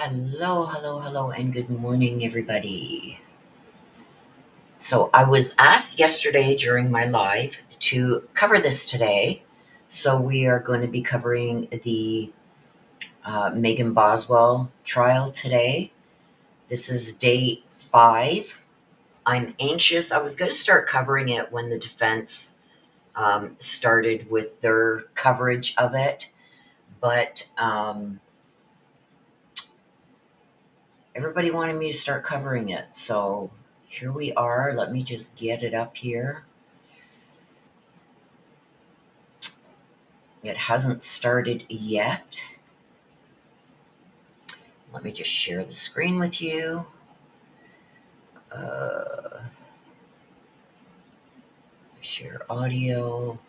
Hello, hello, hello, and good morning, everybody. So, I was asked yesterday during my live to cover this today. So, we are going to be covering the Megan Boswell trial today. This is day 5. I'm anxious. I was going to start covering it when the defense started with their coverage of it, but everybody wanted me to start covering it. So, here we are. Let me just get it up here. It hasn't started yet. Let me just share the screen with you. Uh, Share audio.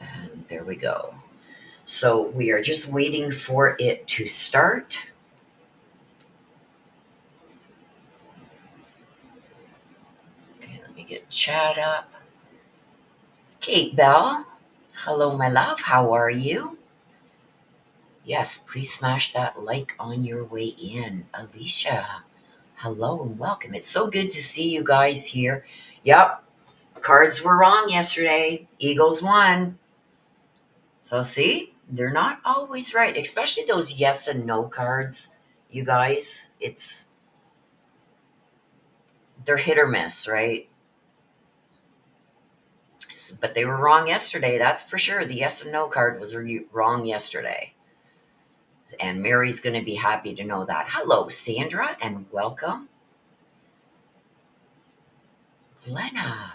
And there we go. So we are just waiting for it to start. Okay, let me get chat up. Kate Bell. Hello, my love. How are you? Yes, please smash that like on your way in. Alicia. Hello and welcome. It's so good to see you guys here. Yep, cards were wrong yesterday. Eagles won. So see, they're not always right, especially those yes and no cards. You guys, they're hit or miss, right? But they were wrong yesterday, that's for sure. The yes and no card was wrong yesterday. And Mary's going to be happy to know that. Hello, Sandra, and welcome. Glenna,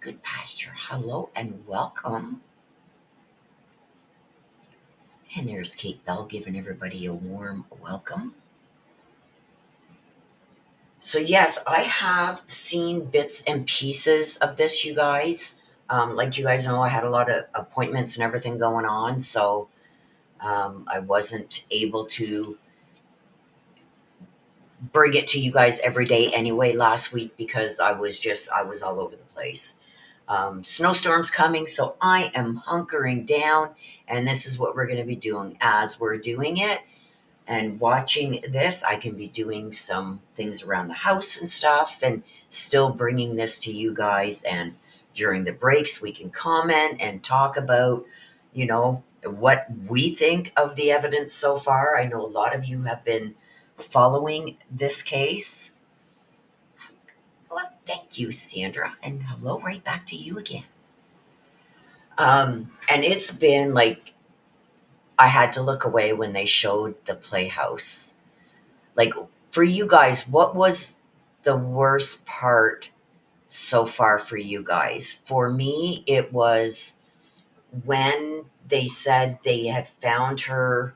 good pasture. Hello and welcome. And there's Kate Bell giving everybody a warm welcome. So, yes, I have seen bits and pieces of this, you guys. Like you guys know, I had a lot of appointments and everything going on. So, I wasn't able to bring it to you guys every day anyway last week because I was all over the place. Snowstorms coming, so I am hunkering down. And this is what we're going to be doing as we're doing it. And watching this, I can be doing some things around the house and stuff and still bringing this to you guys. And during the breaks, we can comment and talk about, what we think of the evidence so far. I know a lot of you have been following this case. Well, thank you, Sandra. And hello, right back to you again. And it's been like, I had to look away when they showed the playhouse. Like, for you guys, what was the worst part so far for you guys? For me, it was when they said they had found her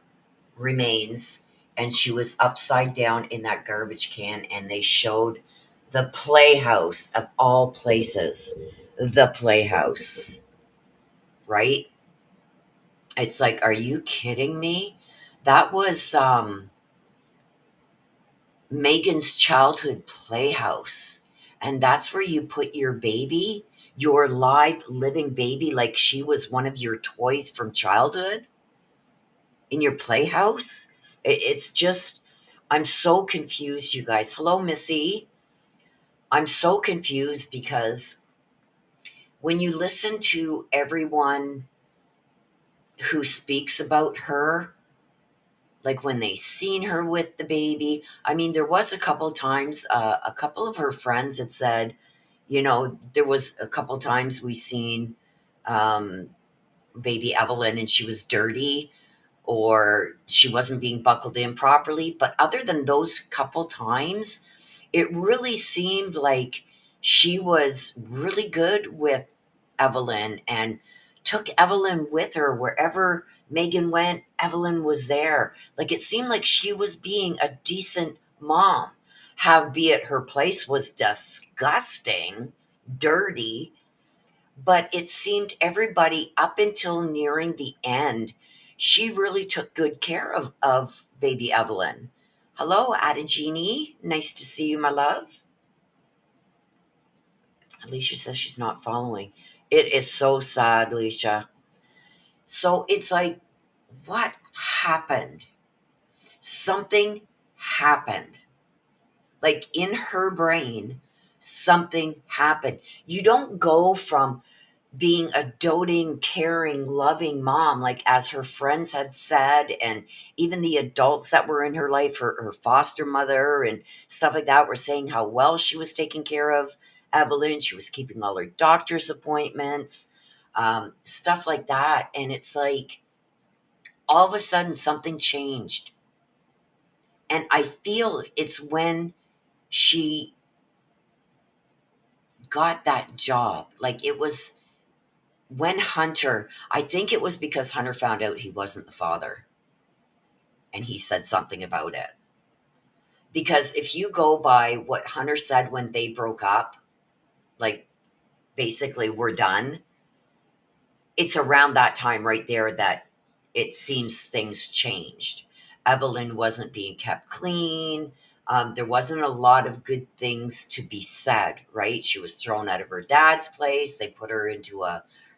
remains and she was upside down in that garbage can, and they showed the playhouse of all places. The playhouse, right? It's like, are you kidding me? That was Megan's childhood playhouse. And that's where you put your baby, your live living baby, like she was one of your toys from childhood in your playhouse. It's just, I'm so confused, you guys. Hello, Missy. I'm so confused because when you listen to everyone who speaks about her, like when they seen her with the baby. I mean, there was a couple times, a couple of her friends had said, there was a couple times we seen um, baby Evelyn and she was dirty or she wasn't being buckled in properly. But other than those couple times, it really seemed like she was really good with Evelyn and took Evelyn with her wherever Megan went. Evelyn was there. Like, it seemed like she was being a decent mom. Howbeit her place was disgusting, dirty, but it seemed everybody up until nearing the end, she really took good care of baby Evelyn. Hello, Adegini. Nice to see you, my love. Alicia says she's not following. It is so sad, Alicia. So it's like, what happened? Something happened. Like in her brain, something happened. You don't go from being a doting, caring, loving mom, like as her friends had said, and even the adults that were in her life, her foster mother and stuff like that, were saying how well she was taking care of Evelyn. She was keeping all her doctor's appointments, stuff like that. And it's like all of a sudden something changed. And I feel it's when she got that job. Like it was when Hunter, I think it was because Hunter found out he wasn't the father and he said something about it. Because if you go by what Hunter said when they broke up, like basically we're done, it's around that time right there that it seems things changed. Evelyn wasn't being kept clean. There wasn't a lot of good things to be said, right? She was thrown out of her dad's place. They put her into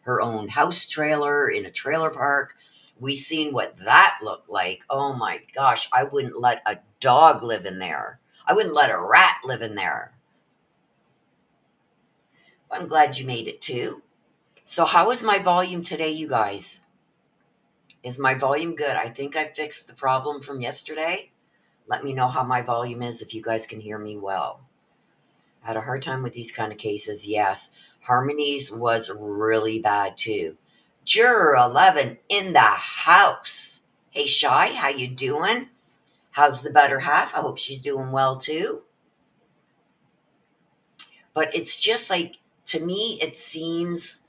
her own house trailer in a trailer park. We seen what that looked like. Oh my gosh, I wouldn't let a dog live in there. I wouldn't let a rat live in there. I'm glad you made it too. So, how is my volume today, you guys? Is my volume good? I think I fixed the problem from yesterday. Let me know how my volume is if you guys can hear me well. I had a hard time with these kind of cases. Yes, Harmony's was really bad too. Juror 11 in the house. Hey, Shy, how you doing? How's the better half? I hope she's doing well too. But it's just like, to me, it seems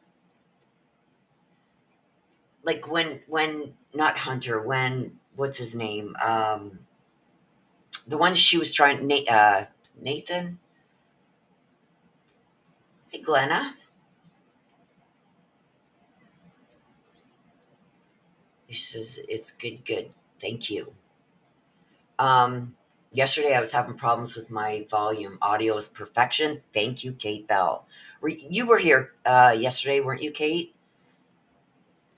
like when not Hunter, when what's his name? The one she was trying, Nathan. Hey, Glenna. She says it's good, good. Thank you. Yesterday I was having problems with my volume. Audio is perfection. Thank you, Kate Bell. You were here yesterday, weren't you, Kate?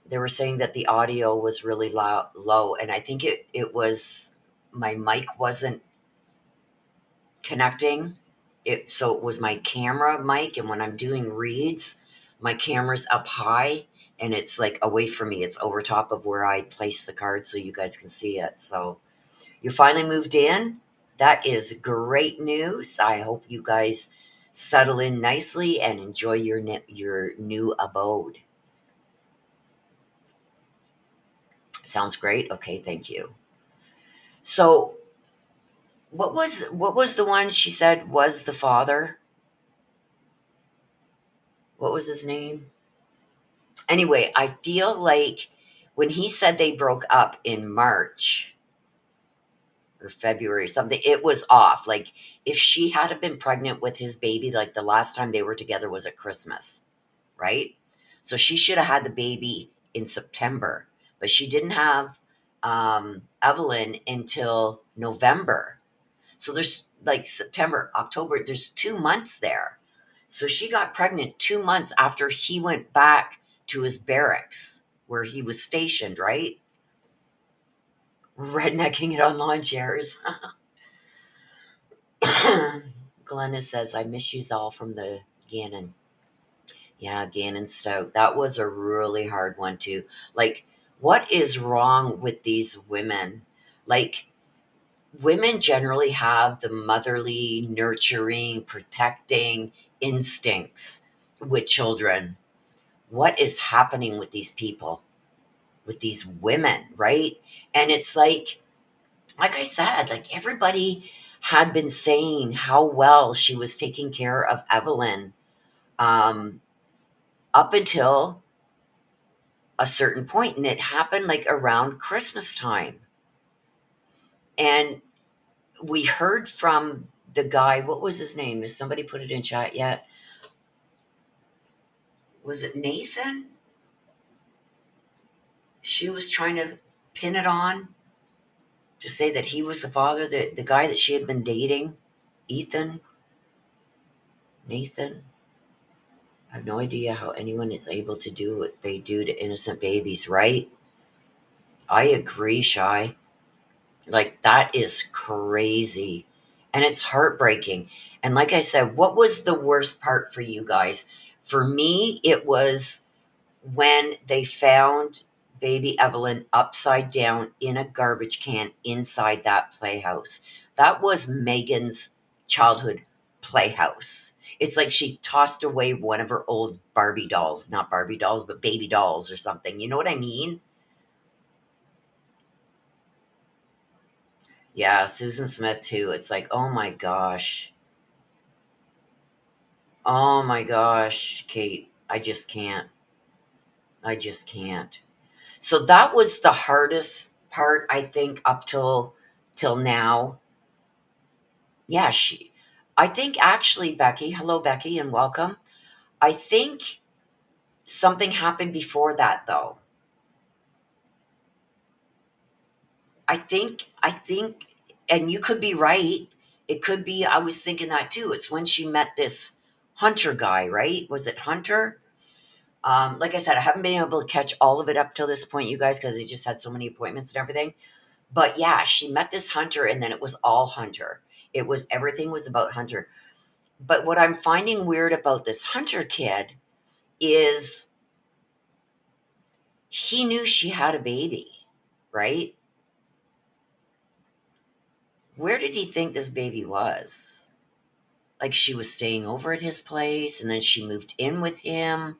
They were saying that the audio was really low, and I think it was my mic wasn't connecting. So it was my camera mic, and when I'm doing reads, my camera's up high and it's like away from me. It's over top of where I place the card so you guys can see it. So you finally moved in. That is great news. I hope you guys settle in nicely and enjoy your new abode. Sounds great. Okay, thank you. So, what was the one she said was the father? What was his name? Anyway, I feel like when he said they broke up in March or February or something, it was off. Like if she had been pregnant with his baby, like the last time they were together was at Christmas, right? So she should have had the baby in September, but she didn't have Evelyn until November. So there's like September, October, there's 2 months there. So she got pregnant 2 months after he went back to his barracks where he was stationed, right? Rednecking it on lawn chairs. Glenna says, I miss you all from the Gannon. Yeah, Gannon Stoke. That was a really hard one, too. Like, what is wrong with these women? Like, women generally have the motherly, nurturing, protecting instincts with children. What is happening with these people, with these women, right? And it's like I said, like everybody had been saying how well she was taking care of Evelyn um, up until a certain point, and it happened like around Christmas time. And we heard from the guy. What was his name? Has somebody put it in chat yet? Was it Nathan? She was trying to pin it on to say that he was the father, the guy that she had been dating, Ethan, Nathan. I have no idea how anyone is able to do what they do to innocent babies, right? I agree, Shy. Like, that is crazy. And it's heartbreaking. And like I said, what was the worst part for you guys? For me, it was when they found baby Evelyn upside down in a garbage can inside that playhouse. That was Megan's childhood playhouse. It's like she tossed away one of her old Barbie dolls, not Barbie dolls, but baby dolls or something. You know what I mean? Yeah, Susan Smith too. It's like, oh my gosh. Oh my gosh, Kate. I just can't. I just can't. So that was the hardest part, I think, up till now. Yeah, I think actually, Becky, hello Becky and welcome. I think something happened before that though. I think and you could be right. It could be I was thinking that too. It's when she met this Hunter guy, right? Was it Hunter? Like I said, I haven't been able to catch all of it up till this point, you guys, because I just had so many appointments and everything. But yeah, she met this Hunter, and then it was all Hunter. It was everything was about Hunter. But what I'm finding weird about this Hunter kid is he knew she had a baby, right? Where did he think this baby was? Like she was staying over at his place, and then she moved in with him.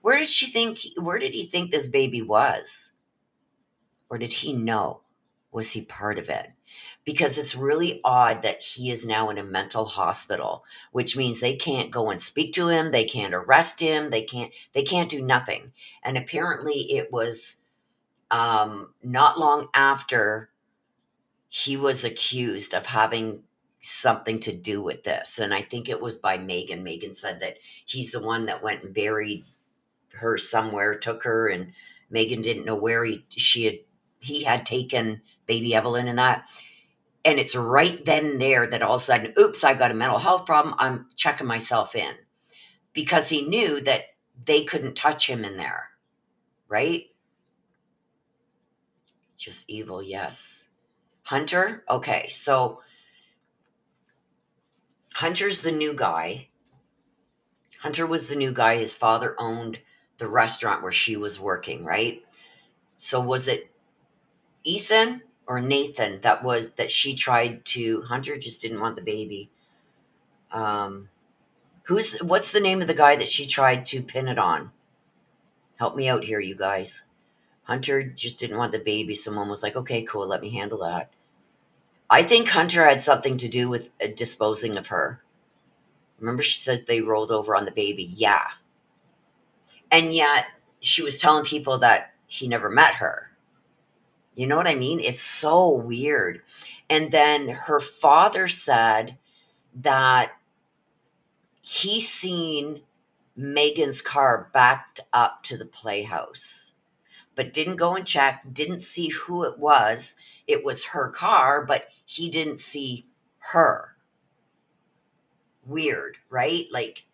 Where did he think this baby was? Or did he know? Was he part of it? Because it's really odd that he is now in a mental hospital, which means they can't go and speak to him, they can't arrest him, they can't do nothing. And apparently it was not long after he was accused of having something to do with this. And I think it was by Megan. Megan said that he's the one that went and buried her somewhere, took her, and Megan didn't know where he had taken baby Evelyn and that. And it's right then and there that all of a sudden, oops, I got a mental health problem. I'm checking myself in because he knew that they couldn't touch him in there, right? Just evil, yes. Hunter, okay, so Hunter's the new guy. Hunter was the new guy. His father owned the restaurant where she was working, right? So was it Ethan or Nathan that she tried to Hunter just didn't want the baby. Um what's the name of the guy that she tried to pin it on? Help me out here, you guys. Hunter just didn't want the baby. Someone was like, okay, cool, let me handle that. I think Hunter had something to do with disposing of her. Remember, she said they rolled over on the baby. Yeah. And yet she was telling people that he never met her. You know what I mean? It's so weird. And then her father said that he seen Megan's car backed up to the playhouse, but didn't go and check, didn't see who it was. It was her car, but he didn't see her. Weird, right? Like,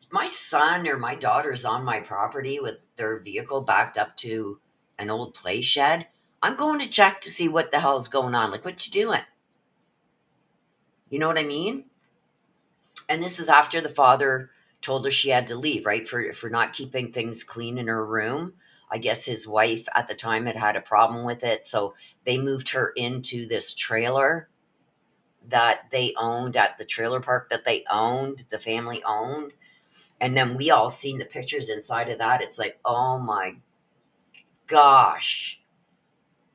if my son or my daughter's on my property with their vehicle backed up to an old play shed, I'm going to check to see what the hell's going on. Like, what you doing? You know what I mean? And this is after the father told her she had to leave, right? For not keeping things clean in her room. I guess his wife at the time had a problem with it, so they moved her into this trailer that they owned at the trailer park that they owned, the family owned. And then we all seen the pictures inside of that. It's like, oh my gosh.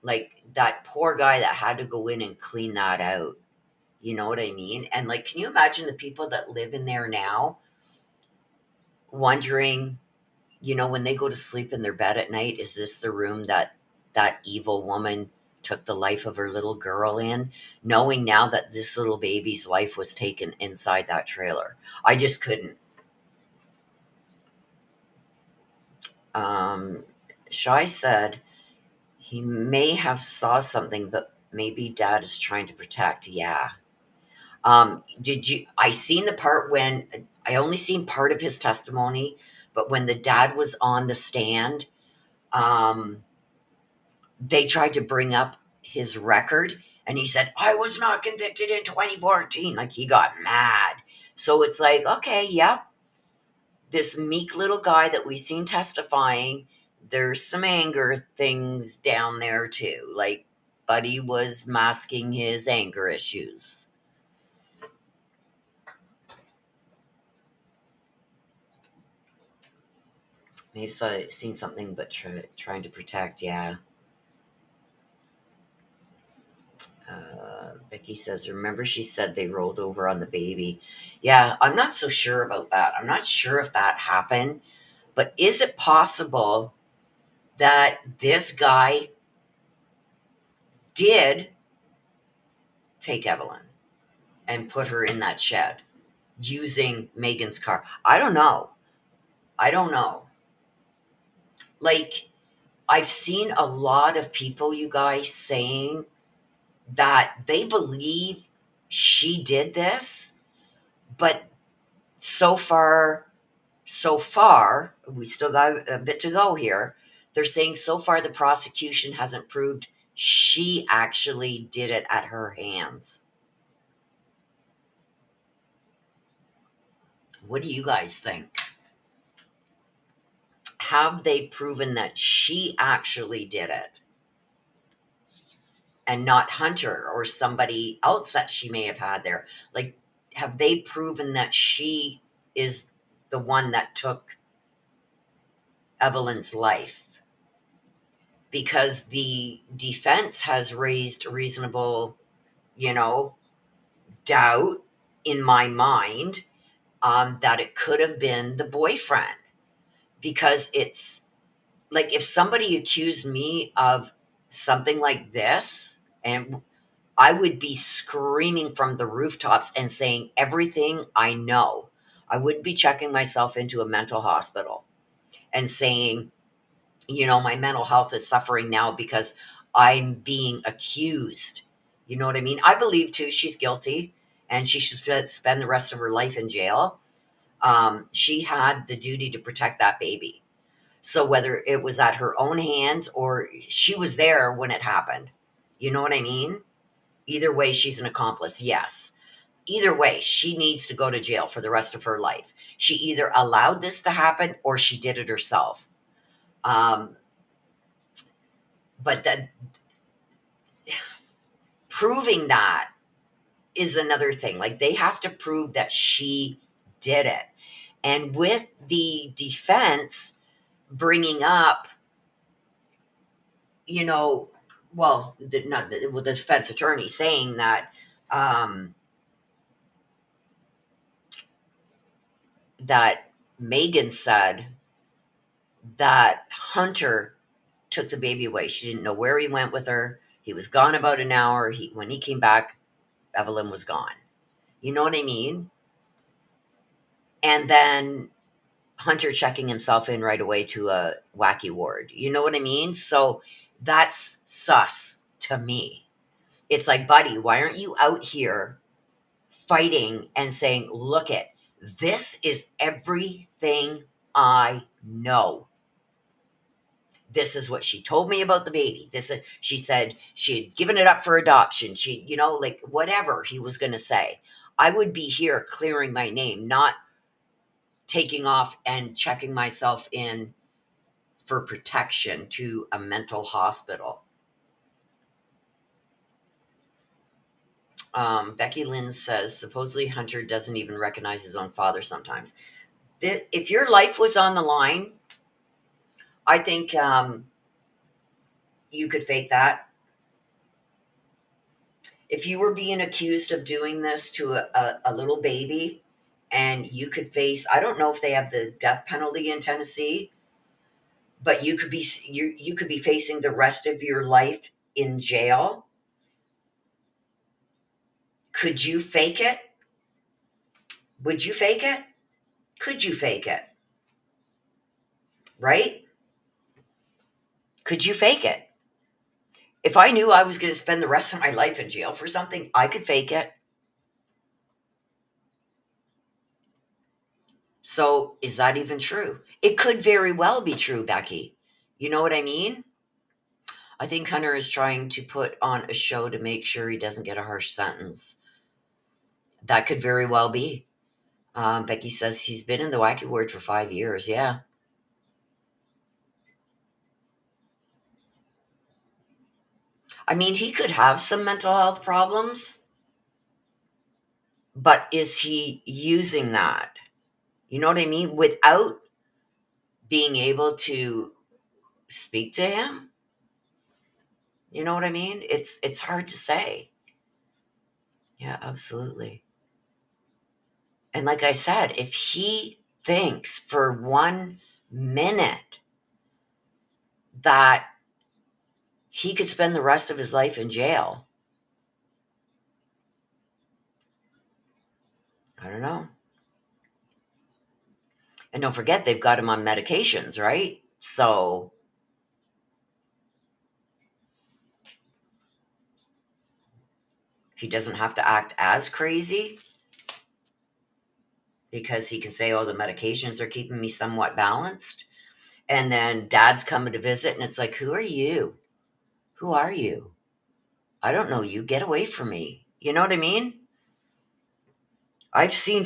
Like that poor guy that had to go in and clean that out. You know what I mean? And like, can you imagine the people that live in there now wondering, when they go to sleep in their bed at night, is this the room that that evil woman took the life of her little girl in? Knowing now that this little baby's life was taken inside that trailer. I just couldn't. Um, Shai said he may have saw something, but maybe dad is trying to protect. Yeah. Did you? I seen the part when I only seen part of his testimony, but when the dad was on the stand, um, they tried to bring up his record, and he said, I was not convicted in 2014. Like, he got mad. So it's like, okay, yep, this meek little guy that we seen testifying, there's some anger things down there too. Like, Buddy was masking his anger issues. Maybe seen something, but trying to protect, yeah. Becky says, remember she said they rolled over on the baby. Yeah, I'm not so sure about that. I'm not sure if that happened, but is it possible that this guy did take Evelyn and put her in that shed using Megan's car? I don't know. I don't know. Like, I've seen a lot of people, you guys, saying that they believe she did this, but so far, we still got a bit to go here. They're saying so far the prosecution hasn't proved she actually did it at her hands. What do you guys think? Have they proven that she actually did it and not Hunter or somebody else that she may have had there? Like, have they proven that she is the one that took Evelyn's life? Because the defense has raised reasonable, you know, doubt in my mind, that it could have been the boyfriend. Because it's like, if somebody accused me of something like this, and I would be screaming from the rooftops and saying everything I know. I wouldn't be checking myself into a mental hospital and saying, my mental health is suffering now because I'm being accused. You know what I mean? I believe too she's guilty and she should spend the rest of her life in jail. She had the duty to protect that baby. So whether it was at her own hands or she was there when it happened, you know what I mean? Either way, she's an accomplice, yes. Either way, she needs to go to jail for the rest of her life. She either allowed this to happen or she did it herself. Um, but that proving that is another thing. Like, they have to prove that she did it. And with the defense bringing up, well, the defense attorney saying that, that Megan said that Hunter took the baby away. She didn't know where he went with her. He was gone about an hour. When he came back, Evelyn was gone. You know what I mean? And then Hunter checking himself in right away to a wacky ward. You know what I mean? So that's sus to me. It's like, buddy, why aren't you out here fighting and saying, look it, this is everything I know. This is what she told me about the baby. She said she had given it up for adoption. She, like, whatever he was going to say. I would be here clearing my name, not taking off and checking myself in for protection to a mental hospital. Becky Lynn says, supposedly Hunter doesn't even recognize his own father sometimes. If your life was on the line, I think you could fake that. If you were being accused of doing this to a little baby, and you could face, I don't know if they have the death penalty in Tennessee, but you could be facing the rest of your life in jail. Could you fake it? Would you fake it? Could you fake it? Right? Could you fake it? If I knew I was going to spend the rest of my life in jail for something, I could fake it. So is that even true? It could very well be true, Becky. You know what I mean? I think Hunter is trying to put on a show to make sure he doesn't get a harsh sentence. That could very well be. Becky says he's been in the wacky ward for 5 years. Yeah. I mean, he could have some mental health problems, but is he using that? You know what I mean? Without being able to speak to him? You know what I mean? It's hard to say. Yeah, absolutely. And like I said, if he thinks for 1 minute that he could spend the rest of his life in jail, I don't know. And don't forget, they've got him on medications, right? So he doesn't have to act as crazy because he can say, oh, the medications are keeping me somewhat balanced. And then dad's coming to visit, and it's like, who are you? Who are you? I don't know you. Get away from me. You know what I mean? I've seen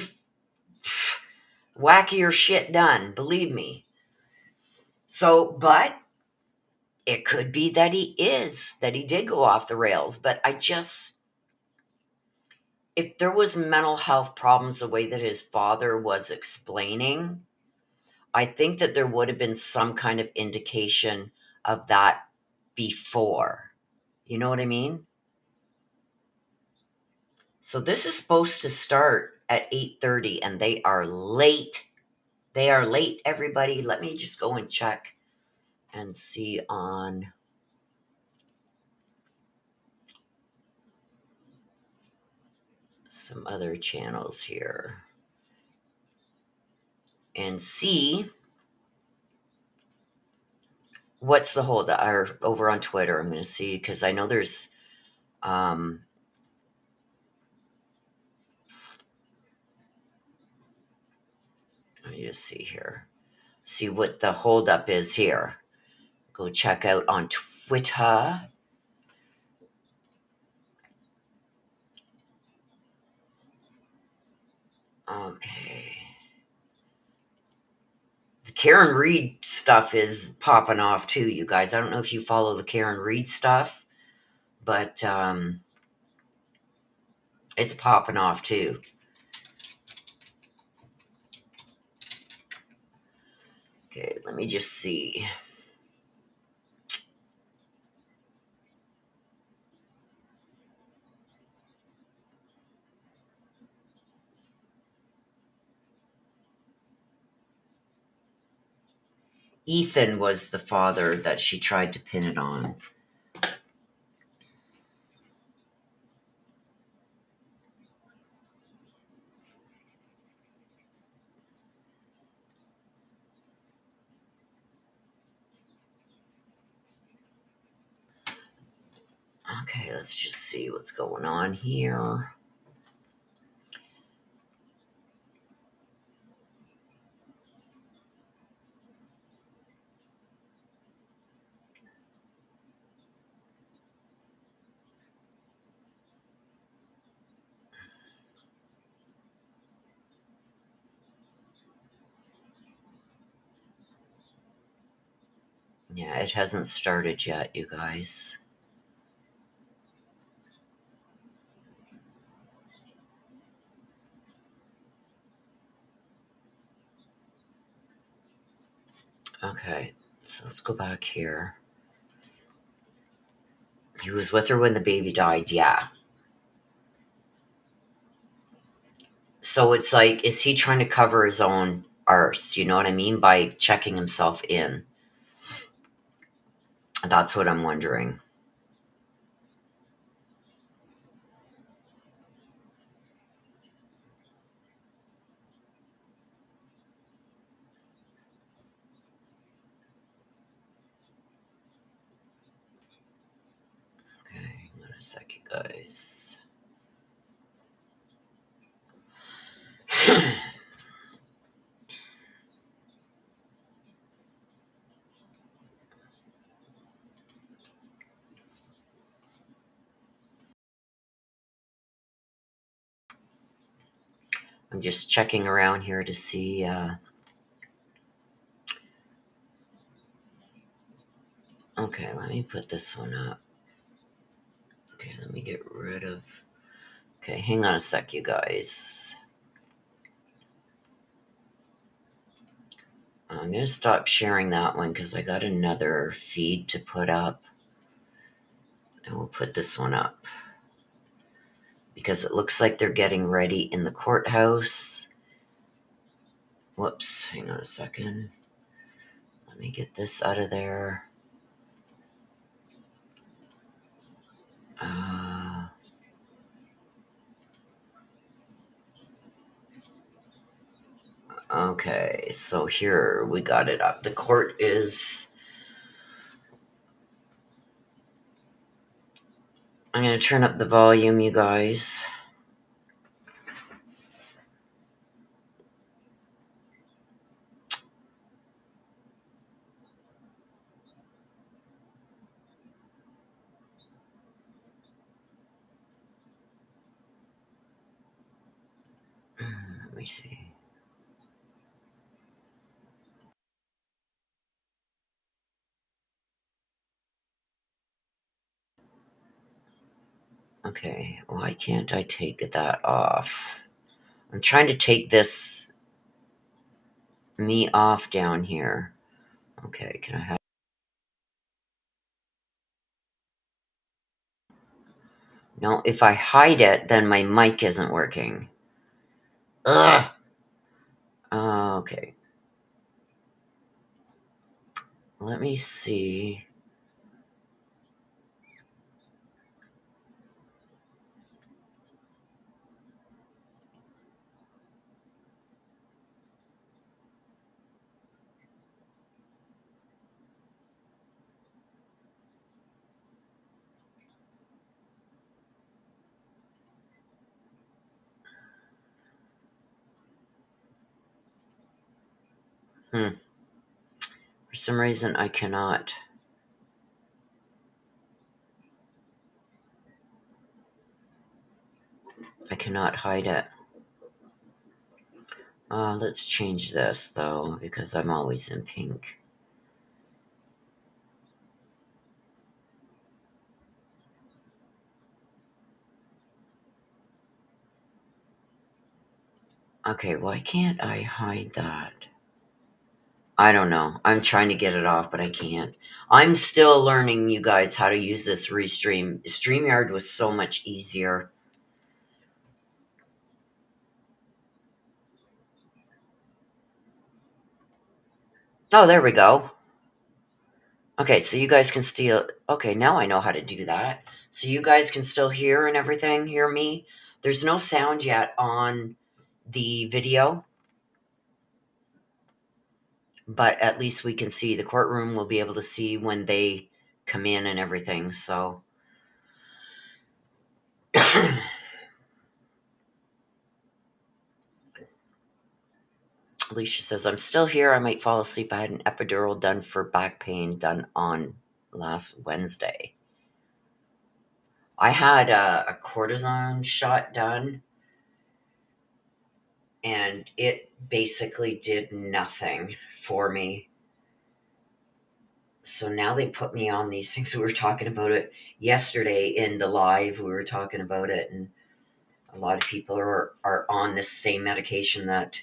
wackier shit done, believe me. So, but it could be that he did go off the rails. But if there was mental health problems the way that his father was explaining, I think that there would have been some kind of indication of that before. You know what I mean? So this is supposed to start at 8:30 and they are late. They are late, everybody. Let me just go and check and see on some other channels here and see what's the hold or over on Twitter. I'm going to see because I know there's um let me just see here. See what the holdup is here. Go check out on Twitter. Okay. The Karen Reed stuff is popping off too, you guys. I don't know if you follow the Karen Reed stuff, but it's popping off too. Okay, let me just see. Ethan was the father that she tried to pin it on. Okay, let's just see what's going on here. Yeah, it hasn't started yet, you guys. Okay, so let's go back here. He was with her when the baby died, yeah. So it's like, is he trying to cover his own arse? You know what I mean? By checking himself in. That's what I'm wondering. Okay, hang on a second, guys. I'm just checking around here to see. Okay, let me put this one up. Okay, let me get rid of. Okay, hang on a sec, you guys. I'm going to stop sharing that one because I got another feed to put up. And we'll put this one up because it looks like they're getting ready in the courthouse. Whoops, hang on a second. Let me get this out of there. Okay, so here we got it up. The court is. I'm going to turn up the volume, you guys. Let me see. Okay, why can't I take that off? I'm trying to take this me off down here. Okay, can I have... No, if I hide it, then my mic isn't working. Ugh! Okay. Let me see. For some reason, I cannot. I cannot hide it. Let's change this, though, because I'm always in pink. Okay, why can't I hide that? I don't know. I'm trying to get it off, but I can't. I'm still learning, you guys, how to use this Restream. StreamYard was so much easier. Oh, there we go. Okay, so you guys can still... Okay, now I know how to do that. So you guys can still hear and everything, hear me. There's no sound yet on the video, but at least we can see. The courtroom will be able to see when they come in and everything, so... Alicia says, I'm still here. I might fall asleep. I had an epidural done for back pain done on last Wednesday. I had a cortisone shot done, and it basically did nothing for me. So now they put me on these things. We were talking about it yesterday in the live. We were talking about it, and a lot of people are on this same medication that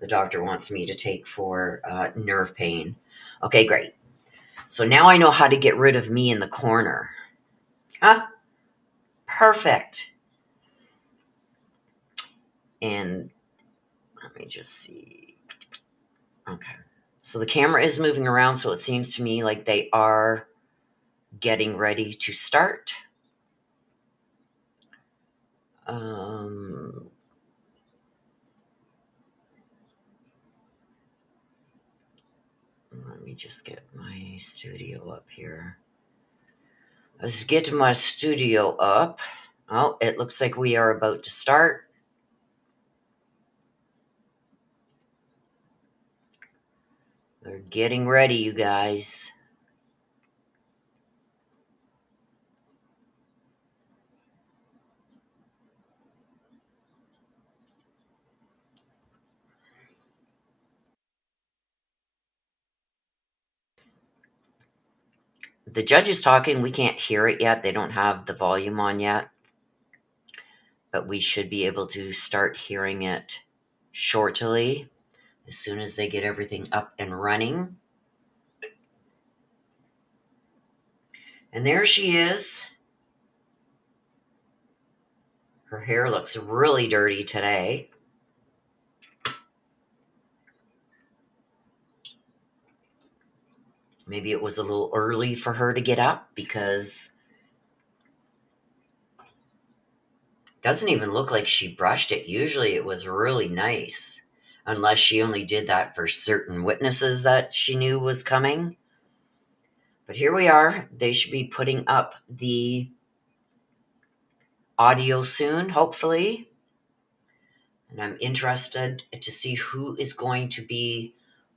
the doctor wants me to take for nerve pain. Okay, great. So now I know how to get rid of me in the corner. Huh? Perfect. And let me just see. Okay. So the camera is moving around, so it seems to me like they are getting ready to start. Let me just get my studio up here. Let's get my studio up. Oh, it looks like we are about to start. We're getting ready, you guys. The judge is talking. We can't hear it yet. They don't have the volume on yet. But we should be able to start hearing it shortly as soon as they get everything up and running. And there she is. Her hair looks really dirty today. Maybe it was a little early for her to get up because it doesn't even look like she brushed it. Usually it was really nice, unless she only did that for certain witnesses that she knew was coming. But here we are. They should be putting up the audio soon, hopefully. And I'm interested to see who is going to be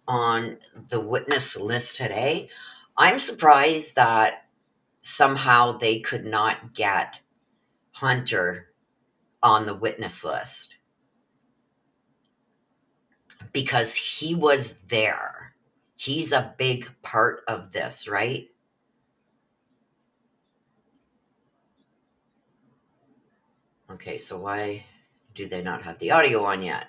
on the witness list today. I'm surprised that somehow they could not get Hunter on the witness list because he was there. He's a big part of this, right? Okay, so why do they not have the audio on yet?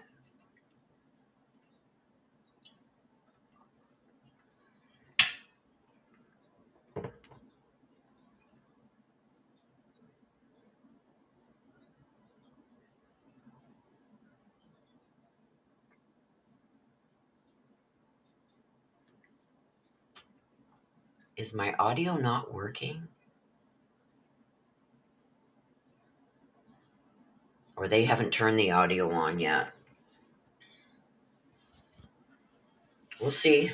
Is my audio not working? Or they haven't turned the audio on yet? We'll see.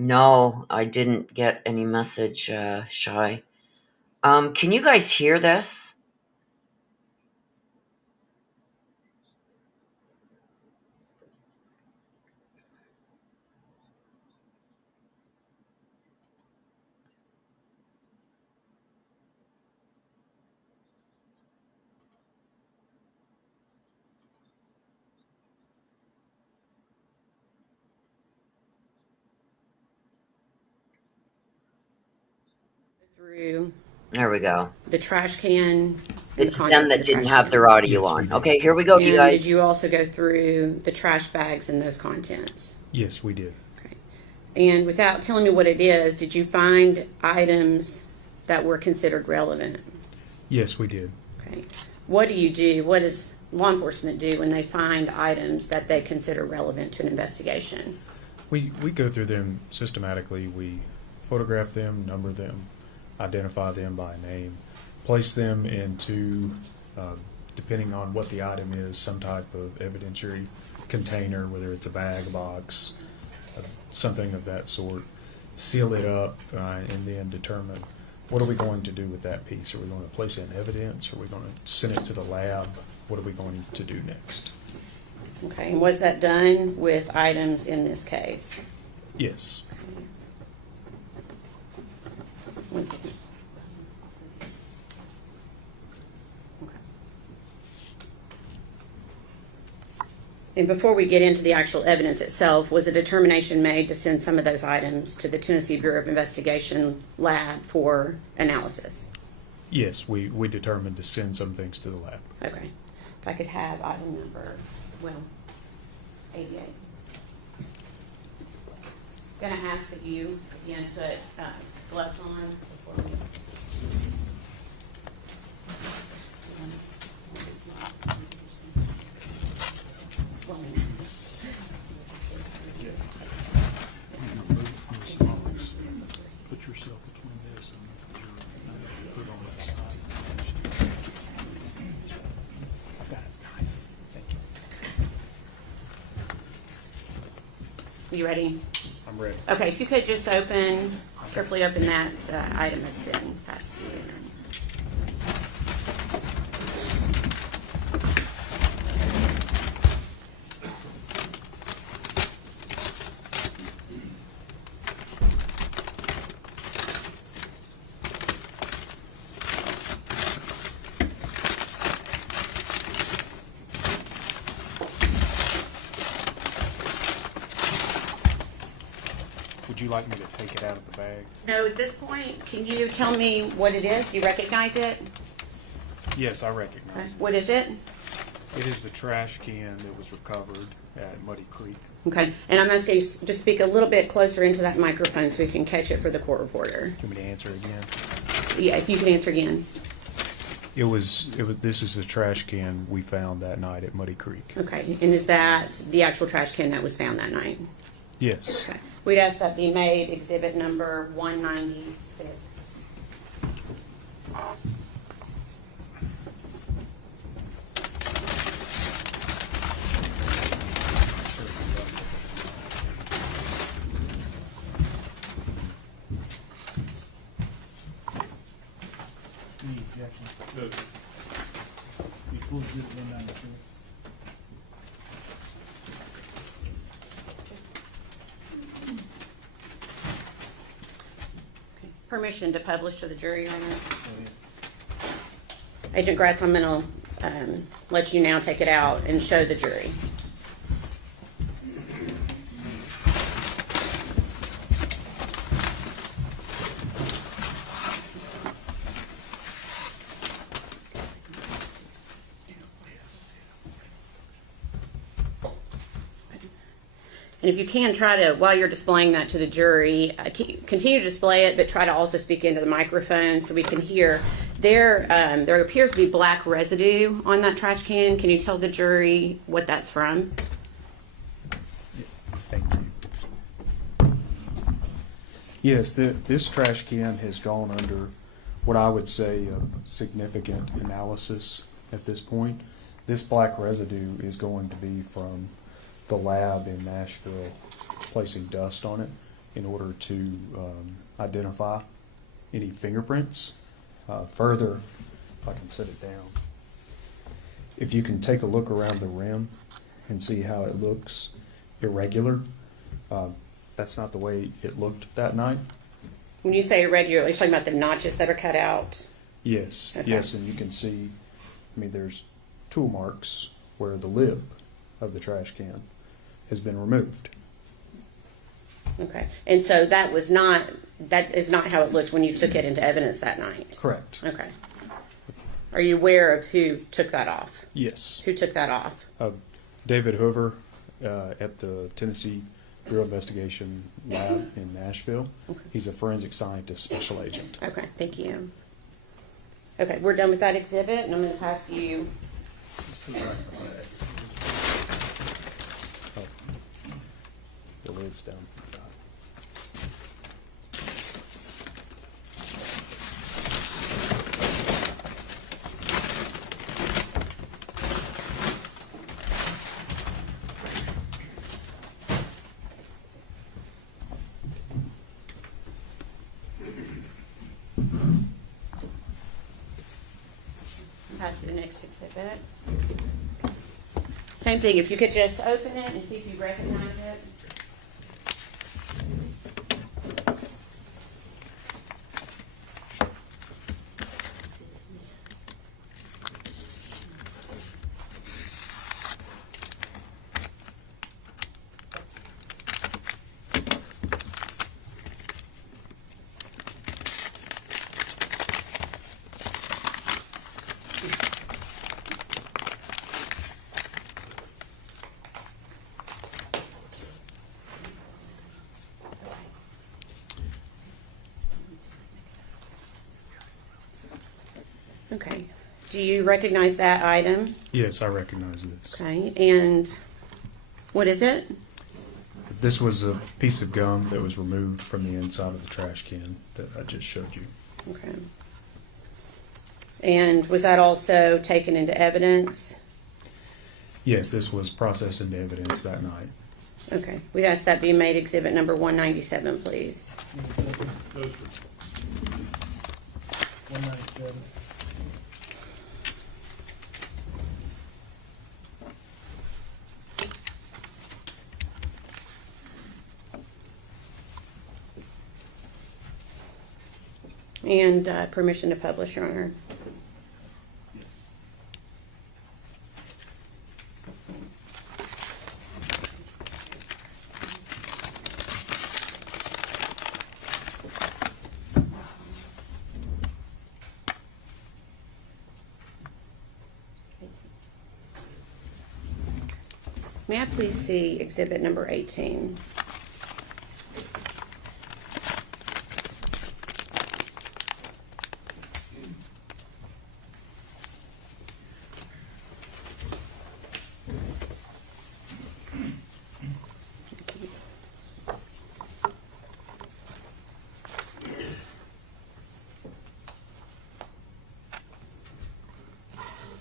No, I didn't get any message, Shy. Can you guys hear this? Through There we go. the trash can. It's them that didn't have their audio Yes, on. we did. Okay, here we go, you And guys. did you also go through the trash bags and those contents? Yes, we did. Okay. And without telling me what it is, did you find items that were considered relevant? Yes, we did. Okay. What do you do? What does law enforcement do when they find items that they consider relevant to an investigation? We go through them systematically. We photograph them, number them, identify them by name, place them into, depending on what the item is, some type of evidentiary container, whether it's a bag, a box, something of that sort, seal it up, and then determine what are we going to do with that piece. Are we going to place it in evidence? Are we going to send it to the lab? What are we going to do next? Okay. And was that done with items in this case? Yes. 1 second. Okay. And before we get into the actual evidence itself, was a determination made to send some of those items to the Tennessee Bureau of Investigation lab for analysis? Yes, we determined to send some things to the lab. Okay. If I could have item number, 88. Going to ask that you again put gloves on before we. Put yourself between this and your put on that side. I've got a knife. Thank you. You ready? I'm ready. Okay, if you could just carefully open that item that's been passed to you. Would you like me to take it out of the bag? No, at this point, can you tell me what it is? Do you recognize it? Yes, I recognize it. What is it? It is the trash can that was recovered at Muddy Creek. Okay, and I'm asking you to speak a little bit closer into that microphone so we can catch it for the court reporter. You want me to answer again? Yeah, if you can answer again. This is the trash can we found that night at Muddy Creek. Okay, and is that the actual trash can that was found that night? Yes. Okay. We'd ask that be made exhibit number 196. Any objections? No. You full exhibit 196. Permission to publish to the jury, Your Honor. Agent Gratz, I'm going to let you now take it out and show the jury. And if you can, try to, while you're displaying that to the jury, continue to display it, but try to also speak into the microphone so we can hear. There appears to be black residue on that trash can. Can you tell the jury what that's from? Thank you. Yes, this trash can has gone under what I would say a significant analysis at this point. This black residue is going to be from the lab in Nashville placing dust on it in order to identify any fingerprints. Further, if I can set it down, if you can take a look around the rim and see how it looks irregular, that's not the way it looked that night. When you say irregular, are you talking about the notches that are cut out? Yes, Okay. yes, and you can see, there's tool marks where the lid of the trash can has been removed. Okay. And so that is not how it looked when you took it into evidence that night? Correct. Okay. Are you aware of who took that off? Yes. Who took that off? David Hoover at the Tennessee Bureau of Investigation Lab in Nashville. Okay. He's a forensic scientist special agent. Okay, thank you. Okay, we're done with that exhibit, and I'm going to pass you. The lid's down. Pass you the next exhibit. Same thing, if you could just open it and see if you recognize it. Okay. Do you recognize that item? Yes, I recognize this. Okay. And what is it? This was a piece of gum that was removed from the inside of the trash can that I just showed you. Okay. And was that also taken into evidence? Yes, this was processed into evidence that night. Okay. We'd ask that be made exhibit number 197, please. 197. And permission to publish, Your Honor. Yes. May I please see exhibit number 18?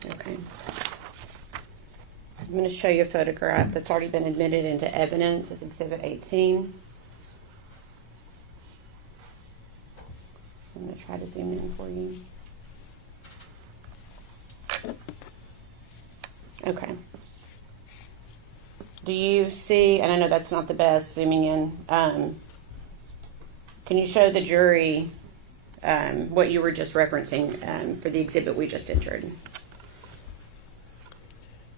Okay. I'm going to show you a photograph that's already been admitted into evidence as Exhibit 18. I'm going to try to zoom in for you. Okay. Do you see, and I know that's not the best zooming in, can you show the jury what you were just referencing for the exhibit we just entered?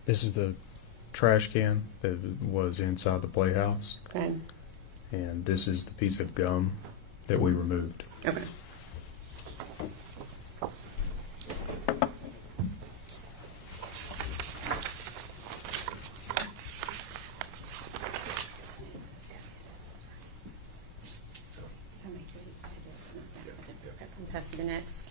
This is the trash can that was inside the playhouse, Okay. and this is the piece of gum that we removed. Okay. Pass you the next.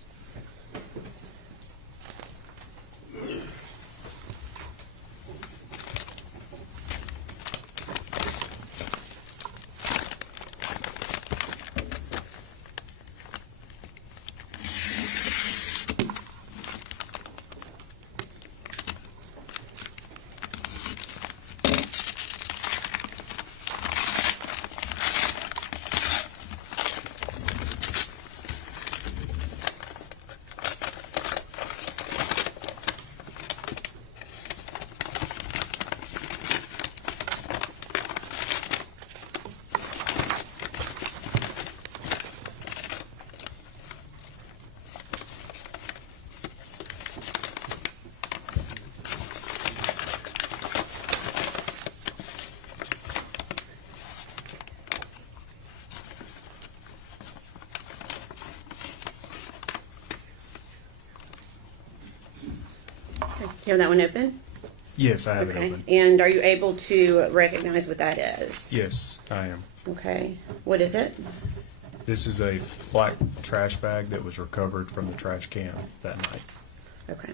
You have that one open? Yes, I have it Okay. open. And are you able to recognize what that is? Yes, I am. Okay. What is it? This is a black trash bag that was recovered from the trash can that night. Okay.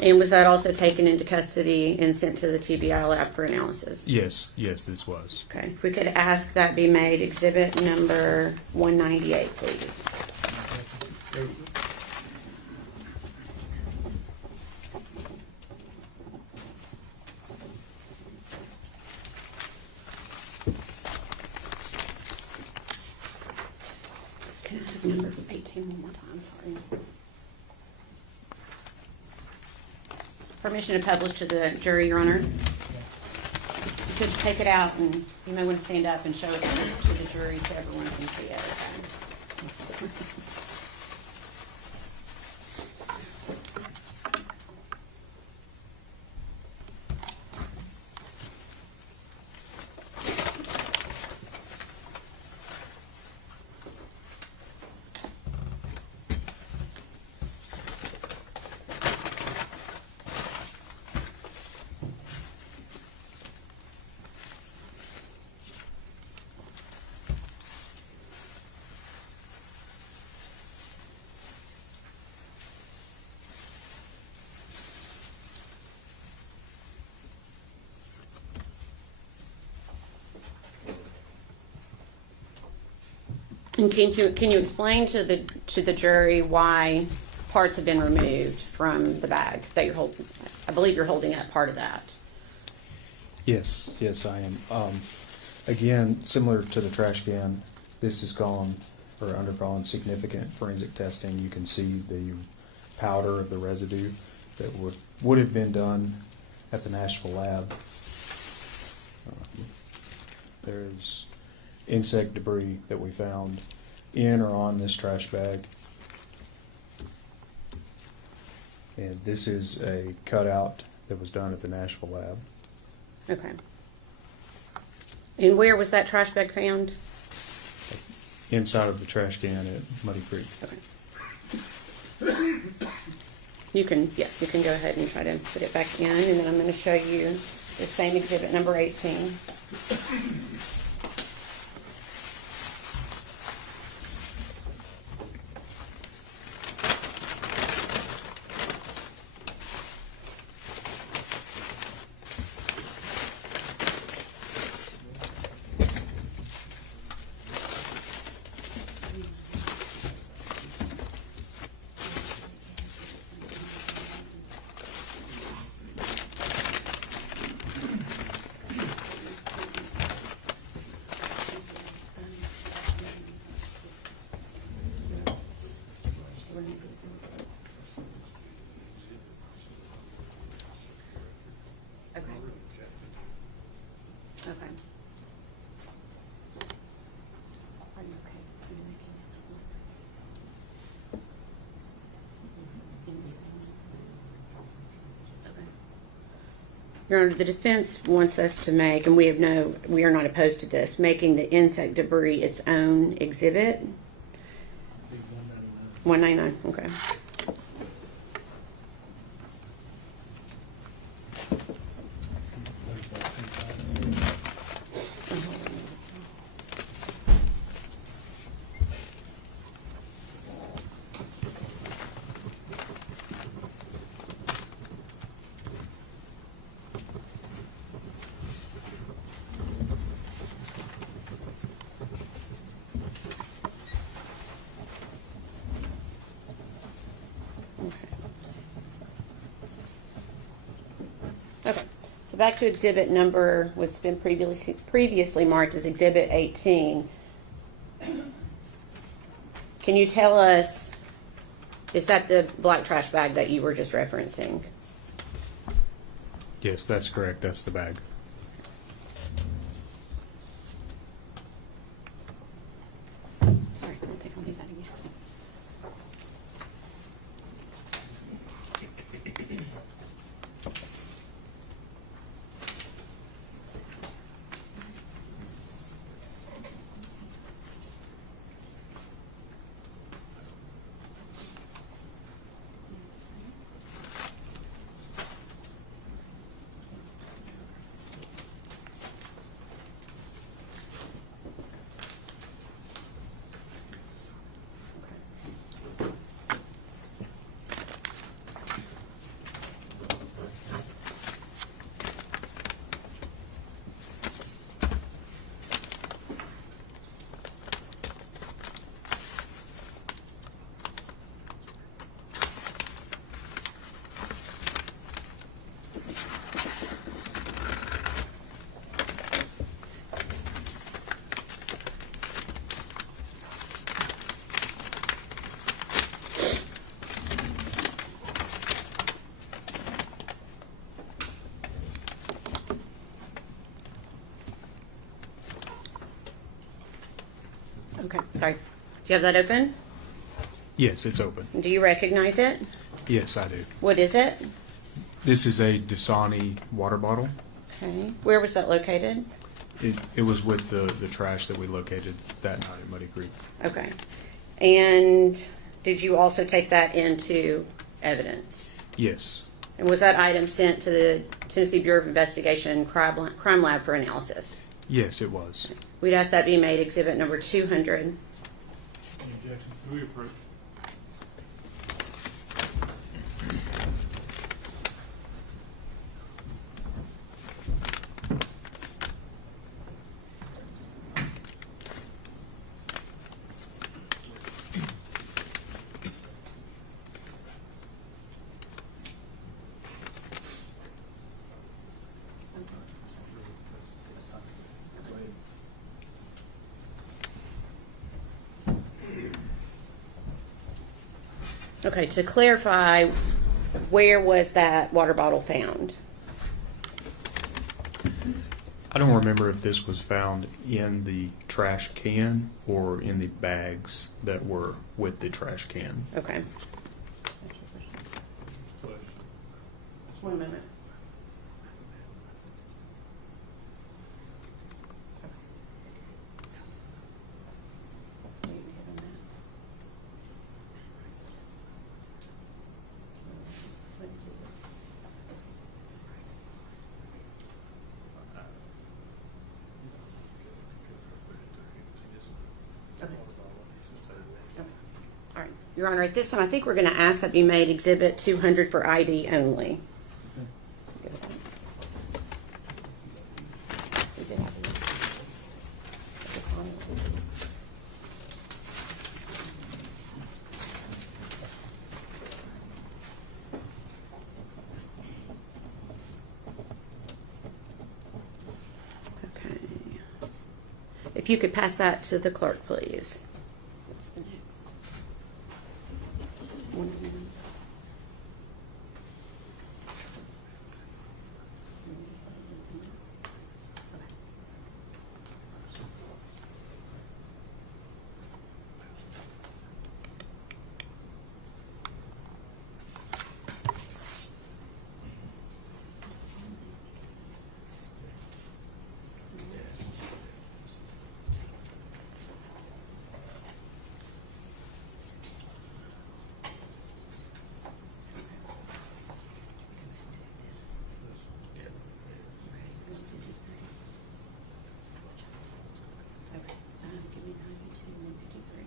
And was that also taken into custody and sent to the TBI lab for analysis? Yes, this was. Okay. If we could ask that be made exhibit number 198, please. Can I have number 18 one more time? Sorry. Permission to publish to the jury, Your Honor. You could just take it out, and you may want to stand up and show it to the jury so everyone can see it. Okay? And can you explain to the jury why parts have been removed from the bag that you're holding? I believe you're holding up part of that. Yes, I am. Again, similar to the trash can, this has gone or undergone significant forensic testing. You can see the powder of the residue that would have been done at the Nashville lab. There's insect debris that we found in or on this trash bag. And this is a cutout that was done at the Nashville lab. Okay. And where was that trash bag found? Inside of the trash can at Muddy Creek. Okay. You can go ahead and try to put it back in, and then I'm going to show you The same exhibit number 18. Okay. Okay. Are you okay? Are you making it? Okay. Your Honor, the defense wants us to make, and we are not opposed to this, making the insect debris its own exhibit. 199. Okay. Okay, so back to exhibit number, what's been previously marked as exhibit 18. Can you tell us, is that the black trash bag that you were just referencing? Yes, that's correct. That's the bag. Sorry, I don't think I'll do that again. Okay, sorry. Do you have that open? Yes, it's open. Do you recognize it? Yes, I do. What is it? This is a Dasani water bottle. Okay. Where was that located? It was with the trash that we located that night at Muddy Creek. Okay. And did you also take that into evidence? Yes. And was that item sent to the Tennessee Bureau of Investigation Crime Lab for analysis? Yes, it was. We'd ask that be made exhibit number 200. Any objection? We approve. Okay, to clarify, where was that water bottle found? I don't remember if this was found in the trash can or in the bags that were with the trash can. Okay. One minute. Your Honor, at this time, I think we're going to ask that be made Exhibit 200 for ID only. Okay. If you could pass that to the clerk, please. What's the next? One more. Give me 92 and 53.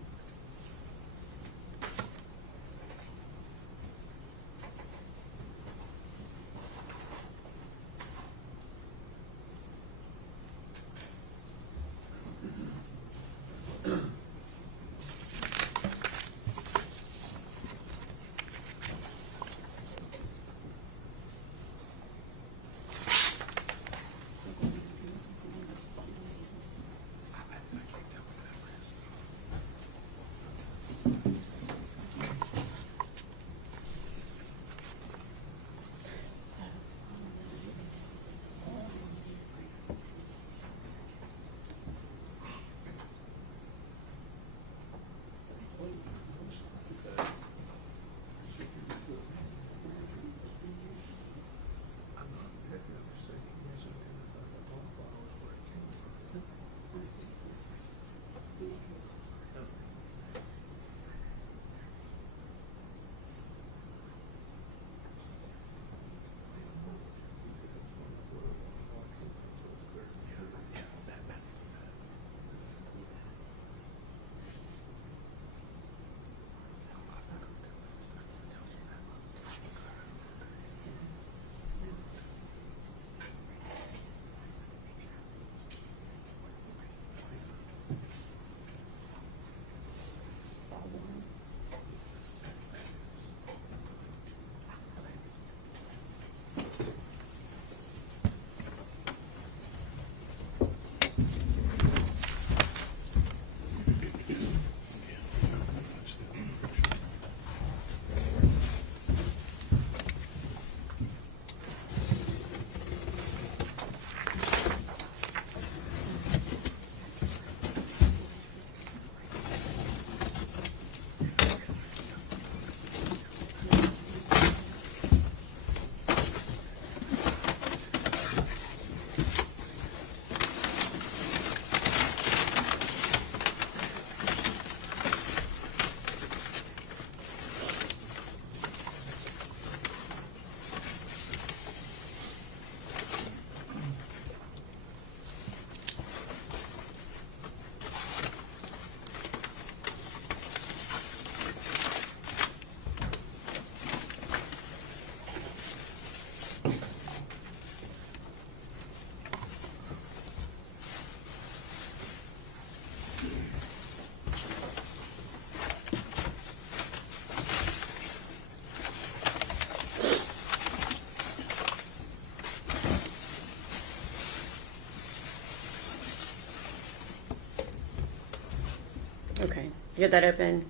Okay. You got that open?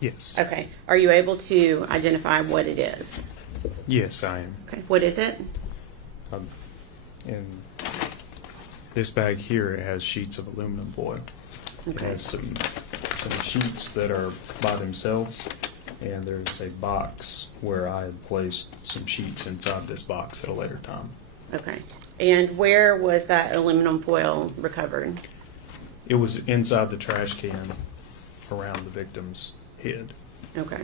Yes. Okay. Are you able to identify what it is? Yes, I am. Okay. What is it? In this bag here, it has sheets of aluminum foil. It Okay. has some sheets that are by themselves, and there's a box where I had placed some sheets inside this box at a later time. Okay. And where was that aluminum foil recovered? It was inside the trash can around the victim's head. Okay.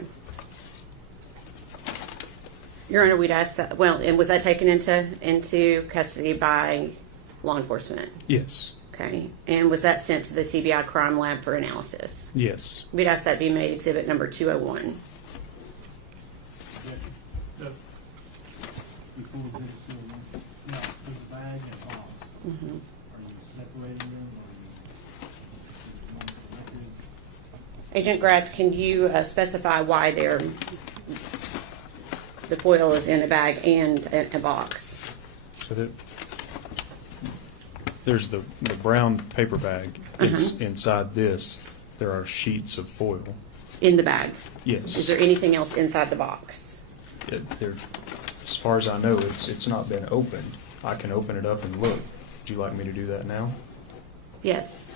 Your Honor, we'd ask that, well, and was that taken into custody by law enforcement? Yes. Okay. And was that sent to the TBI crime lab for analysis? Yes. We'd ask that be made exhibit number 201. Before we get to, now, there's a bag and box. Mm-hmm. Are you separating them, or are you one collective? Agent Gratz, can you specify why the foil is in a bag and a box? So there's the brown paper bag. It's inside this. There are sheets of foil. In the bag? Yes. Is there anything else inside the box? As far as I know, it's not been opened. I can open it up and look. Would you like me to do that now? Yes.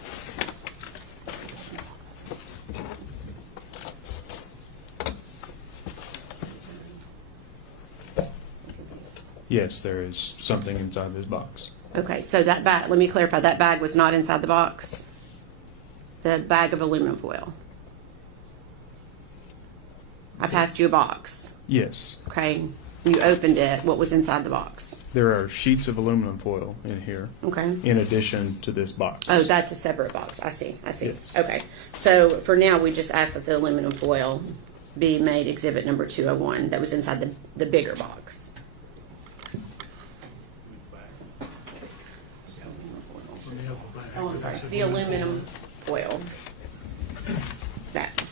Yes, there is something inside this box. Okay, so that bag, let me clarify, that bag was not inside the box? The bag of aluminum foil? I passed you a box, Yes. okay? You opened it, what was inside the box? There are sheets of aluminum foil in here, Okay. in addition to this box. Oh, that's a separate box. I see. Yes. Okay. So for now, we just ask that the aluminum foil be made exhibit number 201 that was inside the bigger box. Oh, I'm sorry. The aluminum foil. That.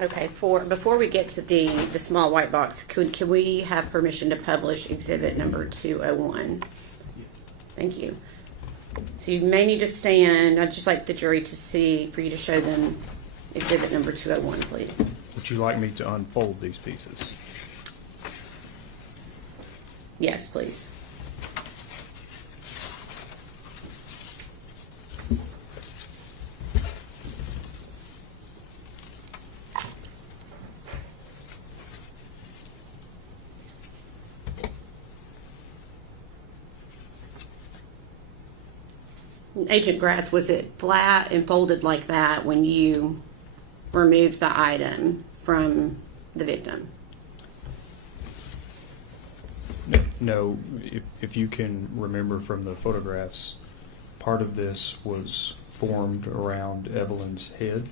Okay, before we get to the small white box, can we have permission to publish exhibit number 201? Thank you. So you may need to stand. I'd just like the jury to see, for you to show them exhibit number 201, please. Would you like me to unfold these pieces? Yes, please. Agent Gratz, was it flat and folded like that when you removed the item from the victim? No. If you can remember from the photographs, part of this was formed around Evelyn's head,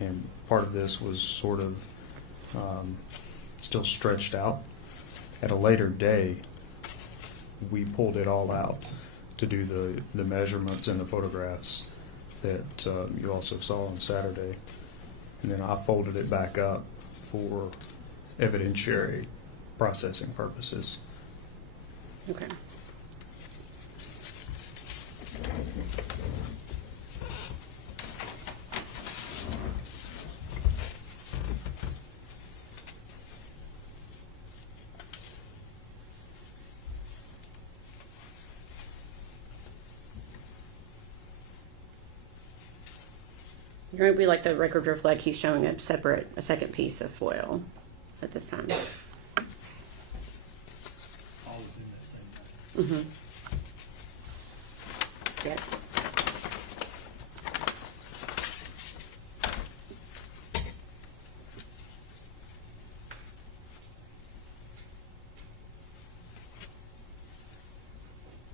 and part of this was sort of still stretched out. At a later day, we pulled it all out to do the measurements and the photographs that you also saw on Saturday. And then I folded it back up for evidentiary processing purposes. Okay. You're going to be like the record reflect. He's showing a second piece of foil at this time. All within that same bag. Mm-hmm. Yes.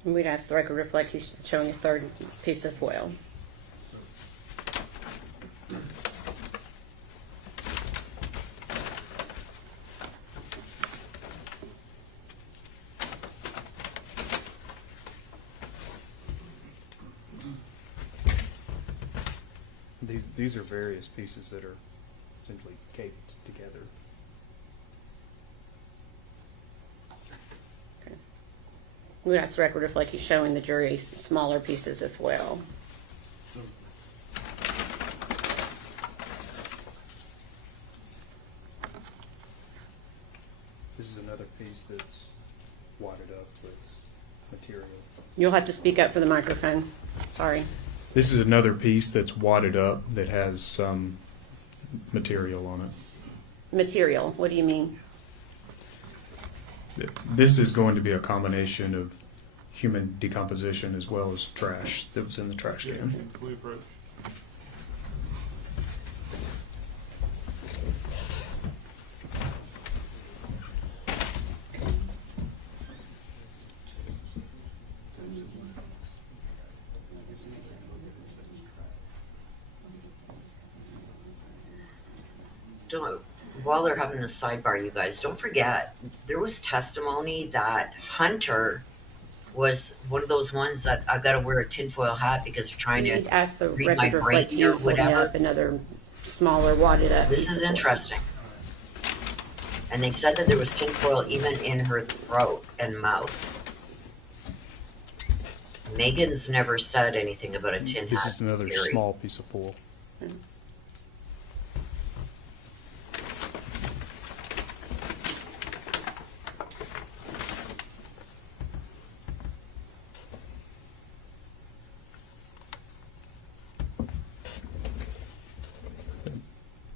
And we'd ask the record reflect. He's showing a third piece of foil. These are various pieces that are essentially caped together. We asked the record reflect he's showing the jury smaller pieces of foil. This is another piece that's wadded up with material. You'll have to speak up for the microphone. Sorry. This is another piece that's wadded up that has some material on it. Material, what do you mean? This is going to be a combination of human decomposition as well as trash that was in the trash can. We approach. While they're having this sidebar, you guys, don't forget, there was testimony that Hunter was one of those ones that I've got to wear a tinfoil hat because they're trying You need to to ask the read my record reflect brain or to hold me whatever. up another smaller wadded up. This piece is of foil. interesting. And they said that there was tinfoil even in her throat and mouth. Megan's never said anything about a tin This hat is another theory. small piece of foil.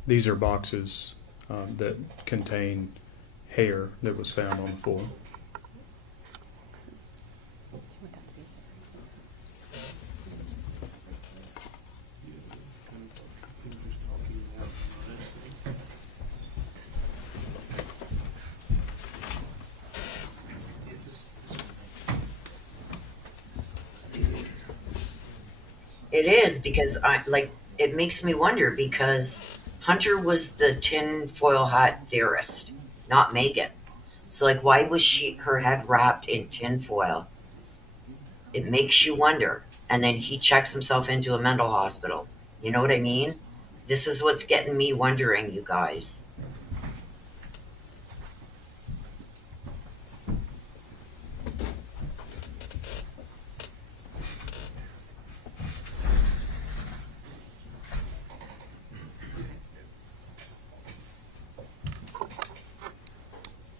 These are boxes that contain hair that was found on the floor. It is because it makes me wonder because Hunter was the tinfoil hat theorist, not Megan. So why was her head wrapped in tinfoil? It makes you wonder. And then he checks himself into a mental hospital. You know what I mean? This is what's getting me wondering, you guys.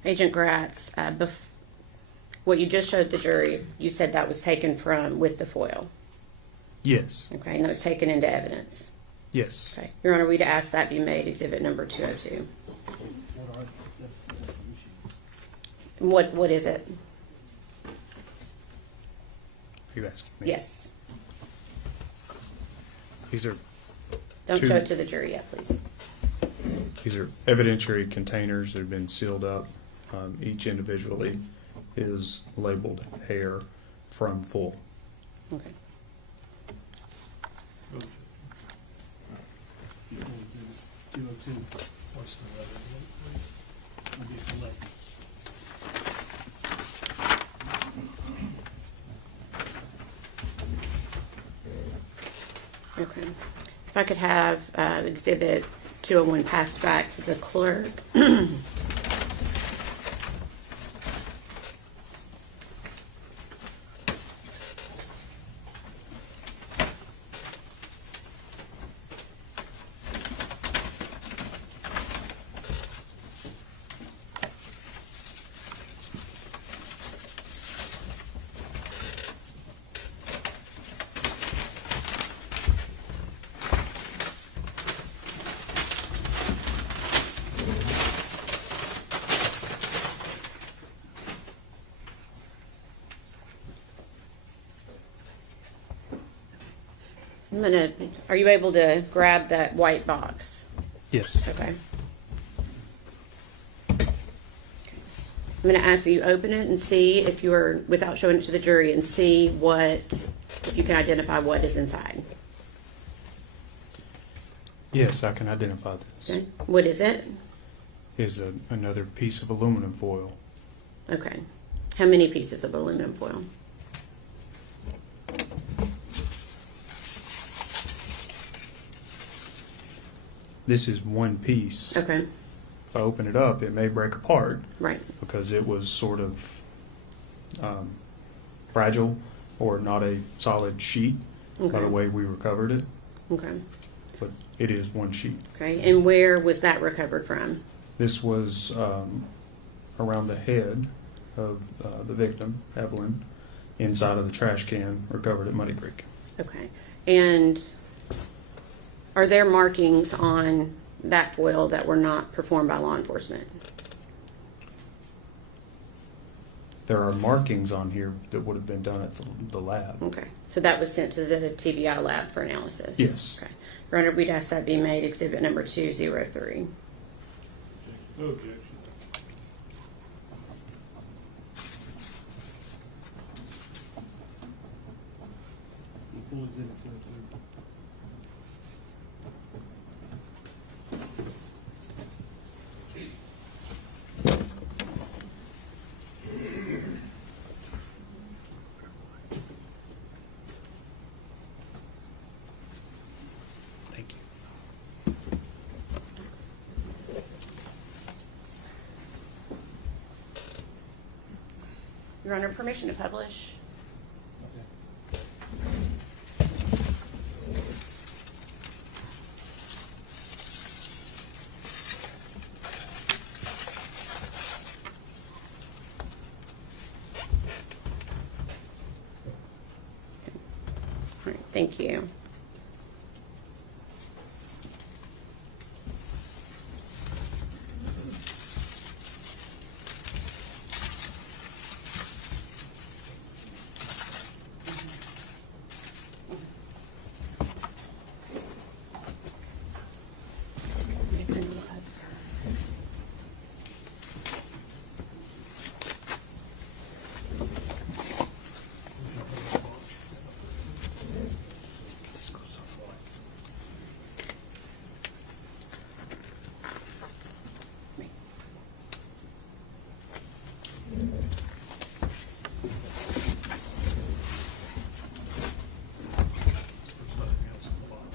Agent Gratz, what you just showed the jury, you said that was taken from with the foil. Yes. Okay, and that was taken into evidence. Yes. Okay. Your Honor, we'd ask that be made exhibit number 202. What is it? Are you asking me? Yes. These are Don't Two. show it to the jury yet, please. evidentiary containers that have been sealed up. Each individually is labeled hair from full. Okay. What's the letter? I'll be selected. Okay. If I could have exhibit 201 passed back to the clerk. Are you able to grab that white box? Yes. Okay. I'm going to ask that you open it and see if you're, without showing it to the jury, and see if you can identify what is inside. Yes, I can identify this. Okay. What is it? Is another piece of aluminum foil. Okay. How many pieces of aluminum foil? This is one piece. Okay. If I open it up, it may break apart Right. because it was sort of fragile or not a solid sheet by Okay. the way we recovered it, Okay. but it is one sheet. Okay. And where was that recovered from? This was around the head of the victim, Evelyn, inside of the trash can recovered at Muddy Creek. Okay. And are there markings on that foil that were not performed by law enforcement? There are markings on here that would have been done at the lab. Okay. So that was sent to the TBI lab for analysis? Yes. Okay. Your Honor, we'd ask that be made exhibit number 203. No objection. Full exhibit 202. Thank you. Your Honor, permission to publish? All right, thank you. There's nothing else in the box.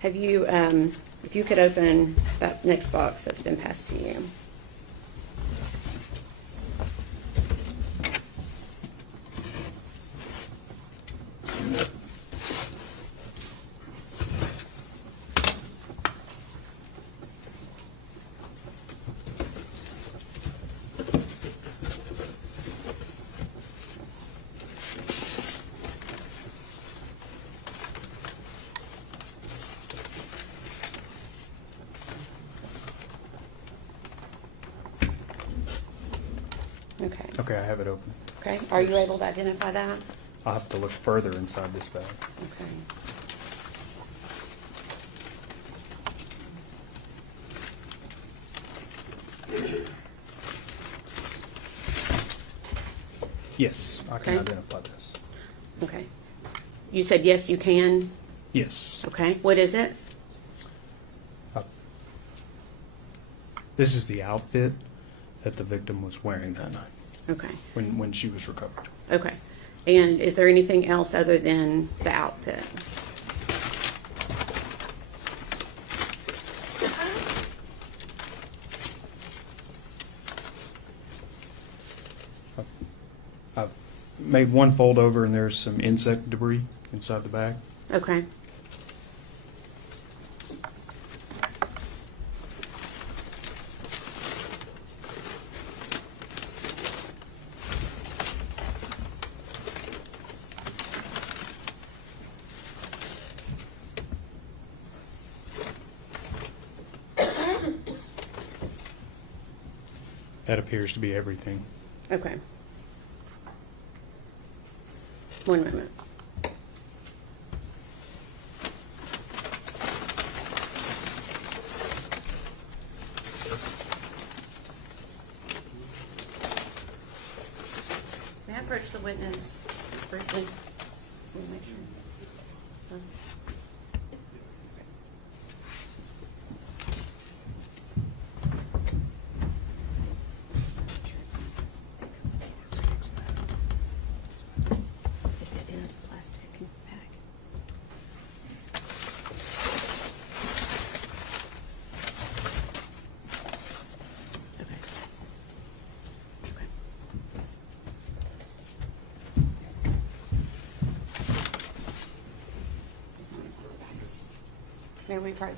Have you, if you could open that next box that's been passed to you. Okay. Okay, I have it open. Okay. Are you able to identify that? I'll have to look further inside this bag. Okay. Yes, I can Okay. identify this. Okay. You said yes, you can. Yes. Okay. What is it? This is the outfit that the victim was wearing that night Okay. when she was recovered. Okay. And is there anything else other than the outfit? I've made one fold over and there's some insect debris inside the bag. Okay. That appears to be everything. Okay. One moment. the witness briefly? Let me make sure. Is it in a plastic bag? Okay. Okay. May we approach?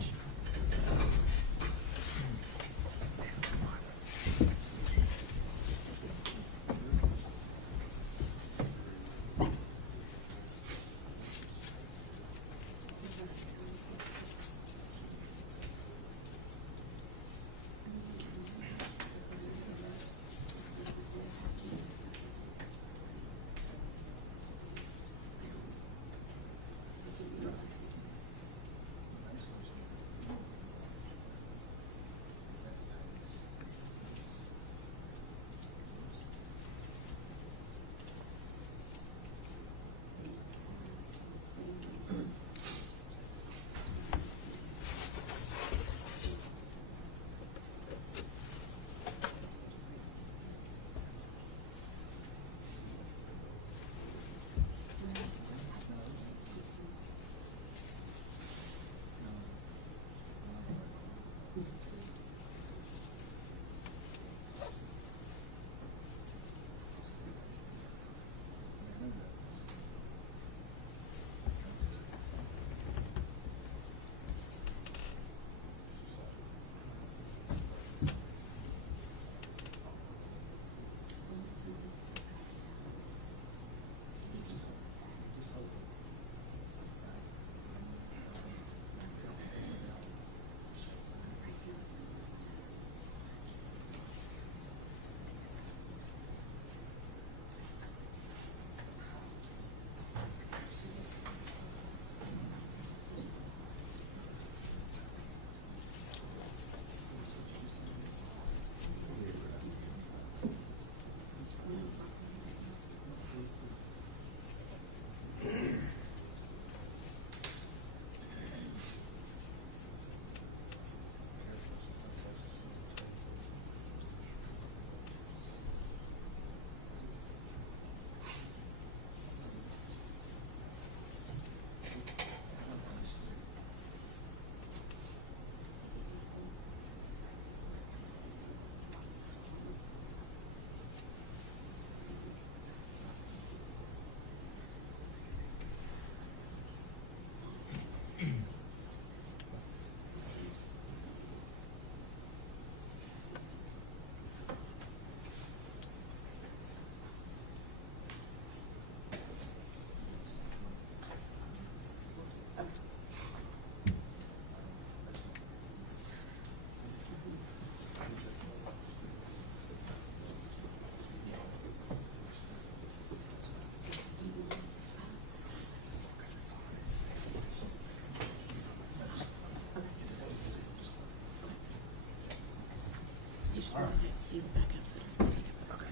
See the backup so it doesn't take it. Okay.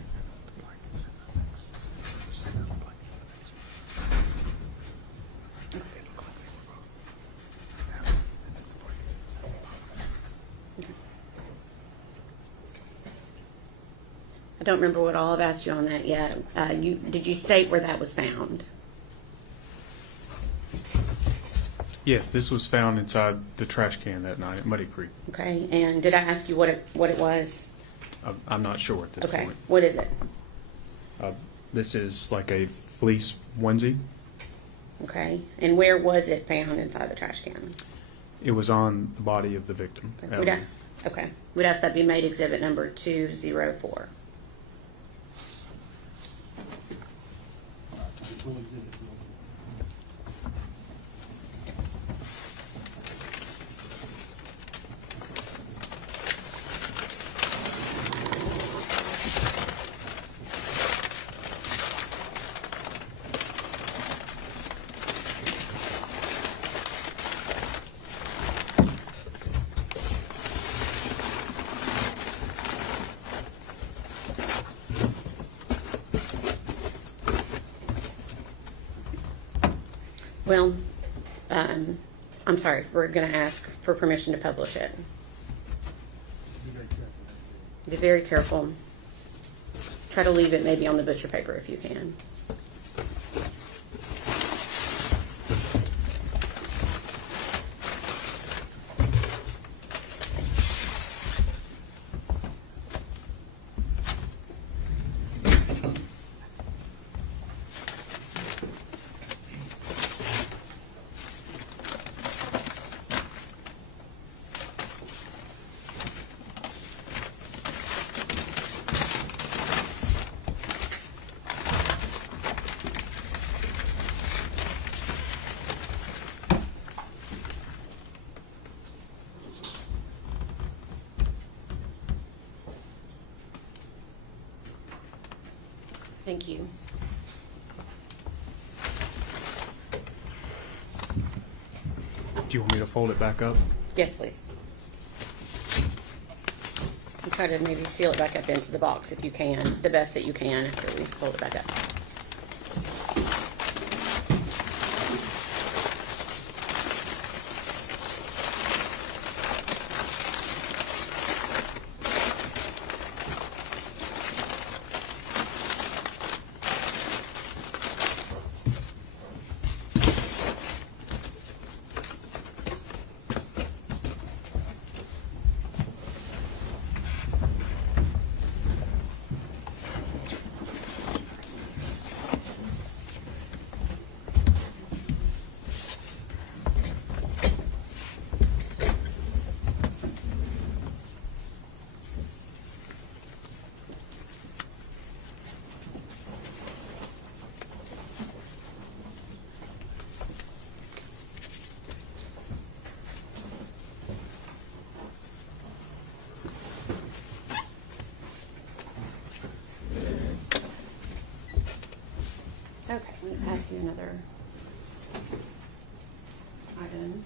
I don't remember what all I've asked you on that yet. Did you state where that was found? Yes, this was found inside the trash can that night at Muddy Creek. Okay, and did I ask you what it was? I'm not sure at this Okay, point. what is it? This is like a fleece onesie. Okay, and where was it found inside the trash can? It was on the body of the victim. Okay, we'd ask that be made exhibit number 204. Well, I'm sorry, we're going to ask for permission to publish it. Be very careful. Try to leave it maybe on the butcher paper if you can. Thank you. Do you want me to fold it back up? Yes, please. And try to maybe seal it back up into the box if you can, the best that you can after we fold it back up. Okay, I'm going to pass you another item.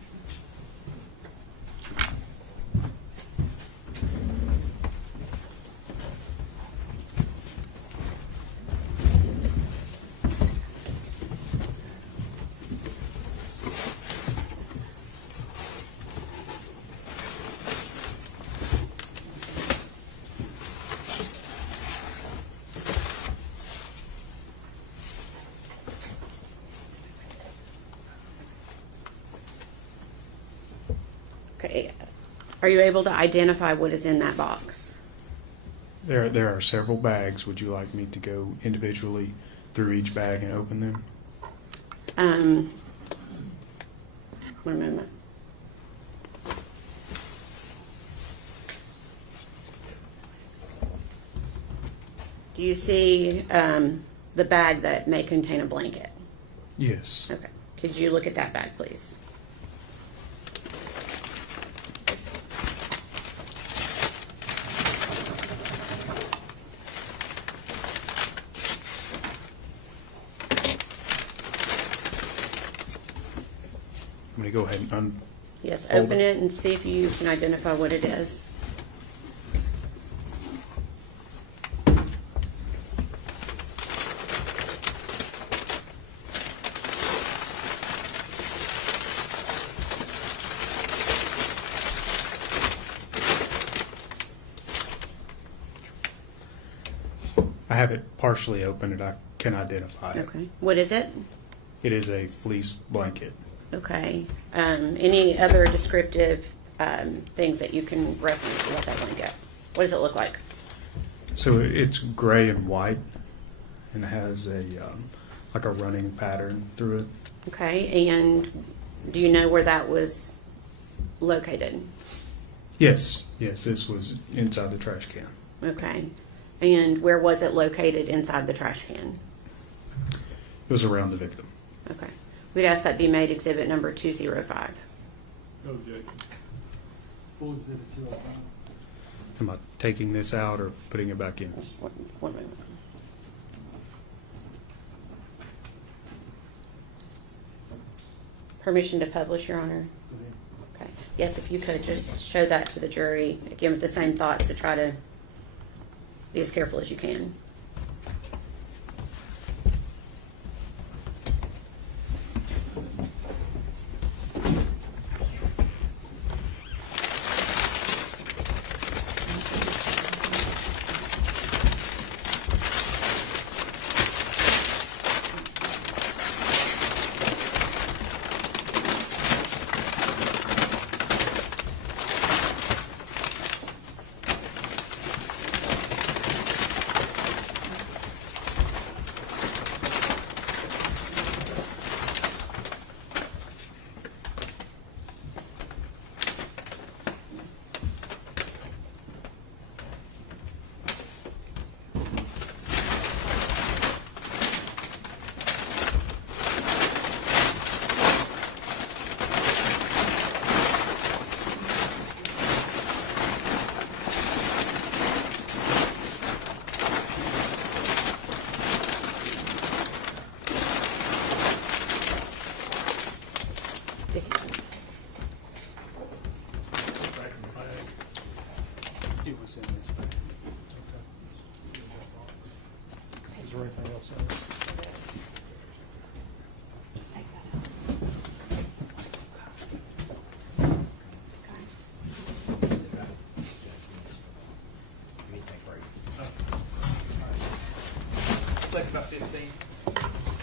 Okay, are you able to identify what is in that box? There are several bags. Would you like me to go individually through each bag and open them? One moment. Do you see the bag that may contain a blanket? Yes. Okay, could you look at that bag, please? I'm going to go ahead and Yes, Hold open it. it and see if you can identify what it is. I have it partially open and I can identify it. Okay, what is it? It is a fleece blanket. Okay, any other descriptive things that you can reference about that blanket? What does it look like? So it's gray and white and has a like a running pattern through it. Okay, and do you know where that was located? Yes, this was inside the trash can. Okay, and where was it located inside the trash can? It was around the victim. Okay, we'd ask that be made exhibit number 205. No objection. Full exhibit 205. Am I taking this out or putting it back in? Just one moment. Permission to publish, Your Honor? Okay. Yes, if you could just show that to the jury, again with the same thoughts to try to be as careful as you can. It was in this bag. Is there anything else in it? Take about 15.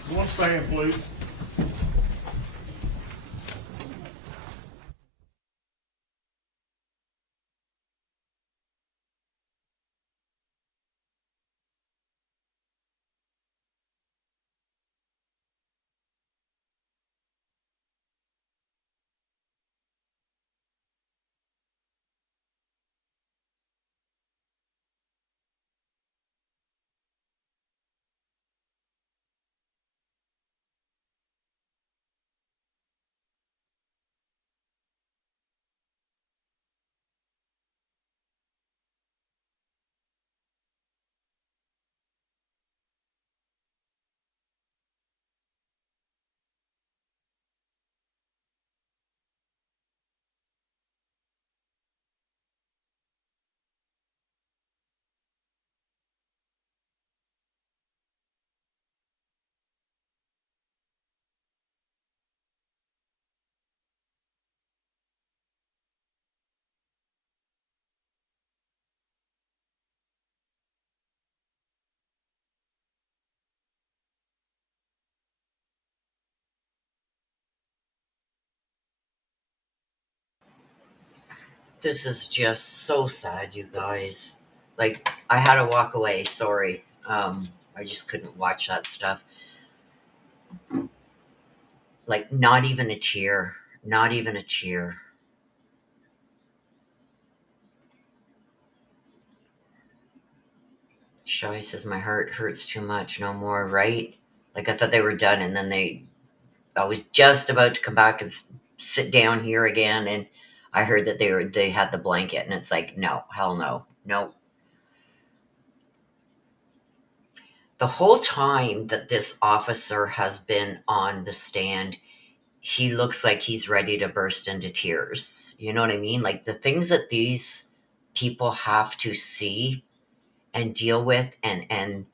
You want to stand, please? This is just so sad, you guys. Like, I had to walk away. Sorry. I just couldn't watch that stuff. Like, not even a tear. Not even a tear. Shoei says, my heart hurts too much. No more, right? Like, I thought they were done, and then I was just about to come back and sit down here again, and I heard that they had the blanket, and it's like, no, hell no. No. The whole time that this officer has been on the stand, he looks like he's ready to burst into tears. You know what I mean? Like the things that these people have to see and deal with and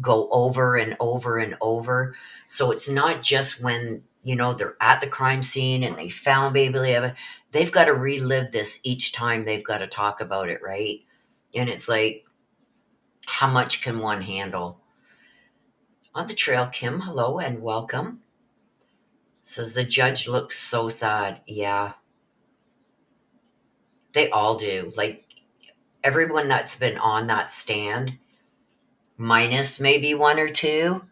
go over and over and over. So it's not just when, they're at the crime scene and they found baby Leah. They've got to relive this each time they've got to talk about it, right? And it's like, how much can one handle? On the trail, Kim, hello and welcome. Says the judge looks so sad. Yeah, they all do. Like everyone that's been on that stand, minus maybe one or two,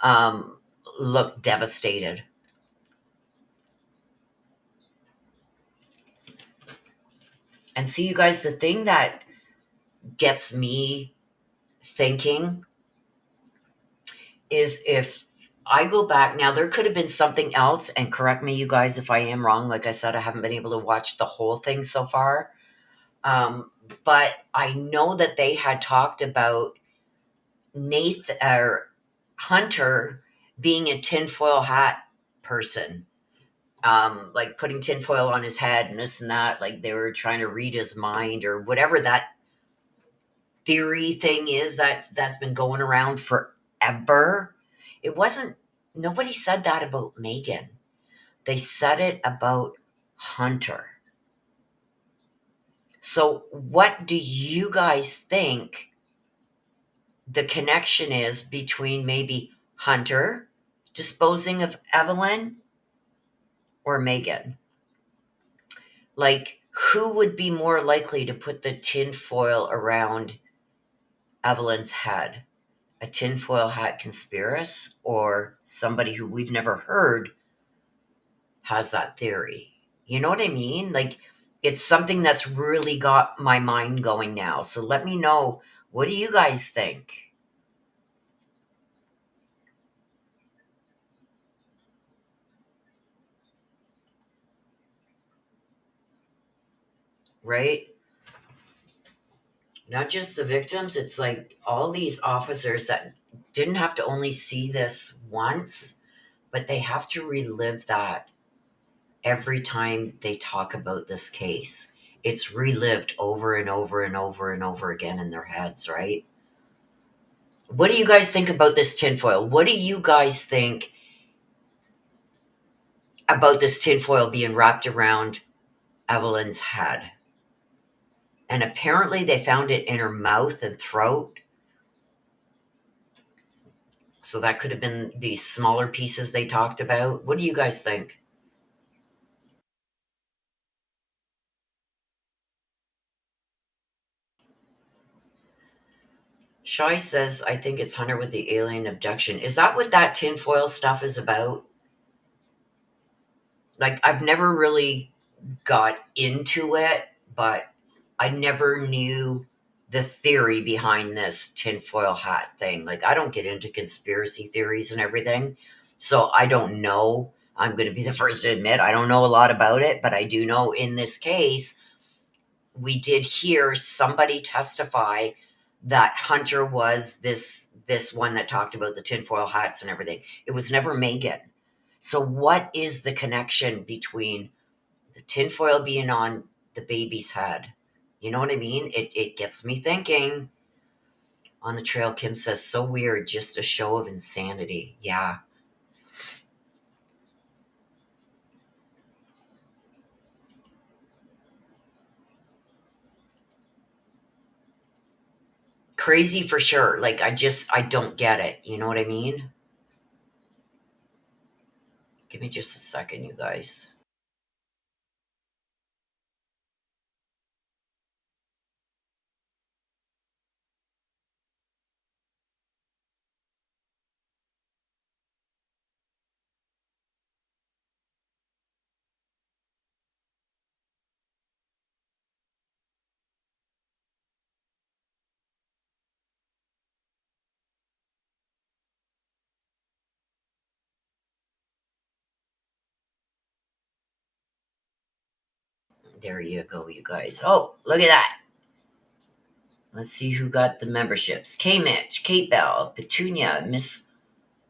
um, look devastated. And see, you guys, the thing that gets me thinking is if I go back now, there could have been something else, and correct me, you guys, if I am wrong. Like I said, I haven't been able to watch the whole thing so far. But I know that they had talked about Nathan or Hunter being a tinfoil hat person, like putting tinfoil on his head and this and that. Like they were trying to read his mind or whatever that theory thing is that's been going around forever. It wasn't. Nobody said that about Megan. They said it about Hunter. So, what do you guys think the connection is between maybe Hunter disposing of Evelyn or Megan? Like, who would be more likely to put the tinfoil around Evelyn's head? A tinfoil hat conspiracist or somebody who we've never heard has that theory? You know what I mean? Like, it's something that's really got my mind going now. So let me know, what do you guys think? Right? Not just the victims, it's like all these officers that didn't have to only see this once, but they have to relive that every time they talk about this case. it's relived over and over and over and over again in their heads, right? What do you guys think about this tinfoil? What do you guys think about this tinfoil being wrapped around Evelyn's head? And apparently they found it in her mouth and throat. So that could have been these smaller pieces they talked about. What do you guys think? Shai says, I think it's Hunter with the alien abduction. Is that what that tinfoil stuff is about? Like, I've never really got into it, but I never knew the theory behind this tinfoil hat thing. Like, I don't get into conspiracy theories and everything, so I don't know. I'm going to be the first to admit I don't know a lot about it, but I do know in this case, we did hear somebody testify that Hunter was this one that talked about the tinfoil hats and everything. It was never Megan. So what is the connection between the tinfoil being on the baby's head? You know what I mean? It gets me thinking. On the trail, Kim says, so weird, just a show of insanity. Yeah. Crazy for sure. Like, I don't get it. You know what I mean? Give me just a second, you guys. There you go, you guys. Oh, look at that. Let's see who got the memberships. K Mitch, Kate Bell, Petunia, Miss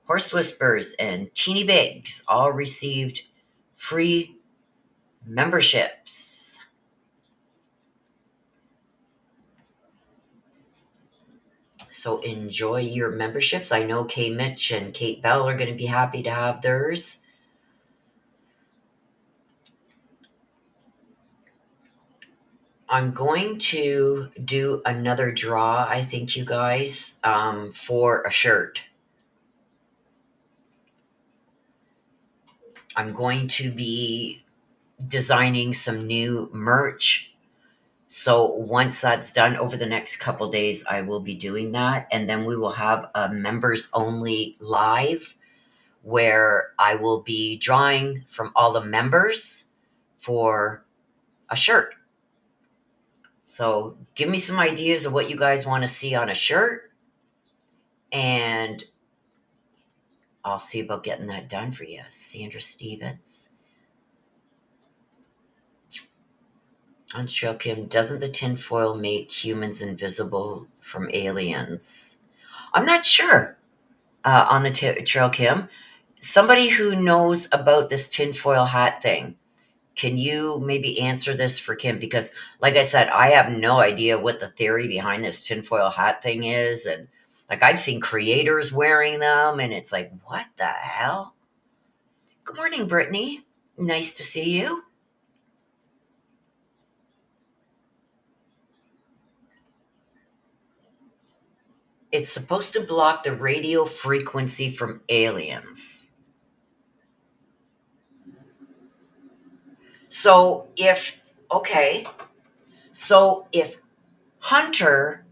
Horse Whispers, and Teeny Biggs all received free memberships. So enjoy your memberships. I know K Mitch and Kate Bell are going to be happy to have theirs. I'm going to do another draw, I think, you guys, for a shirt. I'm going to be designing some new merch. So once that's done over the next couple days, I will be doing that. And then we will have a members only live where I will be drawing from all the members for a shirt. So give me some ideas of what you guys want to see on a shirt, and I'll see about getting that done for you. Sandra Stevens. Unshook him. Doesn't the tinfoil make humans invisible from aliens? I'm not sure on the trail, Kim. Somebody who knows about this tinfoil hat thing, can you maybe answer this for Kim? Because, like I said, I have no idea what the theory behind this tinfoil hat thing is. And, like, I've seen creators wearing them, and it's like, what the hell? Good morning, Brittany. Nice to see you. It's supposed to block the radio frequency from aliens. So if Hunter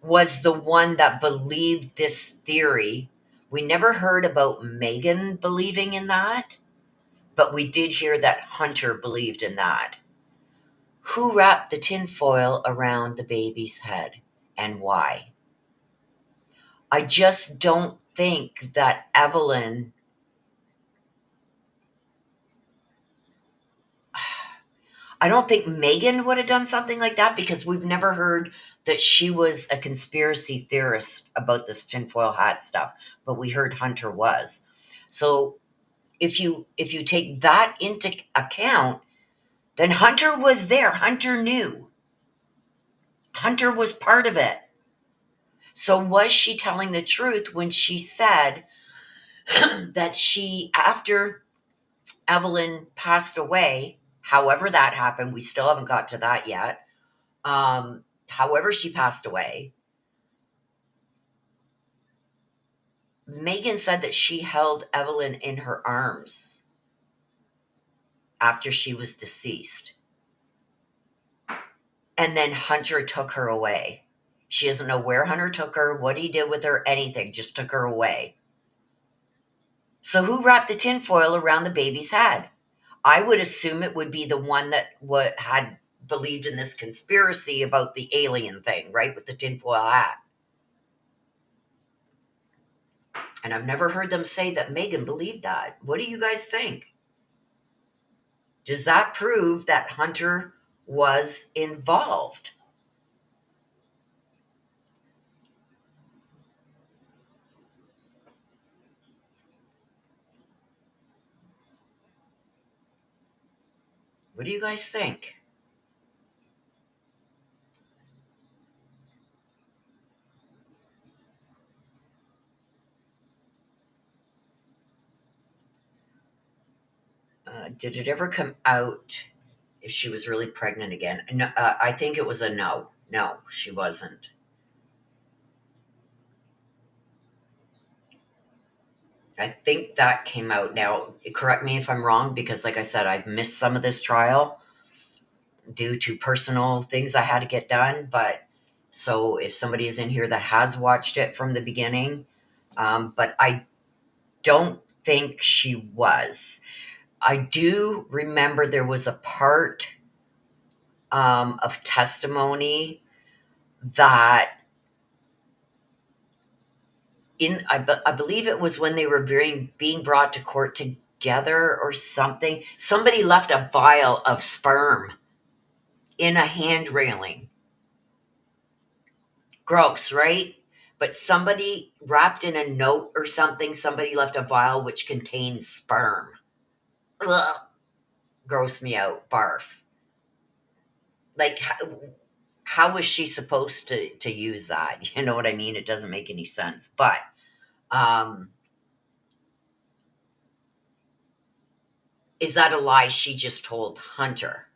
was the one that believed this theory, we never heard about Megan believing in that, but we did hear that Hunter believed in that. Who wrapped the tinfoil around the baby's head and why? I just don't think that Evelyn. I don't think Megan would have done something like that, because we've never heard that she was a conspiracy theorist about this tinfoil hat stuff, but we heard Hunter was. So if you take that into account, Then Hunter was there. Hunter knew. Hunter was part of it. So was she telling the truth when she said that she, after Evelyn passed away, however that happened, we still haven't got to that yet. However she passed away, Megan said that she held Evelyn in her arms after she was deceased. And then Hunter took her away. She doesn't know where Hunter took her, what he did with her, anything, just took her away. So who wrapped the tinfoil around the baby's head? I would assume it would be the one that had believed in this conspiracy about the alien thing, right, with the tinfoil hat. And I've never heard them say that Megan believed that. What do you guys think? Does that prove that Hunter was involved? What do you guys think? Did it ever come out if she was really pregnant again? No, I think it was a no. No, she wasn't. I think that came out. Now, correct me if I'm wrong, because like I said, I've missed some of this trial due to personal things I had to get done. But so if somebody is in here that has watched it from the beginning, but I don't think she was. I do remember there was a part of testimony that I believe it was when they were being brought to court together or something. Somebody left a vial of sperm in a hand railing. Gross, right? But somebody wrapped in a note or something, somebody left a vial which contained sperm. Ugh. Gross me out. Barf. Like, how was she supposed to use that? You know what I mean? It doesn't make any sense. But is that a lie she just told Hunter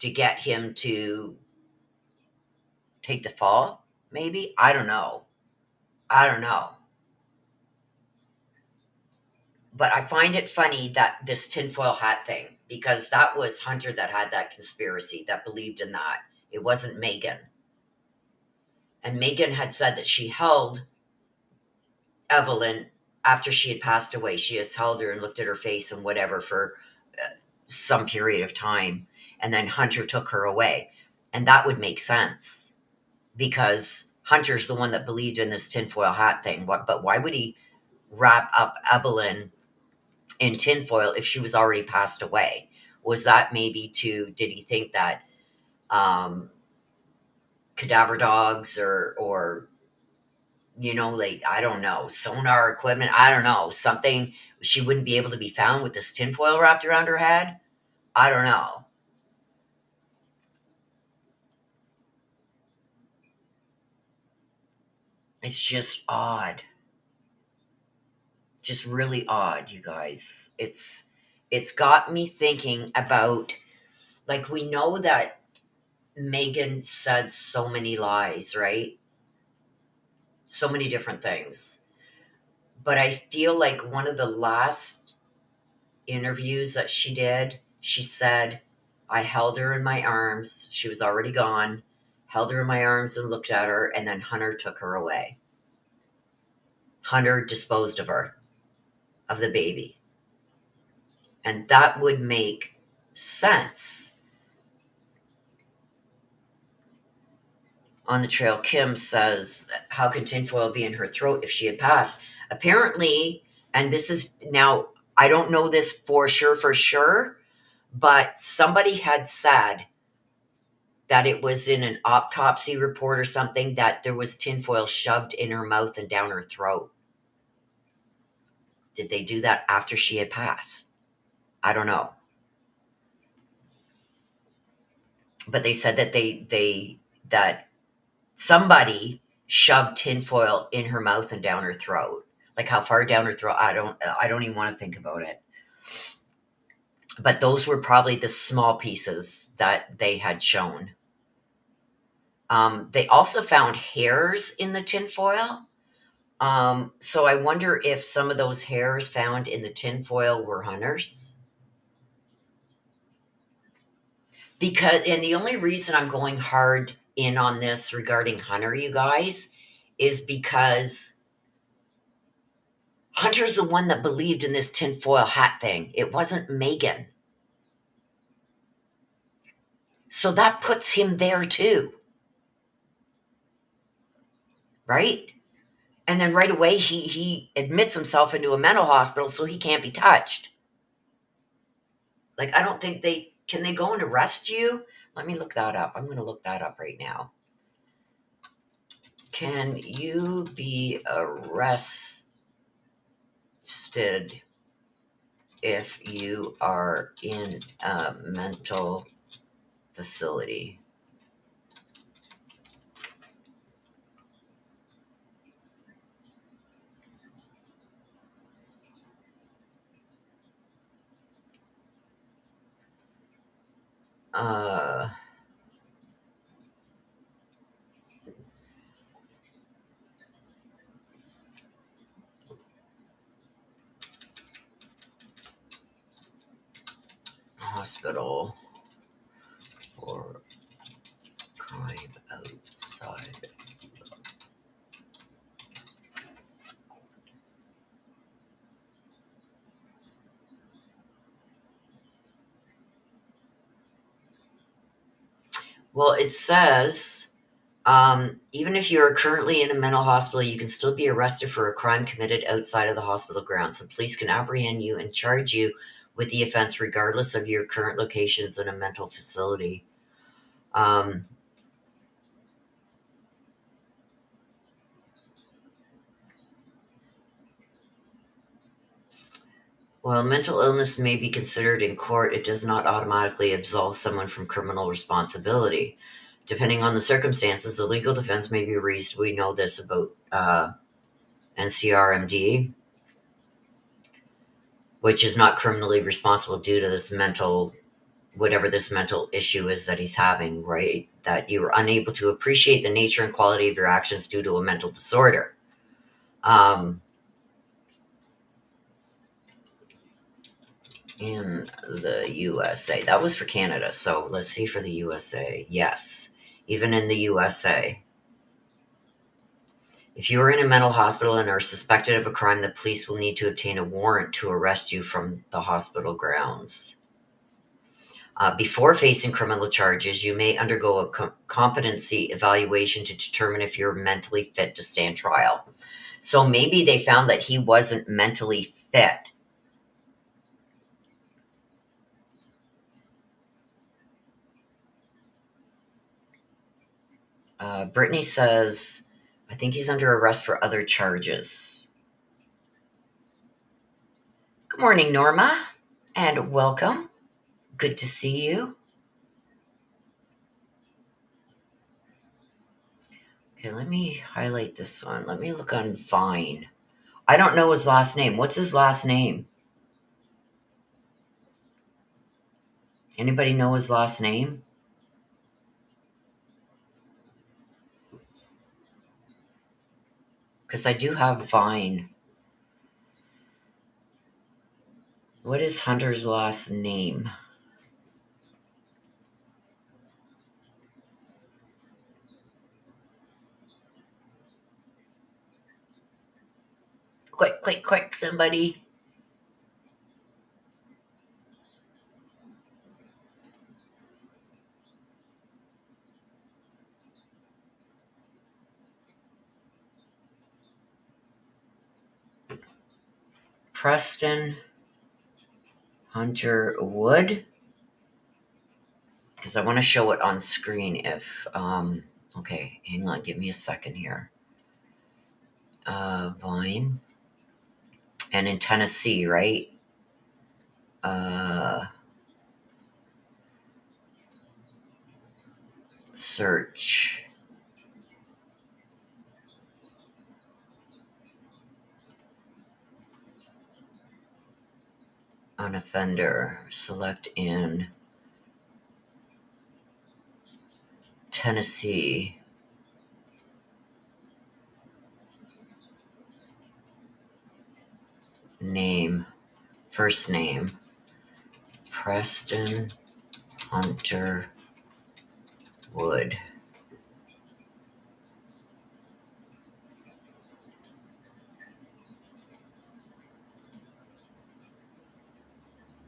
to get him to take the fall? Maybe? I don't know. But I find it funny that this tinfoil hat thing, because that was Hunter that had that conspiracy, that believed in that. It wasn't Megan. And Megan had said that she held Evelyn after she had passed away. She has held her and looked at her face and whatever for some period of time. And then Hunter took her away. And that would make sense because Hunter's the one that believed in this tinfoil hat thing. But why would he wrap up Evelyn in tinfoil if she was already passed away? Was that maybe did he think that cadaver dogs or like, I don't know, sonar equipment, I don't know, something, she wouldn't be able to be found with this tinfoil wrapped around her head? I don't know. It's just odd. Just really odd, you guys. It's got me thinking about, like, we know that Megan said so many lies, right? So many different things. But I feel like one of the last interviews that she did, she said, I held her in my arms. She was already gone. Held her in my arms and looked at her, and then Hunter took her away. Hunter disposed of her, of the baby. And that would make sense. On the trail, Kim says, how can tinfoil be in her throat if she had passed? Apparently, and this is now, I don't know this for sure, but somebody had said that it was in an autopsy report or something that there was tinfoil shoved in her mouth and down her throat. Did they do that after she had passed? I don't know. But they said that that somebody shoved tinfoil in her mouth and down her throat. Like how far down her throat, I don't even want to think about it. But those were probably the small pieces that they had shown. They also found hairs in the tinfoil. So I wonder if some of those hairs found in the tinfoil were Hunter's. And the only reason I'm going hard in on this regarding Hunter, you guys, is because Hunter's the one that believed in this tinfoil hat thing. It wasn't Megan. So that puts him there too. Right? And then right away he admits himself into a mental hospital so he can't be touched. Like, I don't think can they go and arrest you? Let me look that up. I'm going to look that up right now. Can you be arrested if you are in a mental facility? Hospital for crime outside. Well, it says, even if you are currently in a mental hospital, you can still be arrested for a crime committed outside of the hospital grounds. The police can apprehend you and charge you with the offense regardless of your current locations in a mental facility. While mental illness may be considered in court, it does not automatically absolve someone from criminal responsibility. Depending on the circumstances, the legal defense may be raised. We know this about NCRMD, which is not criminally responsible due to this whatever this mental issue is that he's having, right? That you are unable to appreciate the nature and quality of your actions due to a mental disorder. In the USA. That was for Canada, so let's see for the USA. Yes, even in the USA. If you are in a mental hospital and are suspected of a crime, the police will need to obtain a warrant to arrest you from the hospital grounds. Before facing criminal charges, you may undergo a competency evaluation to determine if you're mentally fit to stand trial. So maybe they found that he wasn't mentally fit. Brittany says, I think he's under arrest for other charges. Good morning, Norma, and welcome. Good to see you. Okay, let me highlight this one. Let me look on Vine. I don't know his last name. What's his last name? Anybody know his last name? Because I do have Vine. What is Hunter's last name? Quick, somebody. Preston Hunter Wood. Because I want to show it on screen if, okay, hang on, give me a second here. Vine. And in Tennessee, right? Search. On offender, select in Tennessee. Name, first name, Preston Hunter Wood.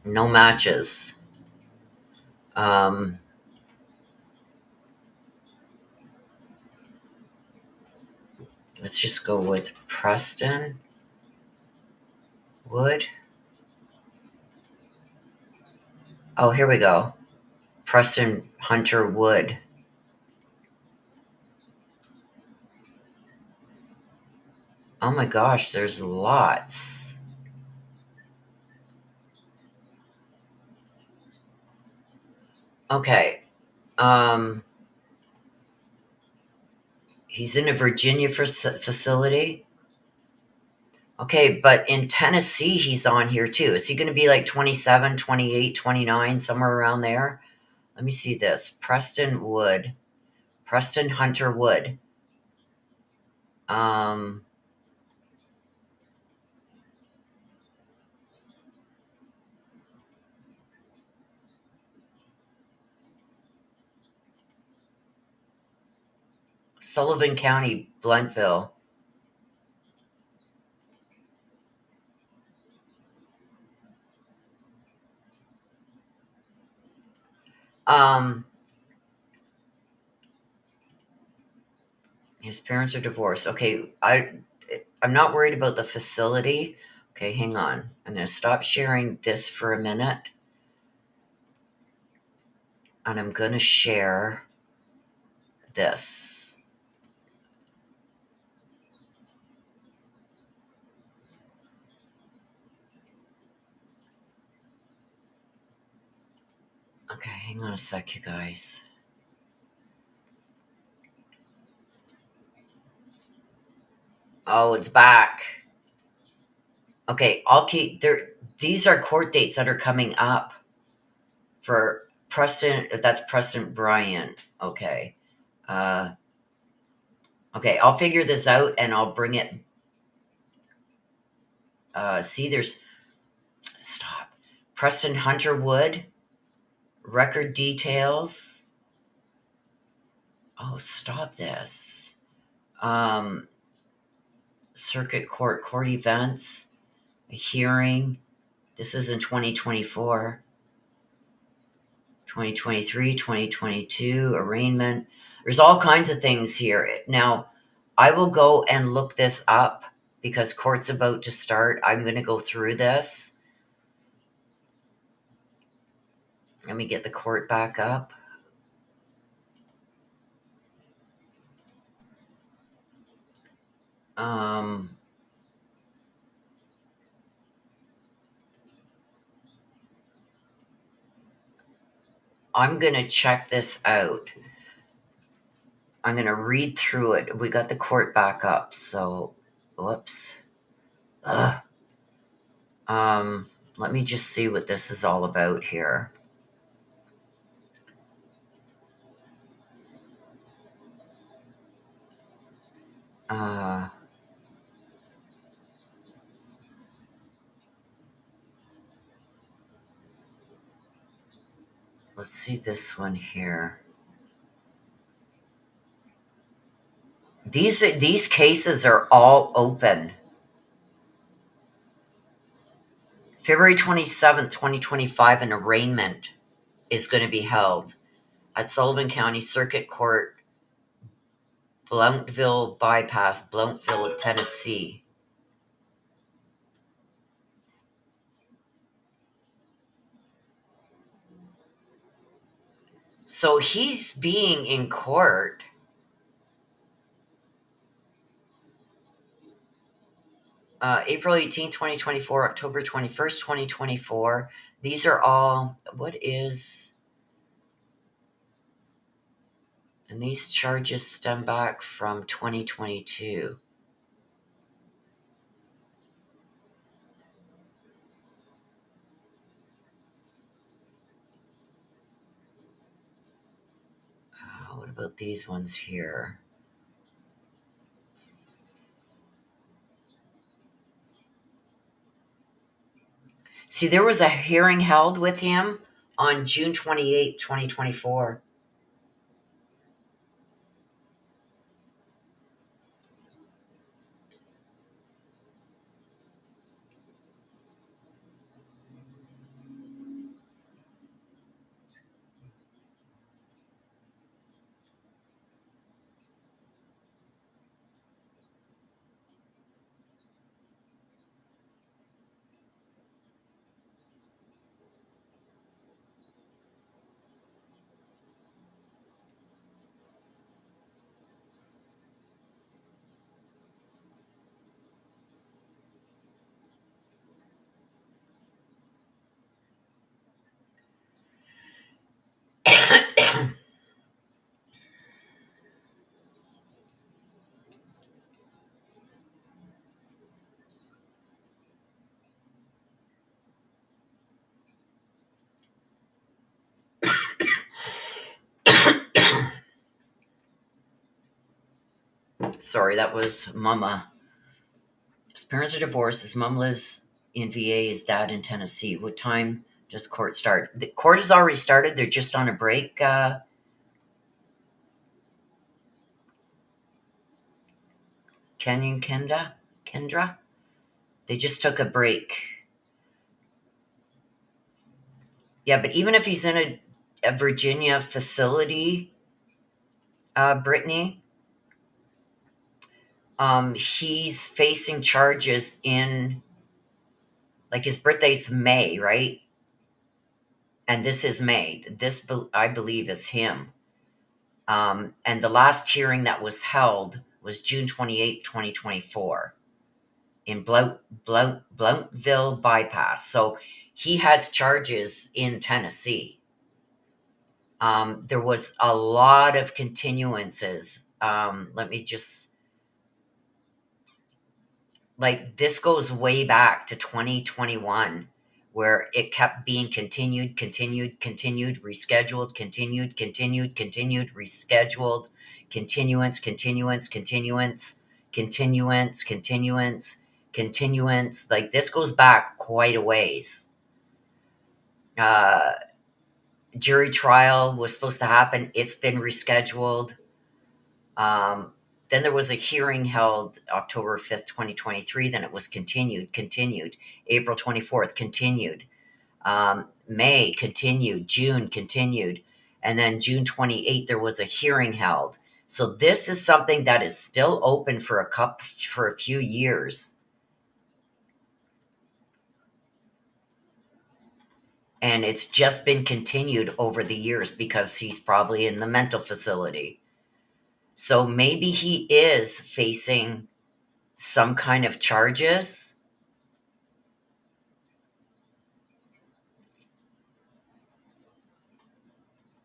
No matches. Let's just go with Preston Wood. Oh, here we go. Preston Hunter Wood. Oh my gosh, there's lots. Okay. He's in a Virginia facility. Okay, but in Tennessee, he's on here too. Is he going to be like 27, 28, 29, somewhere around there? Let me see this. Preston Wood. Preston Hunter Wood. Sullivan County, Bluntville. His parents are divorced. Okay, I'm not worried about the facility. Okay, hang on. I'm going to stop sharing this for a minute. And I'm going to share this. Okay, hang on a sec, you guys. Oh, it's back. Okay, I'll keep there. These are court dates that are coming up for Preston. That's Preston Bryant. Okay. Okay, I'll figure this out and I'll bring it. See, there's. Stop. Preston Hunter Wood. Record details. Oh, stop this. Circuit court events, a hearing. This is in 2024, 2023, 2022, arraignment. There's all kinds of things here. Now, I will go and look this up because court's about to start. I'm going to go through this. Let me get the court back up. I'm going to check this out. I'm going to read through it. We got the court back up, so whoops. Ugh. Let me just see what this is all about here. Let's see this one here. These cases are all open. February 27th, 2025, an arraignment is going to be held at Sullivan County Circuit Court, Blountville Bypass, Blountville, Tennessee. So he's being in court. April 18, 2024, October 21st, 2024, These are all, what is, and these charges stem back from 2022. What about these ones here? See, there was a hearing held with him on June 28th, 2024. Sorry, that was Mama. His parents are divorced. His mom lives in VA. His dad in Tennessee. What time does court start? The court has already started. They're just on a break. Kendra? They just took a break. Yeah, but even if he's in a Virginia facility, Brittany, he's facing charges in, like, his birthday's May, right? And this is May. This, I believe, is him. And the last hearing that was held was June 28th, 2024 in Blountville Bypass. So he has charges in Tennessee. There was a lot of continuances. Let me just, like, this goes way back to 2021, where it kept being continued, rescheduled, continued, rescheduled, continuance. Like, this goes back quite a ways. Jury trial was supposed to happen. It's been rescheduled. Then there was a hearing held October 5th, 2023. Then it was continued. April 24th, continued. May, continued. June, continued. And then June 28th, there was a hearing held. So this is something that is still open for a few years. And it's just been continued over the years because he's probably in the mental facility. So maybe he is facing some kind of charges.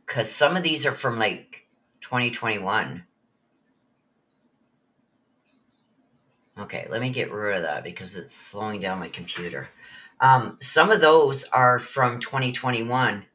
Because some of these are from like 2021. Okay, let me get rid of that because it's slowing down my computer. Some of those are from 2021.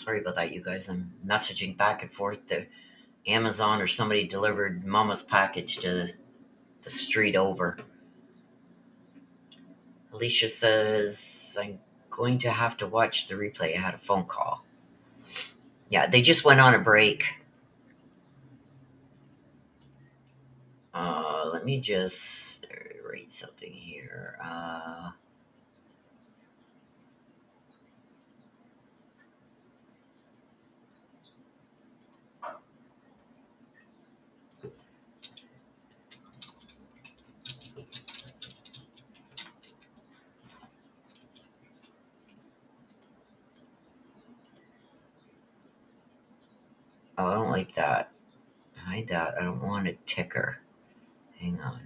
Sorry about that, you guys. I'm messaging back and forth to Amazon, or somebody delivered Mama's package to the street over. Alicia says, I'm going to have to watch the replay. I had a phone call. Yeah, they just went on a break. Let me just write something here. Oh, I don't like that. Hide that. I don't want a ticker. Hang on.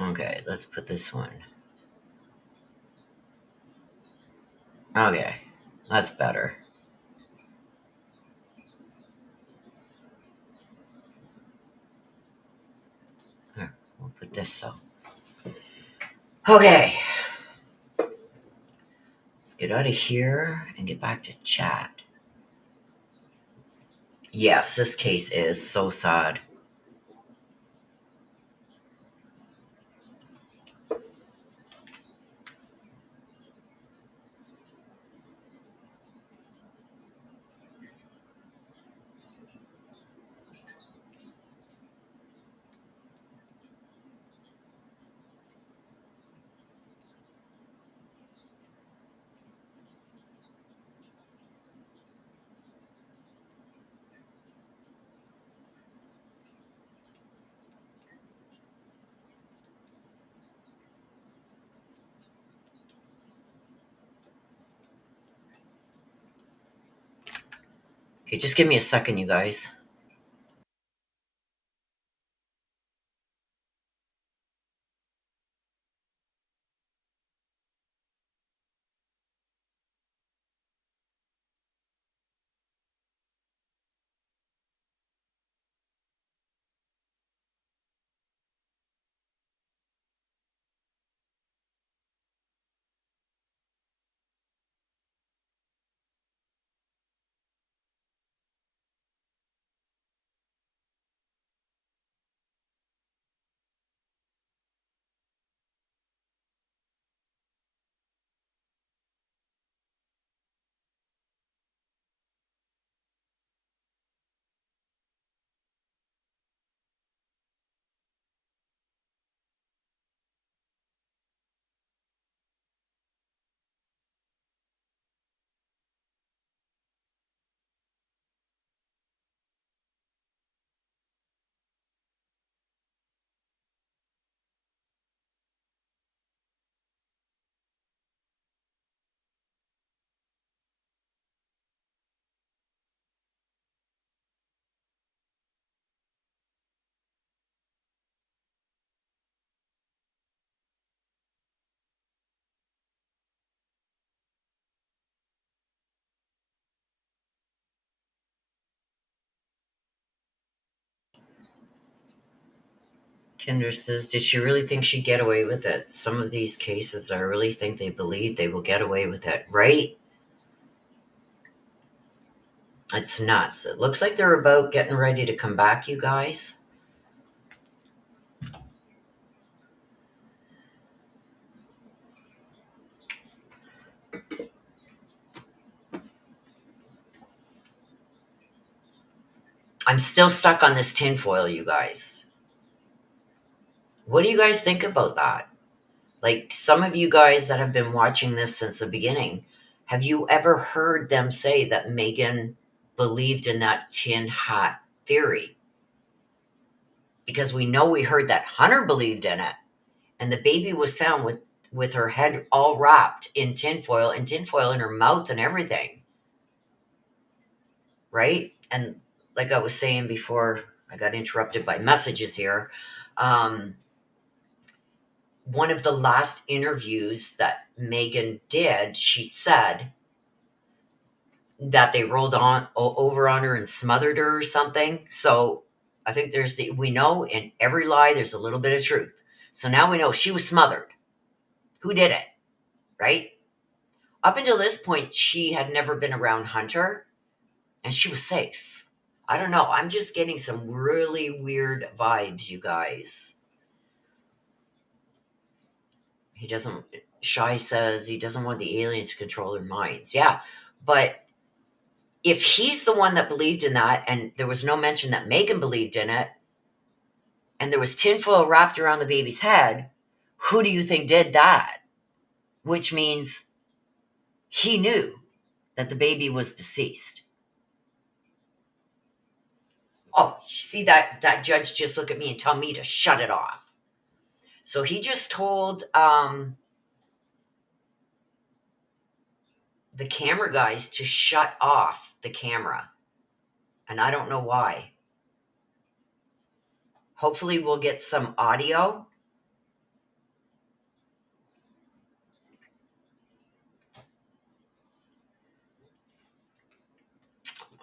Okay, let's put this one. Okay, that's better. Here, we'll put this so. Okay. Let's get out of here and get back to chat. Yes, this case is so sad. Okay, just give me a second, you guys. Kinder says, did she really think she'd get away with it? Some of these cases, I really think they believe they will get away with it, right? It's nuts. It looks like they're about getting ready to come back, you guys. I'm still stuck on this tinfoil, you guys. What do you guys think about that? Like, some of you guys that have been watching this since the beginning, have you ever heard them say that Megan believed in that tin hat theory? Because we know we heard that Hunter believed in it, and the baby was found with her head all wrapped in tinfoil and tinfoil in her mouth and everything. Right? And like I was saying before I got interrupted by messages here, one of the last interviews that Megan did, she said that they rolled on over on her and smothered her or something. So I think we know in every lie there's a little bit of truth. So now we know she was smothered. Who did it? Right? Up until this point, she had never been around Hunter and she was safe. I don't know. I'm just getting some really weird vibes, you guys. He doesn't, Shy says he doesn't want the aliens to control their minds. Yeah. But if he's the one that believed in that, and there was no mention that Megan believed in it, and there was tinfoil wrapped around the baby's head, who do you think did that? Which means he knew that the baby was deceased. Oh, see that judge just look at me and tell me to shut it off. So he just told the camera guys to shut off the camera. And I don't know why. Hopefully we'll get some audio.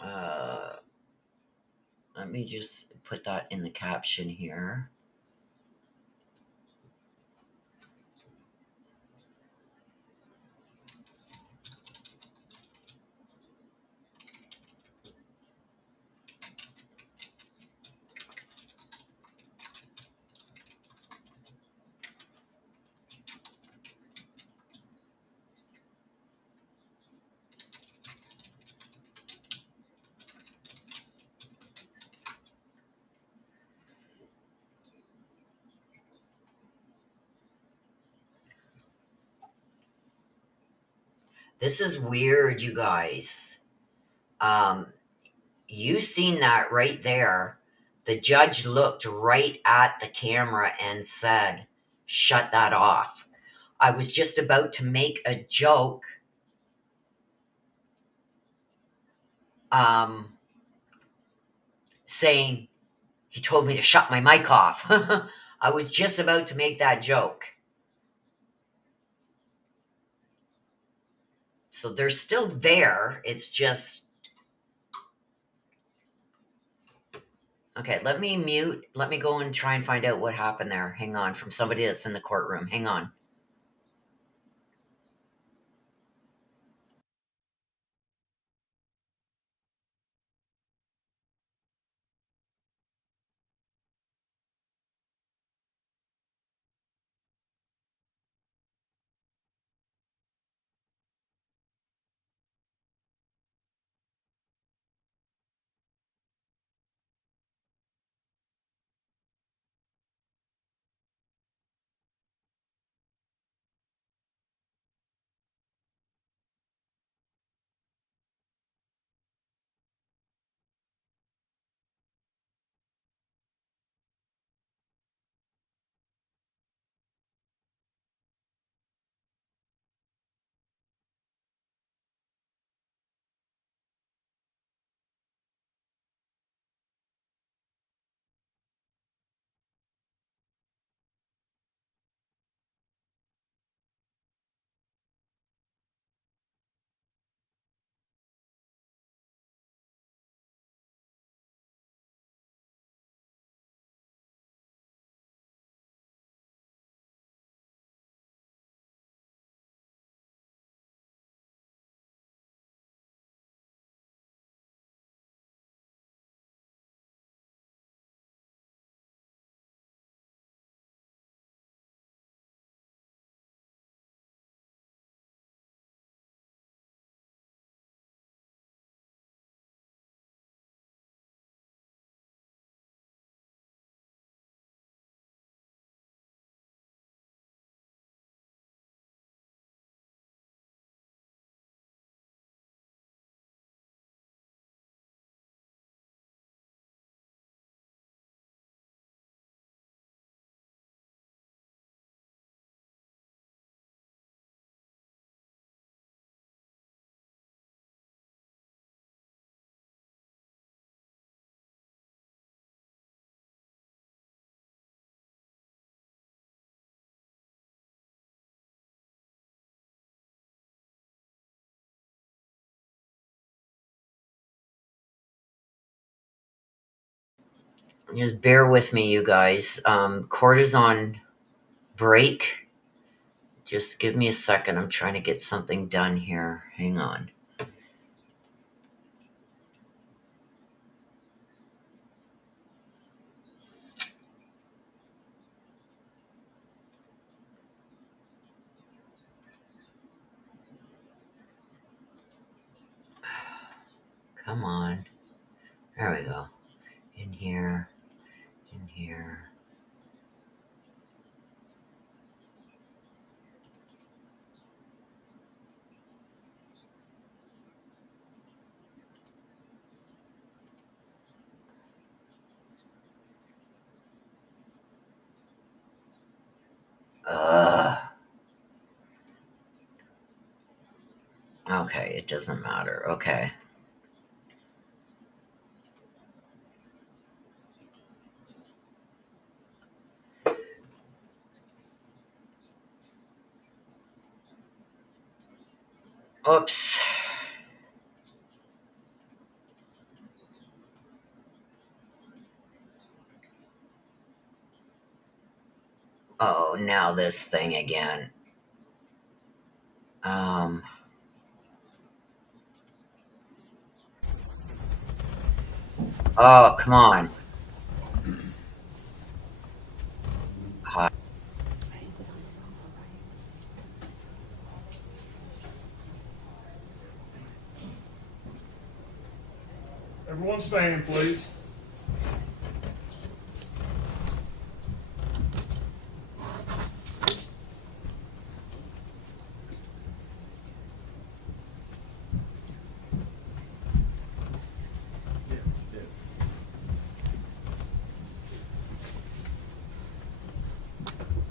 Uh, Let me just put that in the caption here. This is weird, you guys. You seen that right there. The judge looked right at the camera and said, shut that off. I was just about to make a joke saying he told me to shut my mic off. I was just about to make that joke. So they're still there. It's just okay. Let me mute. Let me go and try and find out what happened there. Hang on, from somebody that's in the courtroom. Hang on. Just bear with me, you guys. Court is on break. Just give me a second. I'm trying to get something done here. Hang on. Come on. There we go. In here. In here. Ugh. Okay, it doesn't matter. Okay. Oops. Oh, now this thing again. Um. Oh, come on. Hi. Everyone stand, please.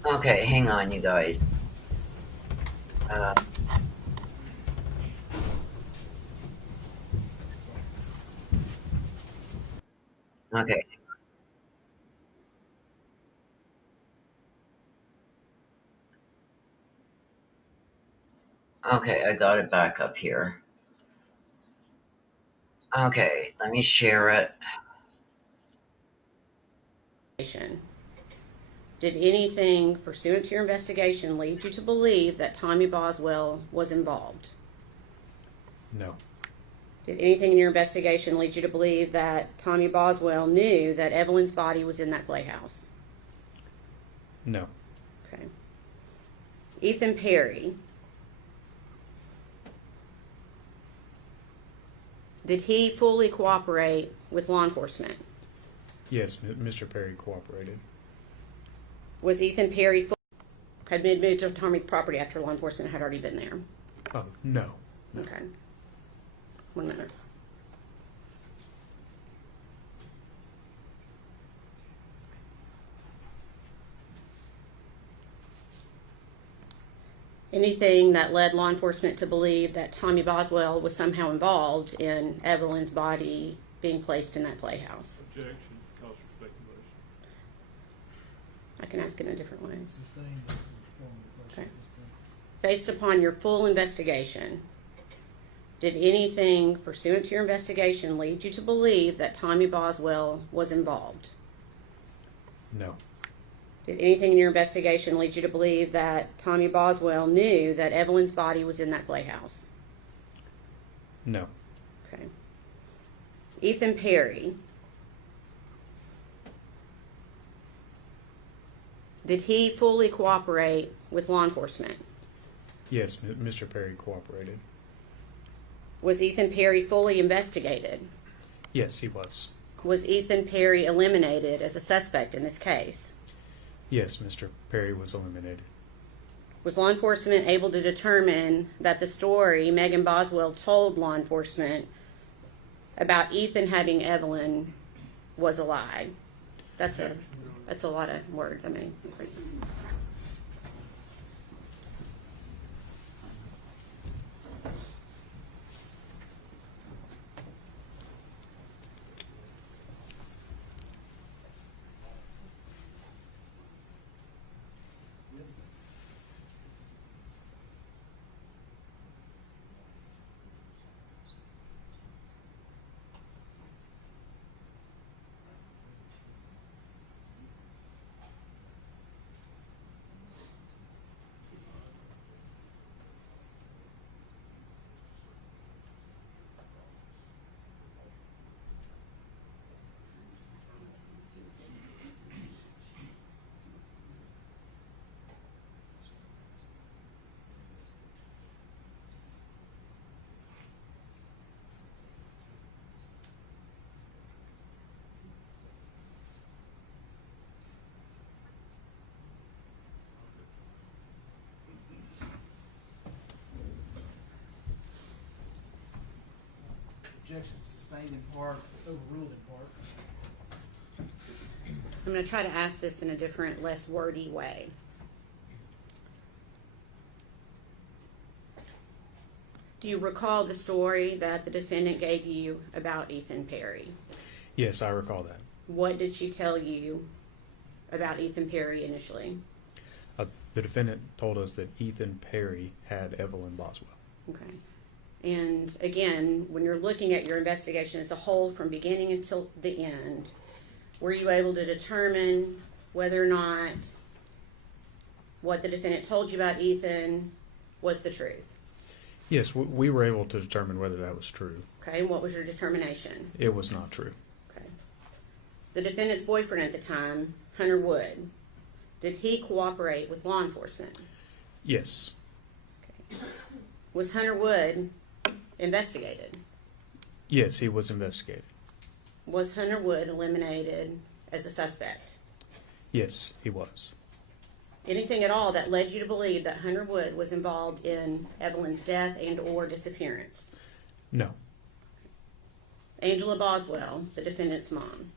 Okay, hang on, you guys. Uh, okay. Okay, I got it back up here. Okay, let me share it. Did anything pursuant to your investigation lead you to believe that Tommy Boswell was involved? No. Did anything in your investigation lead you to believe that Tommy Boswell knew that Evelyn's body was in that playhouse? No. Okay. Ethan Perry. Did he fully cooperate with law enforcement? Yes, Mr. Perry cooperated. Was Ethan Perry had been moved to Tommy's property after law enforcement had already been there? Oh, no. Okay. 1 minute. Anything that led law enforcement to believe that Tommy Boswell was somehow involved in Evelyn's body being placed in that playhouse? Objection, cause for speculation. I can ask it in a different way. Sustained based on the form of the question. Based upon your full investigation, did anything pursuant to your investigation lead you to believe that Tommy Boswell was involved? No. Did anything in your investigation lead you to believe that Tommy Boswell knew that Evelyn's body was in that playhouse? No. Okay. Ethan Perry. Did he fully cooperate with law enforcement? Yes, Mr. Perry cooperated. Was Ethan Perry fully investigated? Yes, he was. Was Ethan Perry eliminated as a suspect in this case? Yes, Mr. Perry was eliminated. Was law enforcement able to determine that the story Megan Boswell told law enforcement about Ethan having Evelyn was a lie? That's a lot of words. I mean, objection sustained in part, overruled in part. I'm going to try to ask this in a different, less wordy way. Do you recall the story that the defendant gave you about Ethan Perry? Yes, I recall that. What did she tell you about Ethan Perry initially? The defendant told us that Ethan Perry had Evelyn Boswell. Okay. And again, when you're looking at your investigation as a whole from beginning until the end, were you able to determine whether or not what the defendant told you about Ethan was the truth? Yes, we were able to determine whether that was true. Okay, and what was your determination? It was not true. Okay. The defendant's boyfriend at the time, Hunter Wood, did he cooperate with law enforcement? Yes. Okay. Was Hunter Wood investigated? Yes, he was investigated. Was Hunter Wood eliminated as a suspect? Yes, he was. Anything at all that led you to believe that Hunter Wood was involved in Evelyn's death and or disappearance? No. Angela Boswell, the defendant's mom,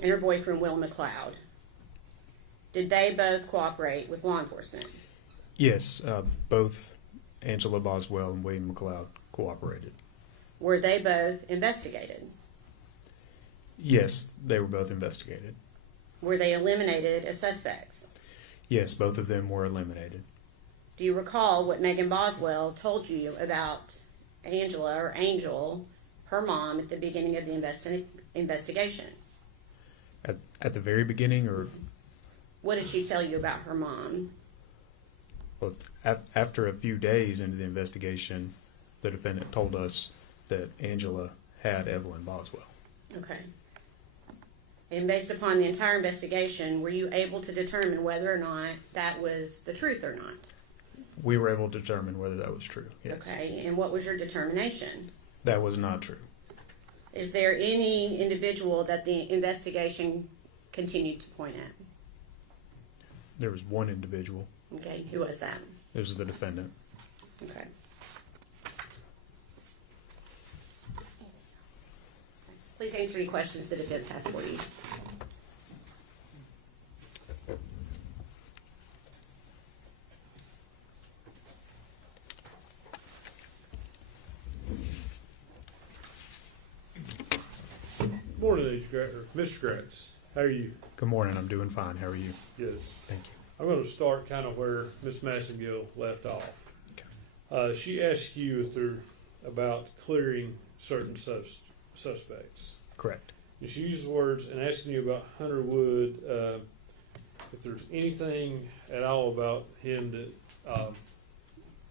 and her boyfriend, Will McLeod, did they both cooperate with law enforcement? Yes, both Angela Boswell and William McLeod cooperated. Were they both investigated? Yes, they were both investigated. Were they eliminated as suspects? Yes, both of them were eliminated. Do you recall what Megan Boswell told you about Angela or Angel, her mom, at the beginning of the investigation? At the very beginning, or What did she tell you about her mom? well, after a few days into the investigation, the defendant told us that Angela had Evelyn Boswell. Okay. And based upon the entire investigation, were you able to determine whether or not that was the truth or not? We were able to determine whether that was true. Yes. Okay, and what was your determination? That was not true. Is there any individual that the investigation continued to point at? There was one individual. Okay, who was that? It was the defendant. Okay. Please answer any questions the defense has for you. Morning, Mr. Gratz. How are you? Good morning. I'm doing fine. How are you? Good. Thank you. I'm going to start kind of where Miss Massengill left off. Okay. She asked you if they're about clearing certain suspects. Correct. And she used words and asking you about Hunter Wood, if there's anything at all about him that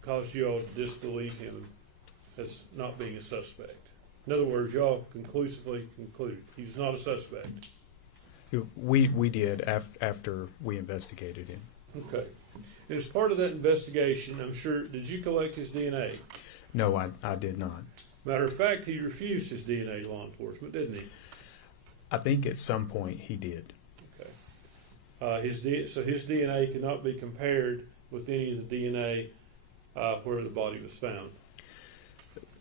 caused you all to disbelieve him as not being a suspect. In other words, y'all conclusively concluded he's not a suspect. We did after we investigated him. Okay. And as part of that investigation, I'm sure, did you collect his DNA? No, I did not. Matter of fact, he refused his DNA to law enforcement, didn't he? I think at some point he did. Okay. So his DNA cannot be compared with any of the DNA where the body was found.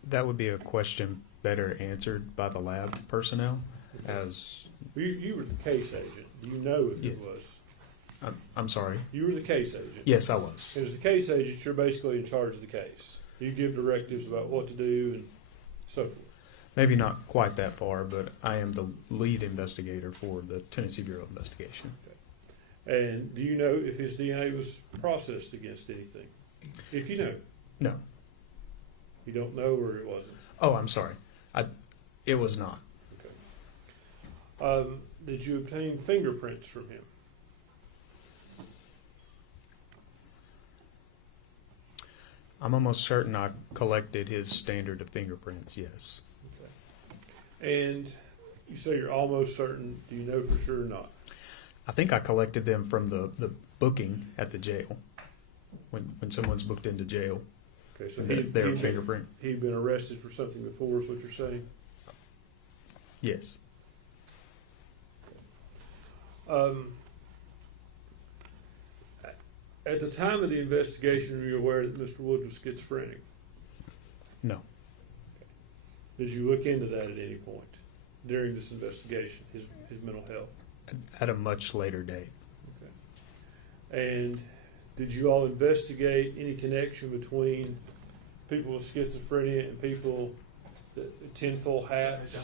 That would be a question better answered by the lab personnel. As You were the case agent. Do you know if it Yeah. was? I'm sorry. You were the case agent. Yes, I was. And as the case agent, you're basically in charge of the case. You give directives about what to do and so forth. Maybe not quite that far, but I am the lead investigator for the Tennessee Bureau of Investigation. And do you know if his DNA was processed against anything? If you know. No. You don't know, or it wasn't? Oh, I'm sorry. It was not. Okay. Did you obtain fingerprints from him? I'm almost certain I collected his standard of fingerprints, yes. And you say you're almost certain. Do you know for sure or not? I think I collected them from the booking at the jail. When someone's booked into jail, Okay, so their fingerprint. He'd been arrested for something before, is what you're saying? Yes. At the time of the investigation, were you aware that Mr. Wood was schizophrenic? No. Did you look into that at any point during this investigation, his mental health? At a much later date. And did you all investigate any connection between people with schizophrenia and people that tinfoil hats?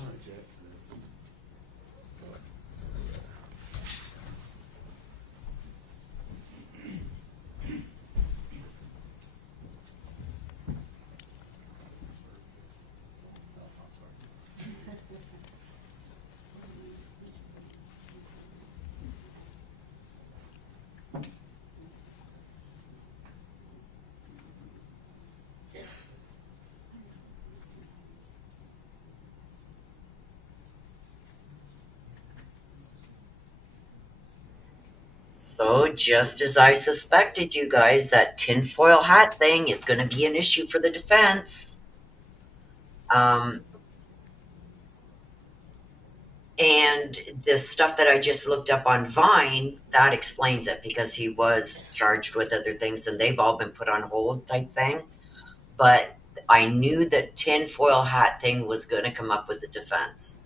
So, just as I suspected, you guys, that tinfoil hat thing is going to be an issue for the defense. And the stuff that I just looked up on Vine, that explains it because he was charged with other things and they've all been put on hold type thing. But I knew that tinfoil hat thing was going to come up with the defense.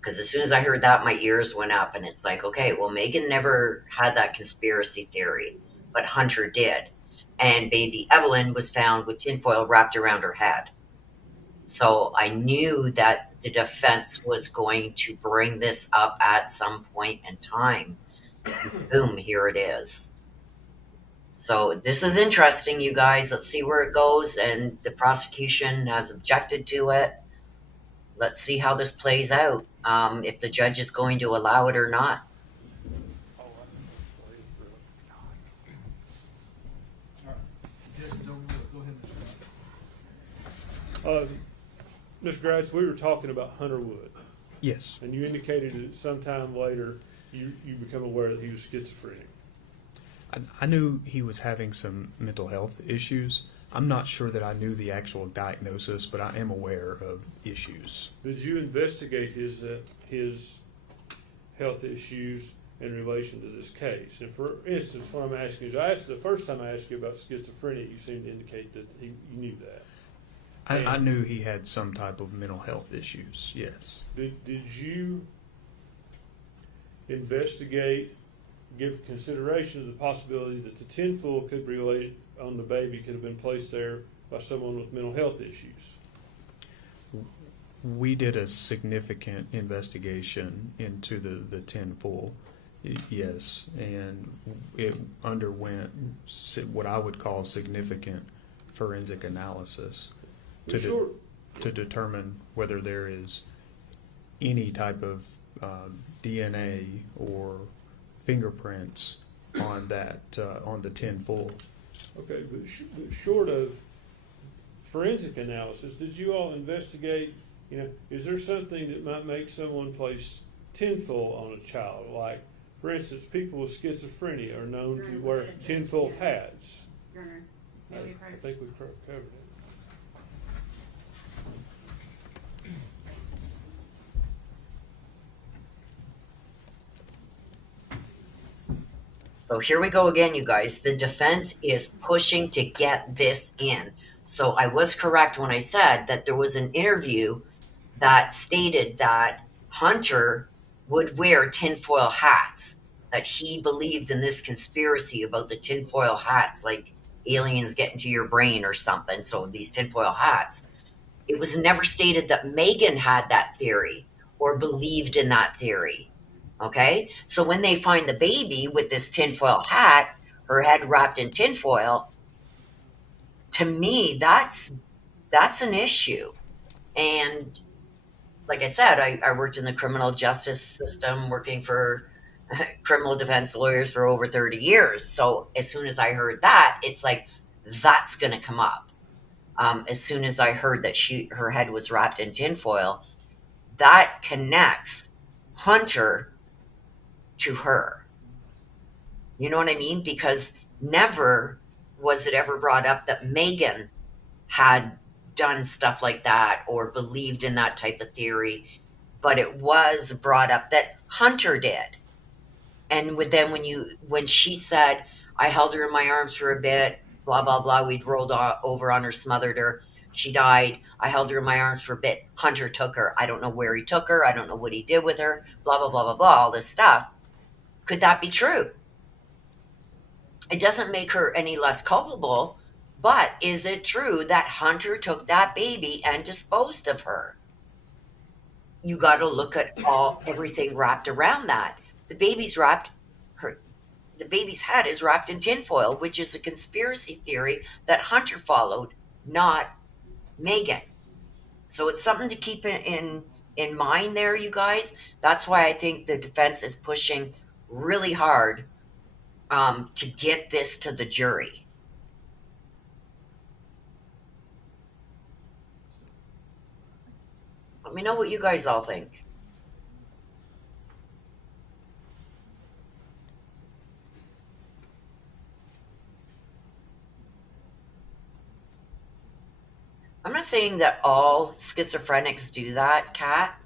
Because as soon as I heard that, my ears went up, and it's like, okay, well, Megan never had that conspiracy theory, but Hunter did. And baby Evelyn was found with tinfoil wrapped around her head. So I knew that the defense was going to bring this up at some point in time. Boom, here it is. So this is interesting, you guys. Let's see where it goes. And the prosecution has objected to it. Let's see how this plays out, if the judge is going to allow it or not. All right. Justin's over with. Go ahead, Mr. Wright. Mr. Gratz, we were talking about Hunter Wood, Yes. and you indicated that sometime later you become aware that he was schizophrenic. I knew he was having some mental health issues. I'm not sure that I knew the actual diagnosis, but I am aware of issues. Did you investigate his health issues in relation to this case? And for instance, what I'm asking is, the first time I asked you about schizophrenia, you seemed to indicate that you knew that. I knew he had some type of mental health issues, yes. Did you investigate, give consideration to the possibility that the tinfoil could be related on the baby, could have been placed there by someone with mental health issues? We did a significant investigation into the tinfoil, yes, and it underwent what I would call significant forensic analysis Sure. to determine whether there is any type of DNA or fingerprints on that on the tinfoil. Okay, but short of forensic analysis, did you all investigate, is there something that might make someone place tinfoil on a child? Like, for instance, people with schizophrenia are known to wear tinfoil hats. I think we've covered it. So here we go again, you guys. The defense is pushing to get this in. So I was correct when I said that there was an interview that stated that Hunter would wear tinfoil hats, that he believed in this conspiracy about the tinfoil hats, like aliens get into your brain or something. So these tinfoil hats. It was never stated that Megan had that theory or believed in that theory. Okay, so when they find the baby with this tinfoil hat, her head wrapped in tinfoil, to me, that's an issue. And like I said, I worked in the criminal justice system, working for criminal defense lawyers for over 30 years. So as soon as I heard that, it's like, that's going to come up. As soon as I heard that her head was wrapped in tinfoil, that connects Hunter to her. You know what I mean? Because never was it ever brought up that Megan had done stuff like that or believed in that type of theory, but it was brought up that Hunter did. And then when she said, I held her in my arms for a bit, blah, blah, blah, we'd rolled over on her, smothered her, She died. I held her in my arms for a bit. Hunter took her. I don't know where he took her. I don't know what he did with her. Blah, blah, blah, blah, blah, all this stuff. Could that be true? It doesn't make her any less culpable, but is it true that Hunter took that baby and disposed of her? You got to look at everything wrapped around that. The baby's wrapped her the baby's head is wrapped in tinfoil, which is a conspiracy theory that Hunter followed, not Megan. So it's something to keep in mind there, you guys. That's why I think the defense is pushing really hard to get this to the jury. Let me know what you guys all think. I'm not saying that all schizophrenics do that, Kat,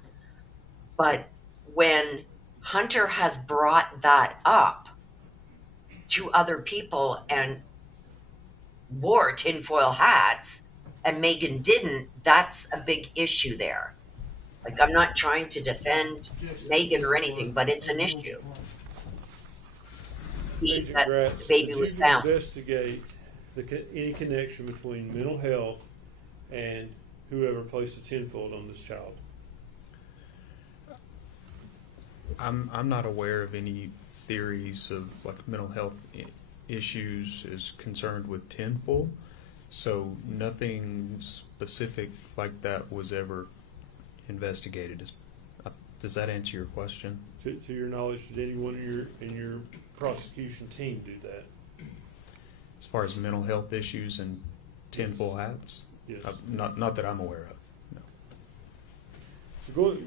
but when Hunter has brought that up to other people and wore tinfoil hats and Megan didn't, that's a big issue there. Like, I'm not trying to defend Megan or anything, but it's an issue. Agent That Gratz, the baby was did you found. investigate any connection between mental health and whoever placed the tinfoil on this child? I'm not aware of any theories of like mental health issues is concerned with tinfoil, so nothing specific like that was ever investigated. Does that answer your question? To your knowledge, did anyone in your prosecution team do that? As far as mental health issues and tinfoil hats, Yes. not that I'm aware of. No. So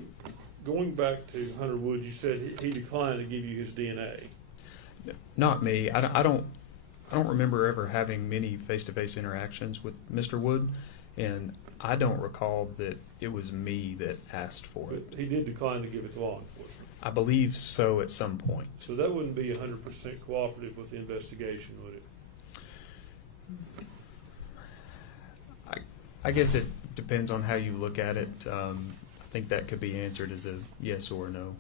going back to Hunter Wood, you said he declined to give you his DNA. Not me. I don't remember ever having many face-to-face interactions with Mr. Wood, and I don't recall that it was me that asked for But it. he did decline to give it to law enforcement. I believe so at some point. So that wouldn't be 100% cooperative with the investigation, would it? I guess it depends on how you look at it. I think that could be answered as a yes or a no.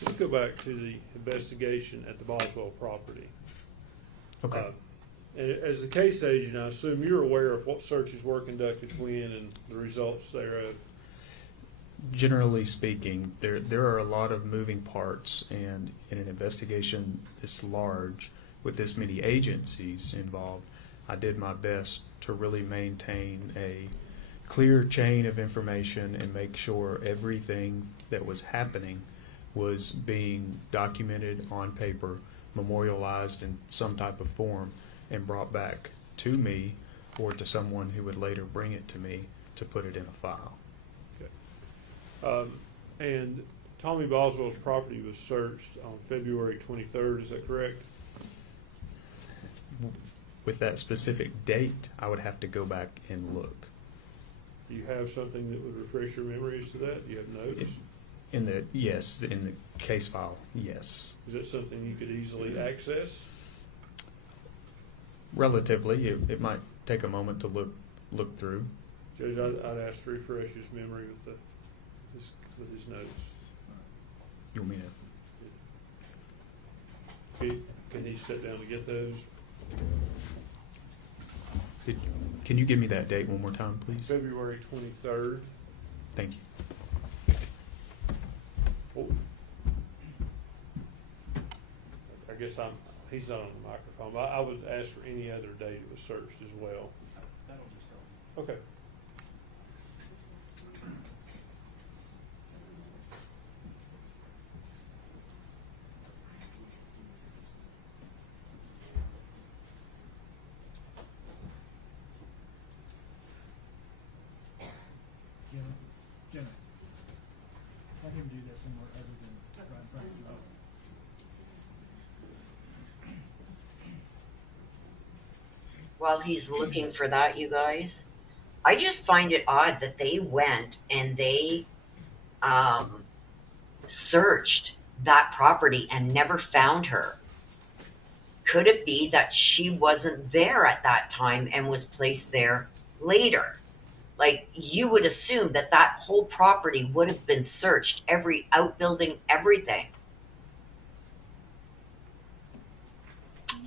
Let's go back to the investigation at the Boswell property. Okay. And as the case agent, I assume you're aware of what searches were conducted when and the results thereof. Generally speaking, there are a lot of moving parts, and in an investigation this large, with this many agencies involved, I did my best to really maintain a clear chain of information and make sure everything that was happening was being documented on paper, memorialized in some type of form, and brought back to me or to someone who would later bring it to me to put it in a file. And Tommy Boswell's property was searched on February 23rd, is that correct? With that specific date, I would have to go back and look. Do you have something that would refresh your memory as to that? Do you have notes? In the case file, yes. Is that something you could easily access? Relatively, it might take a moment to look through. Judge, I'd ask to refresh his memory with his notes. You want me to? Can he sit down to get those? Can you give me that date one more time, please? February 23rd. Thank you. Oh. I guess he's not on the microphone. I would ask for any other date it was searched as well. That'll just go. Okay. Jimmy, have him do that somewhere other than right in front of you. while he's looking for that, you guys, I just find it odd that they went and they um, searched that property and never found her. Could it be that she wasn't there at that time and was placed there later? Like, you would assume that that whole property would have been searched, every outbuilding, everything.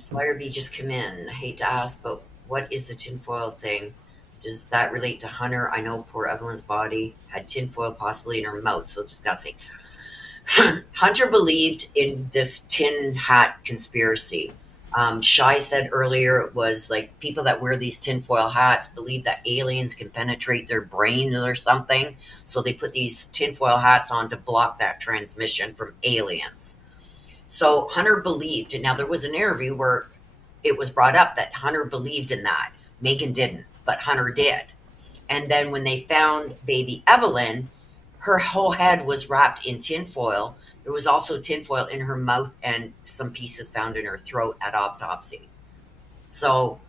Flyer B just come in. I hate to ask, but what is the tinfoil thing? Does that relate to Hunter? I know poor Evelyn's body had tinfoil possibly in her mouth, so disgusting. Hunter believed in this tin hat conspiracy. Shai said earlier it was like people that wear these tinfoil hats believe that aliens can penetrate their brain or something. So they put these tinfoil hats on to block that transmission from aliens. So Hunter believed, and now there was an interview where it was brought up that Hunter believed in that. Megan didn't, but Hunter did. And then when they found baby Evelyn, her whole head was wrapped in tinfoil. There was also tinfoil in her mouth and some pieces found in her throat at autopsy. So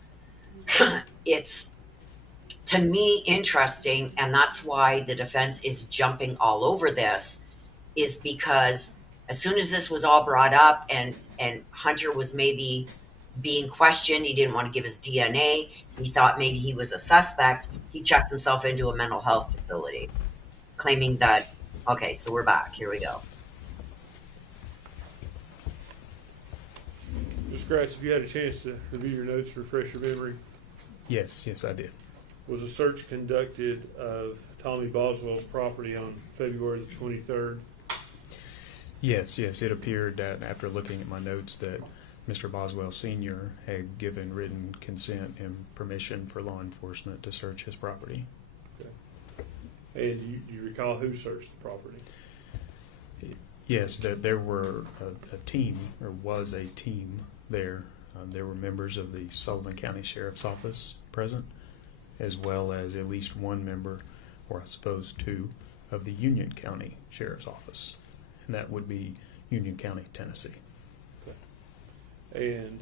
it's, to me, interesting, and that's why the defense is jumping all over this, is because as soon as this was all brought up and Hunter was maybe being questioned, he didn't want to give his DNA, he thought maybe he was a suspect, he checks himself into a mental health facility, claiming that, okay, so we're back, here we go. Ms. Gratz, if you had a chance to review your notes, refresh your memory, Yes, I did. was a search conducted of Tommy Boswell's property on February the 23rd? Yes, it appeared that after looking at my notes that Mr. Boswell Sr. had given written consent and permission for law enforcement to search his property. And do you recall who searched the property? Yes, that there were a team, or was a team there. There were members of the Sullivan County Sheriff's Office present, as well as at least one member, or I suppose two, of the Union County Sheriff's Office. And that would be Union County, Tennessee. And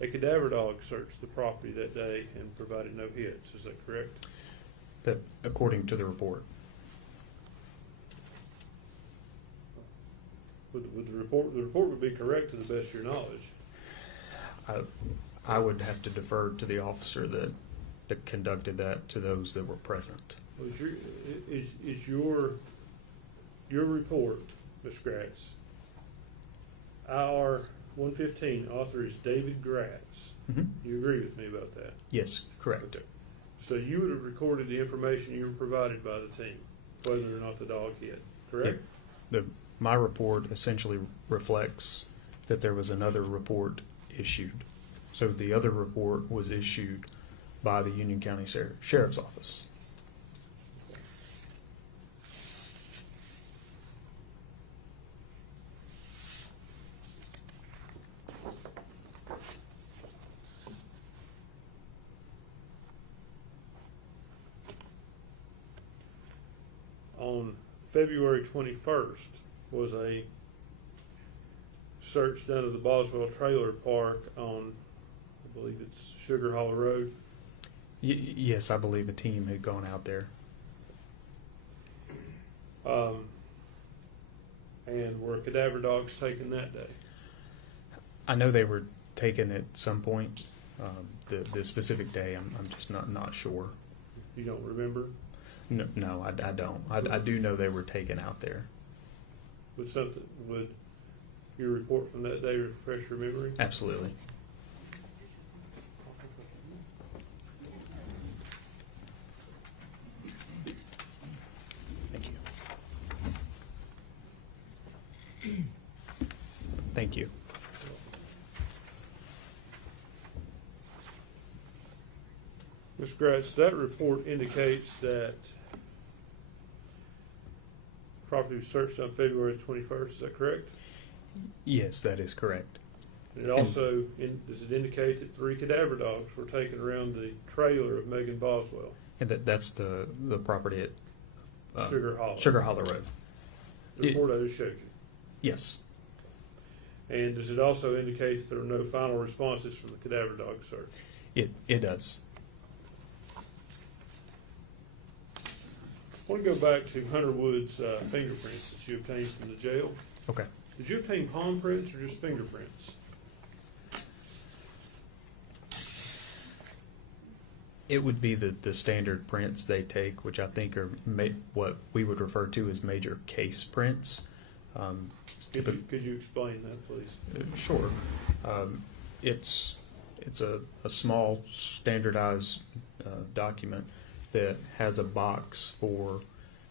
a cadaver dog searched the property that day and provided no hits, is that correct? That, according to the report. Would the report would be correct to the best of your knowledge? I would have to defer to the officer that conducted that to those that were present. Is your report, Ms. Gratz, IR 115, author is David Gratz. Mm-hmm. You agree with me about that? Yes, correct. So you would have recorded the information you were provided by the team, whether or not the dog hit, correct? My report essentially reflects that there was another report issued. So the other report was issued by the Union County Sheriff's Office. On February 21st was a search done of the Boswell Trailer Park on, I believe it's Sugar Hollow Road. Yes, I believe a team had gone out there. And were cadaver dogs taken that day? I know they were taken at some point. The specific day, I'm just not sure. You don't remember? No, I don't. I do know they were taken out there. Would your report from that day refresh your memory? Absolutely. Thank you. Thank you. Ms. Gratz, that report indicates that property was searched on February 21st, is that correct? Yes, that is correct. And it also, does it indicate that 3 cadaver dogs were taken around the trailer of Megan Boswell? And that's the property at Sugar Hollow. Sugar Hollow Road. The report I just showed you. Yes. And does it also indicate that there were no final responses from the cadaver dog search? It does. I want to go back to Hunter Wood's fingerprints that you obtained from the jail. Okay. Did you obtain palm prints or just fingerprints? It would be the standard prints they take, which I think are what we would refer to as major case prints. Could you explain that, please? Sure. It's a small standardized document that has a box for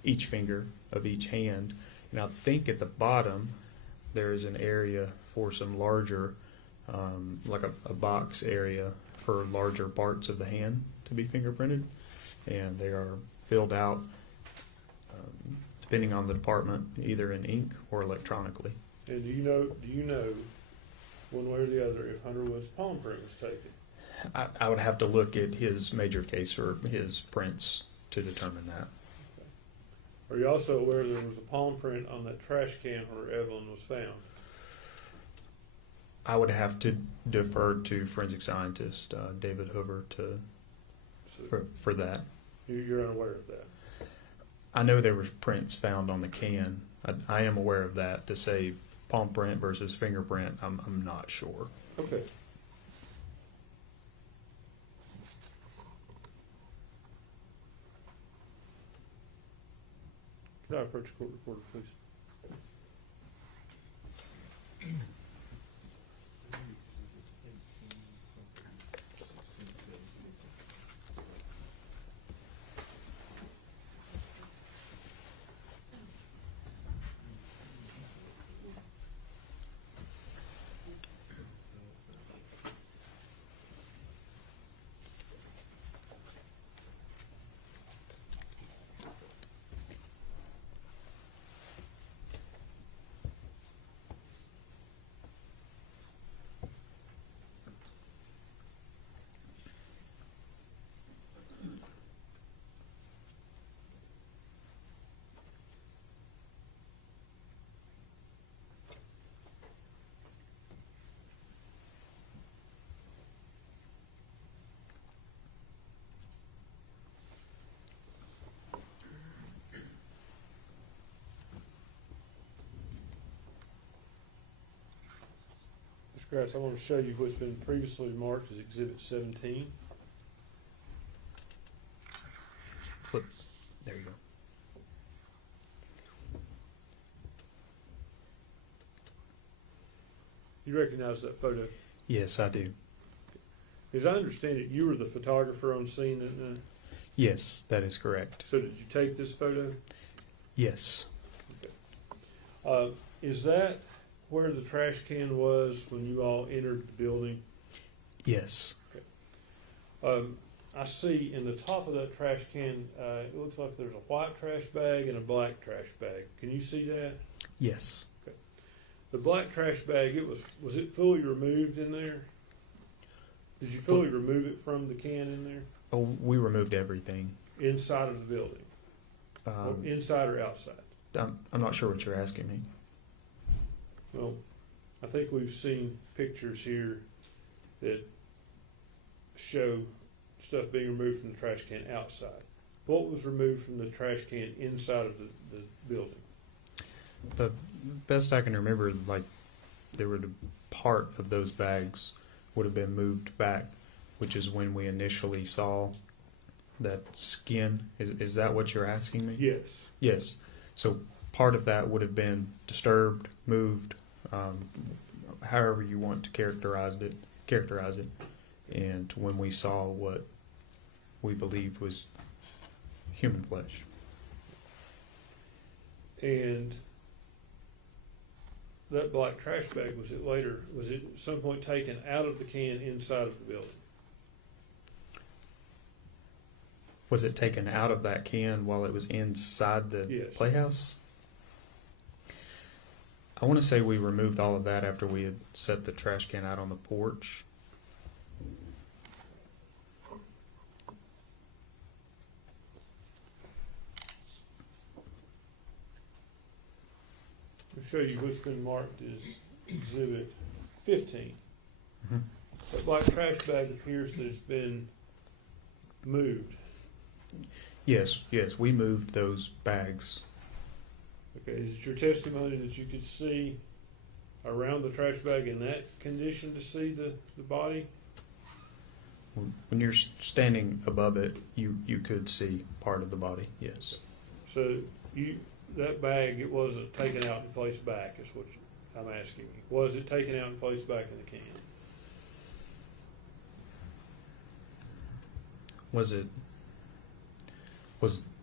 each finger of each hand, and I think at the bottom there is an area for some larger, like a box area for larger parts of the hand to be fingerprinted, and they are filled out depending on the department, either in ink or electronically. And do you know one way or the other if Hunter Wood's palm print was taken? I would have to look at his major case or his prints to determine that. Are you also aware there was a palm print on that trash can where Evelyn was found? I would have to defer to forensic scientist David Hoover for that. You're unaware of that? I know there was prints found on the can. I am aware of that. To say palm print versus fingerprint, I'm not sure. Okay. Could I approach the court reporter, please? Mr. Gratz, I want to show you what's been previously marked as Exhibit 17. Flip. There you go. You recognize that photo? Yes, I do. As I understand it, you were the photographer on scene. Yes, that is correct. So did you take this photo? Yes. Is that where the trash can was when you all entered the building? Yes. I see in the top of that trash can, it looks like there's a white trash bag and a black trash bag. Can you see that? Yes. The black trash bag, was it fully removed in there? Did you fully remove it from the can in there? Oh, we removed everything. Inside of the building? Inside or outside? I'm not sure what you're asking me. Well, I think we've seen pictures here that show stuff being removed from the trash can outside. What was removed from the trash can inside of the building? The best I can remember, like, there were part of those bags would have been moved back, which is when we initially saw that skin. Is that what you're asking me? Yes. Yes. So part of that would have been disturbed, moved, however you want to characterize it. And when we saw what we believed was human flesh. And that black trash bag, was it at some point taken out of the can inside of the building? Was it taken out of that can while it was inside the Yes. playhouse? I want to say we removed all of that after we had set the trash can out on the porch. I'll show you what's been marked as Exhibit 15. Mhm. That black trash bag appears that it's been moved. Yes, we moved those bags. Okay, is it your testimony that you could see around the trash bag in that condition to see the body? When you're standing above it, you could see part of the body, yes. So that bag, it wasn't taken out and placed back, is what I'm asking you. Was it taken out and placed back in the can? Was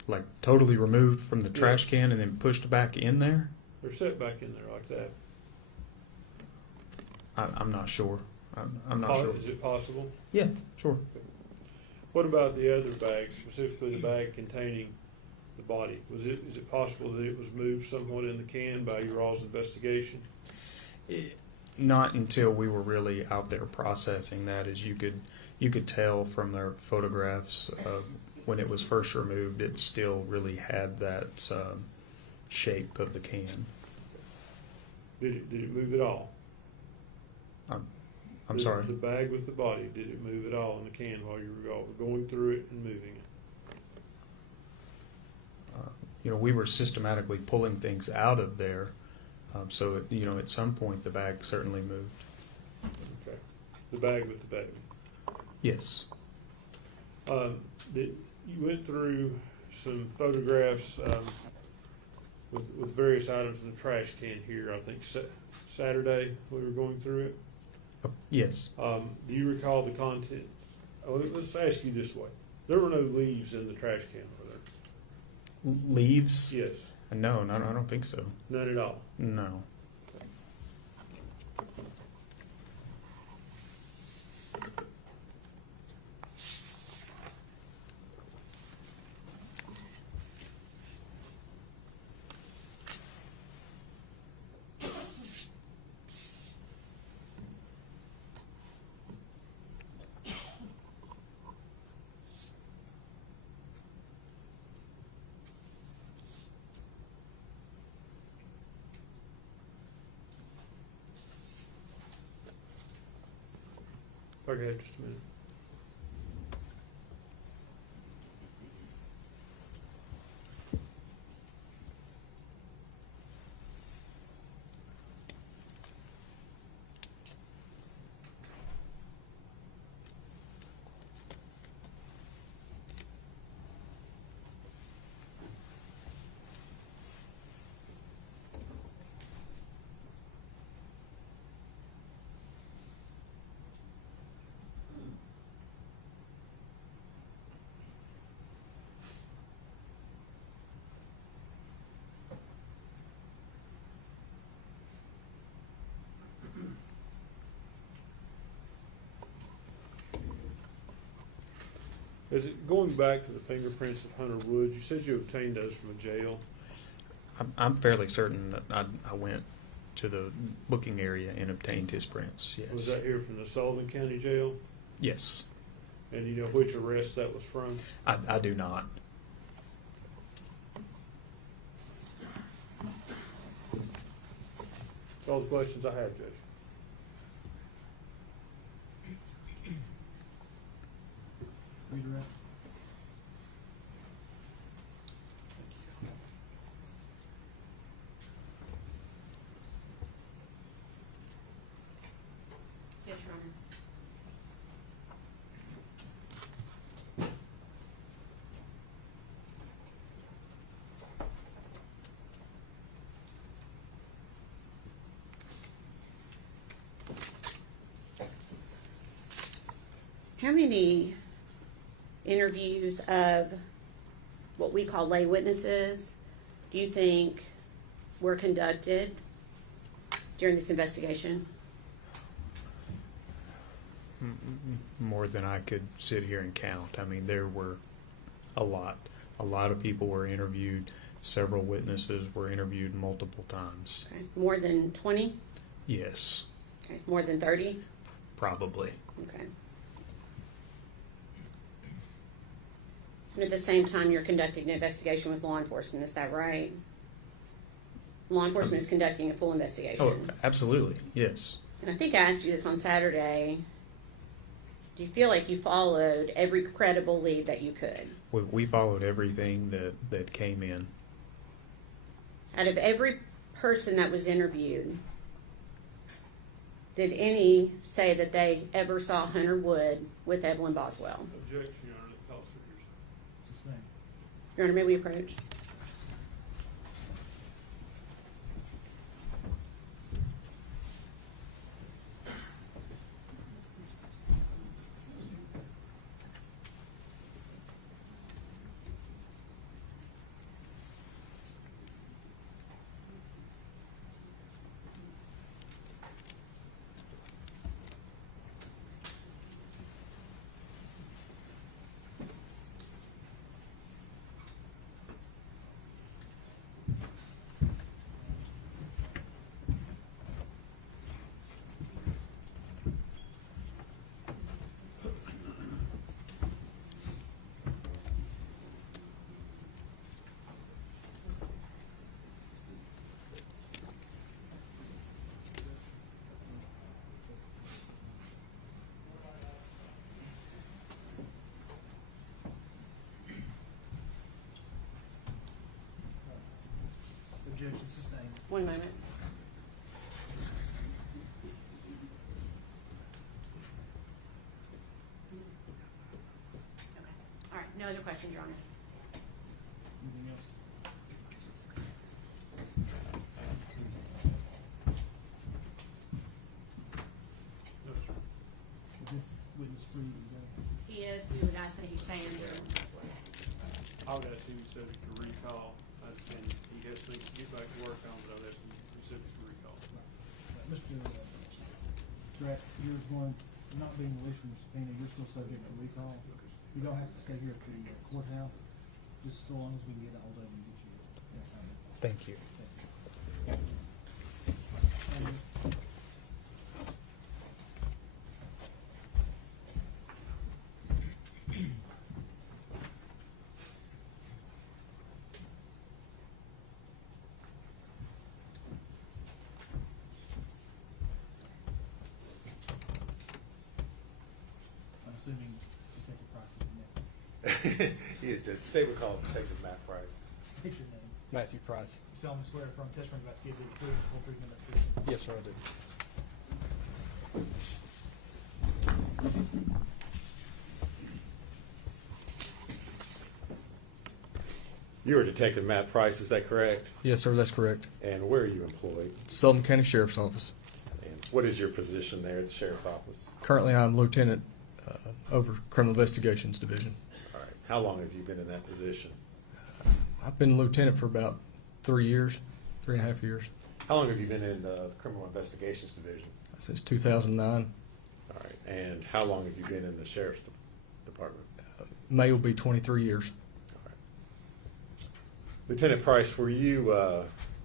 like totally removed from the trash can and then pushed back in there? Or set back in there like that? I'm not sure. I'm not sure. Is it possible? Yeah, sure. What about the other bag, specifically the bag containing the body? Is it possible that it was moved somewhat in the can by your all's investigation? Not until we were really out there processing that. As you could tell from their photographs, when it was first removed, it still really had that shape of the can. Did it move at all? I'm sorry. The bag with the body, did it move at all in the can while you were going through it and moving it? We were systematically pulling things out of there, so at some point the bag certainly moved. Okay. The bag with the baby. Yes. You went through some photographs with various items in the trash can here. I think Saturday we were going through it. Yes. Do you recall the contents? Let's ask you this way: there were no leaves in the trash can, were there? Leaves? Yes. No, I don't think so. None at all. No. Okay, just a minute. Is it going back to the fingerprints of Hunter Woods? You said you obtained those from a jail. I'm fairly certain that I went to the booking area and obtained his prints. Yes. Was that here from the Sullivan County Jail? Yes. And you know which arrest that was from? I do not. That's all the questions I have, Judge. Read her out. Yes, Your Honor. How many interviews of what we call lay witnesses do you think were conducted during this investigation? More than I could sit here and count. I mean, there were a lot. A lot of people were interviewed. Several witnesses were interviewed multiple times. Okay. More than 20? Yes, Okay. More than 30? probably. Okay. And at the same time, you're conducting an investigation with law enforcement, is that right? Law enforcement is conducting a full investigation. Oh, absolutely. Yes. And I think I asked you this on Saturday. Do you feel like you followed every credible lead that you could? We followed everything that came in. Out of every person that was interviewed, did any say that they ever saw Hunter Wood with Evelyn Boswell? Objection, Your Honor, the call figures. Sustained. Your Honor, may we approach? Objection sustained. One moment. Okay. All right. No other questions, Your Honor. Anything else? No, sir. Is this witness free today? He is. We would ask that he stay under. I would ask him subject to recall. I understand he has things to get back to work on, but I would ask him subject to recall. Mr. Draft, you're going, not being released from subpoena, you're still subject to recall. You don't have to stay here at the courthouse, just so long as we can get a hold of you and get you. Thank you. And I'm assuming Detective Price is next. He is the state would call Detective Matt Price. State your name. Matthew Price. You solemnly swear from testimony about to give the truth, full treatment of the truth. Yes, sir, I do. You are Detective Matt Price, is that correct? Yes, sir, that's correct. And where are you employed? Sullivan County Sheriff's Office. And what is your position there at the Sheriff's Office? Currently, I'm Lieutenant over Criminal Investigations Division. All right. How long have you been in that position? I've been lieutenant for about 3 years, 3.5 years, How long have you been in the Criminal Investigations Division? since 2009. All right. And how long have you been in the Sheriff's Department? May will be 23 years. All right. Lieutenant Price, were you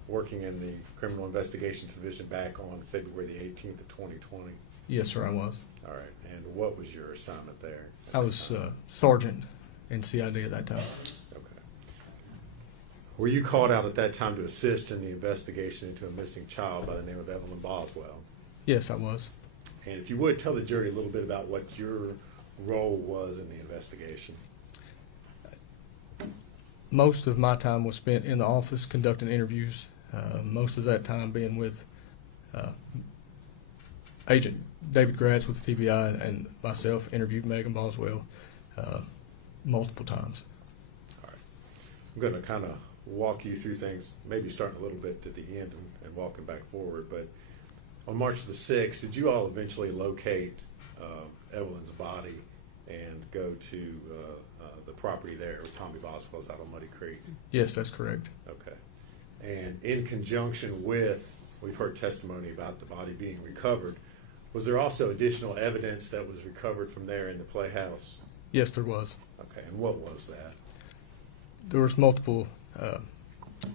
working in the Criminal Investigations Division back on February the 18th of 2020? Yes, sir, I was. All right. And what was your assignment there? I was sergeant in CID at that time. Okay. Were you called out at that time to assist in the investigation into a missing child by the name of Evelyn Boswell? Yes, I was. And if you would, tell the jury a little bit about what your role was in the investigation. Most of my time was spent in the office conducting interviews, most of that time being with Agent David Gratz with TBI, and myself interviewed Megan Boswell multiple times. All right. I'm going to kind of walk you through things, maybe starting a little bit at the end and walking back forward. But on March the 6th, did you all eventually locate Evelyn's body and go to the property there where Tommy Boswell's out on Muddy Creek? Yes, that's correct. Okay. And in conjunction with, we've heard testimony about the body being recovered, was there also additional evidence that was recovered from there in the playhouse? Yes, there was. Okay, and what was that? There was multiple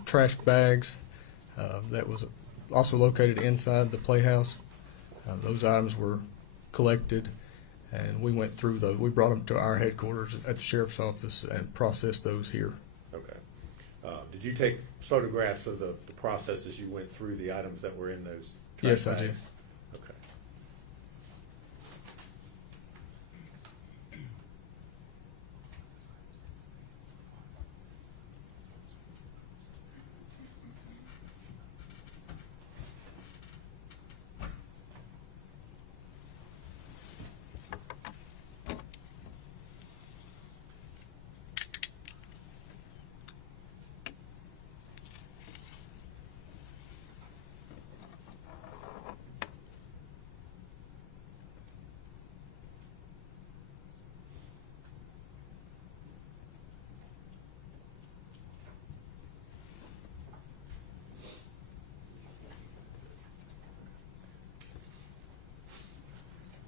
trash bags that was also located inside the playhouse. Those items were collected, and we went through those. We brought them to our headquarters at the sheriff's office and processed those here. Okay. Did you take photographs of the processes you went through, the items that were in those trash Yes, I bags? did. Okay.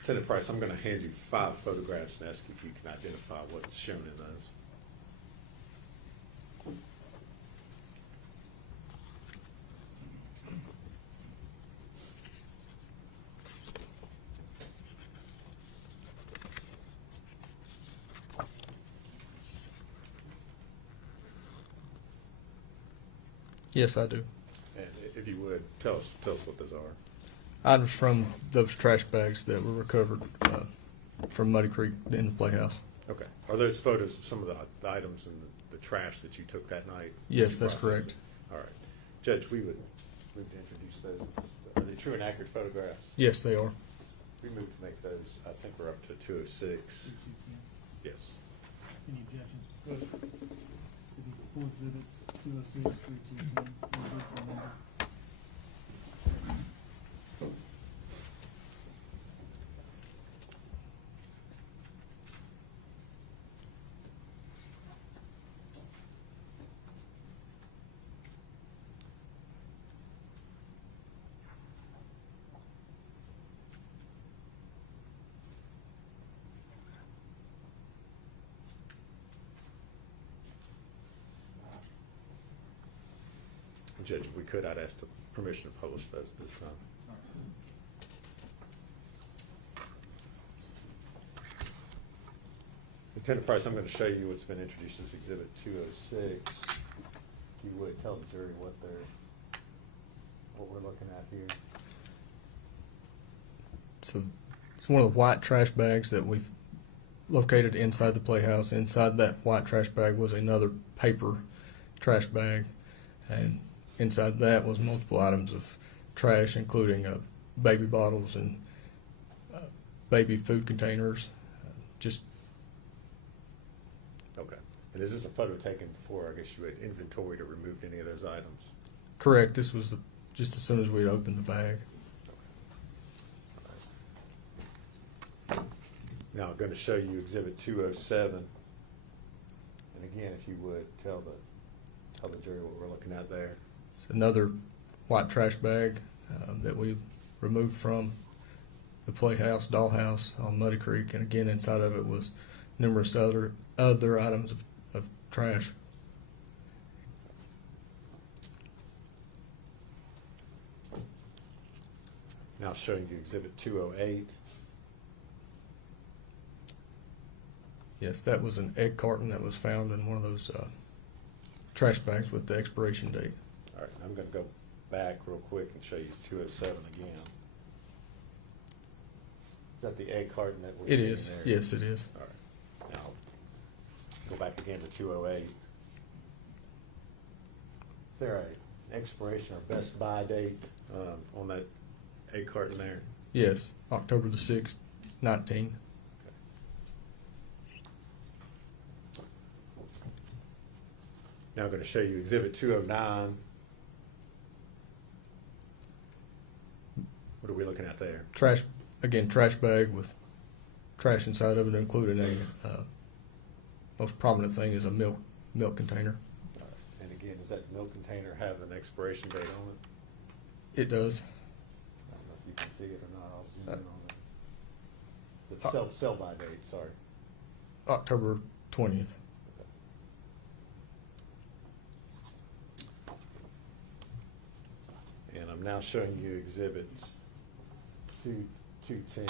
Lieutenant Price, I'm going to hand you 5 photographs and ask if you can identify what's shown in those. Yes, I do. And if you would, tell us what those are. Items from those trash bags that were recovered from Muddy Creek in the Playhouse. Okay. Are those photos of some of the items in the trash that you took that night? Yes, You that's processed correct. it? All right. Judge, we would move to introduce those. Are they true and accurate photographs? Yes, they are. We move to make those, I think we're up to 206. Yes. Any objections? Good. Full exhibits, 206 through 210. Any additional number? Judge, if we could, I'd ask the permission to publish those at this time. All right. Lieutenant Price, I'm going to show you what's been introduced as Exhibit 206. If you would, tell the jury what we're looking at here. So it's one of the white trash bags that we've located inside the Playhouse. Inside that white trash bag was another paper trash bag, and inside that was multiple items of trash, including baby bottles and baby food containers. Just Okay. And this is a photo taken before, I guess you had inventoried or removed any of those items? correct. This was just as soon as we'd opened the bag. Now I'm going to show you Exhibit 207. And again, if you would, tell the jury what we're looking at there. It's another white trash bag that we removed from the Playhouse, Dollhouse on Muddy Creek, and again inside of it was numerous other items of trash. Now showing you Exhibit 208. Yes, that was an egg carton that was found in one of those trash bags with the expiration date. All right, I'm going to go back real quick and show you 207 again. Is that the egg carton that we're It seeing is. there? Yes, it is. All right. Now, go back again to 208. Is there an expiration or best buy date on that egg carton there? Yes, October the 6th, 19. Now I'm going to show you Exhibit 209. What are we looking at there? Trash, again, trash bag with trash inside of it, including a most prominent thing is a milk container. And again, does that milk container have an expiration date on it? It does. I don't know if you can see it or not. I'll zoom in on it. It's a sell by date, sorry. October 20th. And I'm now showing you Exhibit 210.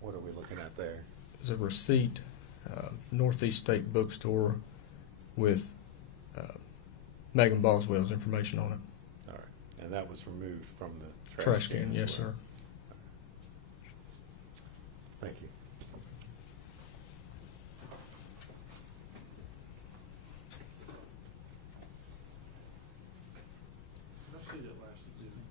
What are we looking at there? There's a receipt, Northeast State Bookstore, with Megan Boswell's information on it. All right. And that was removed from the Trash can, as yes, well. sir. Thank you. Did I see that last exhibit?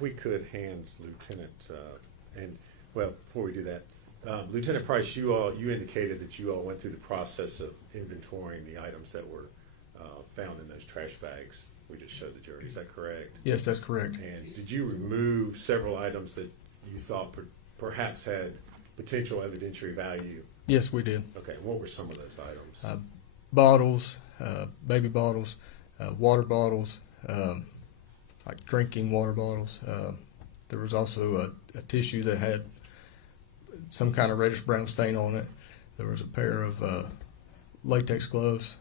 if we could hand Lieutenant, well, before we do that, Lieutenant Price, you indicated that you all went through the process of inventorying the items that were found in those trash bags we just showed the jury. Is that correct? Yes, that's correct. And did you remove several items that you thought perhaps had potential evidentiary value? Yes, we did. Okay, what were some of those items? Bottles, baby bottles, water bottles, like drinking water bottles. There was also a tissue that had some kind of reddish brown stain on it. There was a pair of latex gloves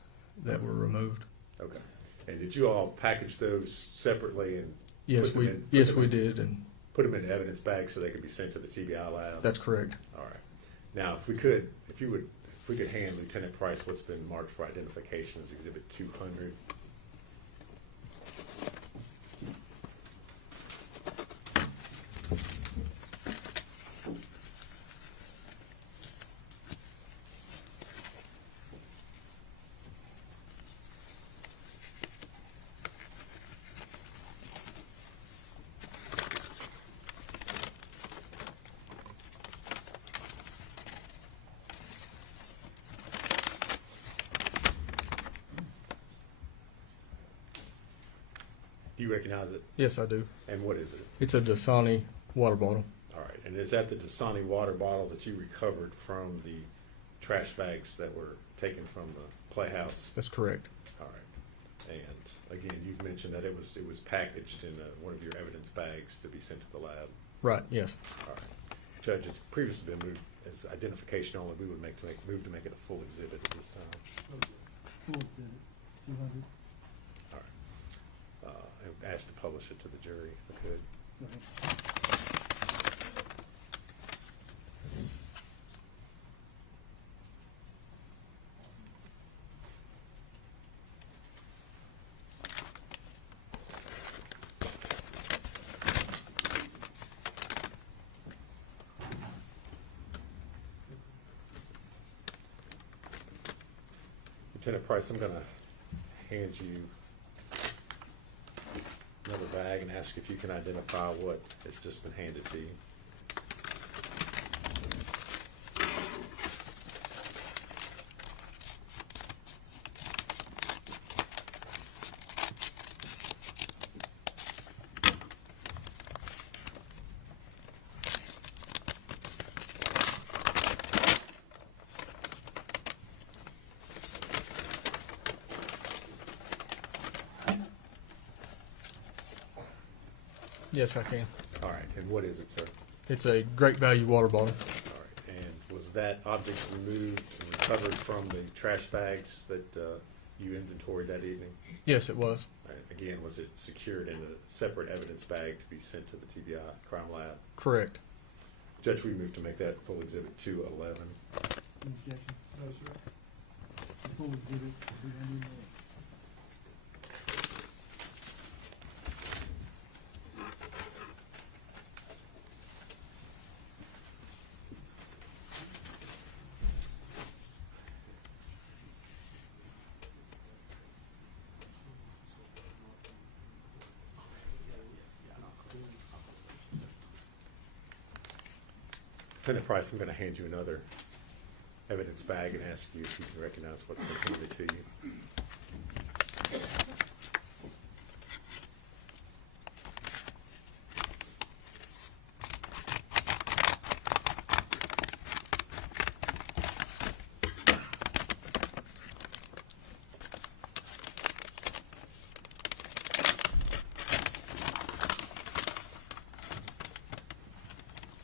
that were removed. Okay. And did you all package those separately and Yes, we did, and put them in evidence bags so they could be sent to the TBI lab? that's correct. All right. Now, if we could hand Lieutenant Price what's been marked for identification as Exhibit 200. Do you recognize it? Yes, I do. And what is it? It's a Dasani water bottle. All right. And is that the Dasani water bottle that you recovered from the trash bags that were taken from the playhouse? That's correct. All right. And again, you've mentioned that it was packaged in one of your evidence bags to be sent to the lab. Right. Yes. All right. Judge, it's previously been moved as identification only. We would move to make it a full exhibit at this time. Full exhibit, 200. All right. And ask to publish it to the jury if I could. Go ahead. Lieutenant Price, I'm going to hand you another bag and ask if you can identify what has just been handed to you. Yes, I can. All right. And what is it, sir? It's a great value water bottle. All right. And was that object removed and recovered from the trash bags that you inventoried that evening? Yes, it was. All right. Again, was it secured in a separate evidence bag to be sent to the TBI crime lab? Correct. Judge, we move to make that full exhibit 211. Any objection? No, sir. Full exhibit, 200. Lieutenant Price, I'm going to hand you another evidence bag and ask you if you can recognize what's been handed to you.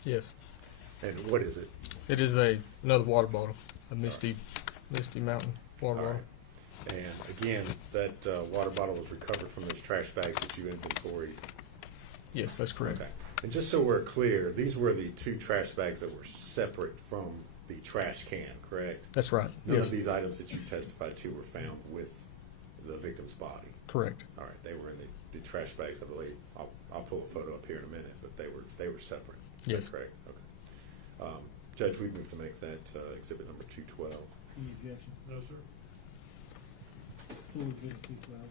Yes. And what is it? It is another water bottle, a Misty Mountain water All bottle. right. And again, that water bottle was recovered from those trash bags that you inventoried. Yes, that's correct. Okay. And just so we're clear, these were the two trash bags that were separate from the trash can, correct? That's right. None Yes, of these items that you testified to were found with the victim's body. correct. All right, they were in the trash bags, I believe. I'll pull a photo up here in a minute, but they were separate. Yes. Correct. Okay. Judge, we move to make that exhibit number 212. Any objection? No, sir. Full exhibit, 212.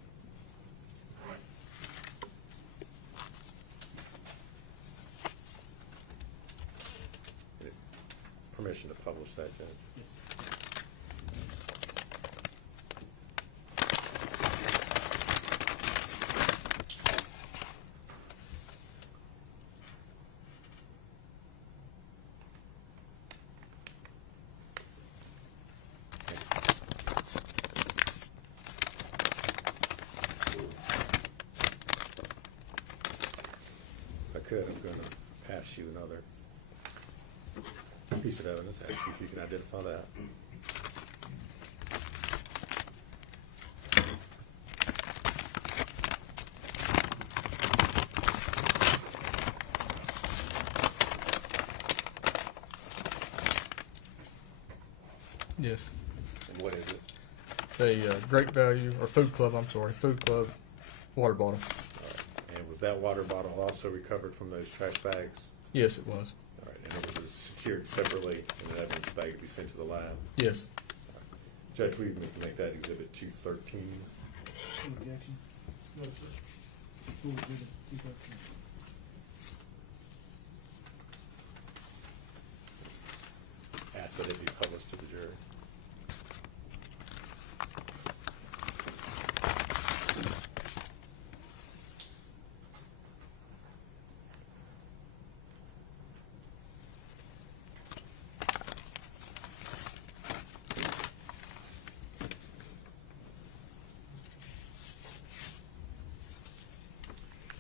could, I'm gonna pass you another piece of evidence, ask you if you can identify that. Yes. And what is it? It's a Great Value, or Food Club, Food Club water bottle. And was that water bottle also recovered from those trash bags? Yes, it was. All right, and it was secured separately in an evidence bag to be sent to the lab? Yes. Judge, we need to make that exhibit 213. Any objection? No, sir. Full exhibit 213. Ask that it be published to the jury.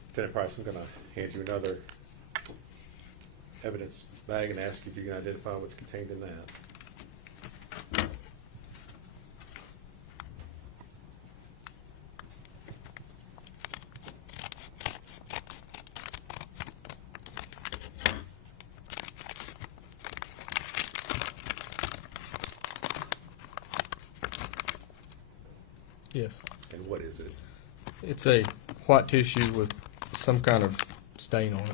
Lieutenant Price, I'm going to hand you another evidence bag and ask you if you can identify what's contained in that. Yes. And what is it? It's a white tissue with some kind of stain on it.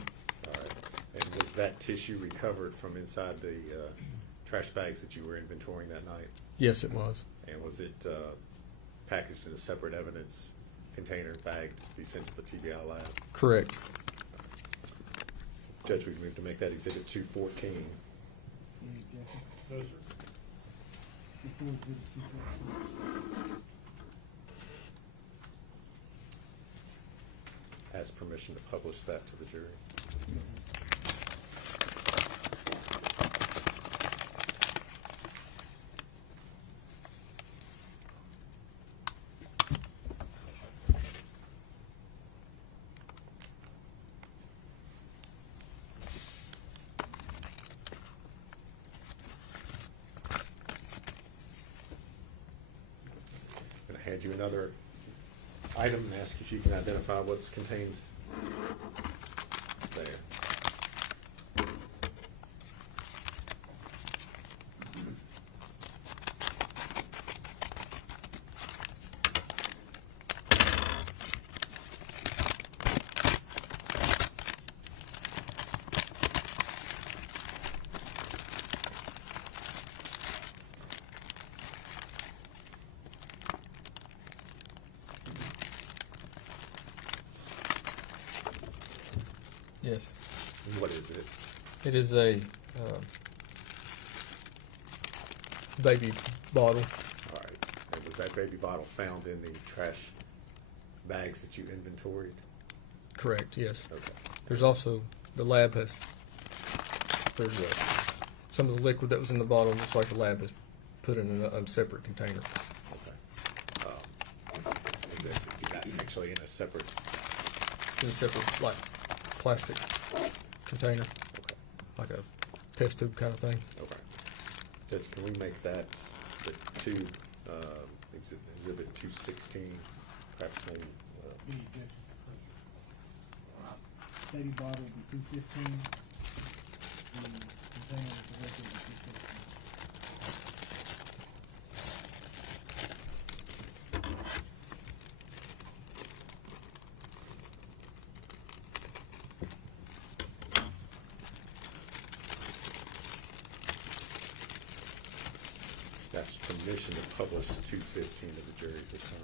All right. And was that tissue recovered from inside the trash bags that you were inventorying that night? Yes, it was. And was it packaged in a separate evidence container bag to be sent to the TBI lab? Correct. Judge, we move to make that exhibit 214. Any objection? No, sir. Full exhibit 214. Ask permission to publish that to the jury. I'm going to hand you another item and ask if you can identify what's contained there. Yes. And what is it? It is a baby bottle. All right. And was that baby bottle found in the trash bags that you inventoried? Correct, yes. Okay. There's also, the lab has, some of the liquid that was in the bottle, looks like the lab has put in a separate container. Okay. Is that actually in a separate? In a separate, like, plastic container, Okay. like a test tube kind of thing. Okay. Judge, can we make that the exhibit 216, perhaps maybe? Any objection? Baby bottle will be 215. The container with the rest will be 216. That's permission to publish 215 to the jury at this time.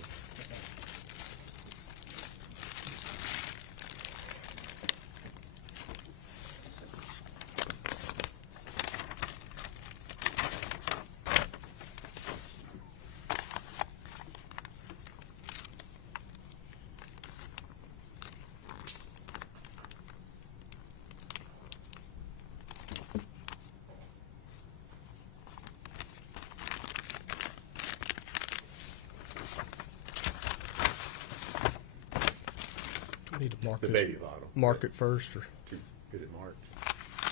Need to mark The this, baby bottle. mark it first, or Two- Is it March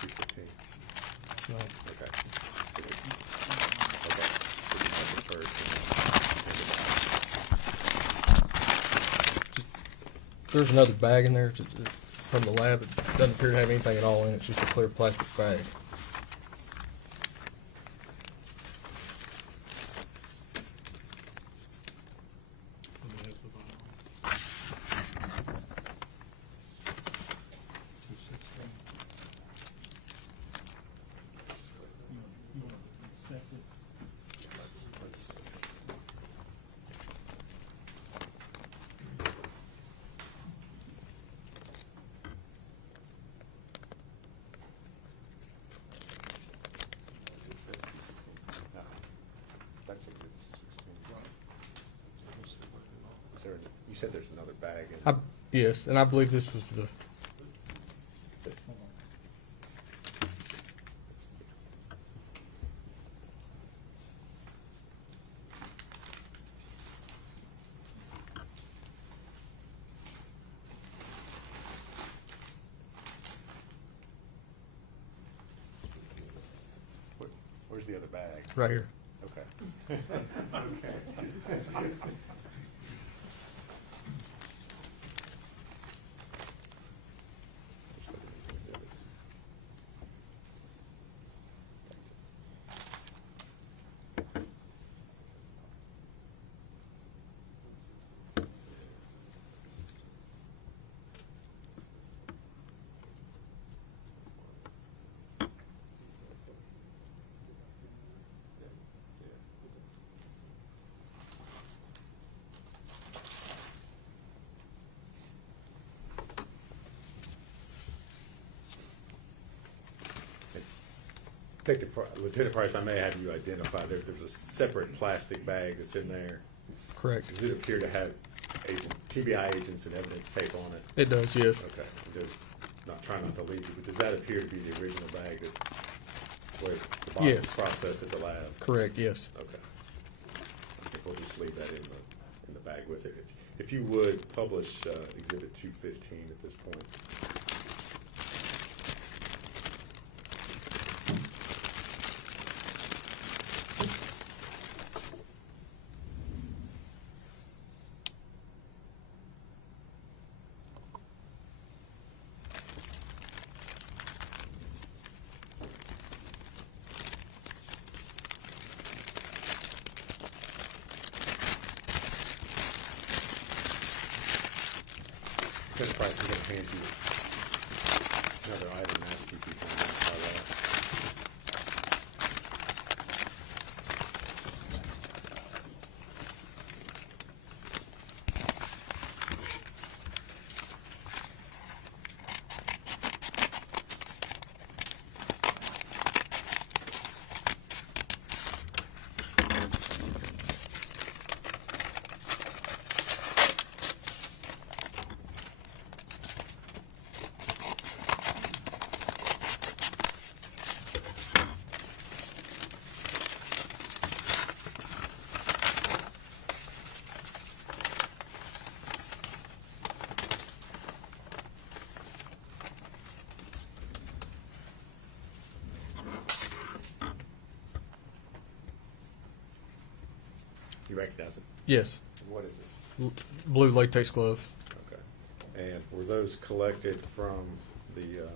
2/15? It's not. Okay. Okay. So December 1st. There's another bag in there from the lab. It doesn't appear to have anything at all in it. It's just a clear plastic bag. Let me ask the bottom. 216. You want to inspect it? Let's That's exhibit 16. Is there, you said there's another bag in Yes, and I believe this was the. Hold on. Where's the other bag? Right here. Okay. Okay. Just looking at the exhibits. Lieutenant Price, I may have you identify, there's a separate plastic bag that's in there. Correct. Does it appear to have TBI agents and evidence tape on it? It does, yes. Okay, it does, not trying not to lead you, but does that appear to be the original bag that, where the box was Yes. processed at the lab? Correct, yes. Okay. I think we'll just leave that in the bag with it. If you would, publish Exhibit 215 at this point. Lieutenant Price, I'm going to hand you another item and ask you if you can identify that. You recognize it? Yes. What is it? Blue latex glove. Okay. And were those collected from the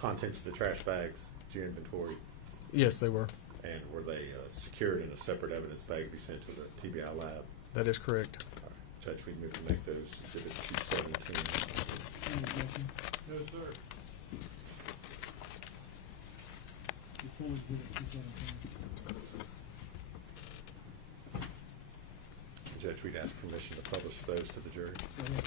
contents of the trash bags that you inventory? Yes, they were. And were they secured in a separate evidence bag to be sent to the TBI lab? That is correct. All right. Judge, we move to make those Exhibit 217. Any objection? Yes, sir. Before we give it 217. Judge, we'd ask permission to publish those to the jury. Go ahead.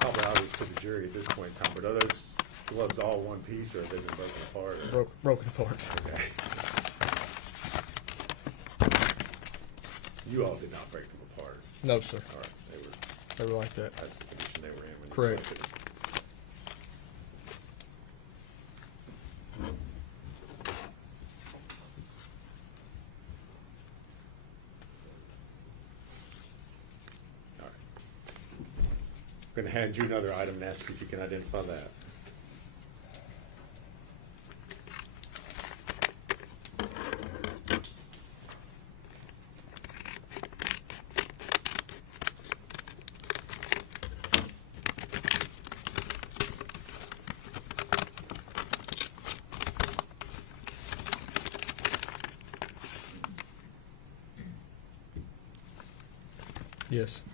Probably obvious to the jury at this point in time, but are those gloves all one piece or have they been broken apart? Broken apart. Okay. You all did not break them apart. No, sir. All right, they were They were like that. That's the condition they were in when you Correct. collected them. All right. I'm going to hand you another item and ask if you can identify that. Yes.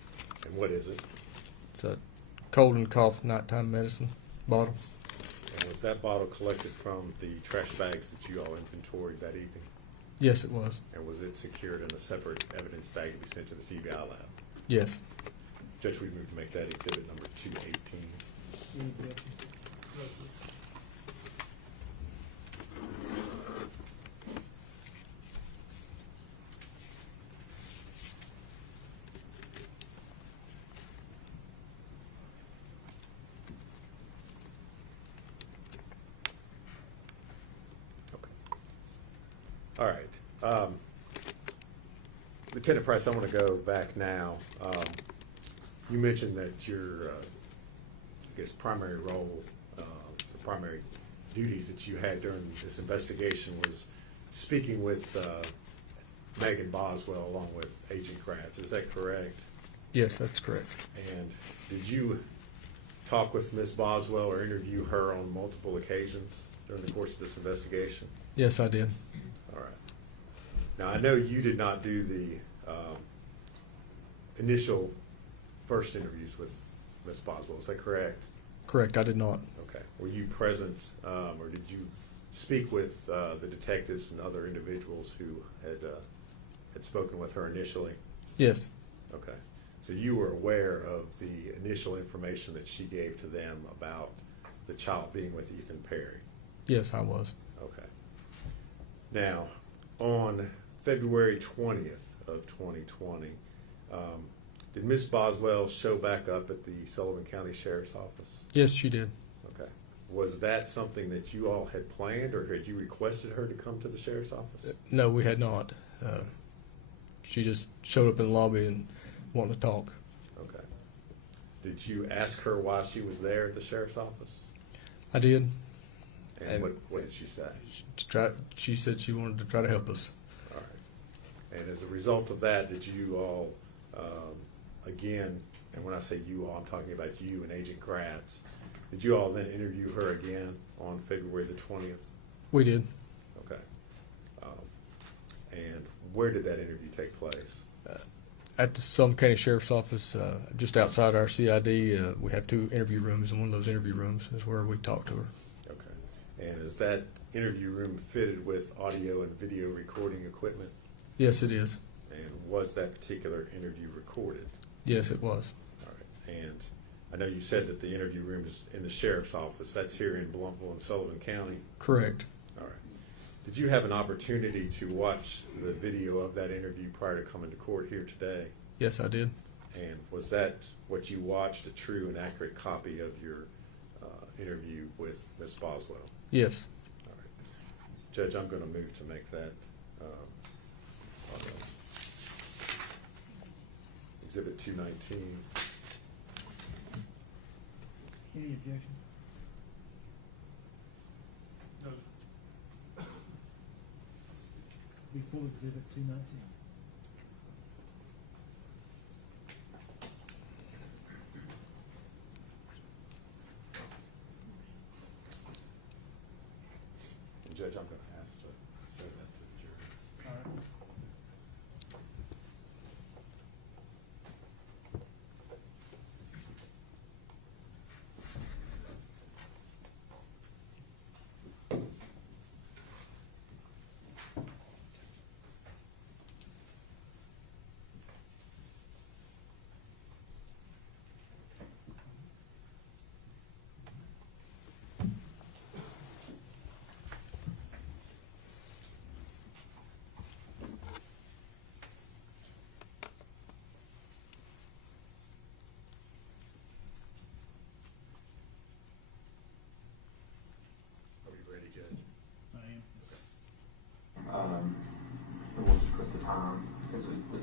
And what is it? It's a cold and cough nighttime medicine bottle. And was that bottle collected from the trash bags that you all inventoried that evening? Yes, it was. And was it secured in a separate evidence bag to be sent to the TBI lab? Yes. Judge, we move to make that exhibit number 218. Any objection? All right. Lieutenant Price, I want to go back now. You mentioned that your, I guess, primary role, the primary duties that you had during this investigation was speaking with Megan Boswell along with Agent Kratz. Is that correct? Yes, that's correct. And did you talk with Ms. Boswell or interview her on multiple occasions during the course of this investigation? Yes, I did. All right. Now, I know you did not do the initial first interviews with Ms. Boswell. Is that correct? Correct, I did not. Okay. Were you present, or did you speak with the detectives and other individuals who had spoken with her initially? Yes. Okay. So you were aware of the initial information that she gave to them about the child being with Ethan Perry? Yes, I was. Okay. Now, on February 20th of 2020, did Ms. Boswell show back up at the Sullivan County Sheriff's Office? Yes, she did. Okay. Was that something that you all had planned, or had you requested her to come to the Sheriff's Office? No, we had not. She just showed up in the lobby and wanted to talk. Okay. Did you ask her why she was there at the Sheriff's Office? I did. And what did she say? She said she wanted to try to help us. All right. And as a result of that, did you all, again, and when I say you all, I'm talking about you and Agent Kratz, did you all then interview her again on February the 20th? We did. Okay. And where did that interview take place? At the Sullivan County Sheriff's Office, just outside our CID, we have 2 interview rooms, and one of those interview rooms is where we talked to her. Okay. And is that interview room fitted with audio and video recording equipment? Yes, it is. And was that particular interview recorded? Yes, it was. All right. And I know you said that the interview room is in the Sheriff's Office. That's here in Blumpville and Sullivan County? Correct. All right. Did you have an opportunity to watch the video of that interview prior to coming to court here today? Yes, I did. And was that what you watched, a true and accurate copy of your interview with Ms. Boswell? Yes. All right. Judge, I'm going to move to make that Exhibit 219. Any objection? No, Be full exhibit 219. And Judge, I'm going to ask to show that to the jury. All right.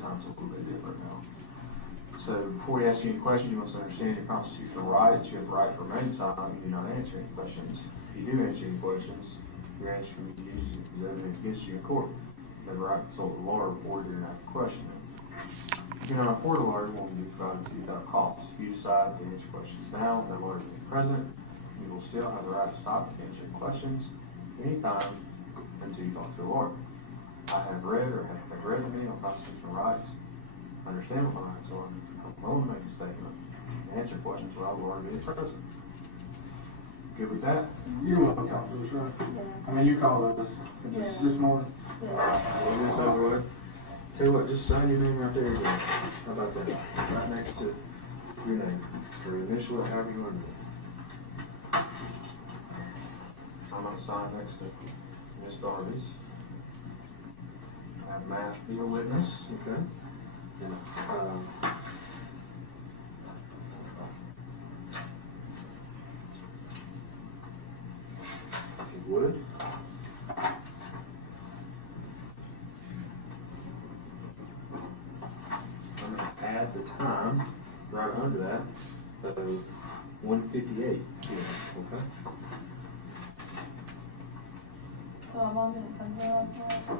time's a little bit different now. So before we ask you any questions, you must understand your constitutional rights. You have the right to remain silent. You do not answer any questions. If you do answer any questions, your answer can be used as evidence against you in court. You have the right to consult a lawyer before you have a question. If you're not a court lawyer, will be provided to you without cost. If you decide to answer questions now, that lawyer being present, you will still have the right to stop answering questions anytime until you talk to a lawyer. I have read or have read the manual on constitutional rights. Understand what my rights are. I'm willing to make a statement and answer questions without a lawyer being present. Good with that? You want to talk to us, right? I mean, you called us this morning. We'll get this over with. Tell you what, just sign your name right there again. How about that? Right next to your name. Or initial it, however you want to do it. I'm going to sign next to Miss Darby's. I have Matt be a witness, okay? And, if you would. I'm going to add the time right under that, so 1:58 p.m., okay? So I'm on gonna come here on time.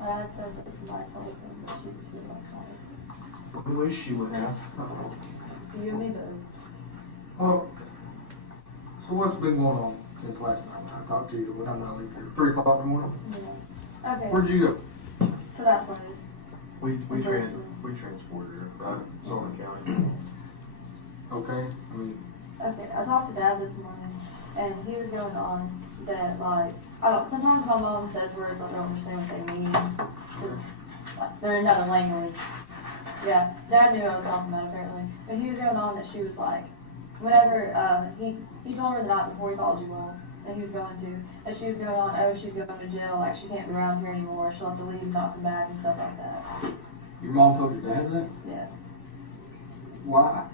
I said it's my telephone, but she was here last night. We wish you would have. You and me both. Oh, so what's been going on since last night when I talked to you? What time did I leave here? 3 o'clock in the morning? Yeah. Okay. Where'd you go? So that place. We transported her, right? Sullivan County. Okay, I mean, Okay, I talked to Dad this morning, and he was going on that, like, sometimes my mom says words I don't understand what they mean. 'Cause, like, they're in another language. Yeah, Dad knew what I was talking about, apparently. But he was going on that she was like, whenever, he told her the night before he called you all, and he was going to, and she was going on, oh, she's going to jail, like, she can't be around here anymore, she'll have to leave and not come back and stuff like that. your mom told your dad that? Yeah. Why?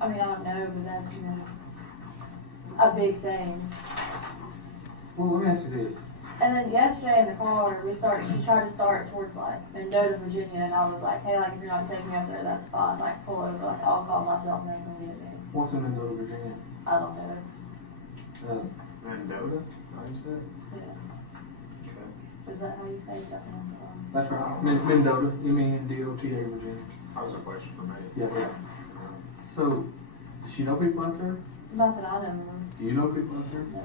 I mean, I don't know, but that's, a big thing. Well, let me ask you this. And then yesterday in the car, she tried to start towards, like, Mendota, Virginia, and I was like, hey, like, if you're not taking me up there, that's fine, like, pull over, like, I'll call myself and then come get me. What's in Mendota, Virginia? I don't know. Mendota, how you say it? Yeah. Okay. Is that how you say it? That's right. Mendota, M-E-N-D-O-T-A, Virginia. That was a question for me. Yeah, yeah. So, does she know people out there? Not that I know of. Do you know people out there? No.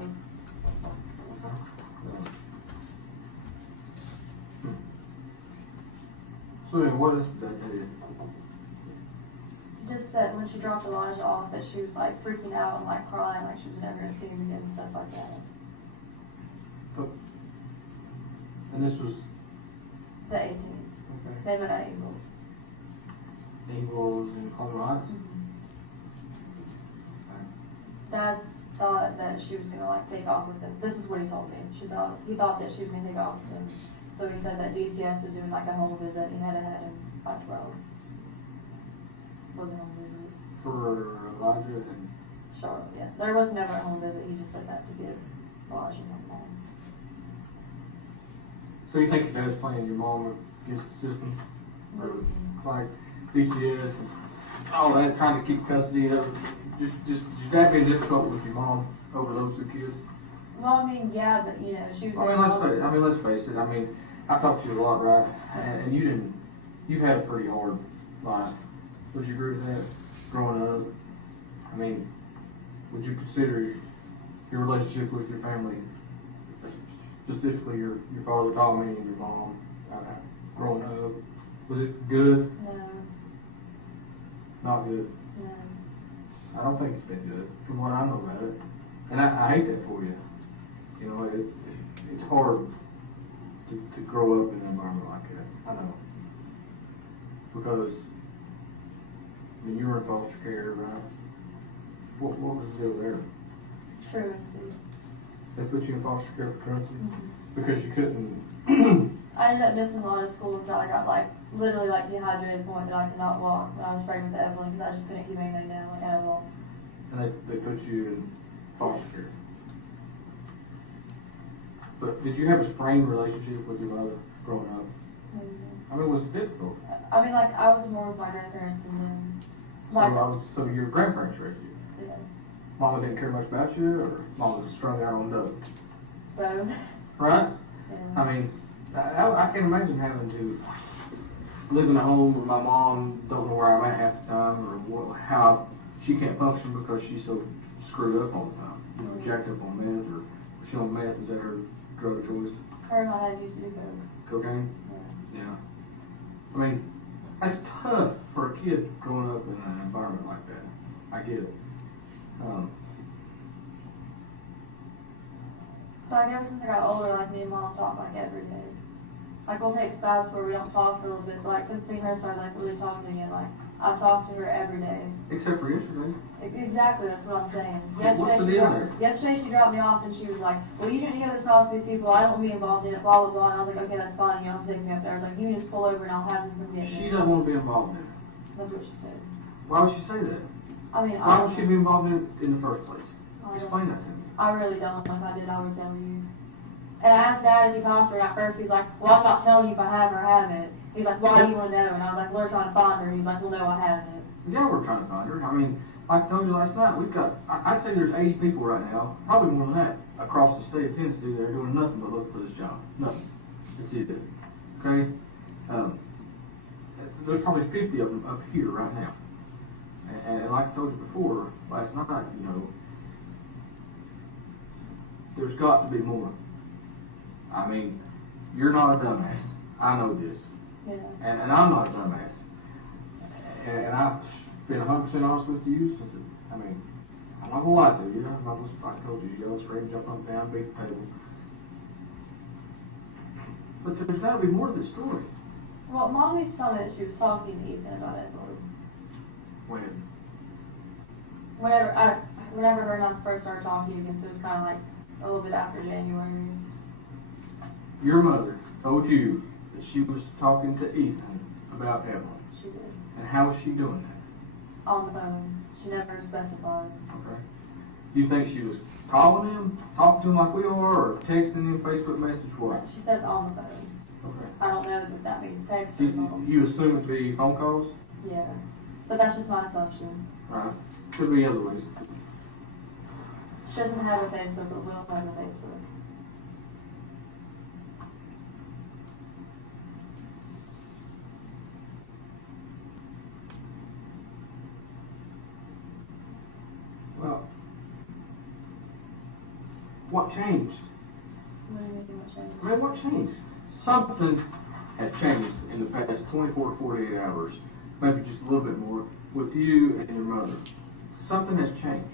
So then what else did that do? Just that when she dropped Elijah off, that she was, like, freaking out and, like, crying, like she was never going to see him again and stuff like that. But, and this was, The 18th. okay, They met at Eagles. Eagles in Colorado? Dad thought that she was gonna like take off with him. This is what he told me. He thought that she was gonna take off with him. So he said that DCS was doing like a home visit. He had him by 12. Was a home visit. For Elijah and, Charlotte, yeah. There was never a home visit. He just said that to give Elijah home home. so you think your dad's playing your mom against the system? Or like DCS and all that, trying to keep custody of, just that being difficult with your mom over those 2 kids? Well, I mean, yeah, but she was. Let's face it. I mean, I talked to you a lot, right? And you've had a pretty hard life. Would you agree with that? Growing up, I mean, would you consider your relationship with your family, specifically your father, Tommy, and your mom, growing up, was it good? No, Not good. no. I don't think it's been good, from what I know about it. And I hate that for you. You know, it's hard to grow up in an environment like that. I know. Because, I mean, you were in foster care, right? What was the deal there? Truancy. They put you in foster care for truancy? Mm-hmm. Because you couldn't... I ended up missing a lot of school until I got literally dehydrated to the point that I could not walk when I was pregnant with Evelyn because I just couldn't keep anything down like Evelyn. And they put you in foster care. But did you have a strained relationship with your mother growing up? Mhm. I mean, was it difficult? I mean, like, I was more with my grandparents and then, like, So your grandparents raised you? yeah, Mama didn't care much about you, or Mama was strung out on dope? both. Right? Yeah. I mean, I can't imagine having to live in a home where my mom don't know where I'm at half the time, or how she can't function because she's so screwed up all the time. You know, jacked up on meth, or she on meth, is that her drug of choice? Her and my dad used to do both. Cocaine? Yeah. Yeah. I mean, that's tough for a kid growing up in an environment like that. I get it. So like ever since I got older, like me and mom talk like every day. Like we'll take spouts where we don't talk for a little bit, but like since me and her started like really talking again, like I talk to her every day. Except for yesterday. Exactly, that's what I'm saying. What's the deal there? Yesterday she dropped me off and she was like, well, you didn't go to talk to these people, I don't want to be involved in it, blah, blah, blah. And I was like, okay, that's fine, you know, I'm taking me up there. I was like, you just pull over and I'll have them come get me. She doesn't want to be involved in it. That's what she said. Why would she say that? I mean, Why would she be involved in it in the first place? Explain that to me. I really don't. If I did, I would tell you. And I asked Dad if he talked to her, and at first he's like, well, I'm not telling you if I have or haven't. He's like, why do you want to know? And I was like, we're trying to find her. And he's like, well, no, I haven't. Yeah, we're trying to find her. I mean, like I told you last night, we've got, I'd say there's 80 people right now, probably more than that, across the state of Tennessee that are doing nothing but look for this job. Nothing. That's it. Okay? There's probably 50 of them up here right now. And like I told you before, last night, you know, there's got to be more. I mean, you're not a dumbass. I know this. Yeah. And I'm not a dumbass. And I've been 100% honest with you. I mean, I'm not going to lie to you. I told you, yell, scream, jump up and down, beat the table. But there's got to be more to the story. Well, Mom used to tell me that she was talking to Ethan about Edward. When? Whenever her and I first started talking again, so it was kind of like a little bit after January. Your mother told you that she was talking to Ethan about Evelyn. She did. And how was she doing that? On the phone. She never specified. Okay. Do you think she was calling him, talking to him like we are, or texting him, Facebook message, what? She says on the phone. Okay. I don't know if that means text or call. You assume it to be phone calls? Yeah. But that's just my assumption. Right. Could be other ways. She doesn't have a Facebook, but will have a Facebook. Well, what changed? What do you mean what changed? I mean, what changed? Something had changed in the past 24 to 48 hours, maybe just a little bit more, with you and your mother. Something has changed.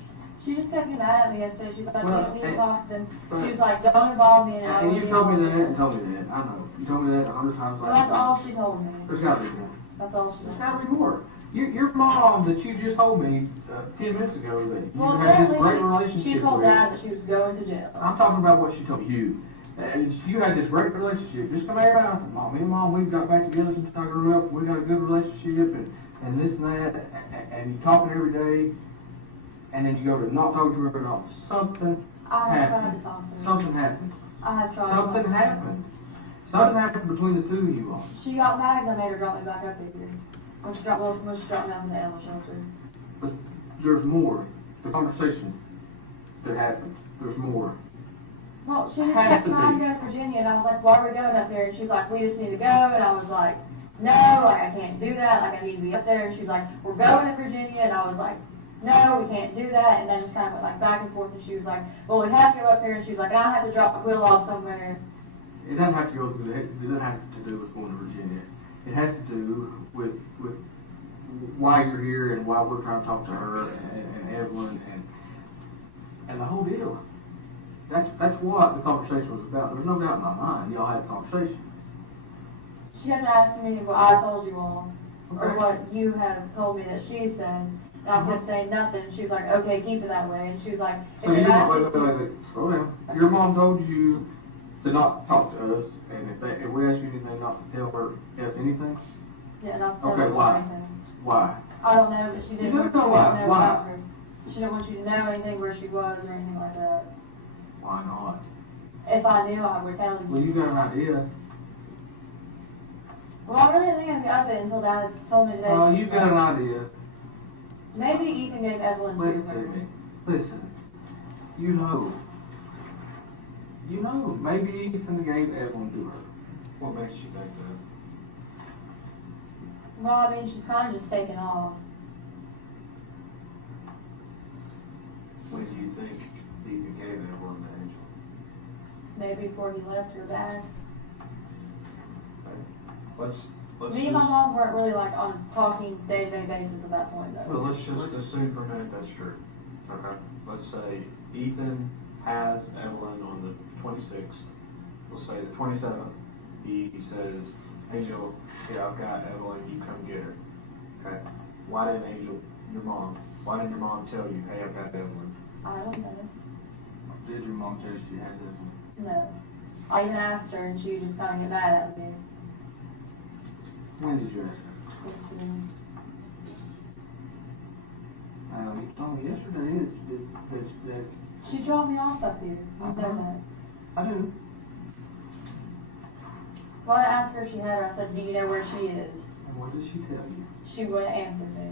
She just kept getting mad at me yesterday. She's like, Well, we need to and- talk to them. but- She was like, don't involve me in it. I And don't you need told me involved that in and it. told me that. I know. You told me that 100 times Well, last that's all night. she told me. There's got to be more. That's all she There's told got me. to be more. Your mom that you just told me 10 minutes ago that you Well, had this great apparently, relationship she told with. Dad that she was going to jail. I'm talking about what she told you. You had this great relationship. Just come here out. Me and Mom, we've got back together since I grew up. We got a good relationship and this and that. And you talking every day. And then you go to not talk to her at all. Something I have tried to happened. talk to her. Something happened. I have tried to talk Something to her. happened. Something happened between the two of you all. She got mad and I made her drop me back up here. When she dropped me down to the animal shelter. But there's more. The conversation that happened. There's more. Well, she just Has kept to trying be. to go to Virginia, and I was like, why are we going up there? And she's like, we just need to go. And I was like, no, like, I can't do that. Like, I need to be up there. And she's like, we're going to Virginia. And I was like, no, we can't do that. And then just kind of went like back and forth. And she was like, well, we have to go up there. And she was like, I have to drop Will off somewhere. It doesn't have to go through that. It doesn't have to do with going to Virginia. It has to do with why you're here and why we're trying to talk to her and Evelyn and the whole deal. That's what the conversation was about. There's no doubt in my mind. Y'all had a conversation. She hasn't asked me what I told you all, or Okay. what you have told me that she said. And I kept saying nothing. She was like, okay, keep it that way. And she was like, So if you it asks wait. Slow down. Your mom told you to not talk to us, and if we ask you anything, not to tell her anything. yeah, and I'll tell Okay, her why? anything. Why? I don't know, but she didn't You want don't you know to why. know Why? about her. She didn't want you to know anything where she was or anything like that. Why not? If I knew, I would tell Well, you. you got an idea. Well, I really didn't get up it until Dad told me today. Well, you got an idea. Maybe Ethan gave Evelyn Listen to to her. me. Listen. You know. You know. Maybe Ethan gave Evelyn to her. What makes you think that? Well, I mean, she's kind of just taken off. When do you think Ethan gave Evelyn to Angel? Maybe before he left her dad. Let's Me and my mom weren't really like on talking day-to-day basis at that point though. Well, let's just assume for a minute that's true. Okay? Let's say Ethan has Evelyn on the 26th. We'll say the 27th. He says, Angel, yeah, I've got Evelyn, you come get her. Okay? Why didn't Angel, why didn't your mom tell you, hey, I've got Evelyn? I don't know. Did your mom tell you she has Evelyn? No. I even asked her and she just kind of get mad at me. When did you ask her? You told me yesterday that She dropped me off up here. You know that. I do. Well, I asked her if she had her. I said, do you know where she is? And what did she tell you? She wouldn't answer me.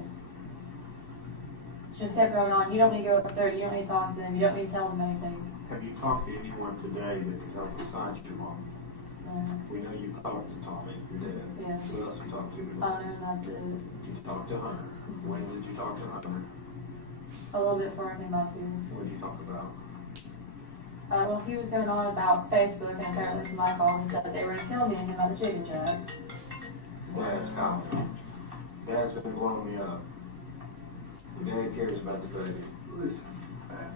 She just kept going on. You don't need to go up there. You don't need to talk to them. You don't need to tell them anything. Have you talked to anyone today that could help besides your mom? We know you talked to Tommy, your dad. Yeah. Who else you talked to? That's it. Did you talk to Hunter? When did you talk to Hunter? A little bit before I came up here. What did you talk about? Well, he was going on about Facebook, and apparently somebody called and said that they were going to kill me and him at the chicken shack. Dad's calm. Dad's been blowing me up. Your dad cares about the baby. Listen, Pat.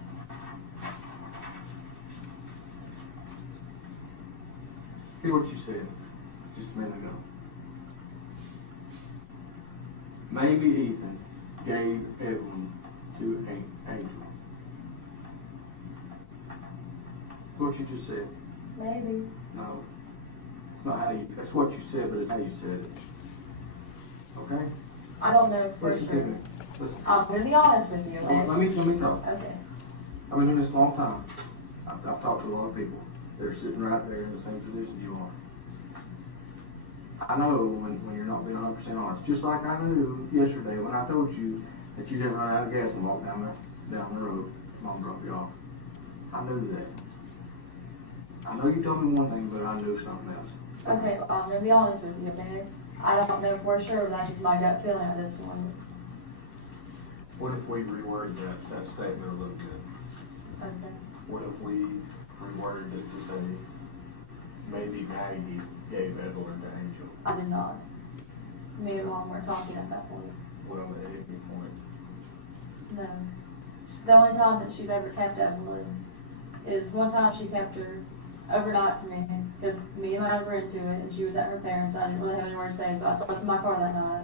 Hear what you said just a minute ago. Maybe Ethan gave Evelyn to Angel. What you just said. Maybe. No. It's not how you, that's what you said, but it's how you said it. Okay? I don't know for Listen to sure. me. Listen. I'm going to be honest with you, okay? Let me talk. Okay. I've been doing this a long time. I've talked to a lot of people. They're sitting right there in the same position you are. I know when you're not being 100% honest. Just like I knew yesterday when I told you that you didn't run out of gas and walk down the road. Mom dropped you off. I knew that. I know you told me one thing, but I knew something else. Okay, well, I'm going to be honest with you, okay? I don't know for sure, but that's just my gut feeling at this point. What if we reworded that statement a little bit? Okay. What if we reworded it to say, maybe Maggie gave Evelyn to Angel? I did not. Me and Mom were talking at that point. Well, at any point. No. The only time that she's ever kept Evelyn is one time she kept her overnight for me, because me and my were into it, and she was at her parents'. I didn't really have anywhere to stay, so I slept in my car that night.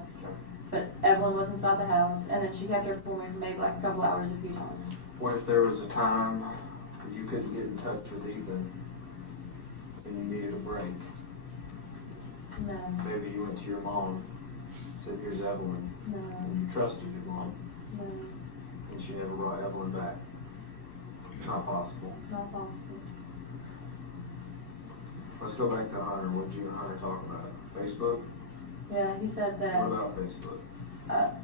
But Evelyn was inside the house, and then she kept her for me for maybe like a couple hours a few times. What if there was a time when you couldn't get in touch with Ethan and you needed a break? No. Maybe you went to your mom, said, here's Evelyn, No. and you trusted your mom, No. and she never brought Evelyn back. It's not possible. Not possible. Let's go back to Hunter. What did you and Hunter talk about? Facebook? Yeah, he said that What about Facebook?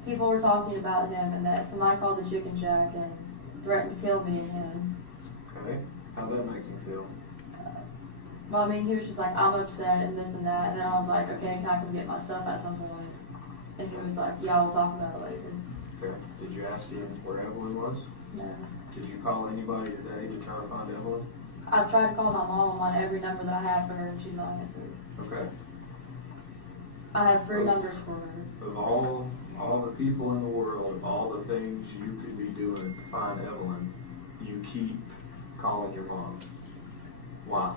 people were talking about him, and that somebody called the chicken shack and threatened to kill me and him. Okay. How'd that make you feel? Well, I mean, he was just like, I'm upset and this and that, and then I was like, okay, can I come get my stuff at some point? And he was like, yeah, we'll talk about it later. Okay. Did you ask him where Evelyn was? No. Did you call anybody today to try to find Evelyn? I've tried to call my mom on every number that I have for her, and she's not answered. Okay. I have 3 numbers for her. Of all the people in the world, of all the things you could be doing to find Evelyn, you keep calling your mom. Why?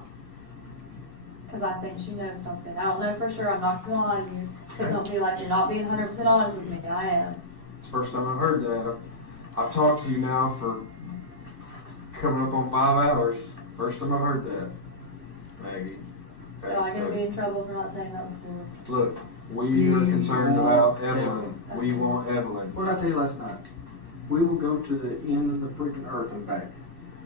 Because I think she knows something. I don't know for sure. I'm not going to lie to you. Because don't be like, you're not being 100% honest with me. I am. It's the first time I've heard that. I've talked to you now for coming up on 5 hours. First time I've heard that, Maggie. Okay, So I'm going to be in trouble for not saying that before. Look, we are concerned about Evelyn. We want Evelyn. What did I tell you last night? We will go to the end of the freaking earth and back.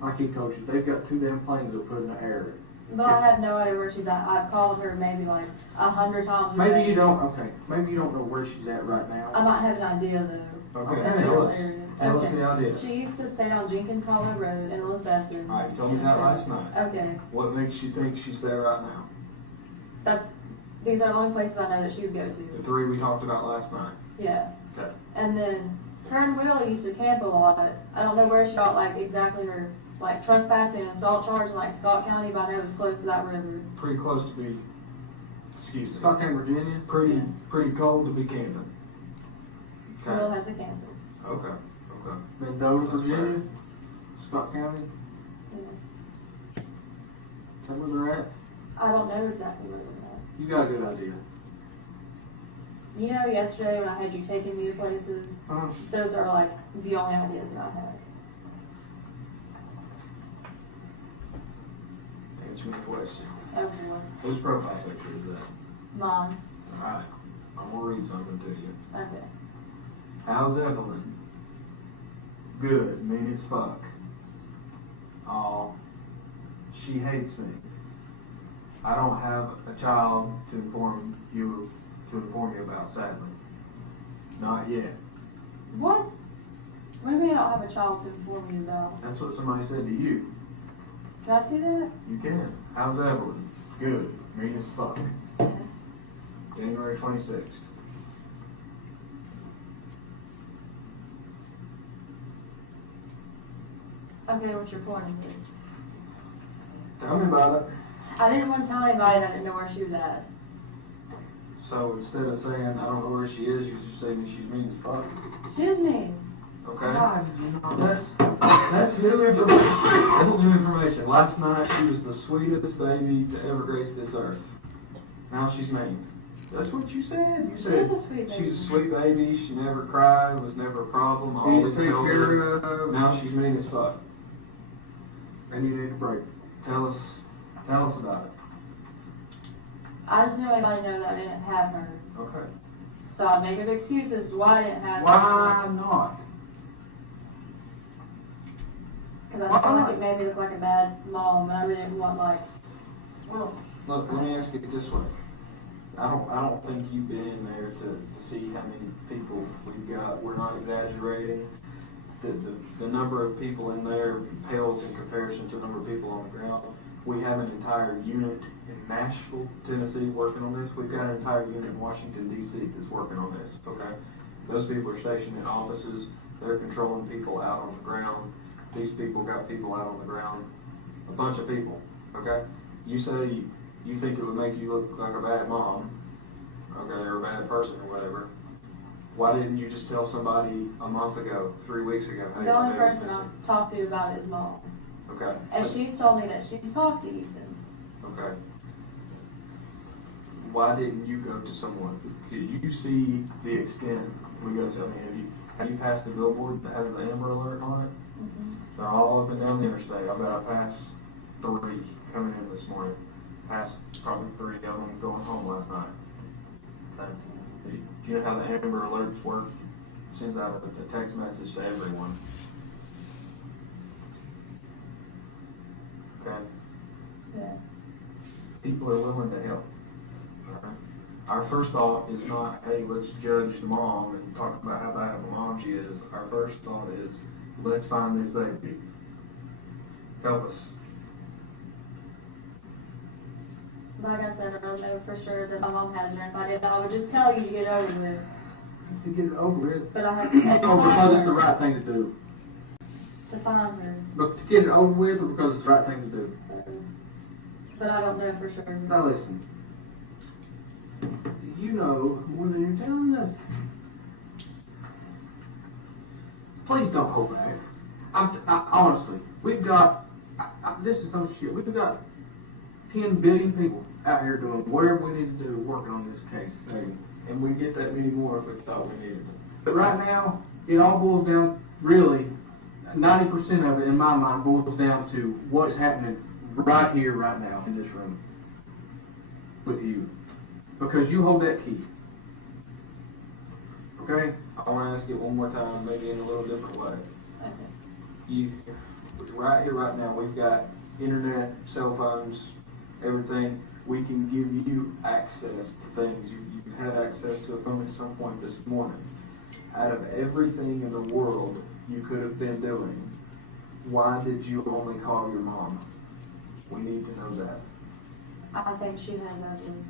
like he told you, they've got 2 damn planes they'll put in the air. But I have no idea where she's at. I've called her maybe like 100 times. Maybe you don't, okay, maybe you don't know where she's at right now. I might have an idea though. Okay, Of the tell us. area. Tell us Okay. the idea. She used to stay on Jenkins Hollow Road in Ancestor. Alright, you told me that last night. Okay. What makes you think she's there right now? These are the only places I know that she would go The to. 3 we talked about last night. Yeah. Okay. And then her and Will used to camp a lot. I don't know where she got like exactly her like trespassing and assault charge in like Scott County, but I know it's close to that river. Pretty close to be, excuse me, Scott County, Virginia, pretty cold to be camping. Will Okay, has a camper. okay. Mendoza, Virginia, Scott County, Yeah. tell me where they're at. I don't know exactly where they're at. You got a good idea. You know, yesterday when I had you taking me to places, Huh? those are like the only ideas that I have. Answer my question. Okay. Whose profile picture is that? Mom. Alright, I'm gonna read something to you. Okay. How's Evelyn? Good, mean as fuck. Aw, she hates me. I don't have a child to inform you about, sadly. Not yet. What? What do you mean I don't have a child to inform you about? That's what somebody said to you. Can I see that? You can. How's Evelyn? Good, mean as fuck. Yeah. January 26th. Okay, what's your point? Tell me about it. I didn't want to tell anybody that I didn't know where she was at. So instead of saying, I don't know where she is, you just say that she's mean as fuck. She is mean. Okay? That's new information. That's new information. Last night she was the sweetest baby to ever grace this earth. Now she's mean. That's what you said. You said she's a sweet baby, she never cried, was never a problem, always held her. Now she's mean as fuck. And you need a break. Tell us about it. I just didn't want anybody to know that I didn't have her. Okay. So I'm making excuses why I didn't have her. Why not? Because I felt like it made me look like a bad mom, and I really didn't want like. Well, look, let me ask you this way. I don't think you've been in there to see how many people we've got. We're not exaggerating. The number of people in there pales in comparison to the number of people on the ground. We have an entire unit in Nashville, Tennessee working on this. We've got an entire unit in Washington, D.C. that's working on this, okay? Those people are stationed in offices. They're controlling people out on the ground. These people got people out on the ground. A bunch of people, okay? You say you think it would make you look like a bad mom, okay, or a bad person or whatever. Why didn't you just tell somebody a month ago, 3 weeks ago? Hey, The only my baby's person missing? I've talked to about it is mom. Okay. And she's told me that she talked to Ethan. Okay. Why didn't you go to someone? Did you see the extent? We go to, I mean, have you passed the billboard that has the Amber Alert on it? Mm-hmm. They're all up and down the interstate. I bet I passed 3 coming in this morning. Passed probably 3 of them going home last night. Do you know how the Amber Alerts work? Sends out a text message to everyone. Okay? Yeah. People are willing to help. Alright? Our first thought is not, hey, let's judge the mom and talk about how bad of a mom she is. Our first thought is, let's find this baby. Help us. Like I said, I don't know for sure that my mom had her. If I did, I would just tell you to get it over with. To get it over with. But I have to Oh, because it's the right thing to do. to find her. But to get it over with or because it's the right thing to do? But I don't know for sure. Now listen. You know more than you're telling us. Please don't hold back. Honestly, we've got, this is some shit, we've got 10 billion people out here doing whatever we need to do working on this case, maybe. And we get that many more if we thought we needed. But right now, it all boils down, really, 90% of it in my mind boils down to what's happening right here, right now, in this room with you. Because you hold that key. Okay? I want to ask you one more time, maybe in a little different way. Okay. You, right here, right now, we've got internet, cell phones, everything. We can give you access to things. You've had access to a phone at some point this morning. Out of everything in the world you could have been doing, why did you only call your mom? We need to know that. I think she has Evelyn.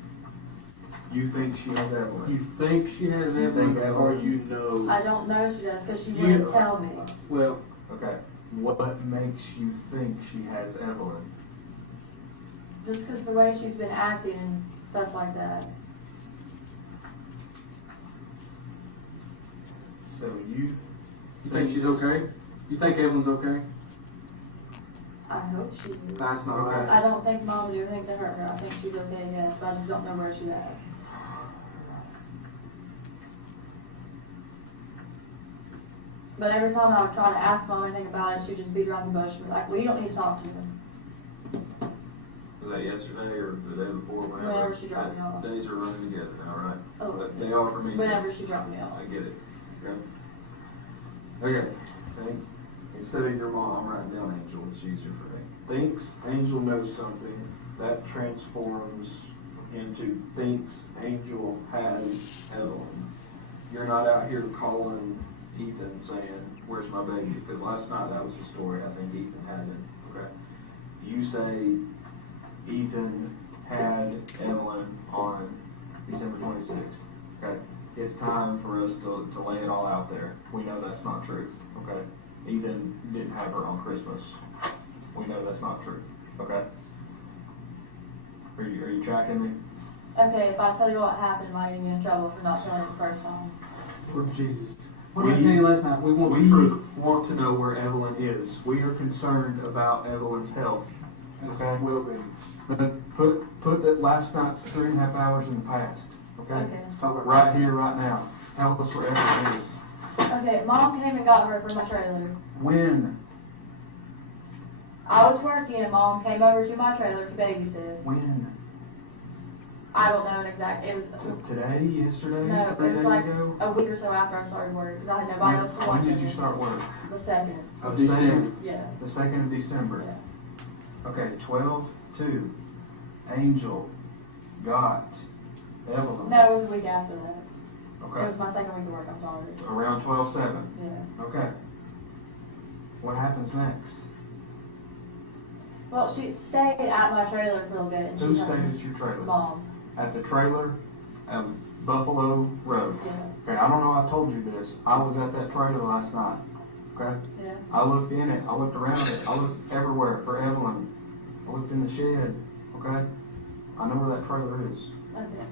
You think she has Evelyn? You think she has Evelyn, or you know? I don't know she does, because she You- wouldn't tell me. Well, okay. What makes you think she has Evelyn? Just because the way she's been acting and stuff like that. So you think she's okay? You think Evelyn's okay? I hope she is. That's not okay. I don't think Mom would do anything to hurt her. I think she's okay, yes, but I just don't know where she's at. But every time I would try to ask Mom anything about it, she'd just beat around the bush and be like, well, you don't need to talk to him. Was that yesterday or the day before? Whenever she dropped me off. Days are running together now, right? Oh, But they are for me. whenever she dropped me off. I get it. Okay. Okay. Instead of your mom, I'm writing down Angel. It's easier for me. Thinks Angel knows something. That transforms into thinks Angel has Evelyn. You're not out here calling Ethan saying, where's my baby? Because last night that was the story. I think Ethan had it. Okay. You say Ethan had Evelyn on December 26th. Okay. It's time for us to lay it all out there. We know that's not true. Okay. Ethan didn't have her on Christmas. We know that's not true. Okay. Are you tracking me? Okay, if I tell you what happened, am I going to be in trouble for not telling you the first time? For Jesus. What did I tell you last night? We want to know where Evelyn is. We are concerned about Evelyn's health. Okay? Will be. But put that last night's 3.5 hours in the past. Okay? Okay. Right here, right now. Help us where Evelyn is. Okay, Mom came and got her from my trailer. When? I was working and Mom came over to my trailer to babysit. When? I don't know an exact, it was, Today? Yesterday? no, it 3 was days like ago? a week or so after I started work, because I had nobody else to watch When it. did you start work? The second, Of December? yeah, The 2nd of December? yeah. Okay, 12/2. Angel got Evelyn. No, it was a week after that. It Okay. was my second week of work, I'm sorry. Around 12/7. Yeah. Okay. What happens next? Well, she stayed at my trailer for a little bit. And Who she stayed at your trailer? Mom, At the trailer at Buffalo Road. yeah, Okay, I don't know I told you this. I was at that trailer last night. Okay? yeah. I looked in it. I looked around it. I looked everywhere for Evelyn. I looked in the shed. Okay? I know where that trailer is. Okay.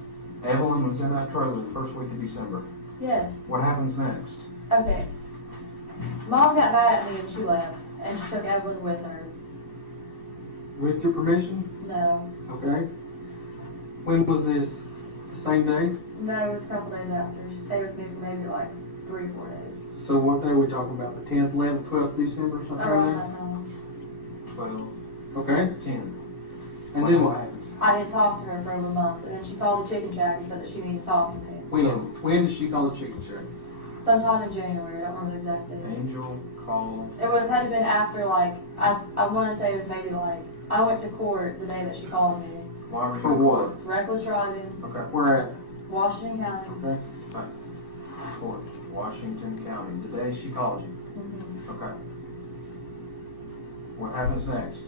Evelyn was in that trailer the first week of December. Yes. What happens next? Okay. Mom got mad at me and she left, and she took Evelyn with her. With your permission? No. Okay. When was this? Same day? No, it was a couple days after. She stayed with me for maybe like 3 or 4 days. So what day are we talking about? The 10th, 11th, 12th December, something Around like that that? time. 12. Okay. 10. And then what happens? I didn't talk to her for over a month, and then she called the chicken shack and said that she needed to talk to me. When did she call the chicken shack? Sometime in January, I don't remember the exact date. Angel called. It would have been after, like, I want to say it was maybe like, I went to court the day that she called me. Why were you for what? Reckless driving, Okay. Where at? Washington County. Okay. Right. Court, Washington County. The day she called you. Mm-hmm. Okay. What happens next?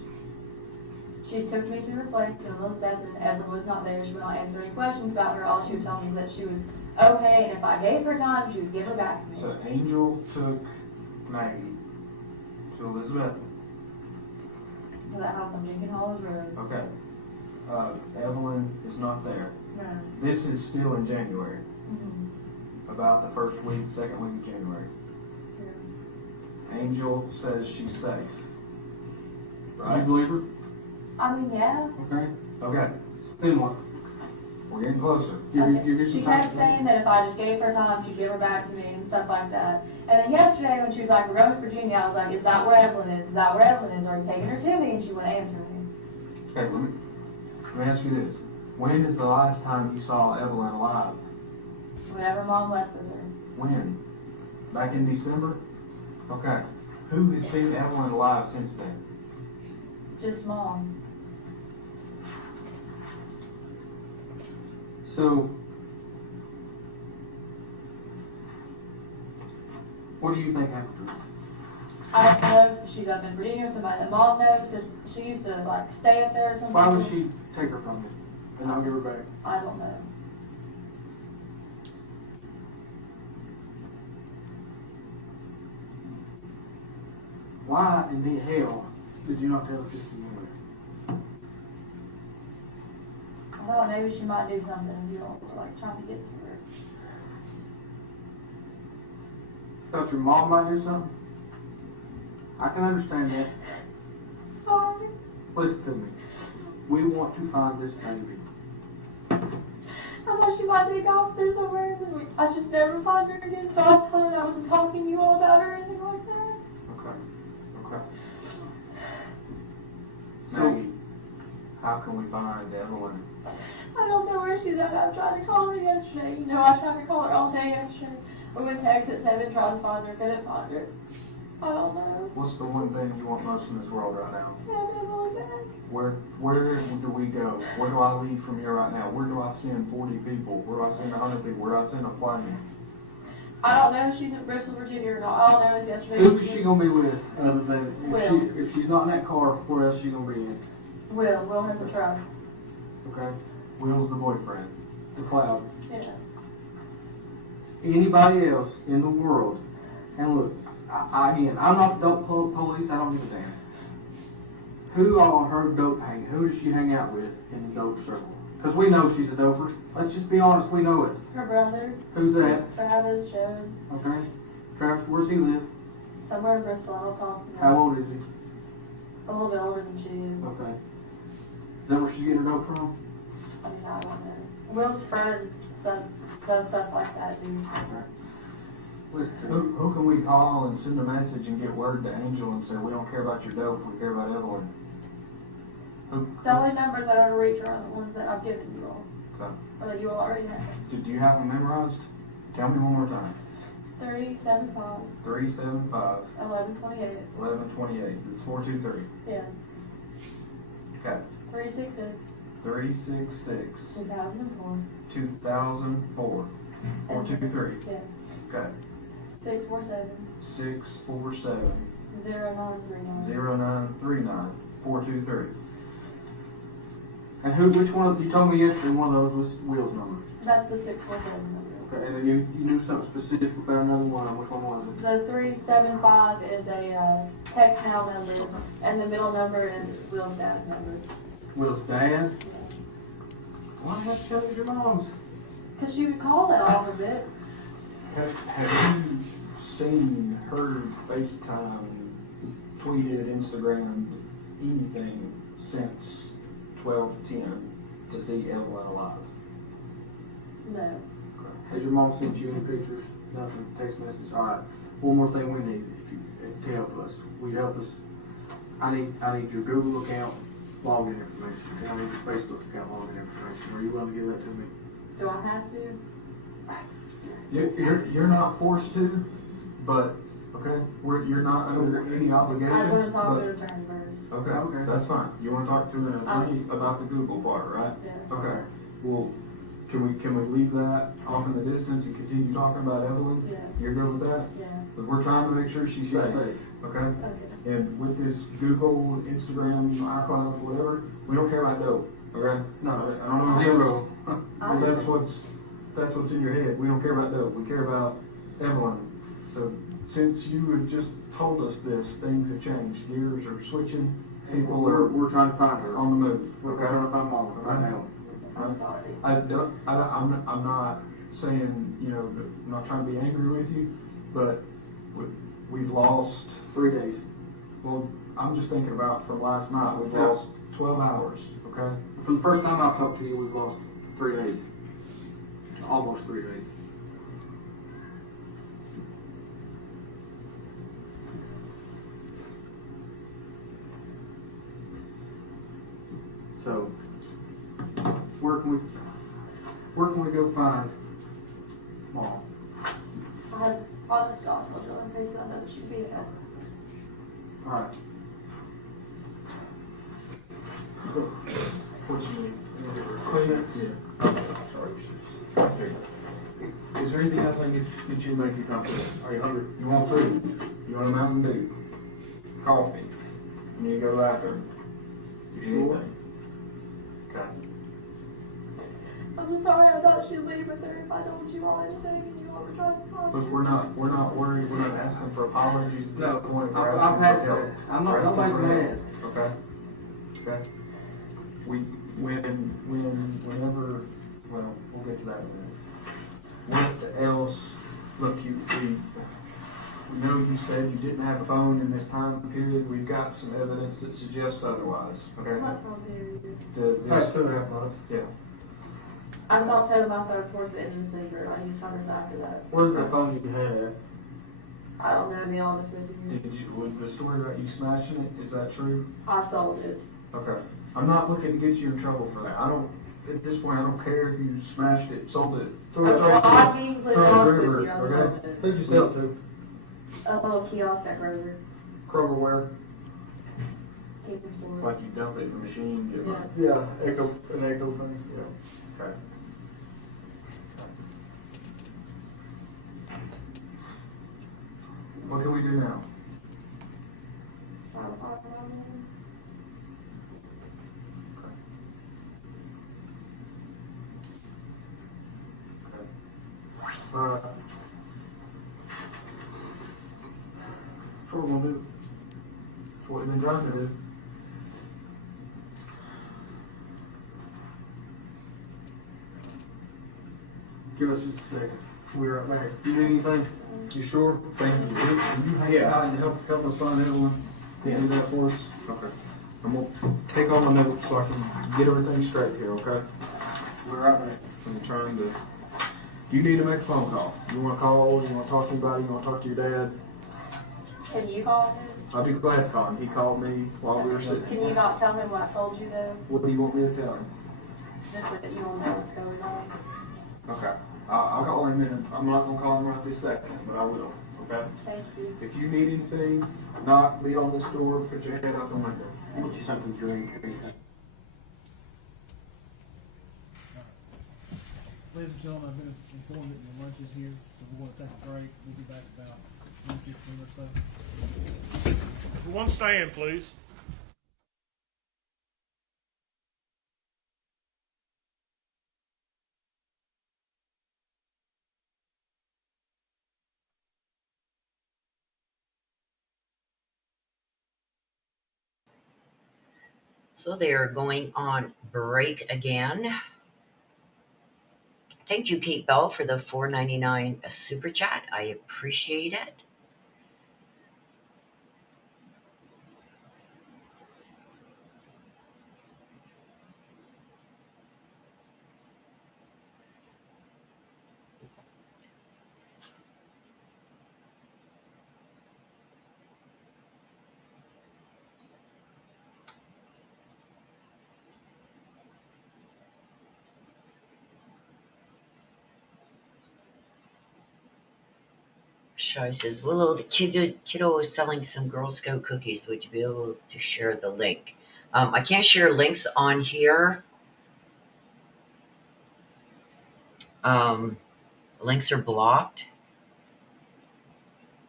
She took me to her place in Elizabeth, and Evelyn was not there. She would not answer any questions about her. All she would tell me was that she was okay, and if I gave her time, she would give her back to me. So Angel took Maggie to Elizabeth. So that house on Jenkins Hall Road. Okay. Evelyn is not there. No. This is still in January. Mm-hmm. About the first week, second week of January. Yeah. Angel says she's safe. Right? You believe her? I mean, yeah. Okay. Okay. Then what? We're getting closer. Okay. She kept saying that if I just gave her time, she'd give her back to me and stuff like that. And then yesterday when she was like, we're going to Virginia, I was like, is that where Evelyn is? Is that where Evelyn is? Are you taking her to me? And she wouldn't answer me. Okay, let me ask you this. When is the last time you saw Evelyn alive? Whenever Mom left with her. When? Back in December? Okay. Who has seen Evelyn alive since then? Just Mom. So, what do you think happened to her? I don't know if she's up in Virginia or somebody that Mom knows, because she used to like stay up there or something. Why would she take her from you and not give her back? I don't know. Why in the hell did you not tell us this to begin with? I thought maybe she might do something, and you know, like trying to get to her. Thought your mom might do something? I can understand that. Sorry. Listen to me. We want to find this baby. I thought she might be off there somewhere, and I just never find her again, so I thought I wasn't talking to you all about her or anything like that. Okay. Okay. Maggie, how can we find Evelyn? I don't know where she's at. I tried to call her yesterday. You know, I tried to call her all day yesterday. We went to exit 7, tried to find her, couldn't find her. I don't know. What's the one thing you want most in this world right now? Yeah, Evelyn back. Where do we go? Where do I leave from here right now? Where do I send 40 people? Where do I send 100 people? Where do I send a plane? I don't know if she's in Bristol, Virginia or not. All I know is yesterday. Who is she going to be with other than, Will. if she's not in that car, where else is she going to be in? Will have to try. Okay? Will's the boyfriend. The cloud. Yeah. Anybody else in the world, and look, again, I'm not the dope police, I don't give a damn. Who on her dope hang? Who does she hang out with in the dope circle? Because we know she's a doper. Let's just be honest, we know it. Her brother. Who's that? Travis, Joe. Okay. Travis, where's he live? Somewhere in Bristol. I don't talk to him. How old is he? A little bit older than she is. Okay. Is that where she getting her dope from? I mean, I don't know. Will's friend does stuff like that, dude. Okay. Who can we call and send a message and get word to Angel and say, we don't care about your dope, we care about Evelyn? The only numbers that I reach are the ones that I've given you all. Okay. Or that you already have. Do you have them memorized? Tell me one more time. 375 375 1128. 1128. It's 423. Yeah. Okay. 366 366 2004. 2004. 423. Yeah. Okay. 647 647 0939. 0939. 423. And which one, you told me yesterday one of those was Will's number. That's the 647 number. Okay, and then you knew something specific about another one. Which one was it? The 375 is a text now number, and the middle number is Will's dad's number. Will's dad? Why did you tell me your mom's? Because you could call that off of it. Have you seen, heard, FaceTime, tweeted, Instagram, anything since 12/10 to see Evelyn alive? No. Has your mom sent you any pictures? Nothing, text message? All right. One more thing we need to help us. Will you help us? I need your Google account login information. And I need your Facebook account login information. Are you willing to give that to me? Do I have to? You're not forced to, but okay, you're not under any obligation. I'm going to talk to the attorney first. Okay, that's fine. You want to talk to an attorney about the Google part, right? Yeah. Okay. Well, can we leave that off in the distance and continue talking about Evelyn? Yeah. You're good with that? Yeah. But we're trying to make sure she's safe. Okay. Okay. And with this Google, Instagram, iCloud, whatever, we don't care about dope. Okay? No, I don't know zero. That's what's in your head. We don't care about dope. We care about Evelyn. So since you have just told us this, things have changed. Gears are switching. People are. We're trying to find her on the move. We're trying to find Mom right now. I'm sorry. I'm not saying, I'm not trying to be angry with you, but we've lost 3 days. Well, I'm just thinking about from last night, we've lost 12 hours, okay? From the first time I talked to you, we've lost 3 days. Almost 3 days. So, where can we go find Mom? I have honest gospel in case I know she'd be at. Alright. What you need? Clean it? Yeah. Okay, sorry. Okay. Is there anything else I can get you to make you comfortable? Are you hungry? You want food? You want a Mountain Dew? Coffee? You need to go to the bathroom? You sure? Okay. I'm sorry, I thought she'd leave with her if I told you all anything and you all were trying to talk. Look, we're not worried, we're not asking for apologies. No, We're I've had asking for that. help. I'm not, We're asking nobody's for help. mad. Okay? Okay? Whenever, well, we'll get to that in a minute. What else, look, we know you said you didn't have a phone in this time period. We've got some evidence that suggests otherwise, okay? What phone period? Past 2.5 months. Yeah. I thought Ted and I started towards the end of December, like you started after that. Where's that phone you had? I don't know, to be honest with you. Was the story about you smashing it, is that true? I sold it. Okay. I'm not looking to get you in trouble for that. At this point, I don't care if you smashed it, sold it. Throw it Okay, on I can even put it Throw it on river, with you, I okay? sold it. Who'd you sell it to? A little kiosk at Kroger, Kroger where? keeping store. Like you dump it in the machine, get like, Yeah, an echo thing. yeah, okay. What can we do now? Trying to park around there. Alright. That's what we're gonna do. That's what we've been trying to do. Give us just a second. We'll be right back. You need anything? You sure? Thank you. Will you hang out and help us find Evelyn? Can you do that for us? Okay. I'm gonna take all my notes so I can get everything straight here, okay? We're right back. I'm trying to, you need to make a phone call. You wanna call, you wanna talk to anybody, you wanna talk to your dad? Can you call him? I'd be glad to call him. He called me while we were sitting. Can you not tell him what I told you though? What do you want me to tell him? Just that you don't know what's going on. Okay. I'll call him in. I'm not gonna call him right this second, but I will, okay? Thank you. If you need anything, knock, leave on this door, put your head out the window. Get you something to drink. Ladies and gentlemen, I've been informed that your lunch is here, so we're gonna take a break. We'll be back about 1:15 or so. One stand, please. So they are going on break again. Thank you, Kate Bell, for the $4.99 super chat. I appreciate it. Shai says, Willow, the kiddo is selling some Girl Scout cookies. Would you be able to share the link? I can't share links on here. Links are blocked.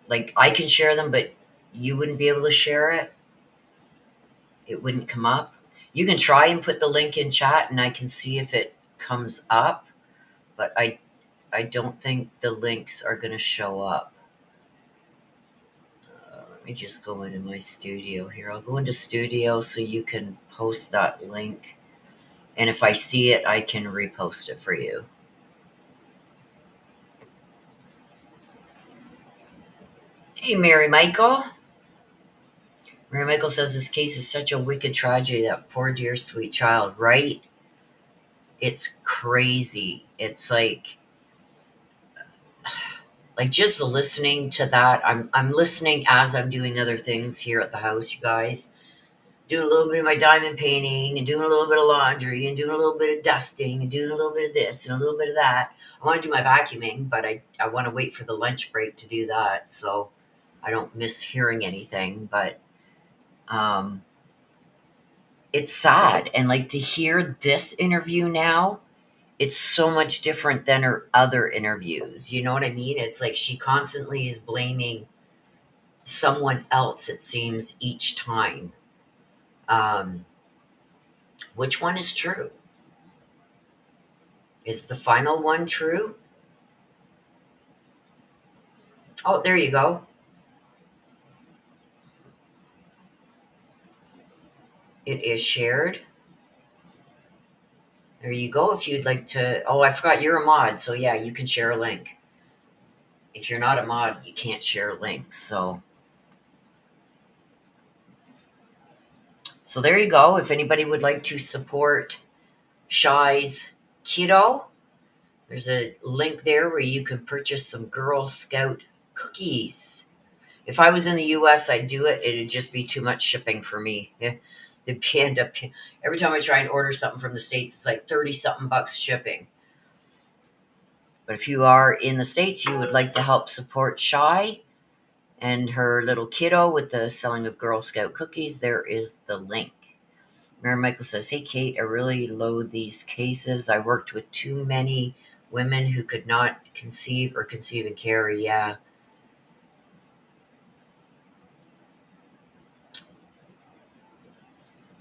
Like, I can share them, but you wouldn't be able to share it. It wouldn't come up. You can try and put the link in chat, and I can see if it comes up, but I don't think the links are going to show up. Let me just go into my studio here. I'll go into studio so you can post that link. And if I see it, I can repost it for you. Hey, Mary Michael. Mary Michael says this case is such a wicked tragedy, that poor dear sweet child, right? It's crazy. It's like just listening to that. I'm listening as I'm doing other things here at the house, you guys. Doing a little bit of my diamond painting and doing a little bit of laundry and doing a little bit of dusting and doing a little bit of this and a little bit of that. I want to do my vacuuming, but I want to wait for the lunch break to do that so I don't miss hearing anything. But Um, it's sad. And like to hear this interview now, it's so much different than her other interviews. You know what I mean? It's like she constantly is blaming someone else, it seems, each time. Um, which one is true? Is the final one true? Oh, there you go. It is shared. There you go. If you'd like to. Oh, I forgot you're a mod. So, yeah, you can share a link. If you're not a mod, you can't share links. So there you go. If anybody would like to support Shy's kiddo, there's a link there where you can purchase some Girl Scout cookies. If I was in the US, I'd do it. It'd just be too much shipping for me. They'd end up, every time I try and order something from the States, it's like 30 something bucks shipping. But if you are in the States, you would like to help support Shy and her little kiddo with the selling of Girl Scout cookies, there is the link. Mary Michael says, hey, Kate, I really loathe these cases. I worked with too many women who could not conceive and carry. Yeah.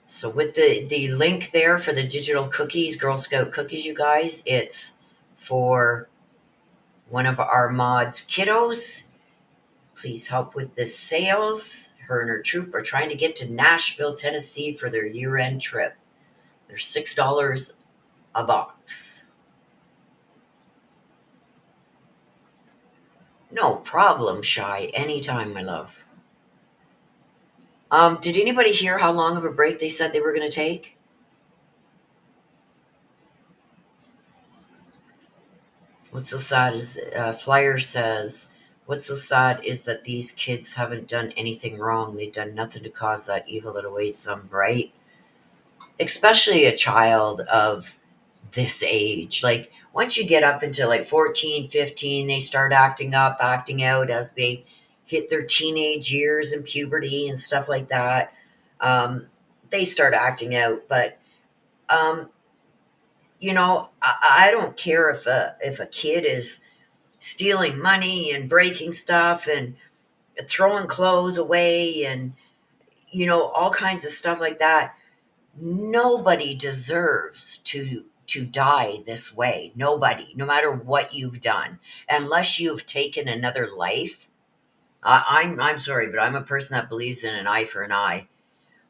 So with the link there for the digital cookies, Girl Scout cookies, you guys, it's for one of our mods' kiddos. Please help with the sales. Her and her troop are trying to get to Nashville, Tennessee for their year-end trip. They're $6 a box. No problem, Shy. Anytime, my love. Did anybody hear how long of a break they said they were going to take? What's so sad is, Flyer says, what's so sad is that these kids haven't done anything wrong. They've done nothing to cause that evil that awaits them, right? Especially a child of this age. Like, once you get up into like 14, 15, they start acting up, acting out as they hit their teenage years and puberty and stuff like that. They start acting out. But, I don't care if a kid is stealing money and breaking stuff and throwing clothes away and, all kinds of stuff like that. Nobody deserves to die this way. Nobody, no matter what you've done, unless you've taken another life. I'm sorry, but I'm a person that believes in an eye for an eye.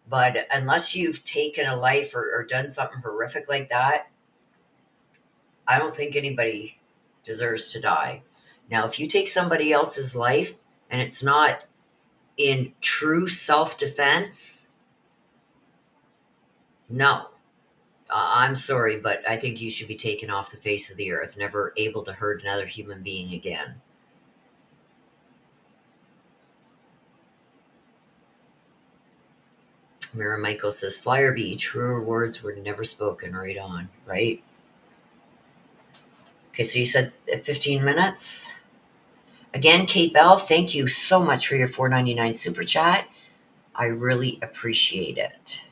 But unless you've taken a life or done something horrific like that, I don't think anybody deserves to die. Now, if you take somebody else's life and it's not in true self-defense, no. I'm sorry, but I think you should be taken off the face of the earth, never able to hurt another human being again. Mira Michael says, Flyer B, truer words were never spoken. Right on, right? Okay, so you said 15 minutes. Again, Kate Bell, thank you so much for your $4.99 super chat. I really appreciate it.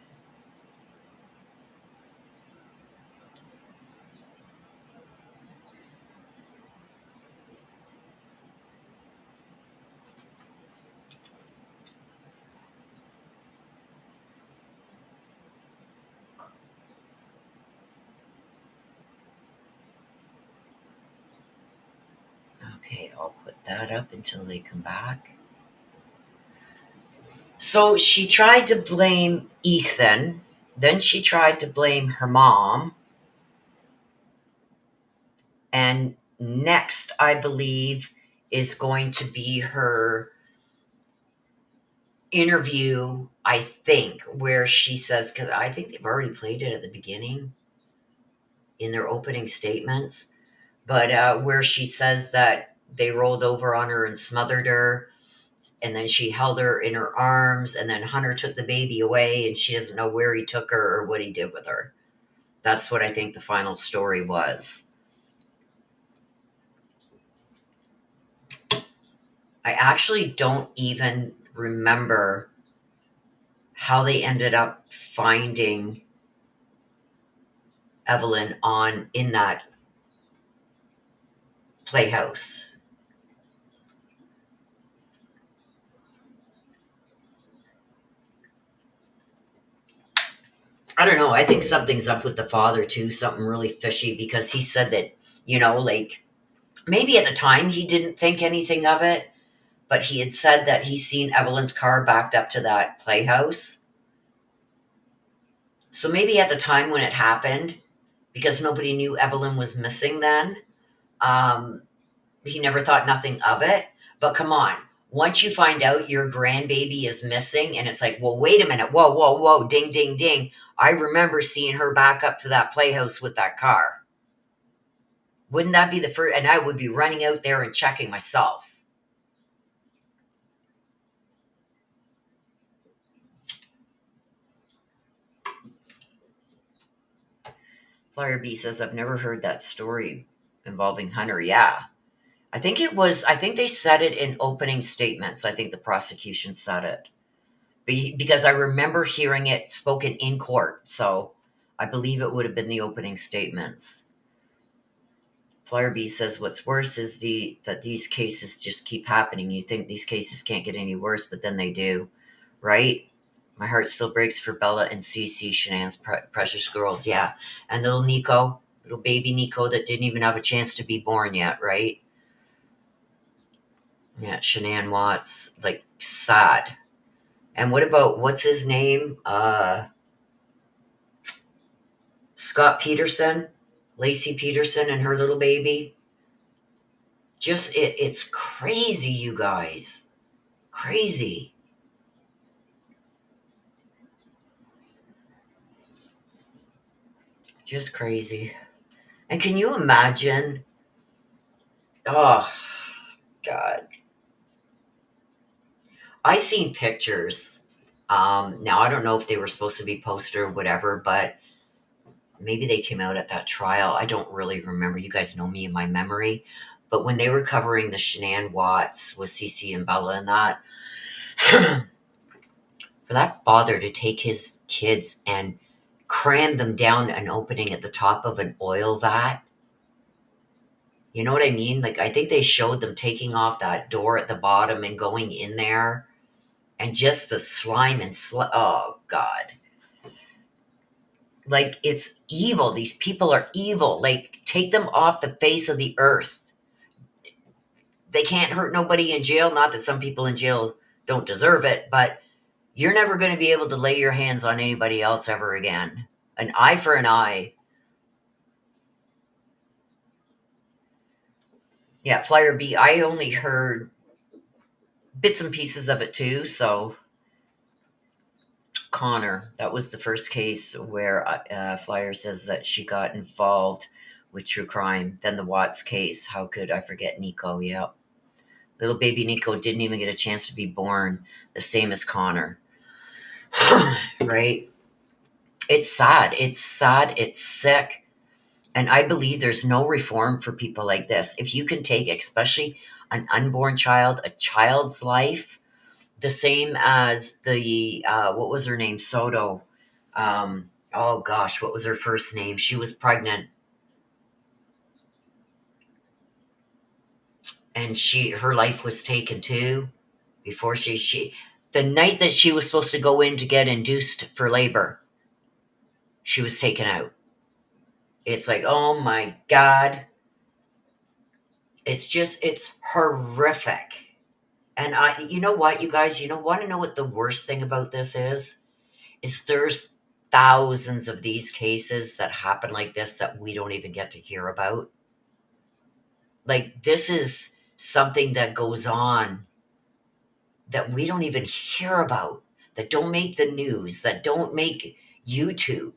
Okay, I'll put that up until they come back. So she tried to blame Ethan. Then she tried to blame her mom. And next, I believe, is going to be her interview, I think, where she says, because I think they've already played it at the beginning in their opening statements, but where she says that they rolled over on her and smothered her, and then she held her in her arms, and then Hunter took the baby away, and she doesn't know where he took her or what he did with her. That's what I think the final story was. I actually don't even remember how they ended up finding Evelyn in that playhouse. I don't know. I think something's up with the father too, something really fishy, because he said that, like maybe at the time he didn't think anything of it, but he had said that he seen Evelyn's car backed up to that playhouse. So maybe at the time when it happened, because nobody knew Evelyn was missing then, um, he never thought nothing of it. But come on, once you find out your grandbaby is missing, and it's like, well, wait a minute, whoa, whoa, whoa, ding, ding, ding. I remember seeing her back up to that playhouse with that car. Wouldn't that be the first? And I would be running out there and checking myself. Flyer B says, I've never heard that story involving Hunter. Yeah. I think they said it in opening statements. I think the prosecution said it. Because I remember hearing it spoken in court. So I believe it would have been the opening statements. Flyer B says, what's worse is that these cases just keep happening. You think these cases can't get any worse, but then they do, right? My heart still breaks for Bella and Cece, Shanann's precious girls. Yeah. And little baby Nico that didn't even have a chance to be born yet, right? Yeah, Shanann Watts, like, sad. And what about, what's his name? Scott Peterson, Lacey Peterson and her little baby. Just, it's crazy, you guys. Crazy. Just crazy. And can you imagine? Oh, God. I seen pictures. Now, I don't know if they were supposed to be posted or whatever, but maybe they came out at that trial. I don't really remember. You guys know me and my memory. But when they were covering the Shanann Watts with Cece and Bella and that, for that father to take his kids and cram them down an opening at the top of an oil vat, you know what I mean? Like, I think they showed them taking off that door at the bottom and going in there, and just the slime and oh, God. Like, it's evil. These people are evil. Like, take them off the face of the earth. They can't hurt nobody in jail. Not that some people in jail don't deserve it, but you're never going to be able to lay your hands on anybody else ever again. An eye for an eye. Yeah, Flyer B, I only heard bits and pieces of it too, so Connor, that was the first case where Flyer says that she got involved with true crime. Then the Watts case, how could I forget Nico? Yeah. Little baby Nico didn't even get a chance to be born, the same as Connor. Right? It's sad. It's sad. It's sick. And I believe there's no reform for people like this. If you can take, especially an unborn child, a child's life, the same as the, what was her name? Soto. Oh gosh, what was her first name? She was pregnant. And her life was taken too before the night that she was supposed to go in to get induced for labor, she was taken out. It's like, oh my God. It's horrific. And you know what, you guys, want to know what the worst thing about this is there's thousands of these cases that happen like this that we don't even get to hear about. Like, this is something that goes on that we don't even hear about, that don't make the news, that don't make YouTube.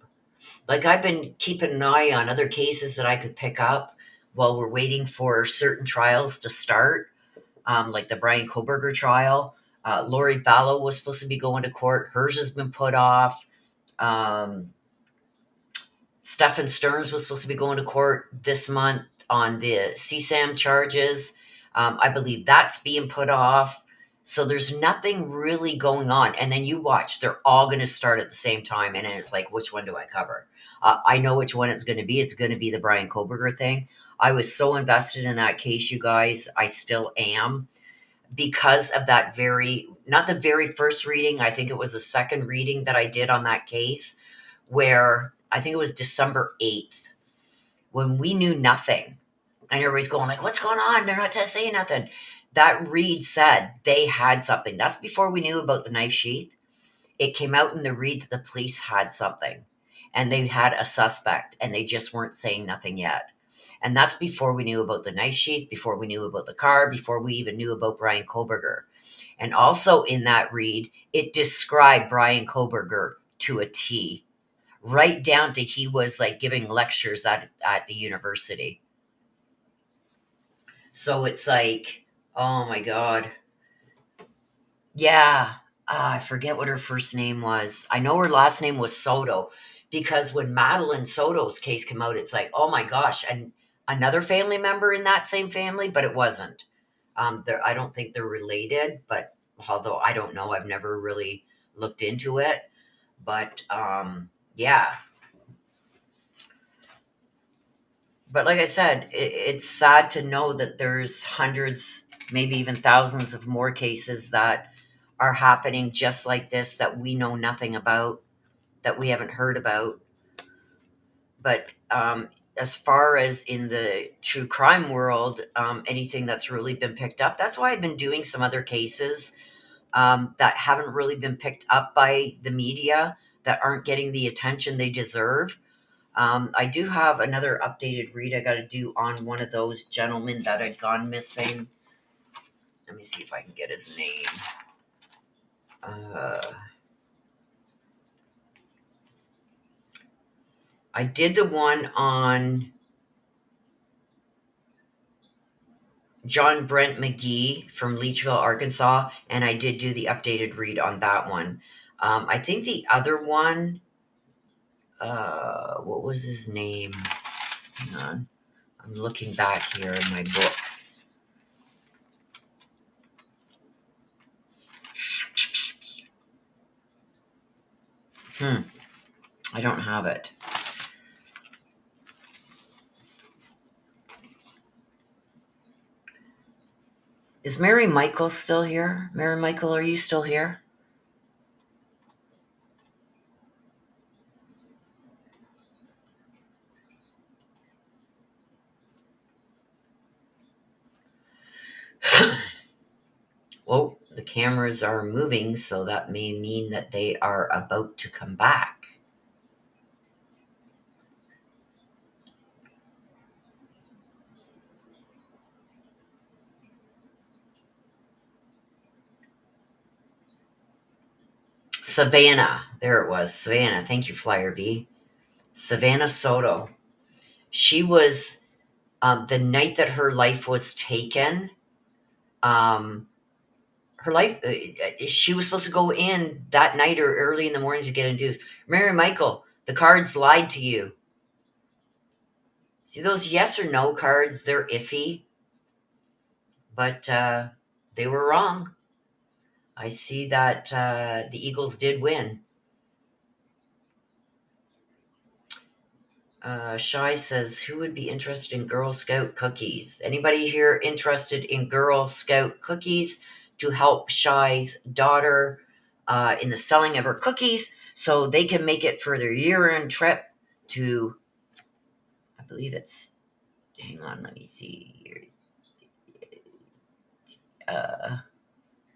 Like, I've been keeping an eye on other cases that I could pick up while we're waiting for certain trials to start, like the Brian Koberger trial. Lori Vallow was supposed to be going to court. Hers has been put off. Stephen Stearns was supposed to be going to court this month on the CSAM charges. I believe that's being put off. So there's nothing really going on. And then you watch, they're all going to start at the same time. And then it's like, which one do I cover? I know which one it's going to be. It's going to be the Brian Koberger thing. I was so invested in that case, you guys. I still am, because of that not the very first reading. I think it was the second reading that I did on that case, where I think it was December 8th, when we knew nothing. And everybody's going like, what's going on? They're not saying nothing. That read said they had something. That's before we knew about the knife sheath. It came out in the read that the police had something. And they had a suspect. And they just weren't saying nothing yet. And that's before we knew about the knife sheath, before we knew about the car, before we even knew about Brian Koberger. And also in that read, it described Brian Koberger to a T. Right down to he was like giving lectures at the university. So it's like, oh my God. Yeah. I forget what her first name was. I know her last name was Soto, because when Madeline Soto's case came out, it's like, oh my gosh. And another family member in that same family, but it wasn't. I don't think they're related, but although I don't know, I've never really looked into it. But yeah. But like I said, it's sad to know that there's hundreds, maybe even thousands of more cases that are happening just like this, that we know nothing about, that we haven't heard about. But as far as in the true crime world, anything that's really been picked up, that's why I've been doing some other cases that haven't really been picked up by the media, that aren't getting the attention they deserve. I do have another updated read I got to do on one of those gentlemen that had gone missing. Let me see if I can get his name. I did the one on John Brent McGee from Leachville, Arkansas, and I did do the updated read on that one. I think the other one, what was his name? Hang on. I'm looking back here in my book. I don't have it. Is Mary Michael still here? Mary Michael, are you still here? Well, the cameras are moving, so that may mean that they are about to come back. Savannah. There it was. Savannah. Thank you, Flyer B. Savannah Soto. She was, the night that her life was taken, her life, she was supposed to go in that night or early in the morning to get induced. Mary Michael, the cards lied to you. See those yes or no cards, they're iffy. But they were wrong. I see that the Eagles did win. Shy says, who would be interested in Girl Scout cookies? Anybody here interested in Girl Scout cookies to help Shy's daughter in the selling of her cookies so they can make it for their year-end trip to, I believe it's, hang on, let me see here.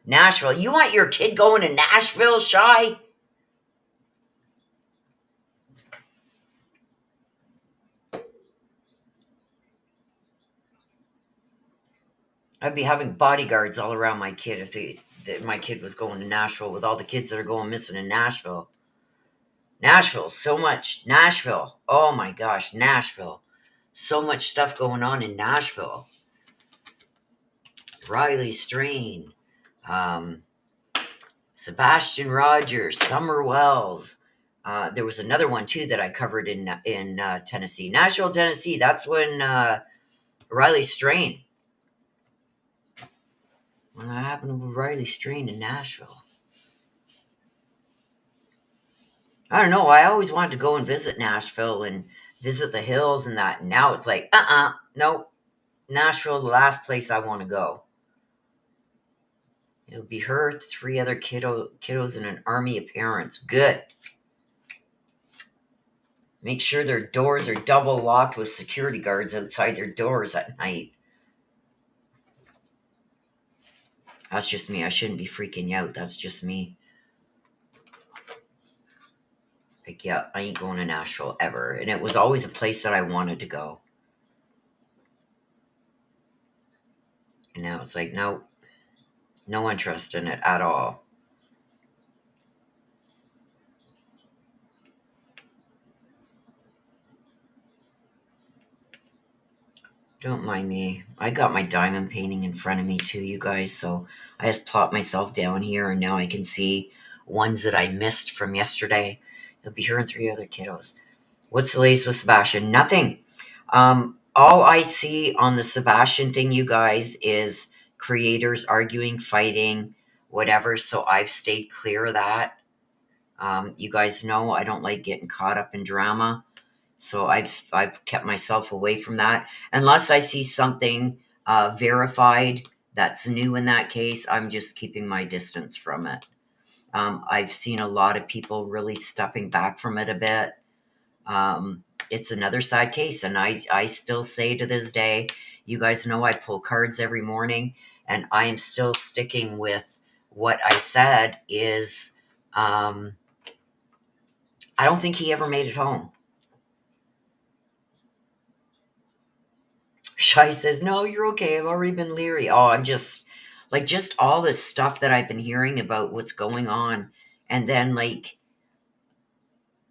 Nashville. You want your kid going to Nashville, Shy? I'd be having bodyguards all around my kid if my kid was going to Nashville, with all the kids that are going missing in Nashville. Nashville, so much. Nashville. Oh my gosh, Nashville. So much stuff going on in Nashville. Riley Strain, Sebastian Rogers, Summer Wells. There was another one too that I covered in Tennessee. Nashville, Tennessee. That's when Riley Strain. Well, that happened with Riley Strain in Nashville. I don't know. I always wanted to go and visit Nashville and visit the hills and that. And now it's like, nope. Nashville, the last place I want to go. It'll be her, 3 other kiddos, and an army of parents. Good. Make sure their doors are double locked with security guards outside their doors at night. That's just me. I shouldn't be freaking out. That's just me. Like, yeah, I ain't going to Nashville ever. And it was always a place that I wanted to go. And now it's like, no interest in it at all. Don't mind me. I got my diamond painting in front of me too, you guys. So I just plopped myself down here, and now I can see ones that I missed from yesterday. It'll be her and 3 other kiddos. What's the latest with Sebastian? Nothing. All I see on the Sebastian thing, you guys, is creators arguing, fighting, whatever. So I've stayed clear of that. You guys know I don't like getting caught up in drama. So I've kept myself away from that. Unless I see something verified that's new in that case, I'm just keeping my distance from it. I've seen a lot of people really stepping back from it a bit. It's another sad case, and I still say to this day, you guys know I pull cards every morning, and I am still sticking with what I said is I don't think he ever made it home. Shai says, no, you're okay. I've already been leery. Oh, I'm just all this stuff that I've been hearing about what's going on. And then like,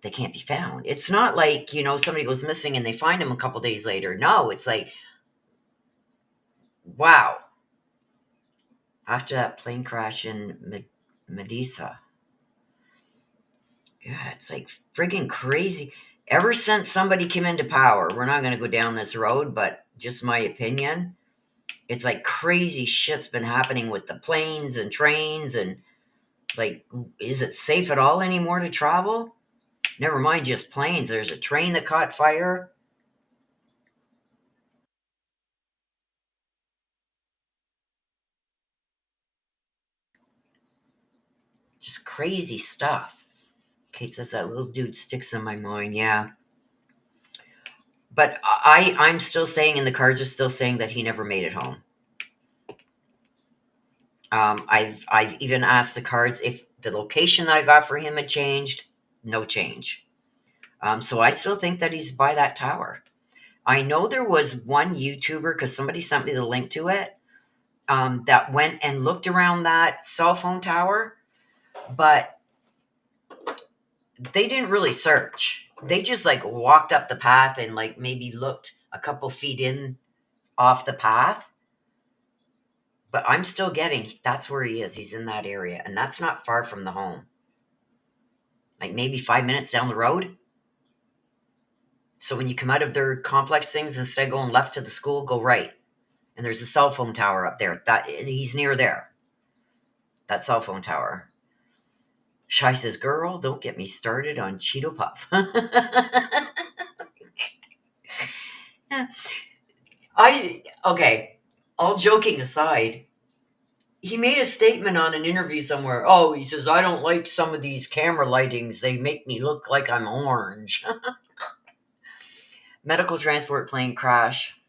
they can't be found. It's not like, somebody goes missing and they find him a couple days later. No, it's like, wow. After that plane crash in Medusa. Yeah, it's like friggin' crazy. Ever since somebody came into power, we're not going to go down this road, but just my opinion, it's like crazy shit's been happening with the planes and trains, and like, is it safe at all anymore to travel? Never mind just planes. There's a train that caught fire. Just crazy stuff. Kate says that little dude sticks in my mind. Yeah. But I'm still saying, and the cards are still saying that he never made it home. I've even asked the cards if the location that I got for him had changed. No change. So I still think that he's by that tower. I know there was one YouTuber, because somebody sent me the link to it, that went and looked around that cell phone tower, but they didn't really search. They just like walked up the path and like maybe looked a couple feet in off the path. But I'm still getting, that's where he is. He's in that area, and that's not far from the home. Like maybe 5 minutes down the road. So when you come out of their complex things, instead of going left to the school, go right. And there's a cell phone tower up there. He's near there. That cell phone tower. Shai says, girl, don't get me started on Cheeto Puff. Okay, all joking aside, he made a statement on an interview somewhere. Oh, he says, I don't like some of these camera lightings. They make me look like I'm orange. Medical transport plane crash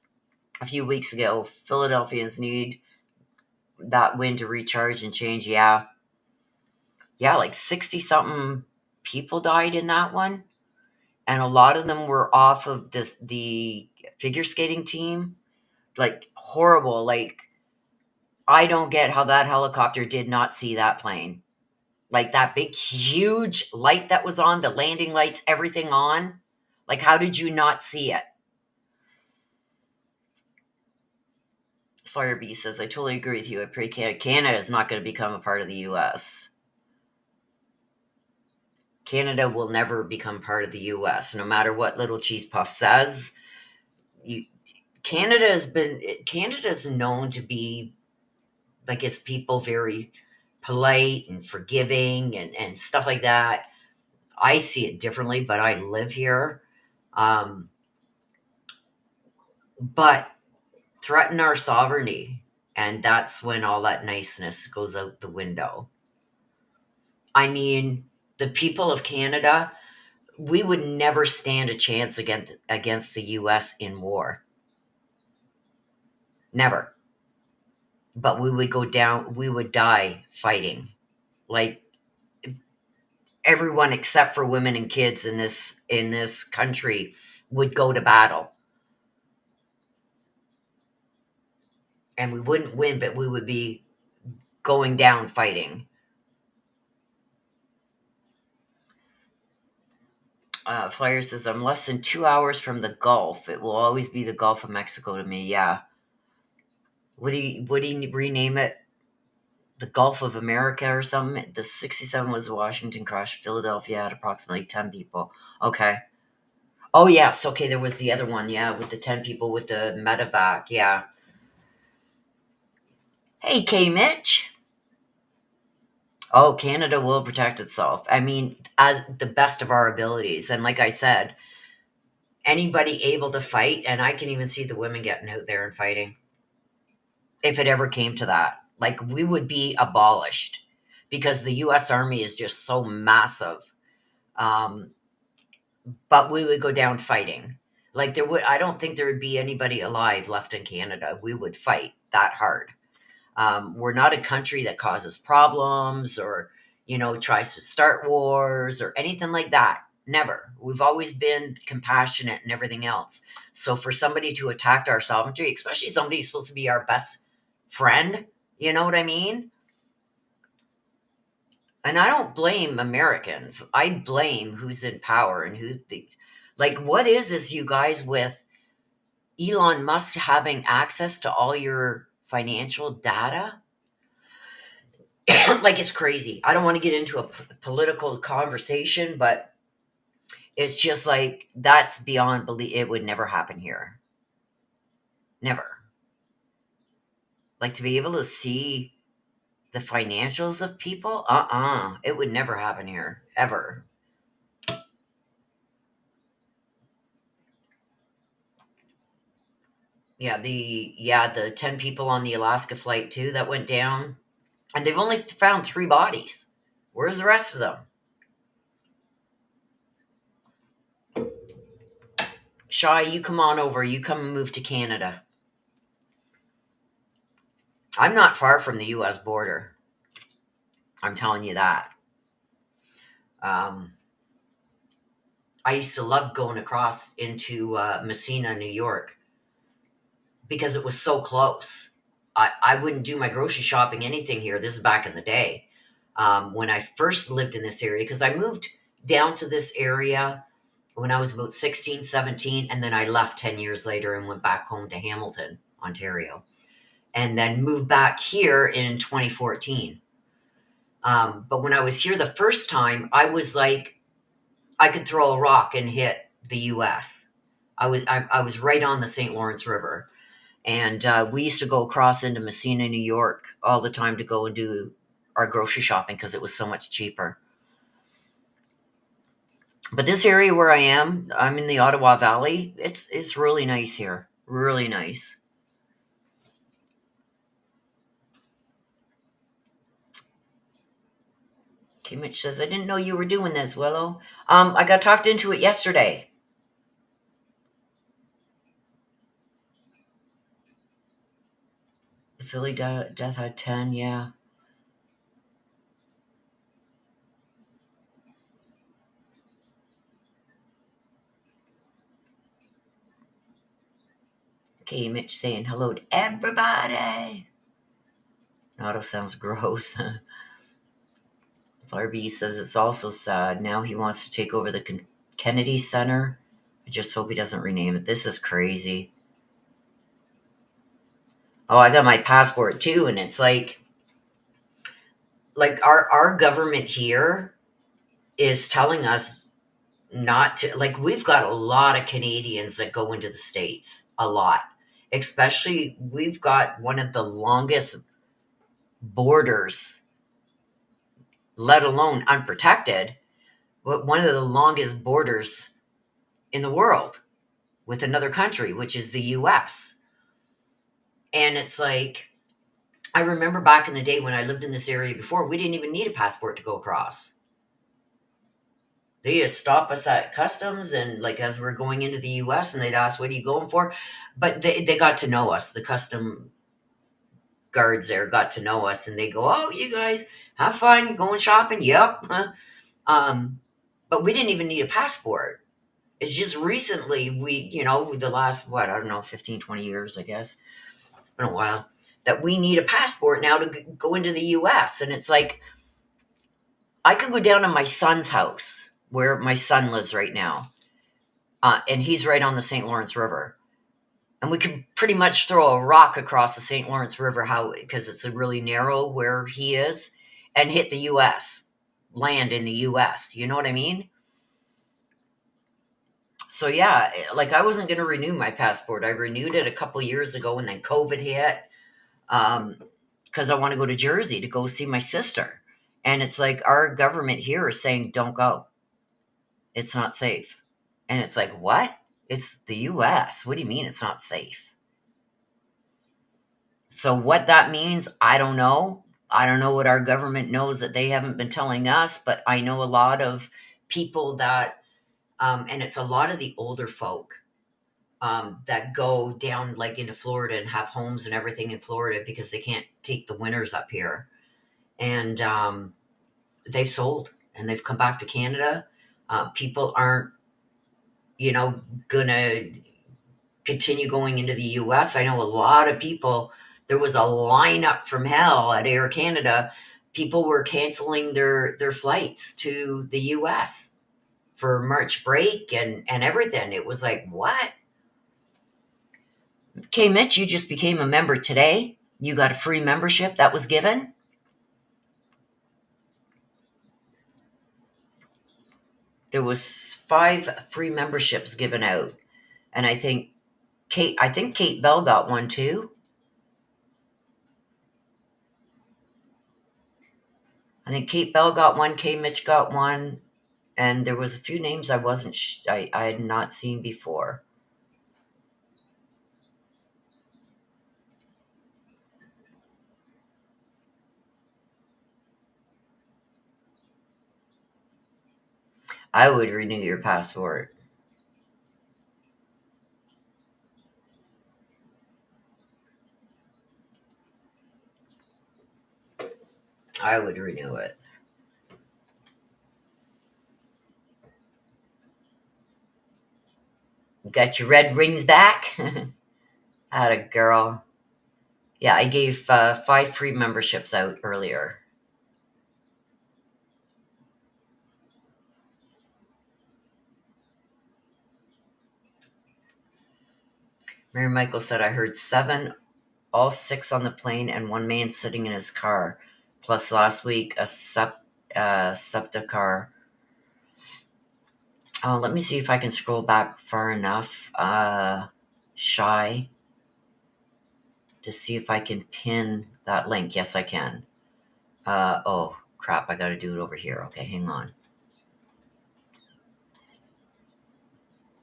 a few weeks ago. Philadelphians need that wind to recharge and change. Yeah, like 60-something people died in that one. And a lot of them were off of the figure skating team. Like, horrible. Like, I don't get how that helicopter did not see that plane. Like, that big, huge light that was on, the landing lights, everything on. Like, how did you not see it? Firebee says, I totally agree with you. I pray Canada is not going to become a part of the U.S. Canada will never become part of the U.S. No matter what Little Cheese Puff says. Canada's known to be Like, is people very polite and forgiving and stuff like that? I see it differently, but I live here. But threaten our sovereignty, and that's when all that niceness goes out the window. I mean, the people of Canada, we would never stand a chance against the US in war. Never. But we would go down, we would die fighting. Like, everyone except for women and kids in this country would go to battle. And we wouldn't win, but we would be going down fighting. Flyer says, I'm less than 2 hours from the Gulf. It will always be the Gulf of Mexico to me. Yeah. Would he rename it the Gulf of America or something? The 67 was the Washington crash. Philadelphia had approximately 10 people. Okay. Oh, yes. Okay, there was the other one. Yeah, with the 10 people with the medevac. Yeah. Hey, K. Mitch. Oh, Canada will protect itself. I mean, as the best of our abilities. And like I said, anybody able to fight, and I can even see the women getting out there and fighting. If it ever came to that, like, we would be abolished because the U.S. Army is just so massive. But we would go down fighting. Like, I don't think there would be anybody alive left in Canada. We would fight that hard. We're not a country that causes problems or, tries to start wars or anything like that. Never. We've always been compassionate and everything else. So for somebody to attack our sovereignty, especially somebody who's supposed to be our best friend, you know what I mean? And I don't blame Americans. I blame who's in power and like, what is this, you guys, with Elon Musk having access to all your financial data? Like, it's crazy. I don't want to get into a political conversation, but it's just like, that's beyond belief. It would never happen here. Never. Like, to be able to see the financials of people, it would never happen here, ever. Yeah, the 10 people on the Alaska flight too that went down, and they've only found 3 bodies. Where's the rest of them? Shy, you come on over. You come and move to Canada. I'm not far from the U.S. border. I'm telling you that. I used to love going across into Messina, New York, because it was so close. I wouldn't do my grocery shopping, anything here. This is back in the day when I first lived in this area, because I moved down to this area when I was about 16, 17, and then I left 10 years later and went back home to Hamilton, Ontario, and then moved back here in 2014. But when I was here the first time, I was like, I could throw a rock and hit the U.S. I was right on the St. Lawrence River. And we used to go across into Messina, New York all the time to go and do our grocery shopping because it was so much cheaper. But this area where I am, I'm in the Ottawa Valley. It's really nice here. Really nice. Okay, Mitch says, I didn't know you were doing this, Willow. I got talked into it yesterday. The Philly death had 10, yeah. Okay, Mitch saying hello to everybody. Otto sounds gross. Flyer says it's also sad. Now he wants to take over the Kennedy Center. I just hope he doesn't rename it. This is crazy. Oh, I got my passport too, and it's like our government here is telling us not to, like, we've got a lot of Canadians that go into the States, a lot. Especially, we've got one of the longest borders, let alone unprotected, but one of the longest borders in the world with another country, which is the US. And it's like, I remember back in the day when I lived in this area before, we didn't even need a passport to go across. They just stop us at customs and like as we're going into the US and they'd ask, what are you going for? But they got to know us. The custom guards there got to know us and they go, oh, you guys have fun. You going shopping? Yep. But we didn't even need a passport. It's just recently the last, I don't know, 15, 20 years, I guess. It's been a while that we need a passport now to go into the US. And it's like, I can go down to my son's house where my son lives right now. And he's right on the St. Lawrence River. And we could pretty much throw a rock across the St. Lawrence River because it's a really narrow where he is and hit the US, land in the US. You know what I mean? So yeah, like I wasn't going to renew my passport. I renewed it a couple years ago and then COVID hit because I want to go to Jersey to go see my sister. And it's like our government here is saying, don't go. It's not safe. And it's like, what? It's the US. What do you mean it's not safe? So what that means, I don't know. I don't know what our government knows that they haven't been telling us, but I know a lot of people that, and it's a lot of the older folk that go down like into Florida and have homes and everything in Florida because they can't take the winters up here. And they've sold and they've come back to Canada. People aren't, gonna continue going into the US. I know a lot of people, there was a lineup from hell at Air Canada. People were canceling their flights to the US for March break and everything. It was like, what? Okay, Mitch, you just became a member today. You got a free membership that was given. There was 5 free memberships given out. And I think Kate Bell got one too. I think Kate Bell got one, K Mitch got one, and there was a few names I had not seen before. I would renew your passport. I would renew it. Got your red rings back? Atta girl. Yeah, I gave 5 free memberships out earlier. Mary Michael said, I heard 7, all 6 on the plane, and 1 man sitting in his car. Plus last week, a SEPTA car. Oh, let me see if I can scroll back far enough. Shy. To see if I can pin that link. Yes, I can. Oh, crap. I got to do it over here. Okay, hang on.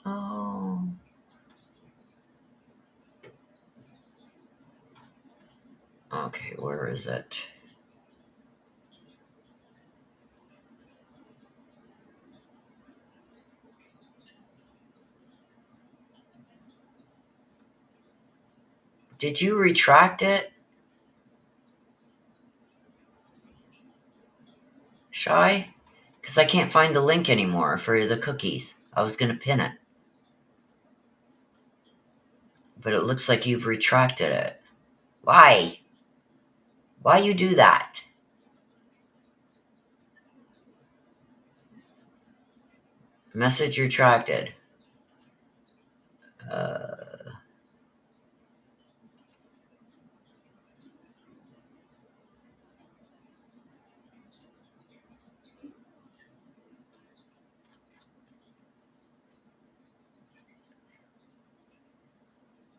Oh. Okay, where is it? Did you retract it? Shy? Because I can't find the link anymore for the cookies. I was going to pin it. But it looks like you've retracted it. Why? Why you do that? Message retracted.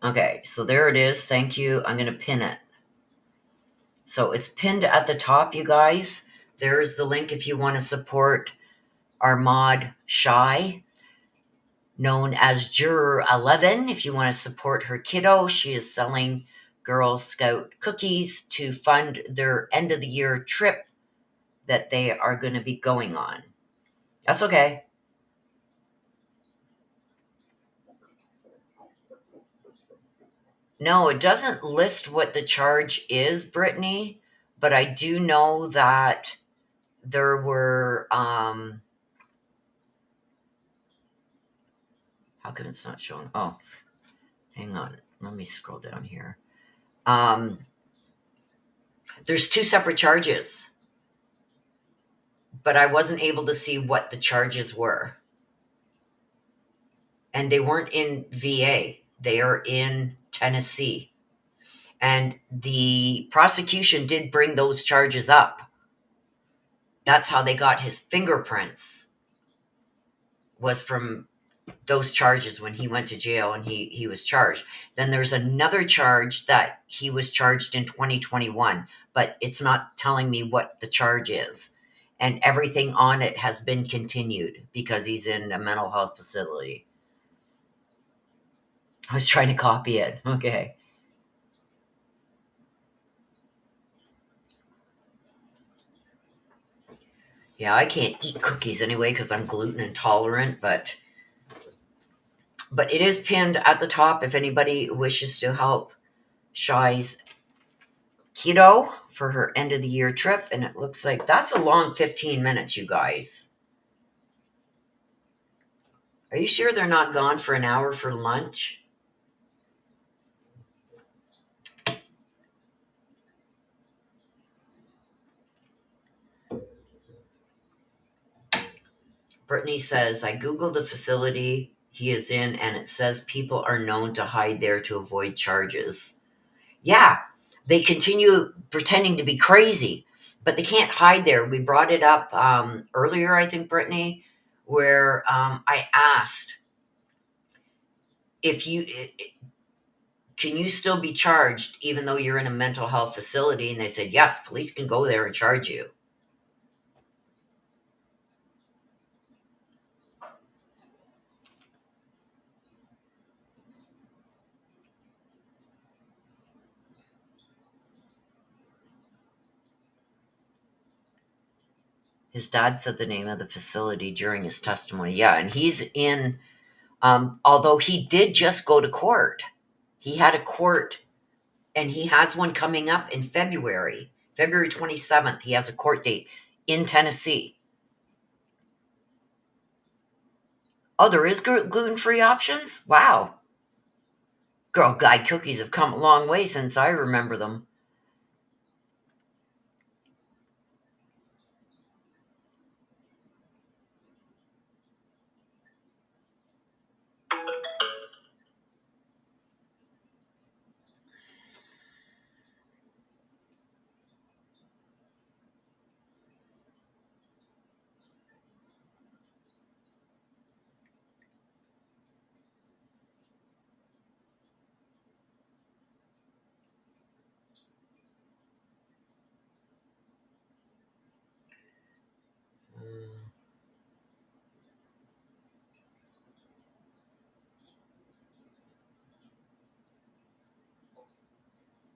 Okay, so there it is. Thank you. I'm going to pin it. So it's pinned at the top, you guys. There's the link if you want to support our mod Shy, known as Juror 11. If you want to support her kiddo, she is selling Girl Scout cookies to fund their end of the year trip that they are going to be going on. That's okay. No, it doesn't list what the charge is, Brittany, but I do know that there were, how come it's not showing? Oh, hang on. Let me scroll down here. There's two separate charges, but I wasn't able to see what the charges were. And they weren't in VA, they are in Tennessee. And the prosecution did bring those charges up. That's how they got his fingerprints, was from those charges when he went to jail and he was charged. Then there's another charge that he was charged in 2021, but it's not telling me what the charge is. And everything on it has been continued because he's in a mental health facility. I was trying to copy it. Okay. Yeah, I can't eat cookies anyway because I'm gluten intolerant, but it is pinned at the top if anybody wishes to help Shy's kiddo for her end of the year trip. And it looks like that's a long 15 minutes, you guys. Are you sure they're not gone for an hour for lunch? Brittany says, I Googled the facility he is in and it says people are known to hide there to avoid charges. Yeah, they continue pretending to be crazy, but they can't hide there. We brought it up earlier, I think, Brittany, where I asked if can you still be charged even though you're in a mental health facility? And they said, yes, police can go there and charge you. His dad said the name of the facility during his testimony. Yeah, and he's in, although he did just go to court. He had a court, and he has one coming up in February 27th. He has a court date in Tennessee. Oh, there is gluten-free options? Wow. Girl Guide cookies have come a long way since I remember them.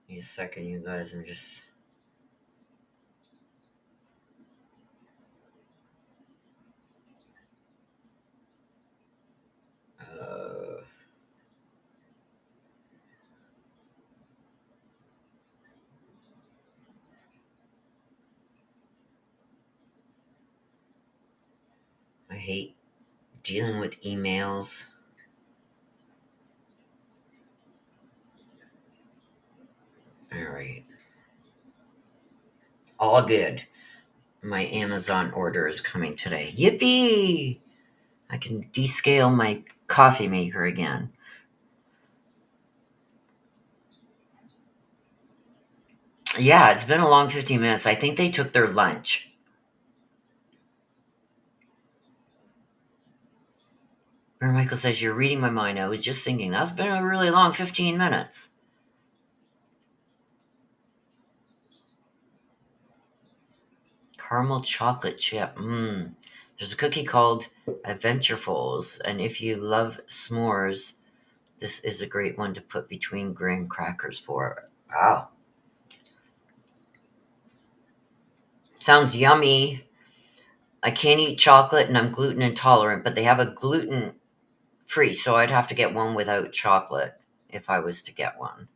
Give me a second, you guys. I'm just... I hate dealing with emails. All right. All good. My Amazon order is coming today. Yippee! I can descale my coffee maker again. Yeah, it's been a long 15 minutes. I think they took their lunch. Where Michael says, you're reading my mind. I was just thinking, that's been a really long 15 minutes. Caramel chocolate chip. There's a cookie called Adventurefuls, and if you love s'mores, this is a great one to put between graham crackers for. Wow. Sounds yummy. I can't eat chocolate and I'm gluten intolerant, but they have a gluten free, so I'd have to get one without chocolate if I was to get one.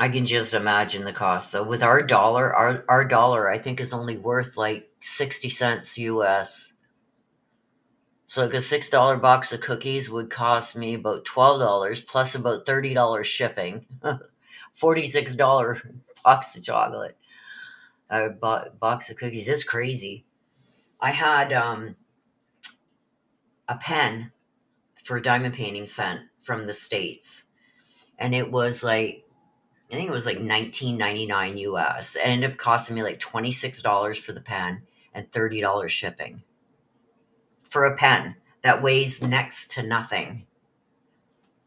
I can just imagine the cost though. With our dollar, our dollar I think is only worth like 60 cents US. So like a $6 box of cookies would cost me about $12 plus about $30 shipping. $46 box of chocolate. Box of cookies. It's crazy. I had a pen for diamond painting sent from the States. And it was like, I think it was like $19.99 US. It ended up costing me like $26 for the pen and $30 shipping. For a pen that weighs next to nothing.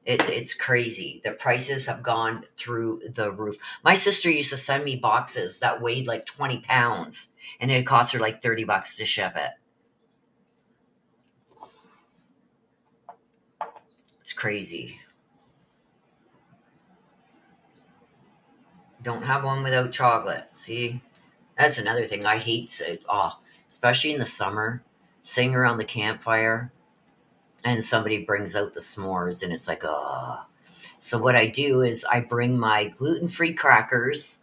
It's crazy. The prices have gone through the roof. My sister used to send me boxes that weighed like 20 pounds, and it cost her like $30 to ship it. It's crazy. Don't have one without chocolate. See? That's another thing I hate. Especially in the summer, sitting around the campfire, and somebody brings out the s'mores, and it's like, oh. So what I do is I bring my gluten-free crackers,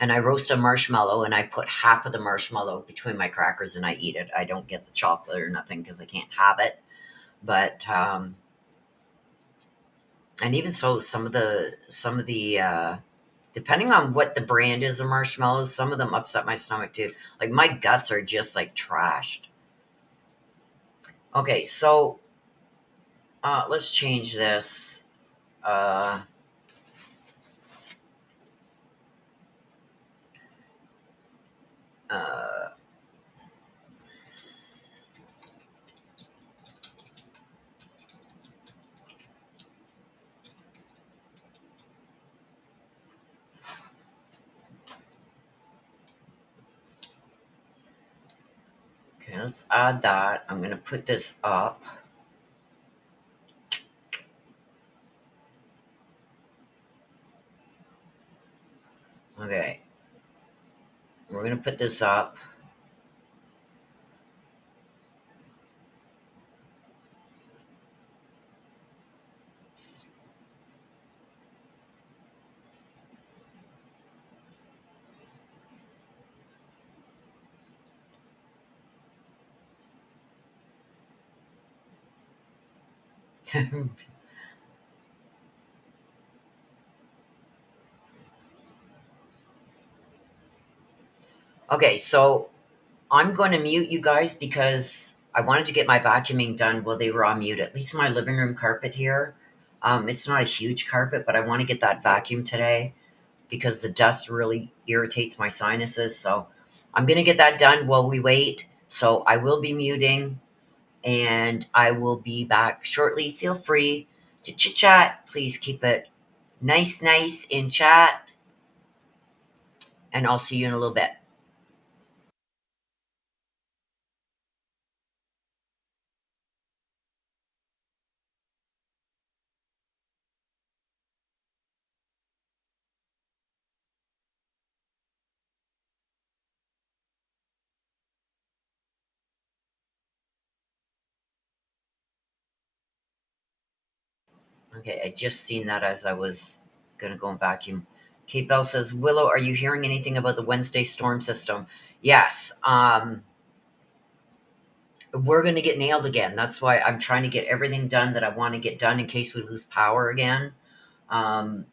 and I roast a marshmallow, and I put half of the marshmallow between my crackers, and I eat it. I don't get the chocolate or nothing because I can't have it. But and even so, some of the depending on what the brand is of marshmallows, some of them upset my stomach too. Like my guts are just like trashed. Okay, so let's change this. Uh, uh, okay, let's add that. I'm going to put this up. Okay. We're going to put this up. Okay, so I'm going to mute you guys because I wanted to get my vacuuming done while they were on mute. At least my living room carpet here. It's not a huge carpet, but I want to get that vacuum today because the dust really irritates my sinuses. So I'm going to get that done while we wait. So I will be muting and I will be back shortly. Feel free to chit chat. Please keep it nice in chat. And I'll see you in a little bit. Okay, I just seen that as I was going to go and vacuum. Kate Bell says, Willow, are you hearing anything about the Wednesday storm system? Yes. We're going to get nailed again. That's why I'm trying to get everything done that I want to get done in case we lose power again, and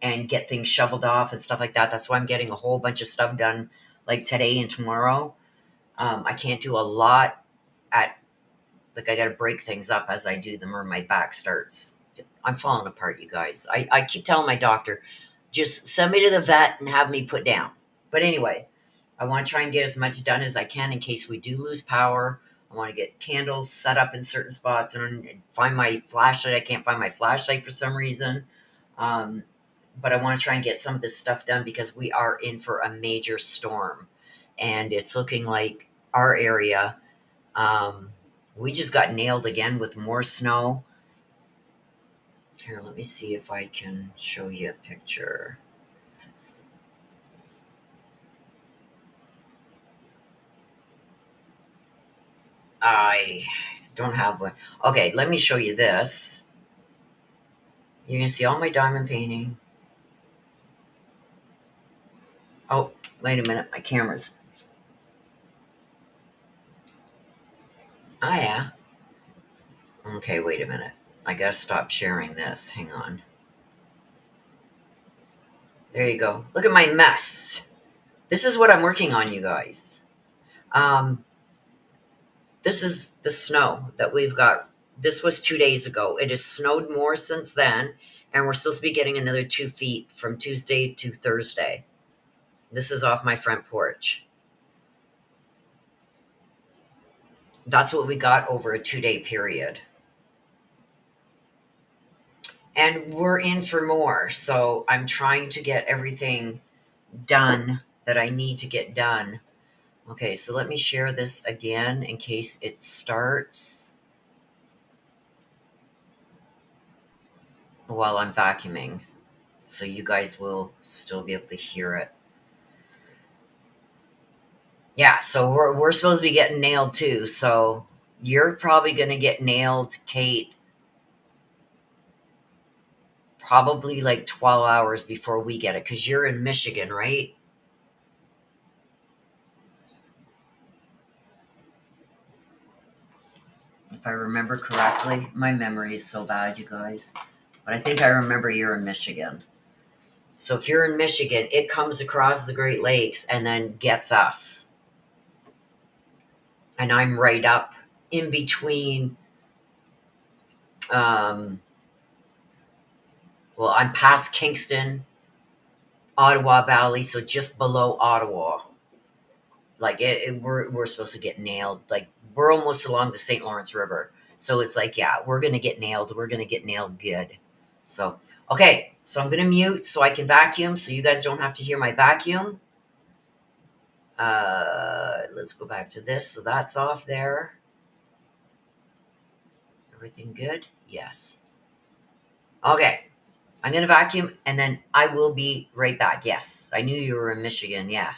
get things shoveled off and stuff like that. That's why I'm getting a whole bunch of stuff done like today and tomorrow. I can't do a lot I got to break things up as I do them or my back starts. I'm falling apart, you guys. I keep telling my doctor, just send me to the vet and have me put down. But anyway, I want to try and get as much done as I can in case we do lose power. I want to get candles set up in certain spots and find my flashlight. I can't find my flashlight for some reason. but I want to try and get some of this stuff done because we are in for a major storm, and it's looking like our area. We just got nailed again with more snow. Here, let me see if I can show you a picture. I don't have one. Okay, let me show you this. You can see all my diamond painting. Oh, wait a minute, my camera's. Oh, yeah. Okay, wait a minute. I gotta stop sharing this. Hang on. There you go. Look at my mess. This is what I'm working on, you guys. Um, this is the snow that we've got. This was 2 days ago. It has snowed more since then, and we're supposed to be getting another 2 feet from Tuesday to Thursday. This is off my front porch. That's what we got over a 2 day period. And we're in for more. So I'm trying to get everything done that I need to get done. Okay, so let me share this again in case it starts while I'm vacuuming. So you guys will still be able to hear it. Yeah, so we're supposed to be getting nailed too. So you're probably going to get nailed, Kate, probably like 12 hours before we get it, because you're in Michigan, right? If I remember correctly. My memory is so bad, you guys. But I think I remember you're in Michigan. So if you're in Michigan, it comes across the Great Lakes and then gets us. And I'm right up in between. Um, well, I'm past Kingston, Ottawa Valley, so just below Ottawa. Like we're supposed to get nailed. Like we're almost along the St. Lawrence River. So it's like, yeah, we're gonna get nailed. We're gonna get nailed good. So okay, so I'm gonna mute so I can vacuum, so you guys don't have to hear my vacuum. Let's go back to this. So that's off there. Everything good? Yes. Okay. I'm gonna vacuum and then I will be right back. Yes, I knew you were in Michigan. Yeah.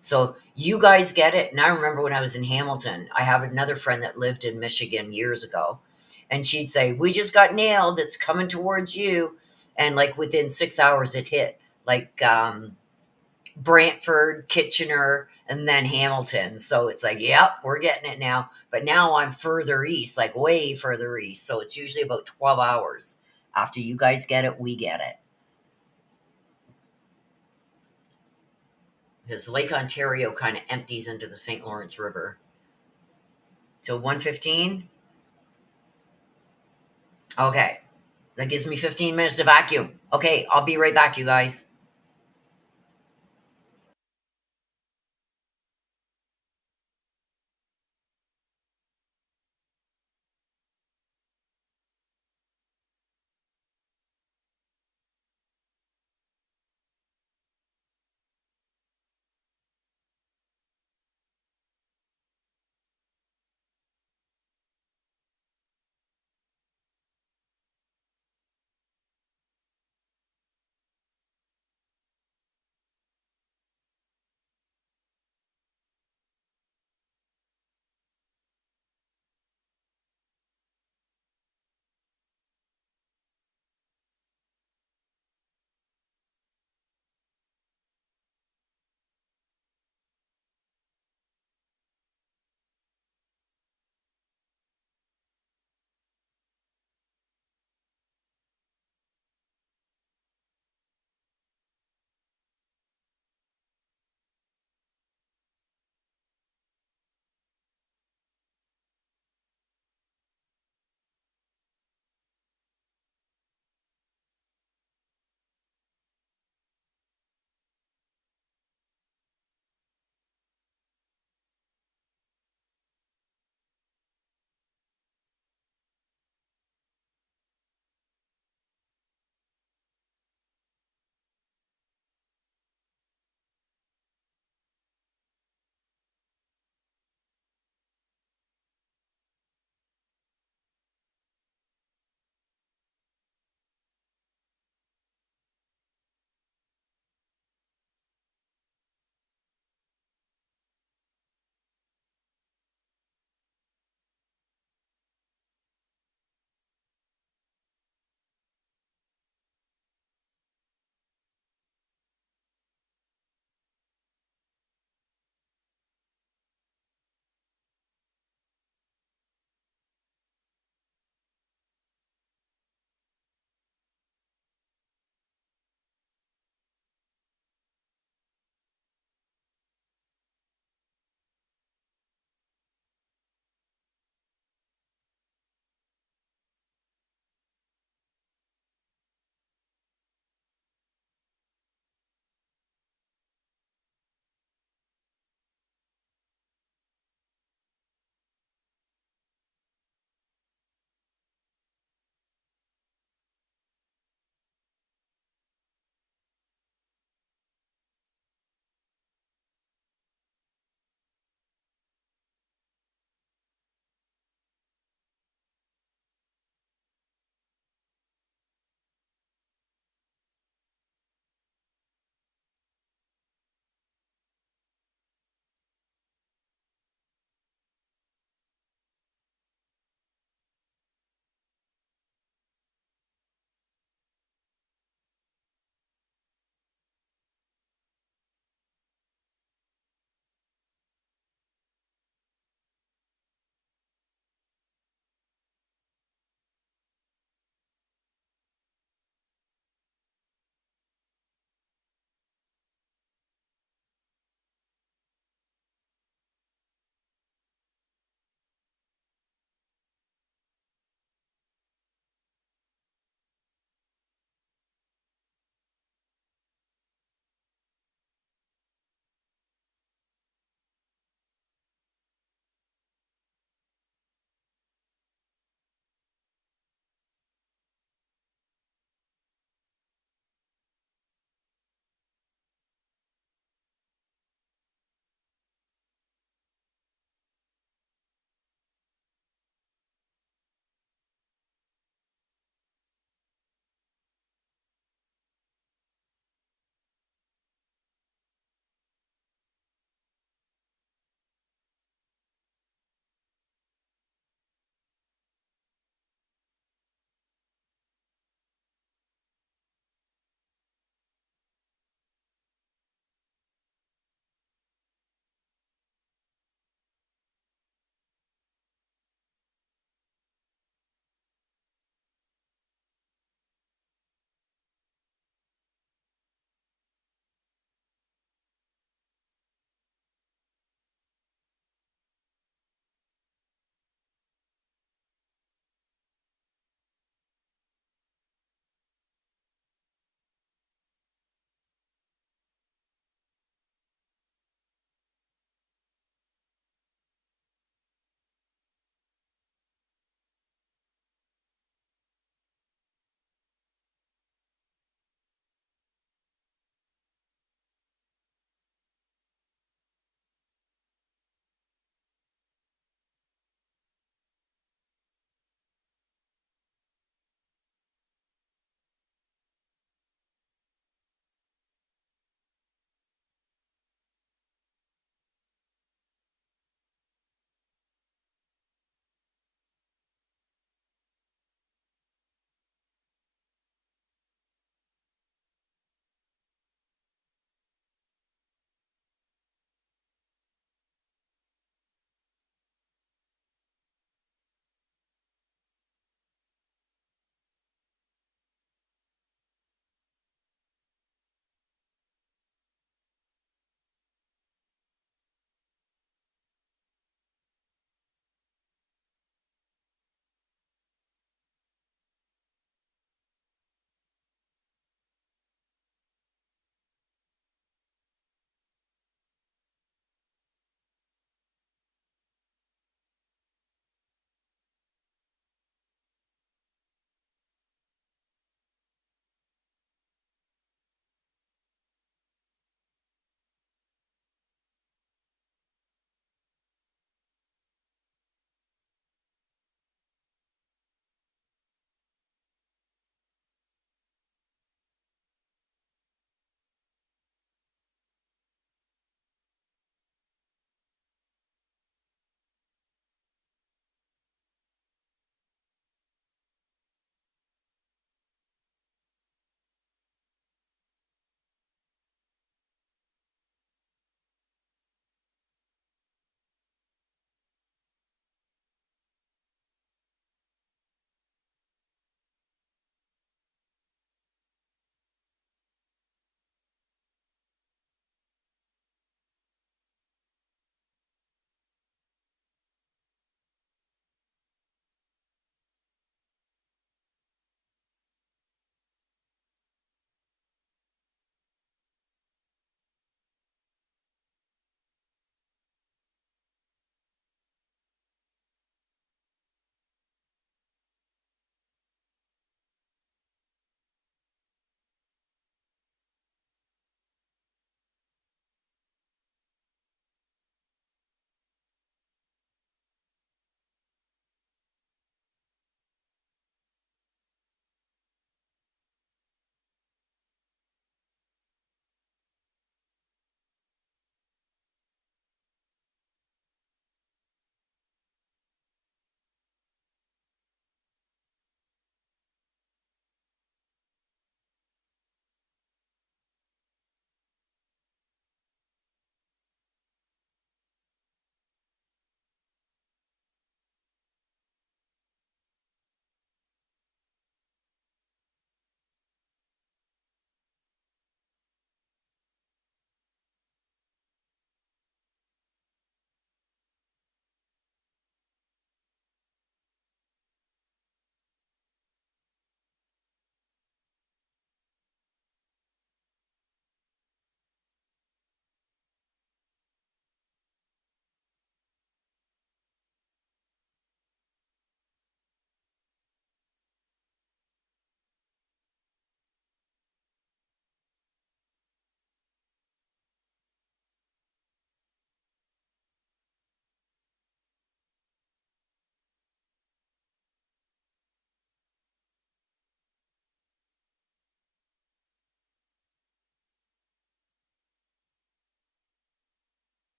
So you guys get it. And I remember when I was in Hamilton, I have another friend that lived in Michigan years ago. And she'd say, "We just got nailed. It's coming towards you." And like within 6 hours, it hit like Brantford, Kitchener, and then Hamilton. So it's like, yep, we're getting it now. But now I'm further east, like way further east. So it's usually about 12 hours. After you guys get it, we get it. Because Lake Ontario kind of empties into the St. Lawrence River. Till 1:15? Okay. That gives me 15 minutes to vacuum. Okay, I'll be right back, you guys.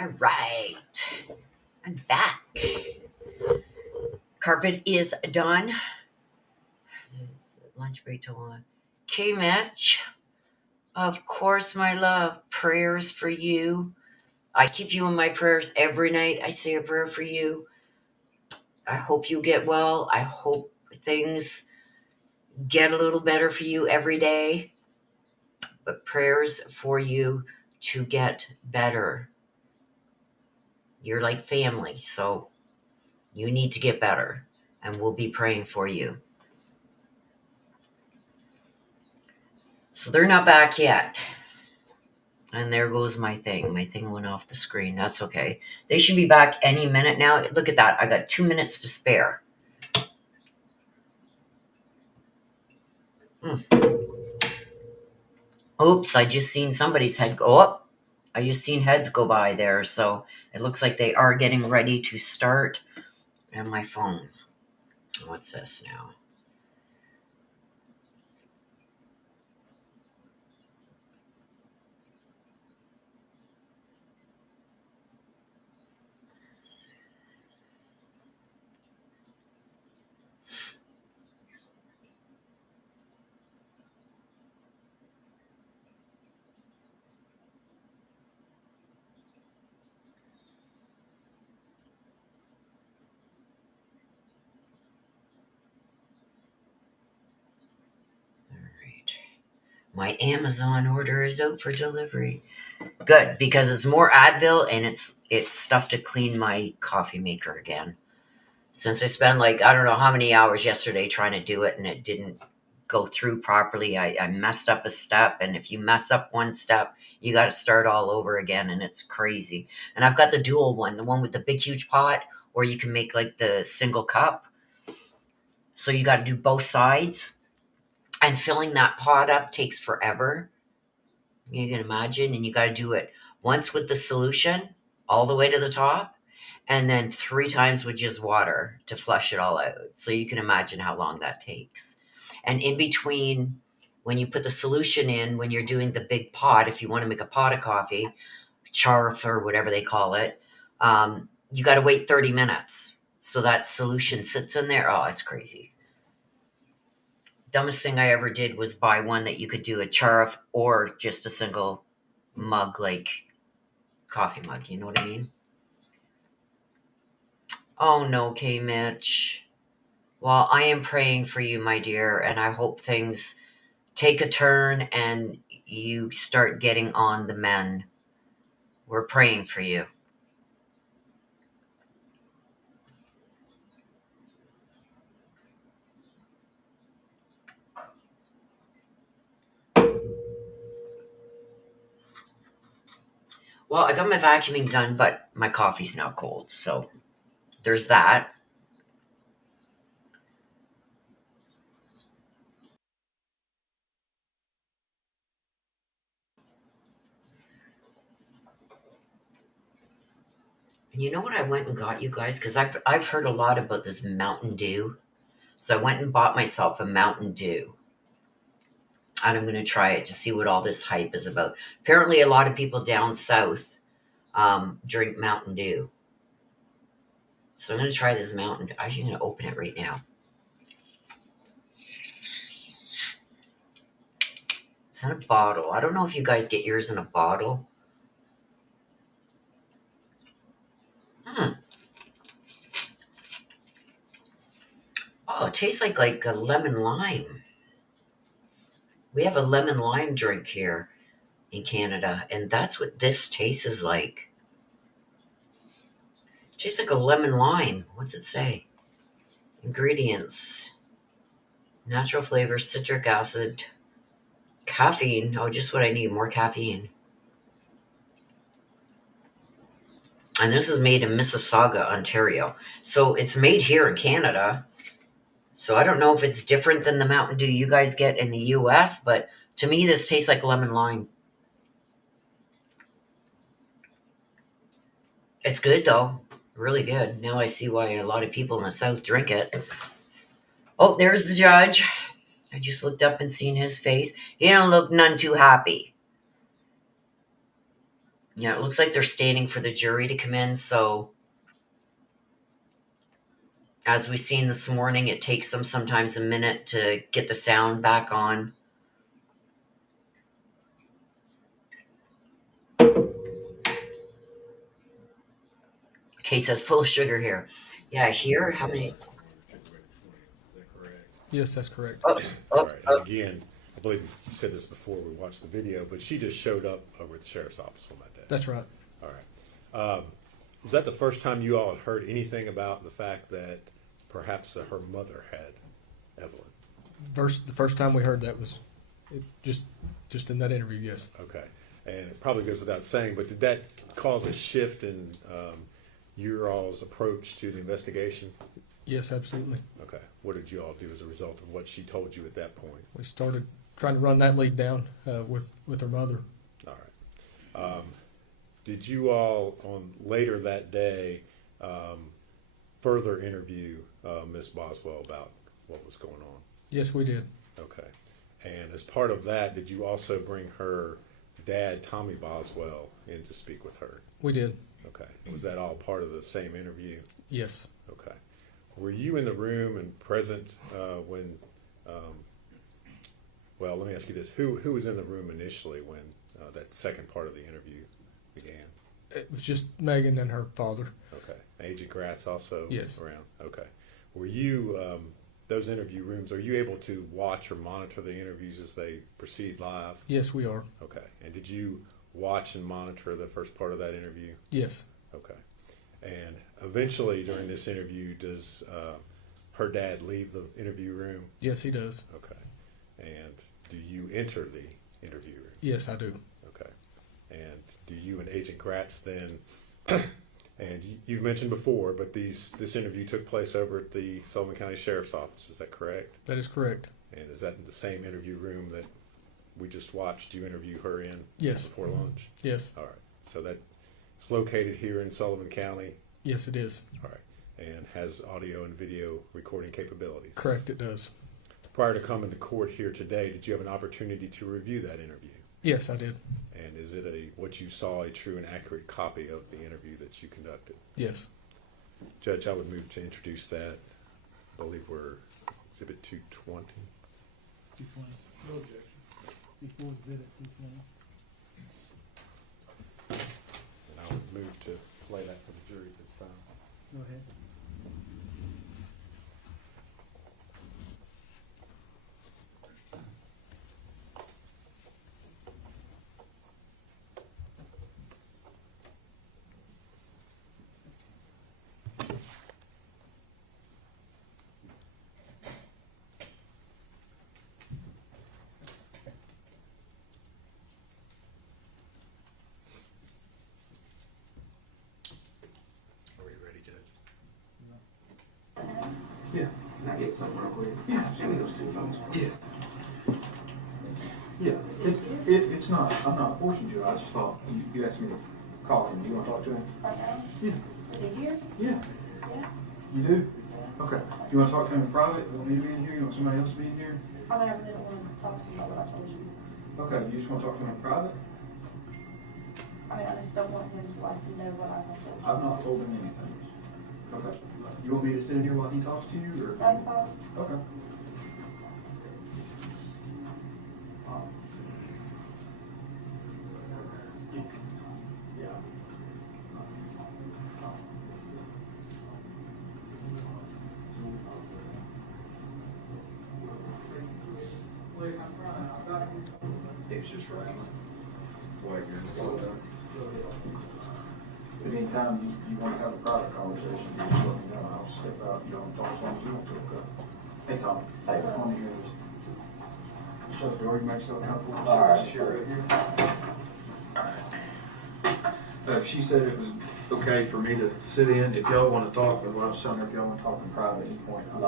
All right. I'm back. Carpet is done. It's lunch break till 1. Okay, Mitch. Of course, my love. Prayers for you. I keep you in my prayers every night. I say a prayer for you. I hope you get well. I hope things get a little better for you every day. But prayers for you to get better. You're like family, so you need to get better. And we'll be praying for you. So they're not back yet. And there goes my thing. My thing went off the screen. That's okay. They should be back any minute now. Look at that. I got 2 minutes to spare. Oops, I just seen somebody's head go up. I just seen heads go by there. So it looks like they are getting ready to start. And my phone. What's this now? My Amazon order is out for delivery. Good, because it's more Advil and it's stuff to clean my coffee maker again. Since I spent I don't know how many hours yesterday trying to do it and it didn't go through properly. I messed up a step, and if you mess up one step, you got to start all over again, and it's crazy. And I've got the dual one, the one with the big huge pot, or you can make the single cup. So you got to do both sides, and filling that pot up takes forever. You can imagine, and you got to do it once with the solution all the way to the top, and then 3 times with just water to flush it all out. So you can imagine how long that takes. And in between, when you put the solution in, when you're doing the big pot, if you want to make a pot of coffee, charf or whatever they call it, you got to wait 30 minutes. So that solution sits in there. Oh, it's crazy. Dumbest thing I ever did was buy one that you could do a charf or just a single mug, like coffee mug. You know what I mean? Oh no, K Mitch. Well, I am praying for you, my dear, and I hope things take a turn and you start getting on the mend. We're praying for you. Well, I got my vacuuming done, but my coffee's now cold, so there's that. And you know what I went and got, you guys? Because I've heard a lot about this Mountain Dew. So I went and bought myself a Mountain Dew. And I'm going to try it to see what all this hype is about. Apparently, a lot of people down south drink Mountain Dew. So I'm going to try this Mountain Dew. I'm actually going to open it right now. It's in a bottle. I don't know if you guys get yours in a bottle. Oh, it tastes like a lemon lime. We have a lemon lime drink here in Canada, and that's what this tastes like. It tastes like a lemon lime. What's it say? Ingredients. Natural flavor, citric acid, caffeine. Oh, just what I need, more caffeine. And this is made in Mississauga, Ontario. So it's made here in Canada. So I don't know if it's different than the Mountain Dew you guys get in the US, but to me this tastes like lemon lime. It's good though. Really good. Now I see why a lot of people in the South drink it. Oh, there's the judge. I just looked up and seen his face. He don't look none too happy. Yeah, it looks like they're standing for the jury to come in. So, as we've seen this morning, it takes them sometimes a minute to get the sound back on. Okay, says full of sugar here. Yeah, here, how many? February 20th, is that correct? Yes, that's correct. Oops, All oops, right, and oops. again, I believe you said this before we watched the video, but she just showed up over at the sheriff's office on that day. That's right. All right. Was that the first time you all had heard anything about the fact that perhaps her mother had Evelyn? The first time we heard that was just in that interview. Yes. Okay. And it probably goes without saying, but did that cause a shift in your all's approach to the investigation? Yes, absolutely. Okay. What did you all do as a result of what she told you at that point? We started trying to run that lead down with her mother. All right. Did you all, on later that day, further interview Miss Boswell about what was going on? Yes, we did. Okay. And as part of that, did you also bring her dad, Tommy Boswell, in to speak with her? We did. Okay. Was that all part of the same interview? Yes. Okay. Were you in the room and present when, well, let me ask you this. Who was in the room initially when that second part of the interview began? It was just Megan and her father. Okay. Agent Gratz also Yes. around? Okay. Were you, those interview rooms, are you able to watch or monitor the interviews as they proceed live? Yes, we are. Okay. And did you watch and monitor the first part of that interview? Yes. Okay. And eventually during this interview, does her dad leave the interview room? Yes, he does. Okay. And do you enter the interview room? Yes, I do. Okay. And do you and Agent Gratz then, and you've mentioned before, but this interview took place over at the Sullivan County Sheriff's Office, is that correct? That is correct. And is that in the same interview room that we just watched you interview her in? Yes. Before lunch? Yes. All right. So that's located here in Sullivan County? Yes, it is. All right. And has audio and video recording capabilities? Correct, it does. Prior to coming to court here today, did you have an opportunity to review that interview? Yes, I did. And is it what you saw, a true and accurate copy of the interview that you conducted? Yes. Judge, I would move to introduce that. I believe we're Exhibit 220. 220. No objection. Before exhibit 220. And I would move to play that for the jury this time. Go ahead. Are we ready, Judge? Yeah, can I get something real quick? Yeah, send me those two phones. Yeah. Yeah, it's not, I'm not forcing you, I just thought, you asked me to call him, you wanna talk to him? Right now? Yeah. Is he here? Yeah. Yeah. You do? Okay. Do you wanna talk to him in private? You want me to be in here? You want somebody else to be in here? I never didn't want to talk to you about what I told you. Okay, you just wanna talk to him in private? I mean, I just don't want him to like know what I told you. I've not told him anything. Okay. You want me to sit in here while he talks to you, or? That's fine. Okay. Yeah. It's just right. Wait, but anytime you want to have a private conversation, you just let me know, I'll step out, you don't talk as long as you want to, okay? Hey, Tom, hey, come on here. So, if you already make yourself comfortable, all right, sure. She said it was okay for me to sit in, if y'all want to talk, but what I was telling her, if y'all want to talk in private at any point, I'm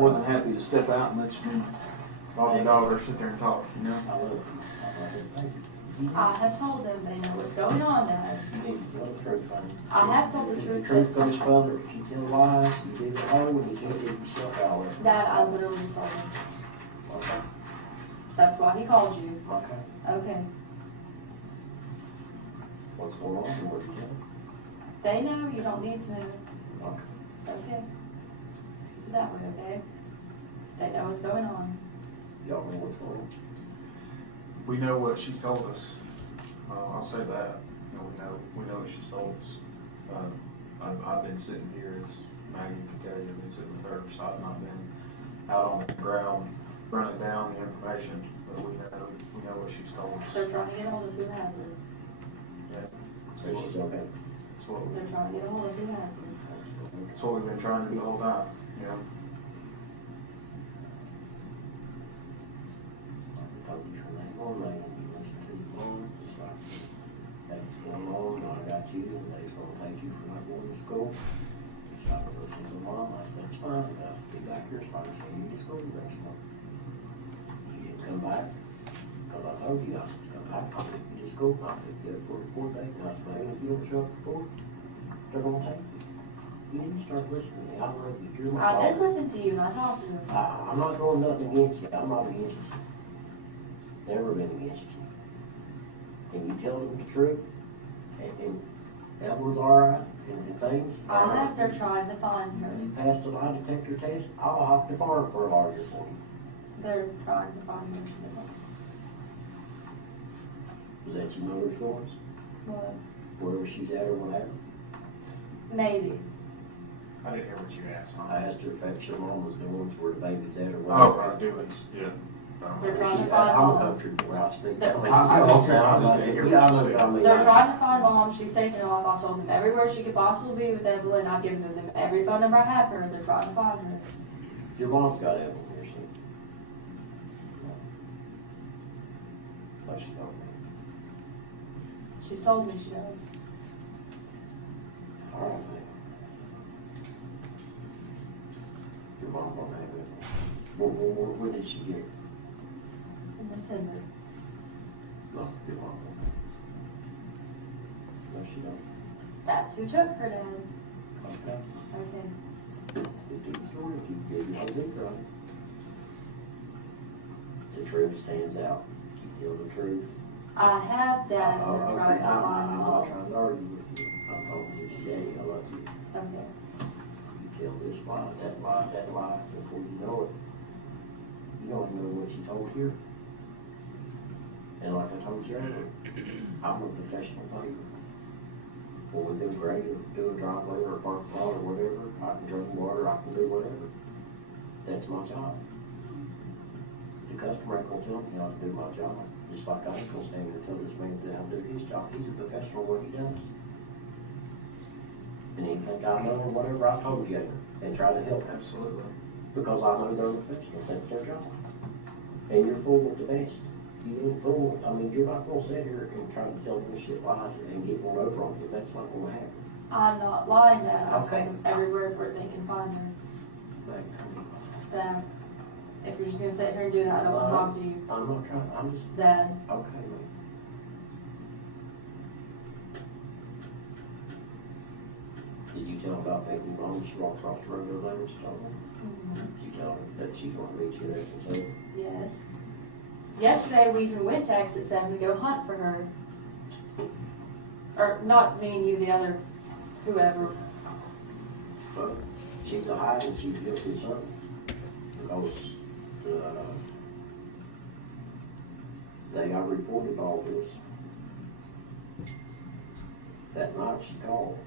more than happy to step out and let you, mom and daughter sit there and talk, you know? I have told them they know what's going on, Dad. You need to tell the truth, honey. I have told the The truth. truth comes from her. If you tell lies, you dig a hole, and you can't dig yourself out of it. Dad, I literally told him. Okay. That's why he called you. Okay. Okay. what's going on and what you tell them. They know, you don't need to know. Okay. Okay. That way, okay? They know what's going on. Y'all know what's going on. We know what she told us. I'll say that. You know, we know what she's told us. I've been sitting here, as Maggie can tell you, I've been sitting with her, so I've not been out on the ground running down the information, but we know what she's told us. They're trying to get hold of who has it. Yeah. So she's okay. That's what They're trying to get hold of who has it. that's what we've been trying to do the whole time, you know. I told you from that morning, you listen to the phone, it's like, that's going on, I got you, and they're gonna take you for not going to school. So I go to the mom, I said, that's fine, and I'll be back here, so I said, you just go to the next one. You didn't come back, because I told you, I said, come back, I said, you just go, I said, get up for a report date, and I said, hey, if you don't show up for report, they're gonna take you. You need to start listening to me, I love you, you're my I did father. listen to you and I talked to you. I'm not doing nothing against you, I'm not against you. Never been against you. And you tell them the truth, and Edward's all right, and things. I have, they're trying to find her. You pass the lie detector test, I'll hop the bar for a lawyer for you. They're trying to find her. Is that your mother's voice? What? Wherever she's at or whatever? Maybe. I didn't hear what you asked. I asked her if that's your mama's doings, where the baby's at or Oh, whatever. our doings, yeah. They're trying to She's- find I'm a mom. country boy, I speak. They're- I okay, I just didn't hear what Yeah, I you know, said. I mean. They're trying to find mom. She's taken off. I told them everywhere she could possibly be with Evelyn. I've given them every phone number I have for her. They're trying to find her. Your mom's got Evelyn here, so. But she don't. She told me she does. All right, man. Your mom don't have it. When did she get it? In December. No, your mom don't have it. No, she don't. That's who took her, Dad. Okay. Okay. You keep the story, keep giving you the right. The truth stands out. Keep telling the truth. I have, Dad, and they're trying to I'm find not mom. trying to argue with you. I'm talking to you today. I love you. Okay. You tell this lie, that lie, before you know it. You don't know what you told here. And like I told you earlier, I'm a professional painter. When we do grade or do a driveway or a parking lot or whatever, I can drain water, I can do whatever. That's my job. The customer ain't gonna tell me how to do my job. Just like I ain't gonna stand here and tell this man how to do his job. He's a professional at what he does. And he think I know whatever I told you and try to help him. Absolutely. Because I know they're professionals, that's their job. And you're full of the best. You ain't full, I mean, you're not gonna sit here and try to tell bullshit lies and get one over on you, that's not gonna happen. I'm not lying, Dad. I've Okay. told them everywhere where they can find her. Like, I mean, Dad, if you're just gonna sit here and do that, I don't want to talk to you. I'm not trying, I'm just, Dad, okay, man. Did you tell her about Megan Boswell, she walked across the road over there and told her? Did you tell her that she's gonna meet you there and say, yes. Yesterday, we even went to Exit 7 to go hunt for her. Or, not me and you, the other, whoever. but she's a hide and she's guilty of something? Because, I reported all this. That night she called.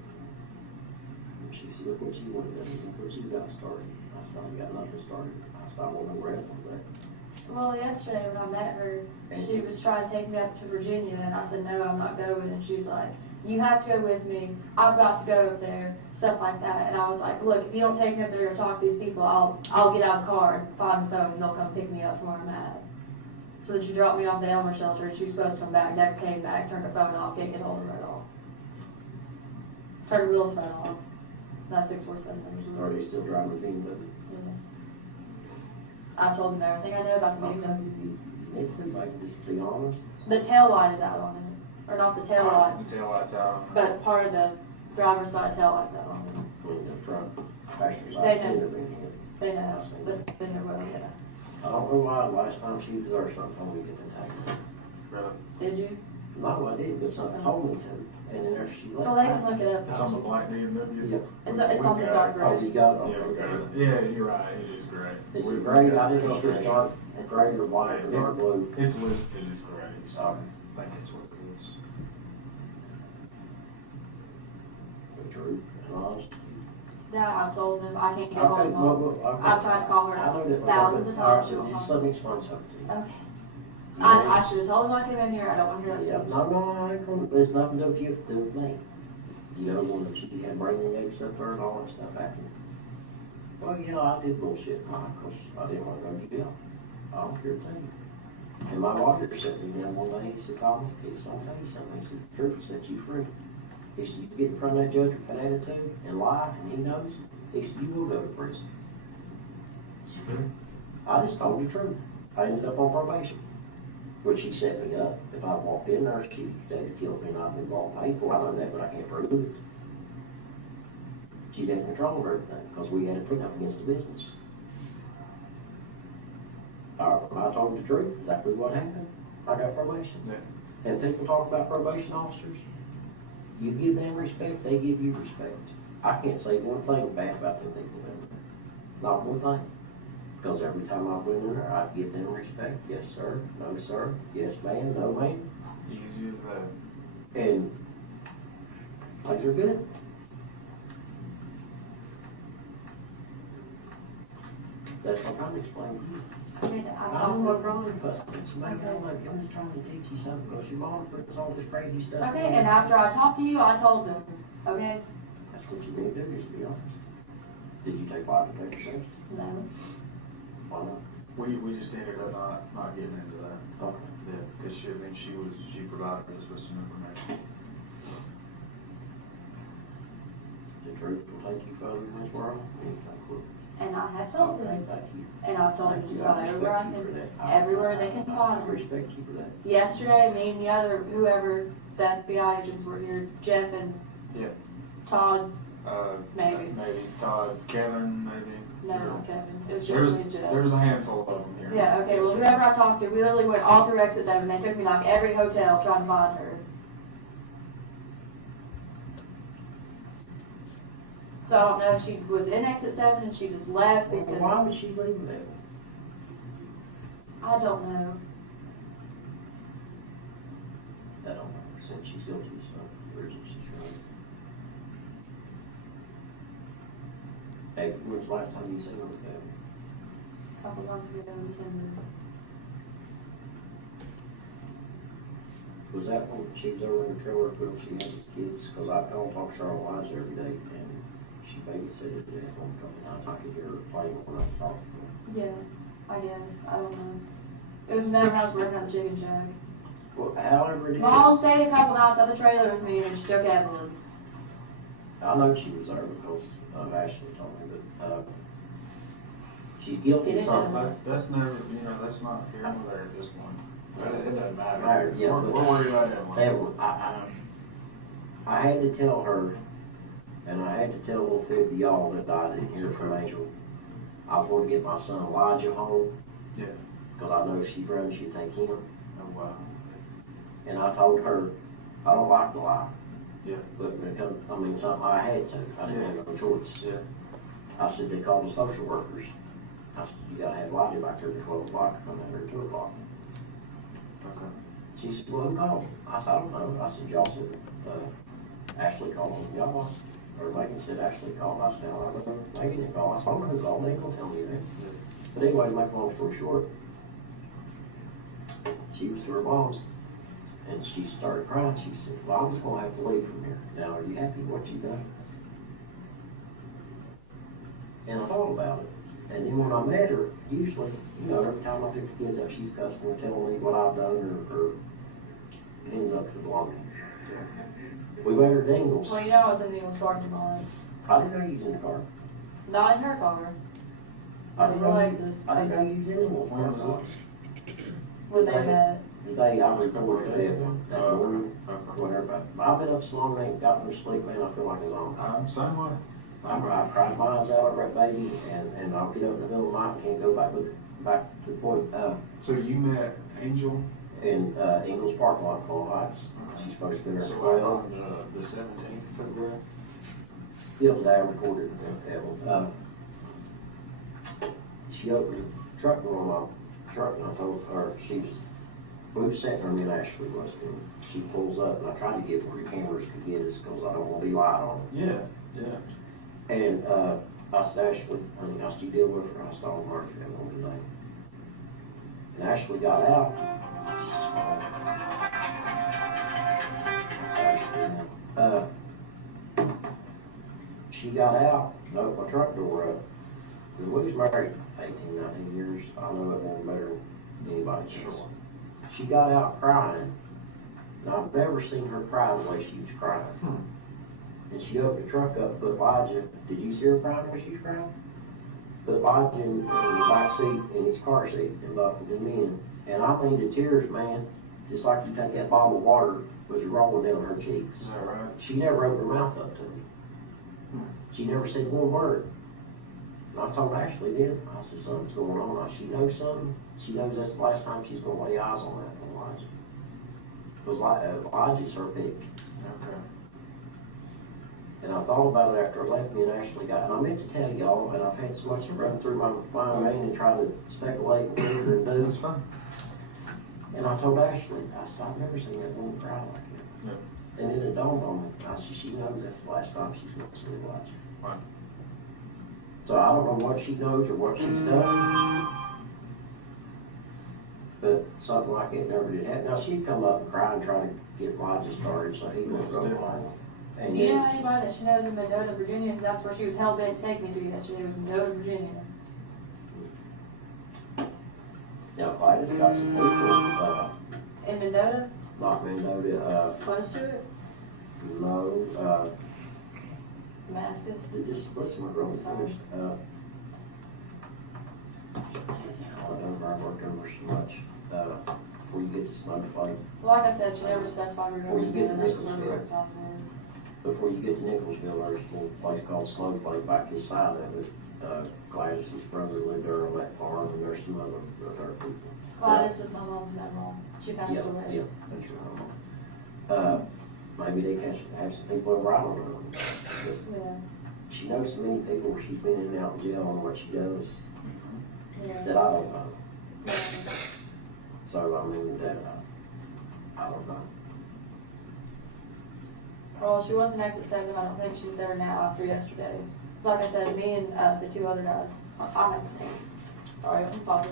And she said, look what you wanted to do, look what you got started. I said, I got nothing started. I said, I want to know where Evelyn's at. Well, yesterday when I met her, she was trying to take me up to Virginia, and I said, no, I'm not going. And she was like, you have to go with me. I've got to go up there, stuff like that. And I was like, look, if you don't take me up there and talk to these people, I'll get out of the car and find the phone, and they'll come pick me up from where I'm at. So then she dropped me off the Elmer shelter, and she was supposed to come back, never came back, turned her phone off, can't get hold of her at all. Turned her real phone off. Not 647 Are they still driving the beam with it? I told them everything I know about the You beam. need to like, just be honest. The tail light is out on it. Or not the tail light, The tail light's out. but part of the driver's side tail light's out on it. I mean, the truck, passenger They side, know. fender being here. They know, but they know well, yeah. I don't know why the last time she was there, something told me to get the tax. Really? Did you? Not what I did, but something told me to. And then there she left. So they can look it up. It's on the black BMW. Yep. It's on the dark Oh, gray. you got it, Yeah, okay. okay. Yeah, you're right, it is gray. Is it gray? I didn't know if it's dark, gray or white or dark blue. It's listed as gray, so Okay. I think that's what it is. The truth, and honest. Yeah, I told them I can't get Okay, hold of well, them. well, okay. I've tried to call I know her that. thousands of All right, times. She so won't just call let me. me explain something to you. Okay. I should have told them I came in here. I don't want to hear Yeah, that. no, I ain't gonna, there's nothing to do with me. You know, when she had brain eggs up there and all that stuff happened. Well, yeah, I did bullshit, because I didn't want to go to jail. I don't care a thing. And my lawyer sat me down one day, he said, "Colin, he said, I'll tell you something." He said, "The truth will set you free." He said, "You get in front of that judge with that attitude and lie, and he knows," he said, "you will go to prison." I just told you the truth. I ended up on probation. Which she set me up. If I walked in there, she'd have killed me and I'd been bought paid for. I know that, but I can't prove it. She's in control of everything because we had a put up against the business. I told you the truth, exactly what happened. I got probation. Yeah. And people talk about probation officers. You give them respect, they give you respect. I can't say one thing bad about them people in there. Not one thing. Because every time I went in there, I'd give them respect. Yes, sir. No, sir. Yes, ma'am. No, ma'am. Easy as that. And things are good. That's what I'm explaining to you. I mean, I don't want wrong with us. It's my God, like, I'm just trying to teach you something because your mom puts all this crazy stuff. Okay, and after I talked to you, I told them. Okay? That's what you need to do, is be honest. Did you take lie detector tests? No. Why not? We just ended up not getting into that. Okay. Yeah, because she provided us with some information. The truth will take you further in this world. And I have told Okay, them. thank you. And I've told them Thank to you. go I everywhere I respect you for can, that. everywhere they can I find me. respect you for that. Yesterday, me and the other, whoever, the FBI agents were here, Jeff and Yeah. Todd, Maybe. Maybe Todd, Kevin, maybe. no, not Kevin, it was just There's, me and Jeff. there's a handful of them here. Yeah, okay, well, whoever I talked to, we literally went all directed them, and they took me like every hotel trying to find her. So I don't know if she was in exit 7 and she just left Well, because, why would she leave that? I don't know. I don't know. Since she's guilty, so where is it she's running? Hey, when's the last time you seen her with that? A couple months ago, we can, Was that when she was over in the trailer when she had the kids? Because I don't talk Charlotte Wise every day, and she babysitted it at home a couple times. I could hear her playing when I was talking to her. yeah, I guess, I don't know. It was never I was working on the chicken shack. Well, however it is, Mom stayed a couple nights on the trailer with me and she took Evelyn. I know she was there because Ashley told me, but she's guilty of something. That's never, that's not here nor there at this point. It doesn't matter. Right, yeah, We're but- worried about that one. Evelyn, I had to tell her, and I had to tell little 50 y'all that died in here from Angel. I was going to get my son Elijah home, Yeah. because I know if she runs, she'd take him. Oh, wow. And I told her, I don't like to lie, Yeah. but when it comes, something I had to. I didn't have no choice. Yeah. I said, they called the social workers. I said, you gotta have Elijah back there at 12 o'clock to come in there at 2 o'clock. Okay. She said, well, who called? I said, I don't know. I said, y'all said, Ashley called them. Y'all, or Megan said Ashley called. I said, I don't know. Megan didn't call. I said, I don't know who called. They ain't gonna tell me that. But anyway, to make a long story short, she was to her mom's, and she started crying. She said, well, I'm just gonna have to leave from here. Now, are you happy with what you done? And I thought about it. And then when I met her, usually, every time I took the kids out, she's customer telling me what I've done or ends up to belonging. We met her at Ingles. Well, you know I was in the Eagles parking lot. I didn't know you was in the car. Not in her car. I didn't know Related. you was in Ingles. When was When they met. The day I reported to Evelyn, that morning, Okay. whatever. But I've been up so long, I ain't got no sleep, man. I feel like it's on. I'm the same way. I cried my eyes out over that baby, and I'll get up in the middle of the night and can't go back to the point. So you met Angel in, Ingles Park Lot, Colon Heights. She's supposed to be there So at what 12. on the 17th photograph? The other day I recorded it. She opened the truck door on my truck and I told her, we were sitting there, me and Ashley was, and she pulls up and I tried to get where the cameras could get us because I don't want to be light on it. Yeah, yeah. And I said, Ashley, honey, I still deal with her. I saw her on the name. And Ashley got out. She got out and opened my truck door up. And we was married 18, 19 years. I know it won't better than anybody else. She got out crying. And I've never seen her cry the way she was crying. And she opened the truck up, put Elijah. Did you see her crying when she was crying? Put Elijah in the back seat, in his car seat, and buckled him in. And I mean the tears, man, just like you take that bottle of water, was rolling down her cheeks. Is that right? She never opened her mouth up to me. She never said one word. And I told Ashley then, I said, something's going on. She knows something. She knows that's the last time she's going to lay eyes on that Elijah. Because Elijah's her pick. Okay. And I thought about it after I left, me and Ashley got, and I meant to tell y'all, and I've had so much run through my mind and try to speculate and figure and do. That's fine. And I told Ashley, I said, I've never seen that woman cry like that. No. And then it dawned on me, I said, she knows that's the last time she's going to see Elijah. Right. So I don't know what she knows or what she's done, but something like it never did happen. Now, she'd come up and cry and try to get Elijah started, so he went real long. And Do you know anybody that she knows in Mendota, Virginia? That's where she was hell bent to take me to yesterday, was Mendota, Virginia. now, if I just got some people, In Mendota? not Mendota, Close to it? no, Damascus? just listen, my girl finished, I don't know, I worked over so much, before you get to Snowflake, Like I said, she never specified where Well, you she get was this going one, to yeah. work somewhere. before you get to Nicholsville, there's a little place called Snowflake back inside of it. Gladys's brother lived there on that farm, and there's some other people. Gladys is my mom's mom. She passed Yeah, away. yeah, that's right. Maybe they can have some people over, I don't know. But Yeah, she knows so many people, she's been in and out of jail on what she does, yeah. that I don't know. Yeah. So, I mean, that, I don't know. Well, she wasn't at the 7. I don't think she's there now after yesterday. Like I said, me and the 2 other guys, I'm at the 10. Sorry, I'm sorry.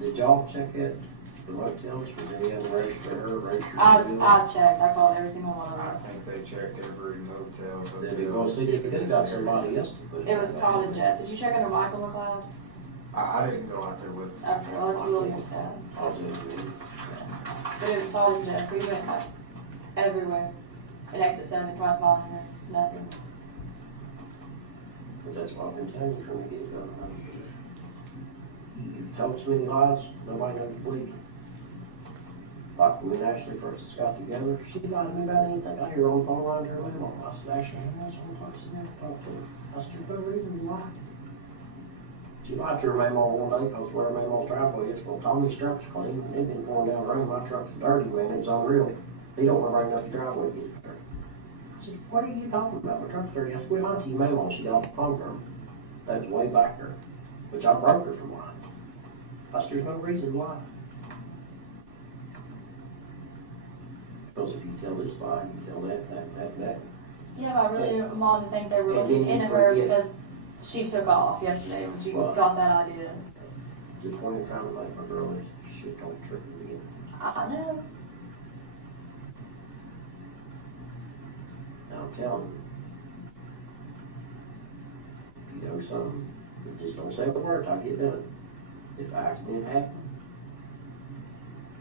Did y'all check it, the motels, was any of them registered her, registered? I checked. I called every single one of I them. think they checked every motel. Did they go see if they got somebody else to put It was Todd and Jeff. Did you check under Michael McLeod? I didn't go out there with. Okay, well, it's William's dad. I'll do it. But it was Todd and Jeff. We went like everywhere. And exit 7, tried following her. Nothing. But that's what I've been telling you from the get-go. You've told so many lies, nobody knows to believe you. Like when Ashley first got together, she lied to me about anything. I hear her on the phone line to her mom. I said, Ashley, that's one place I never talked to her. I said, there's no reason you lied. She lied to her mama one day because where her mama's driveway is. Well, Tommy's truck's clean. They've been going down the road. My truck's dirty, man. It's unreal. He don't want to bring up the driveway to get dirty. I said, what are you talking about? My truck's dirty. I said, well, Auntie Mama, she got off the phone from her. That was way back there, which I broke her from lying. I said, there's no reason why. Because if you tell this lie, you tell that. Yeah, but I really didn't want to think they were looking into her because she took off yesterday when she Well, got that idea. Just when you're trying to make my girl, she don't trick her again. I know. Now I'm telling you, if you know something, you just don't say a word till I get done. If an accident happened,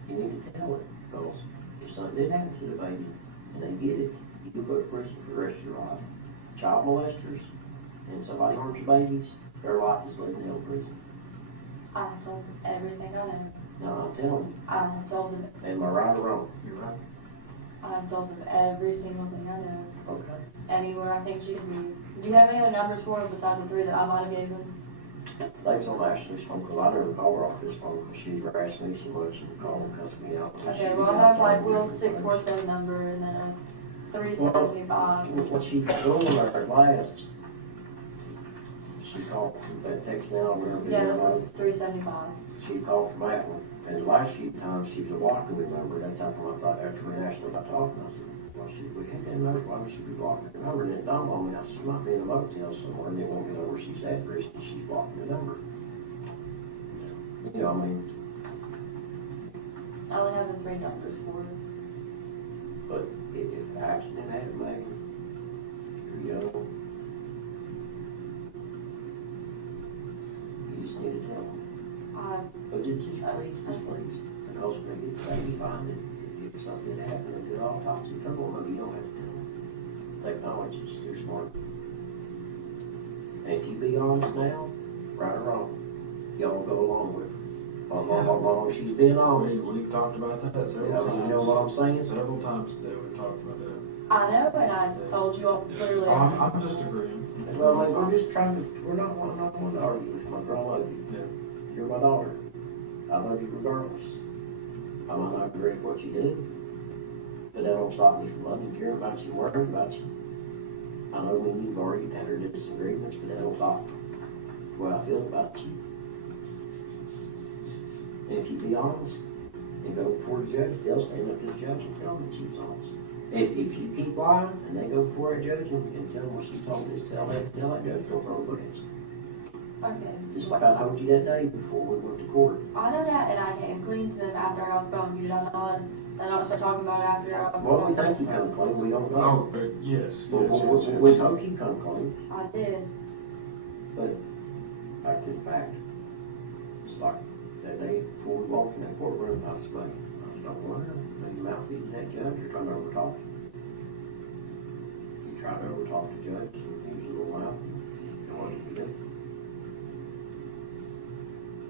you need to tell it, because if something did happen to the baby and they get it, you can go to prison for the rest of your life. Child molesters and somebody harms your babies, their life is living in prison. I told them everything I know. Now I'm telling you, I told them, am I right or wrong? You're right. I told them every single thing I know. Okay. Anywhere I think she could be. Do you have any other numbers for her besides the 3 that I might have given? They was on Ashley's phone, cause I never called her off this phone, cause she harassed me so much and called and cussed me out. Okay, well, I have like Will's 647 number and then a 375. When she was going there last, she called from that text now, wherever. Yeah, that was 375. She called from that one, and the last few times she was a blocker remember, that time when I thought after we Ashley got talking, I said, well, we had that number, why would she be blocking the number? And it dawned on me, I said, she might be in a motel somewhere, and they won't get over where she's at, or she's blocking the number. You know, I mean, I only have the 3 numbers for her. but if accident happened, Megan, you're young, you just need to tell them. But just please, because maybe find it, if something happened, and get all toxic trouble, maybe you don't have to tell them. Technology is too smart. And if you be honest now, right or wrong, y'all go along with it. Long she's been honest. We've talked about that several Yeah, times. you know what I'm saying? Several times today we've talked about that. I know, and I told you all clearly. I'm just agreeing. Well, like, we're just trying to, we're not one to argue with my girl. I love you. Yeah. You're my daughter. I love you regardless. I might not agree with what you do, but that don't stop me from loving you, caring about you, worrying about you. I know when you've argued, had our disagreements, but that don't stop the way I feel about you. And if you be honest and go before the judge, they'll stand up to the judge and tell them that she was honest. If you keep lying and they go before a judge and tell them what she told us, tell that judge, don't throw a book at you. Okay. Just like I told you that day before we went to court. I know that, and I came clean to them after I was gone. You don't know it. And I start talking about it after I was gone. Well, we think you come clean, we don't know. Oh, but yes. We hope you come clean, I did. but back to the fact. It's like that day before we walked in that courtroom, I was like, I was not wondering, maybe mouthpiece that judge, you're trying to overtalk him. You try to overtalk the judge, and he was a little loud, and what did you do?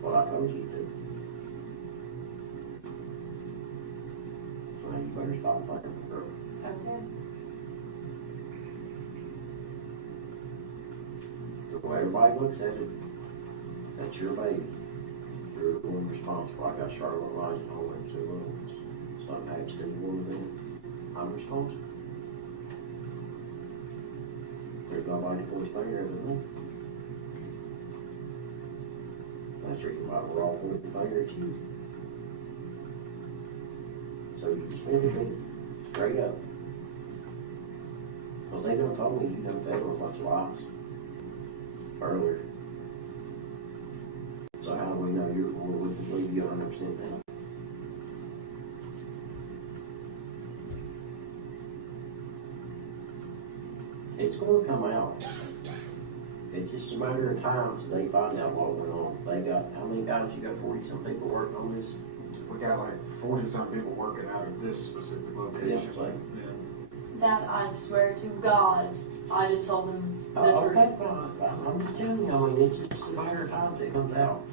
Well, I told you to. So now you better stop playing with her. Okay. The way everybody looks at it, that's your baby. You're the one responsible. I got Charlotte and Elijah home and said, well, something happens to you, one of them, I'm responsible. There's nobody for his finger other than me. That's the reason why we're all pointing the finger at you. So you can spend it straight up. Because they done told me you done tell them a bunch of lies earlier. So how do we know you're the one we can believe you 100% now? It's going to come out. It's just a matter of time till they find out what went on. They got, how many guys you got, 40-some people working on this? We got like 40-some people working out of this specific location. Yeah, like, That I swear to God, I just told them the truth. okay, fine. I'm just telling you, I mean, it's just a matter of time till it comes out.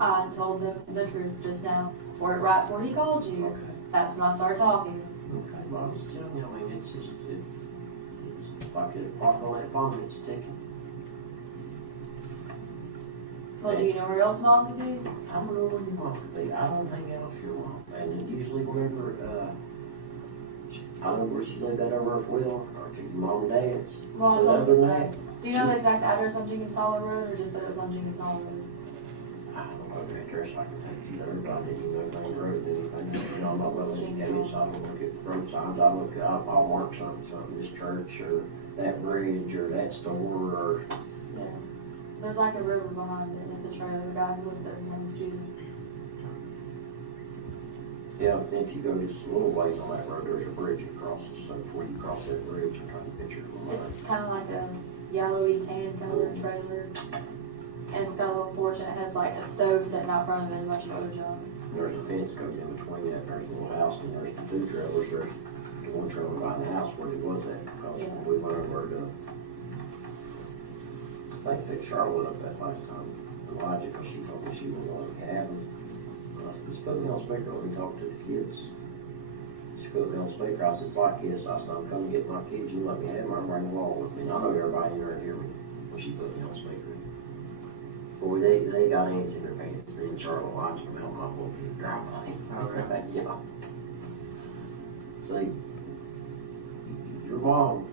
I told them the truth just now. Right before he called you. Okay. That's when I started talking. Okay, well, I'm just telling you, I mean, it's just, it's like a clock on that bomb, it's ticking. Well, do you know where else Mom could be? I don't know where your mom could be. I don't hang out with your mom. And then usually wherever, I don't know where she lived at over at Will, or to your mom and dad's. Well, But other than that, do you know the exact address on Jenkins Hollow Road, or just that it was on Jenkins Hollow Road? I don't know the address I can take you there, but I didn't know Main Road, anything. You know, I'm not well educated, so I don't look at road signs. I'll mark something, this church, or that bridge, or that store, or. Yeah. There's like a river behind it, and it's a trailer. The guy who lives there, his name is Jesus. Yeah, if you go just a little ways on that road, there's a bridge that crosses, so before you cross that bridge, I'm trying to picture it from mine. It's kind of like a yellowy tan color trailer, and it's got a little porch, and it has like a stove sitting out front of it, and a bunch of other junk. There's a fence goes in between that, there's a little house, and there's the 2 trailers, there's the 1 trailer behind the house where it was at, because Yeah. we went over to, I picked Charlotte up that last time, Elijah, because she told me she was going to have them. Just put me on speaker when we talk to the kids. She put me on speaker, I said, "Like kids," I said, "I'm coming to get my kids, you let me have them, I'm bringing them along with me." And I know everybody in there hear me when she put me on speaker. Boy, they got ants in their pants. Me and Charlotte watched them out my book and dry money. Okay. Yeah. See, your mom,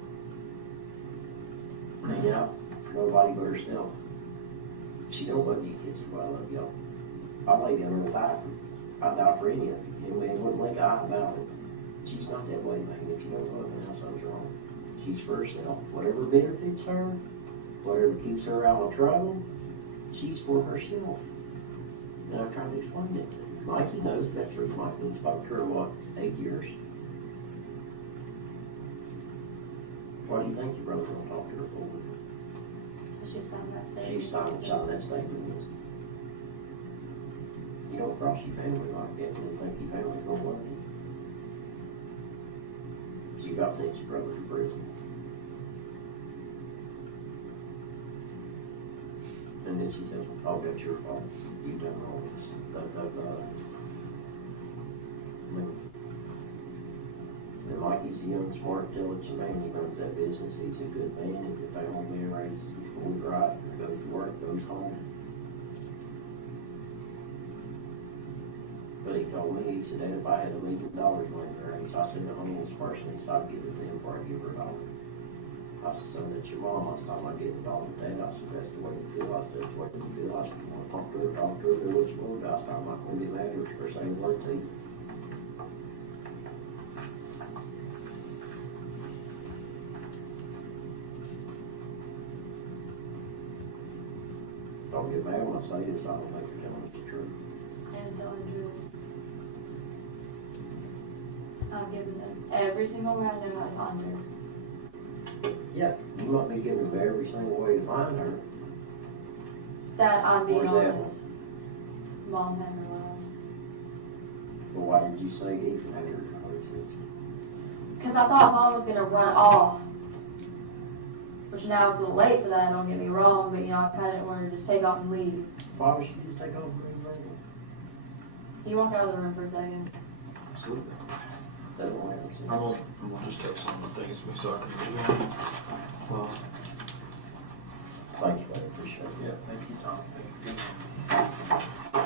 hang out for nobody but herself. She don't love you kids, well, I love y'all. I lay down and die for, I'd die for any of you. And we wouldn't make an eye about it. She's not that way, man. If you don't love her, something's wrong. She's for herself. Whatever benefits her, whatever keeps her out of trouble, she's for herself. And I'm trying to explain it. Mikey knows that's the reason Mikey spoke to her, what, 8 years? What do you think your brother's going to talk to her for? She's found that thing. She's not going to sign that statement. You don't cross your family like that and think your family's going to love you. You got to take your brother to prison. And then she says, oh, that's your fault. You done wrong. And Mikey's a young, smart, intelligent man. He runs that business. He's a good man. He's a family man, raises his boys right, goes to work, goes home. But he told me, he said, Dad, if I had $1 million laying there, he said, I said, the homeless person, he said, I'd give it to him before I give her $1. I said, son, that's your mom. I said, I give $1 to Dad. I said, that's the way you feel. I said, that's the way you feel. I said, you want to talk to her, do what you want. I said, I'm not going to get mad at her for saying word to you. Don't get mad when I say this. I don't think you're telling us the truth. And telling the truth. I'm giving them every single way I know how to find her. Yeah, you might be giving her every single way to find her. That I'm being Where's that honest. one? Mom had her lost. Well, why did you say Ethan had her conversation? Because I thought Mom was going to run off. Which now it's a little late for that, don't get me wrong, but you know, I kind of didn't want her to just take off and leave. Why would she just take over and run? You walk out of the room for a second. Absolutely. That won't ever see. I'm gonna just take some of the things we saw. Well, Thank you, buddy. Appreciate it. yeah, thank you, Tom. Thank you.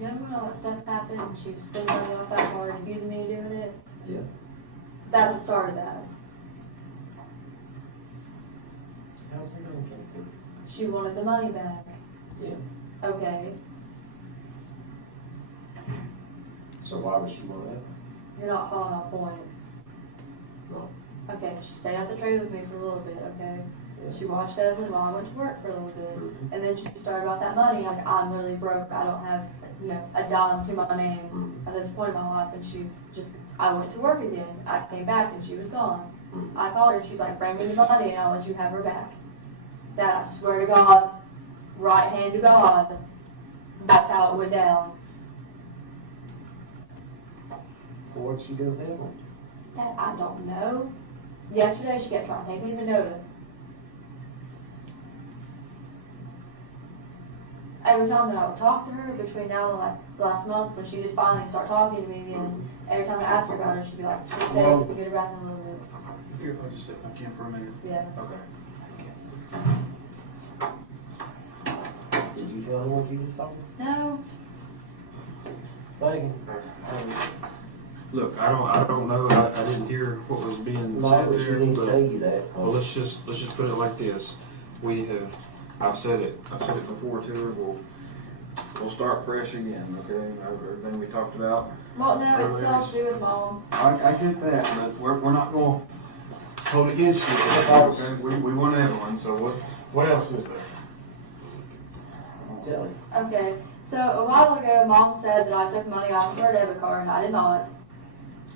You know when all that stuff happened and she was still running off that hard, accusing me of doing it? Yeah. That was the start of that. How's it going, Jennifer? She wanted the money back. Yeah. Okay. So why would she want that? You're not following our point. No. Okay, she stayed at the trade with me for a little bit, okay? Yeah. She watched Evelyn while I went to work for a little bit. Mhm. And then she started about that money, like, I'm really broke, I don't have, you know, a dime to my name Mhm. at this point in my life. And she just, I went to work again. I came back and she was gone. Mhm. I called her, she's like, bring me the money and I'll let you have her back. That, I swear to God, right hand to God, that's how it went down. Well, what'd she do with that one? That I don't know. Yesterday she kept trying to take me to notice. Every time that I would talk to her between now and like last month when she did finally start talking to me again, every time I asked her about her, she'd be like, she'd say, Well- get her back in a little bit. Here, I'll just step back in for a minute. Yeah. Okay. Did you tell her what you was talking? No. Megan? Look, I don't know, I didn't hear what was being No, said but she there, didn't tell but, you that. well, let's just put it like this. I've said it before to her, we'll start fresh again, okay? Everything we talked about. Well, no, it's earlier all is- to do with Mom. I get that, but we're not going to hold against you, okay? We want Evelyn, so what else is there? I'm telling you. Okay. So a while ago, Mom said that I took money off of her debit card, and I did not.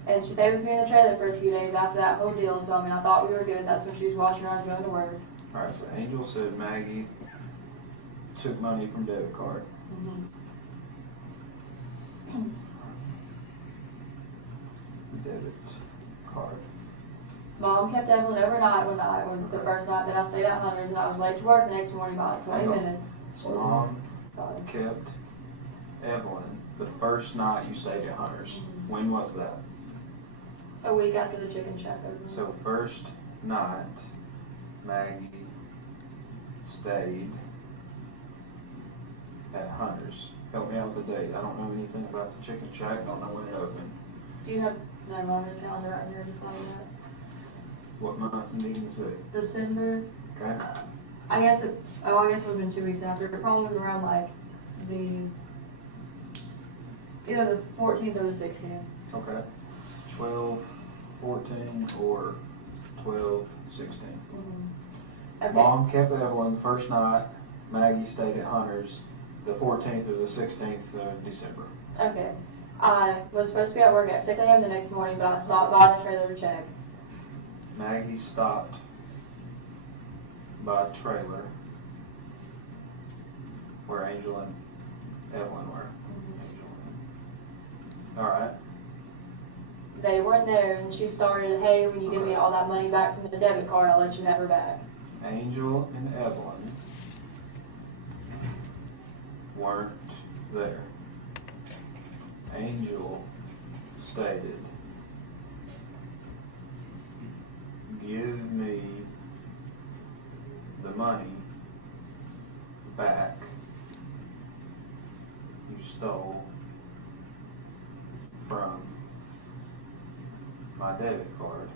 And she stayed with me in the trailer for a few days after that whole deal. So I mean, I thought we were good. That's when she was watching her. I was going to work. All right, so Angel said Maggie took money from debit card. Debit card. Mom kept Evelyn overnight when the first night that I stayed at Hunter's, and I was late to work the next morning by like 20 minutes. So Mom kept Evelyn the first night you stayed at Hunter's. When was that? A week after the chicken shack opened. So first night Maggie stayed at Hunter's. Help me out with the date. I don't know anything about the chicken shack, don't know when it opened. Do you have, no, I'm on the calendar right here, just letting you know. What month meeting is it? December, Okay? I guess it would have been 2 weeks after. It probably was around like either the 14th or the 16th. Okay. 12, 14, or 12, 16. Mm-hmm. Okay. Mom kept Evelyn the first night. Maggie stayed at Hunter's the 14th or the 16th of December. Okay. I was supposed to be at work at 6 a.m. the next morning, but I stopped by the trailer to check. Maggie stopped by a trailer where Angel and Evelyn were. Mm-hmm. All right. They weren't there, and she started, hey, when you give me all that money back from the debit card, I'll let you have her back. Angel and Evelyn weren't there. Angel stated, give me the money back you stole from my debit card,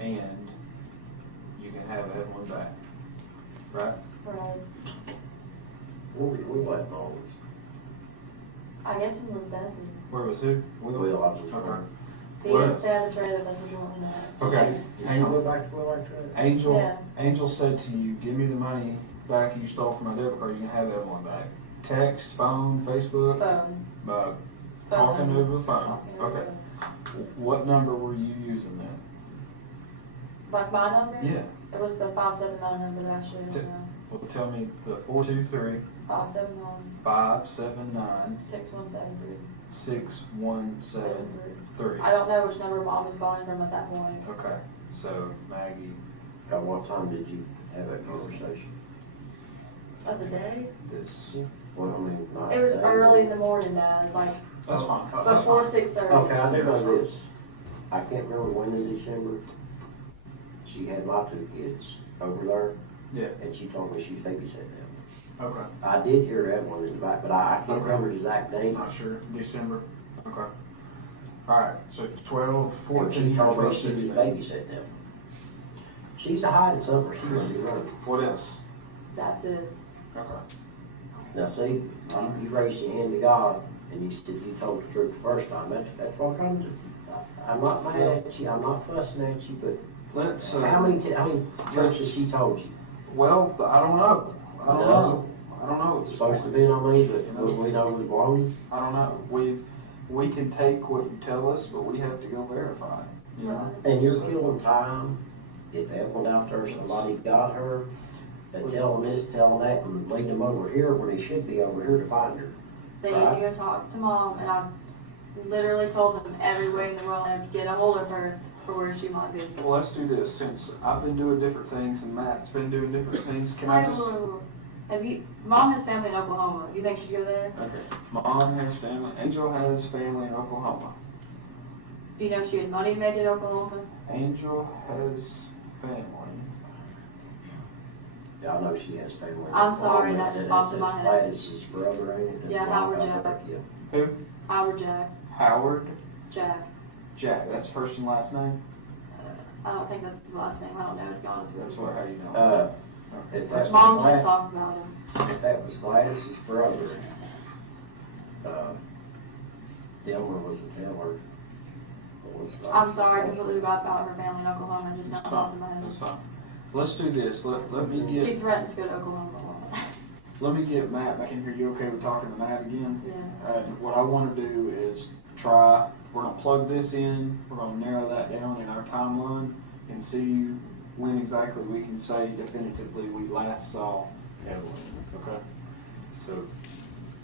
and you can have Evelyn back, right? Right. We like always. I guess it was Bessie. Where was who? Will, I was Okay. He What? didn't stay at the trailer, but he wanted that. Okay. Hang You on. go back to Will like that? Angel, Yeah. Angel said to you, give me the money back you stole from my debit card, you can have Evelyn back. Text, phone, Facebook, Phone. talking over the phone. Talking over Okay. the phone. What number were you using then? Like my number? Yeah. It was the 579 number that I showed T- you. Well, tell me the 423 579 579 6173. 6173. I don't know which number Mom was calling from at that point. Okay. So Maggie, At what time did you have that conversation? Of the day? this. Well, I mean, not It was that early in day. the morning, Dad. Like That's fine. That's before fine. 6:30. Okay, I do know this. I can't remember when in December, she had my 2 kids over there, Yeah. and she told me she babysat them. Okay. I did hear Evelyn in the back, but I can't Okay. remember the exact date. Not sure. December. Okay. All right. So it's 12, And 14, she told me 12, she was 16. babysat them. She's a hiding somewhere, she must be running. What else? That's it. Okay. Now see, you raised your hand to God, and you said you told the truth the first time, that's what I'm trying to do. I'm not mad at you, I'm not fussing at you, but Let's. how many churches she told you? Well, I don't know. I don't No. know. I don't know. It's supposed to be on me, but we know it was baloney. I don't know. We can take what you tell us, but we have to go verify. You know. And you're killing time. If Evelyn out there, somebody got her, and tell them this, tell them that, and lead them over here where they should be over here to find her. They Right. need to go talk to Mom, and I literally told them every way in the world I had to get a hold of her for where she might be. Well, let's do this. Since I've been doing different things and Matt's been doing different things, can I just? Mom has family in Oklahoma. You think she'd go there? Okay. Mom has family. Angel has family in Oklahoma. Do you know she had money to make it in Oklahoma? Angel has family. Yeah, I know she has family. I'm sorry, that just popped in my head. Gladys's brother, ain't it? Yeah, Howard Jack. Yeah. Who? Howard Jack. Howard Jack. Jack. That's first and last name. I don't think that's his last name. I don't know his honest That's what how you know. If that's Mom Gladys- just talked about him. If that was Gladys's brother, Delmer was a Delmer. I'm sorry, I completely forgot about her family in Oklahoma. Just not That's popped in fine. my head. That's fine. Let's do this. Let me She get threatened to go to Oklahoma. Matt back in here. You okay with talking to Matt again? Yeah. What I want to do is try. We're gonna plug this in. We're gonna narrow that down in our timeline and see when exactly we can say definitively we last saw Evelyn. Okay. So,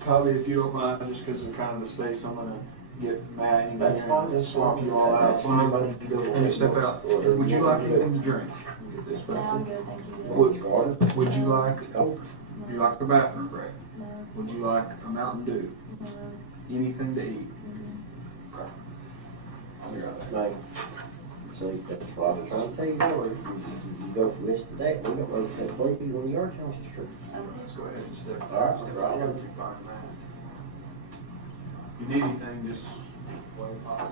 Cubby, if you don't mind, just because of kind of the space, I'm gonna get Matt in That's there fine, and that's swap fine. you all out. That's fine. Let me step out. Would you like anything to drink? Get this No, back. I'm good, thank you. Would you like a bathroom break? No. Would you like a Mountain Dew? No. Anything to eat? Okay. I'll be right back. Like, So that's why I'm trying to tell you more. If you go from this to that, we don't know if that's what you when your house is true. Let's go ahead and step. All right, step right. forward to find that. If you need anything, just wave by.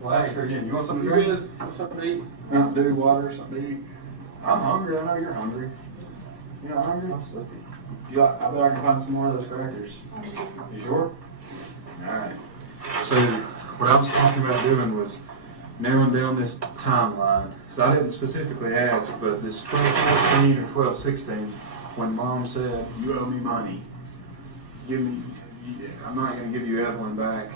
Well, I asked her again, you want something to drink? Something to eat? Mountain Dew, water, something to eat? I'm hungry, I know you're hungry. You not hungry? I'm sleepy. I bet I can find some more of those crackers. You sure? Alright. So, what I was talking about doing was narrowing down this timeline. So I didn't specifically ask, but this 12/14 or 12/16, when Mom said, you owe me money, I'm not going to give you Evelyn back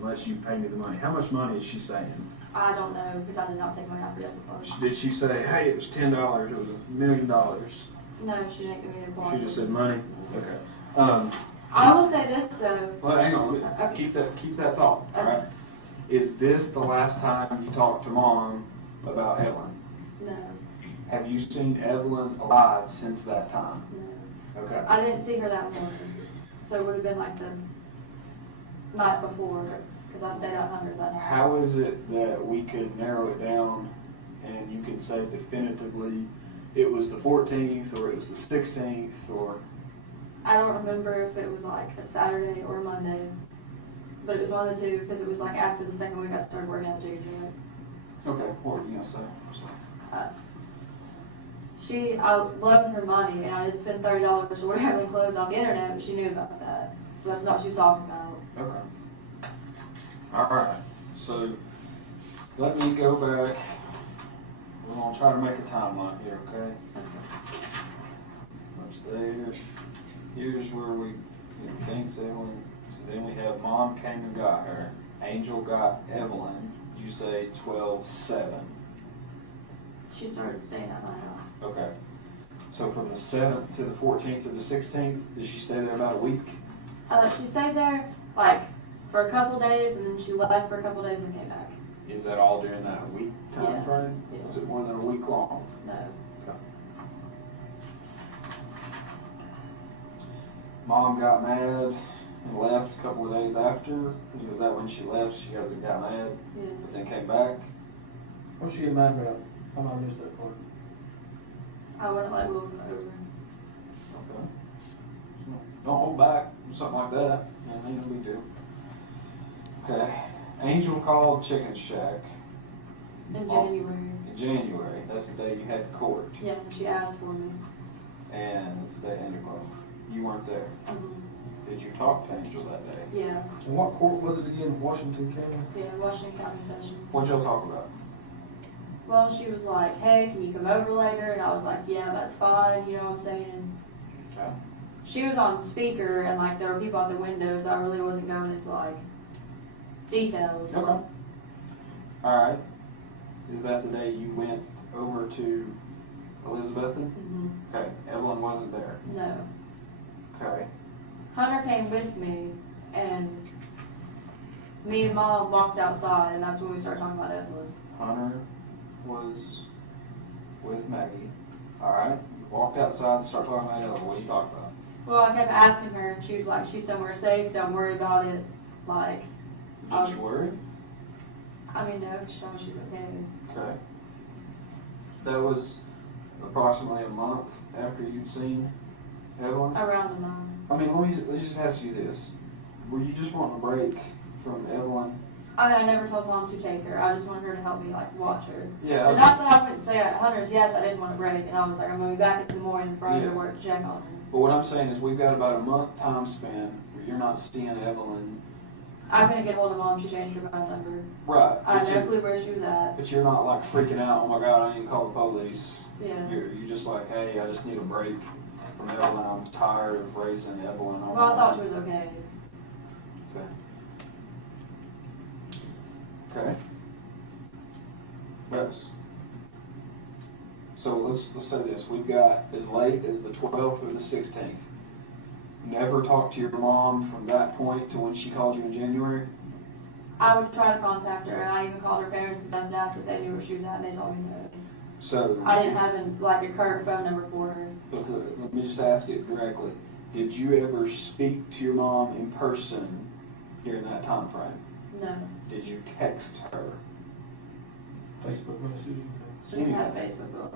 unless you pay me the money. How much money is she saying? I don't know, because I did not take money out for that before. Did she say, hey, it was $10, it was $1 million? No, she didn't give me the point. She just said money? Okay. I will say this though. Well, hang on, Okay. keep that thought, all right? Is this the last time you talked to Mom about Evelyn? No, Have you seen Evelyn alive since that time? no. Okay. I didn't see her that morning, so it would have been like the night before, because I stayed out hungry that night. How is it that we could narrow it down and you could say definitively it was the 14th or it was the 16th or? I don't remember if it was like a Saturday or a Monday, but it was one of the two, because it was like after the second week I started working out Tuesday. Okay, what were you going to say? I loved her money, and I did spend $30 or whatever in clothes off the internet, but she knew about that. So that's not what she was talking about. Okay. All right. So let me go back. We're going to try to make a timeline here, okay? Upstairs. Here's where we think that so then we have Mom came and got her. Angel got Evelyn. You say 12/7. She started staying at my house. Okay. So from the 7th to the 14th or the 16th, did she stay there about a week? She stayed there like for a couple days, and then she left for a couple days and came back. Is that all during that week time Yeah. frame? Yeah. Is it more than a week long? No. Okay. Mom got mad and left a couple of days after. Was that when she left? She got mad, Yeah. but then came back. What was she getting mad about? I might have missed that part. I wouldn't let Will come over. Okay. Don't hold back, something like that, and ain't no big deal. Okay. Angel called Chicken Shack. In January. In January, that's the day you had court. Yeah, she asked for me. And that anyway, you weren't there. Mm-hmm. Did you talk to Angel that day? Yeah. And what court was it again? Washington County? Yeah, Washington County Session. What'd y'all talk about? Well, she was like, hey, can you come over later? And I was like, yeah, that's fine, you know what I'm saying? Okay. She was on speaker, and like there were people out the windows. I really wasn't going into like details. Okay. Alright. Is that the day you went over to Elizabethan? Mm-hmm. Okay. Evelyn wasn't there. No. Okay. Hunter came with me, and me and Mom walked outside, and that's when we started talking about Evelyn. Hunter was with Maggie. Alright. You walked outside and started talking about Evelyn. What did you talk about? Well, I kept asking her, and she was like, she's somewhere safe, don't worry about it. Like, Did you worry? I mean, no, she told me she's okay. Okay. That was approximately a month after you'd seen Evelyn? Around the month. I mean, let me just ask you this. Were you just wanting a break from Evelyn? I never told Mom to take her. I just wanted her to help me, like, watch her. Yeah. And not that I wouldn't say at Hunter's, yes, I didn't want a break, and I was like, I'm going to be back in the morning for her to work to check on her. But what I'm saying is we've got about a month time span where you're not seeing Evelyn. I couldn't get hold of Mom. She changed her phone number. Right. I had no clue where she was at. But you're not like freaking out, oh my God, I need to call the police. Yeah. You're just like, hey, I just need a break from Evelyn. I'm tired of raising Evelyn. Well, I thought she was okay. Okay. Okay. Yes. So let's say this. We've got as late as the 12th or the 16th. Never talked to your mom from that point to when she called you in January? I would try to contact her, and I even called her parents and stuff after they knew where she was at, and they told me no. So I didn't have like a current phone number for her. let me just ask it directly. Did you ever speak to your mom in person during that time frame? No. Did you text her? Facebook messaging. She didn't have Facebook.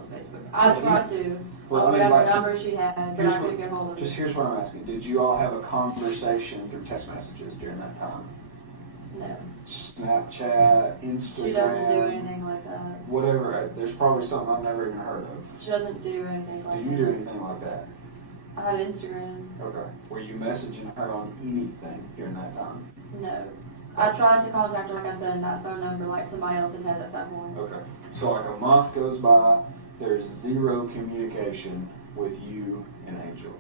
I tried to. Well, I mean, whatever like, number she had, but I couldn't get hold of her. Just here's what I'm asking. Did you all have a conversation through text messages during that time? No. Snapchat, Instagram? She doesn't do anything like that. Whatever. There's probably something I've never even heard of. She doesn't do anything like that. Do you do anything like that? I have Instagram. Okay. Were you messaging her on anything during that time? No. I tried to contact her, like I said, in that phone number, like somebody else had had at that point. Okay. So like a month goes by, there's zero communication with you and Angel,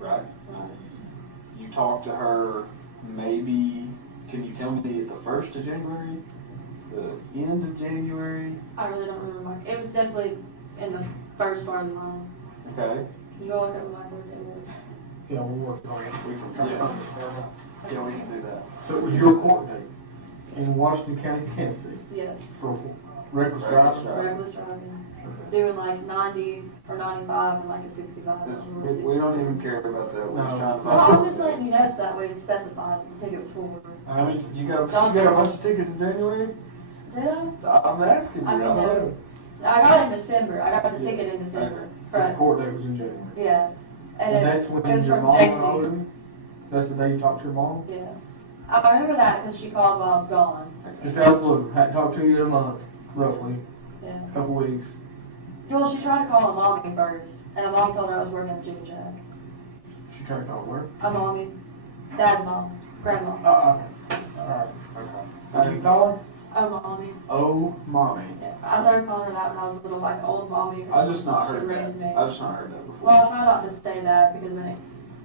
right? Right. You talk to her maybe, can you tell me at the 1st of January? The end of January? I really don't remember much. It was definitely in the first part of the month. Okay. You go look at what my birthday was. Yeah, we're working on it. We can, yeah, we can do that. So it was your court date in Washington County, Tennessee, Yes. for reckless driving? Reckless driving. Doing like 90 or 95 and like a 65. We don't even care about that. We're just trying to Well, I'm just letting you know so that way it's specified the ticket was for. I mean, you got a bunch of tickets in January? Did I? I'm asking you. I mean, I no. know. I got it in December. I got the ticket in December. The Right. court date was in January. Yeah. And that's it when was your from mom January. called you? That's the day you talked to your mom? Yeah. I remember that because she called while I was gone. Just out of the blue, hadn't talked to you in a month, roughly, Yeah. a couple weeks. Well, she tried to call a mommy first, and a mom told her I was working at Chicken Shack. She tried to call where? A mommy. Dad's mom. Grandma. Alright. Okay. How'd you call her? Oh, mommy. Oh, mommy. Yeah. I started calling her that when I was little, like old mommy. I just not heard She that. raised me. I just not heard that before. Well, I try not to say that because then it,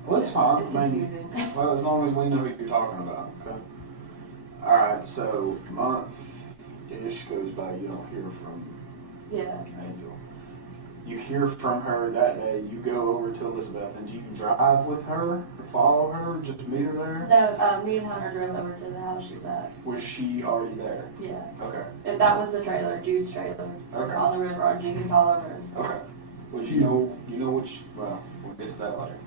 Well, it's fine. it's I mean, confusing. well, as long as we know what you're talking about. Okay. All right. So month-ish goes by. You don't hear from Yeah. Angel. You hear from her that day. You go over to Elizabeth, and do you drive with her or follow her? Just meet her there? No, me and Hunter drove over to the house she was at. Was she already there? Yeah. Okay. And that was the trailer, Jude's trailer. Okay. On the river, on Jenkins Hollow Road. Okay. Well, you know which. Well, we'll get to that later.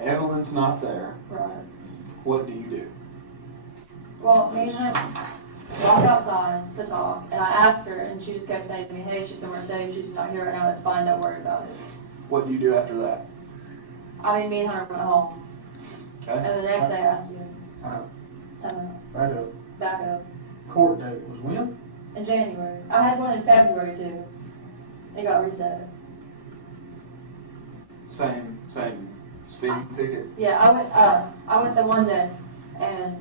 Evelyn's not there. Right. What do you do? Well, me and him, walked outside to talk, and I asked her, and she just kept saying to me, hey, she's somewhere safe, she's not here right now, it's fine, don't worry about it. What did you do after that? I mean, me and Hunter went home, Okay. and the next day I asked you, Back up. back up. Court date was when? In January. I had one in February too. It got reset. Same speeding ticket? Yeah, I went to one day, and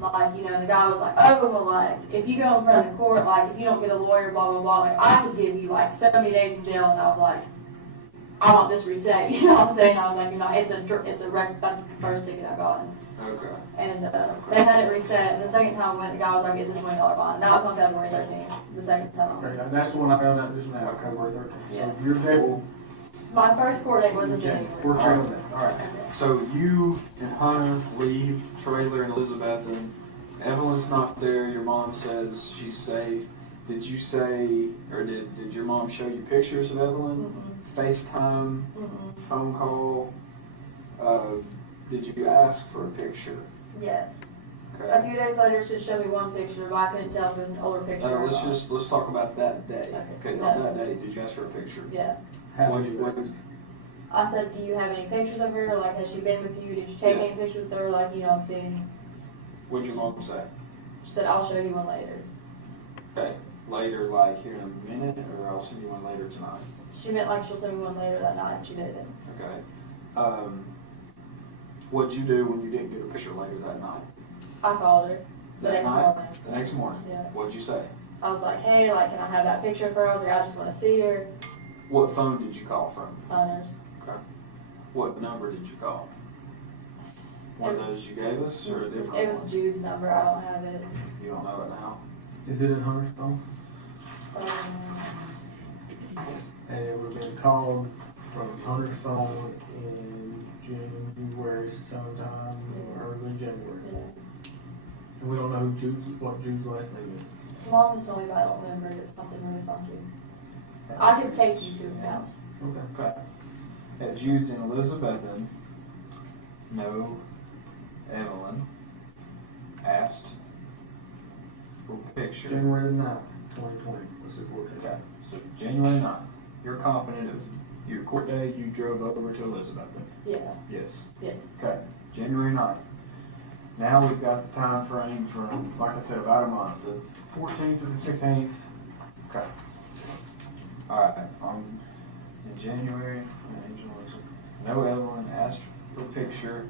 like, you know, the guy was like, oh, well, like, if you go in front of court, like, if you don't get a lawyer, blah, blah, blah, like, I could give you, like, 70 days in jail, and I was like, I want this reset, you know what I'm saying? I was like, you know, it's a record, that's the first ticket I got. Okay. And they had it reset, and the second time I went, the guy was like, it's a $20 bond. That was on February 13th, the second time. Okay, and that's the one I found out just now, February 13th. Yeah. So your date, My first court date was in January. we're trailing it, all right. So you and Hunter leave trailer in Elizabeth, and Evelyn's not there, your mom says she's safe. Did you say, or did your mom show you pictures of Evelyn? Mm-hmm. FaceTime, Mm-hmm. phone call? Did you ask for a picture? Yes. Okay. A few days later, she showed me one picture, but I couldn't tell if it was an older picture or not. Let's talk about that day. Okay. On that day, did you ask for a picture? Yeah. What I said, do you have any pictures of her? Like, has she been with you? Did you take any pictures with her? Like, you know, seeing. did your mom say? She said, I'll show you one later. Okay, later, like here in a minute, or I'll send you one later tonight. She meant like she'll send me one later that night. She didn't. Okay. What'd you do when you didn't get a picture later that night? I called her the That next night? morning. The next morning? Yeah. What'd you say? I was like, hey, like, can I have that picture of her? I was like, I just want to see her. What phone did you call from? Hunter's. Okay. What number did you call? One of those you gave us, or a different It was one? Jude's number. I don't have it. You don't know it now? Is it in Hunter's phone? And it would have been called from Hunter's phone in January sometime, early January. Yeah. And we don't know what Jude's last name is. Mom just told me, but I don't remember. It's something really funky. I could take you to his house. Okay. At Jude's in Elizabethton, no, Evelyn asked for a picture. January 9th, 2020 was the court date. Okay, so January 9th, you're confident of your court day, you drove over to Elizabethton? Yeah. Yes. Yes. Okay, January 9th. Now we've got the time frame from, like I said, about a month, the 14th to the 16th. Okay. All right, in January, no Evelyn asked for a picture,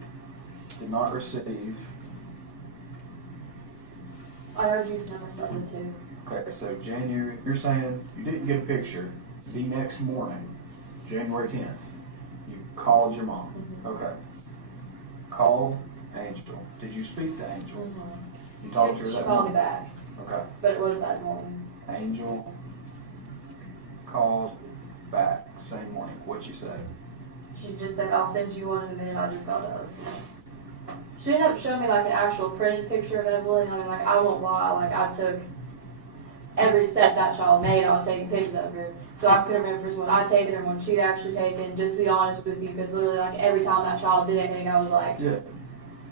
did not receive. I heard Jude's number started too. Okay, so January, you're saying you didn't get a picture. The next morning, January 10th, you called your mom. Mm-hmm. Okay. Called Angel. Did you speak to Angel? Mm-hmm. You talked to her She that called morning? me back, Okay. but it was that morning. Angel called back same morning. What'd you say? She just said, I'll send you one in a minute. I just thought that was. She ended up showing me like an actual printed picture of Evelyn. I mean, like, I won't lie, like, I took every step that child made. I was taking pictures of her. So I couldn't remember when I taken her, when she'd actually taken, just to be honest with you, because literally, like, every time that child did anything, I was like, Yeah.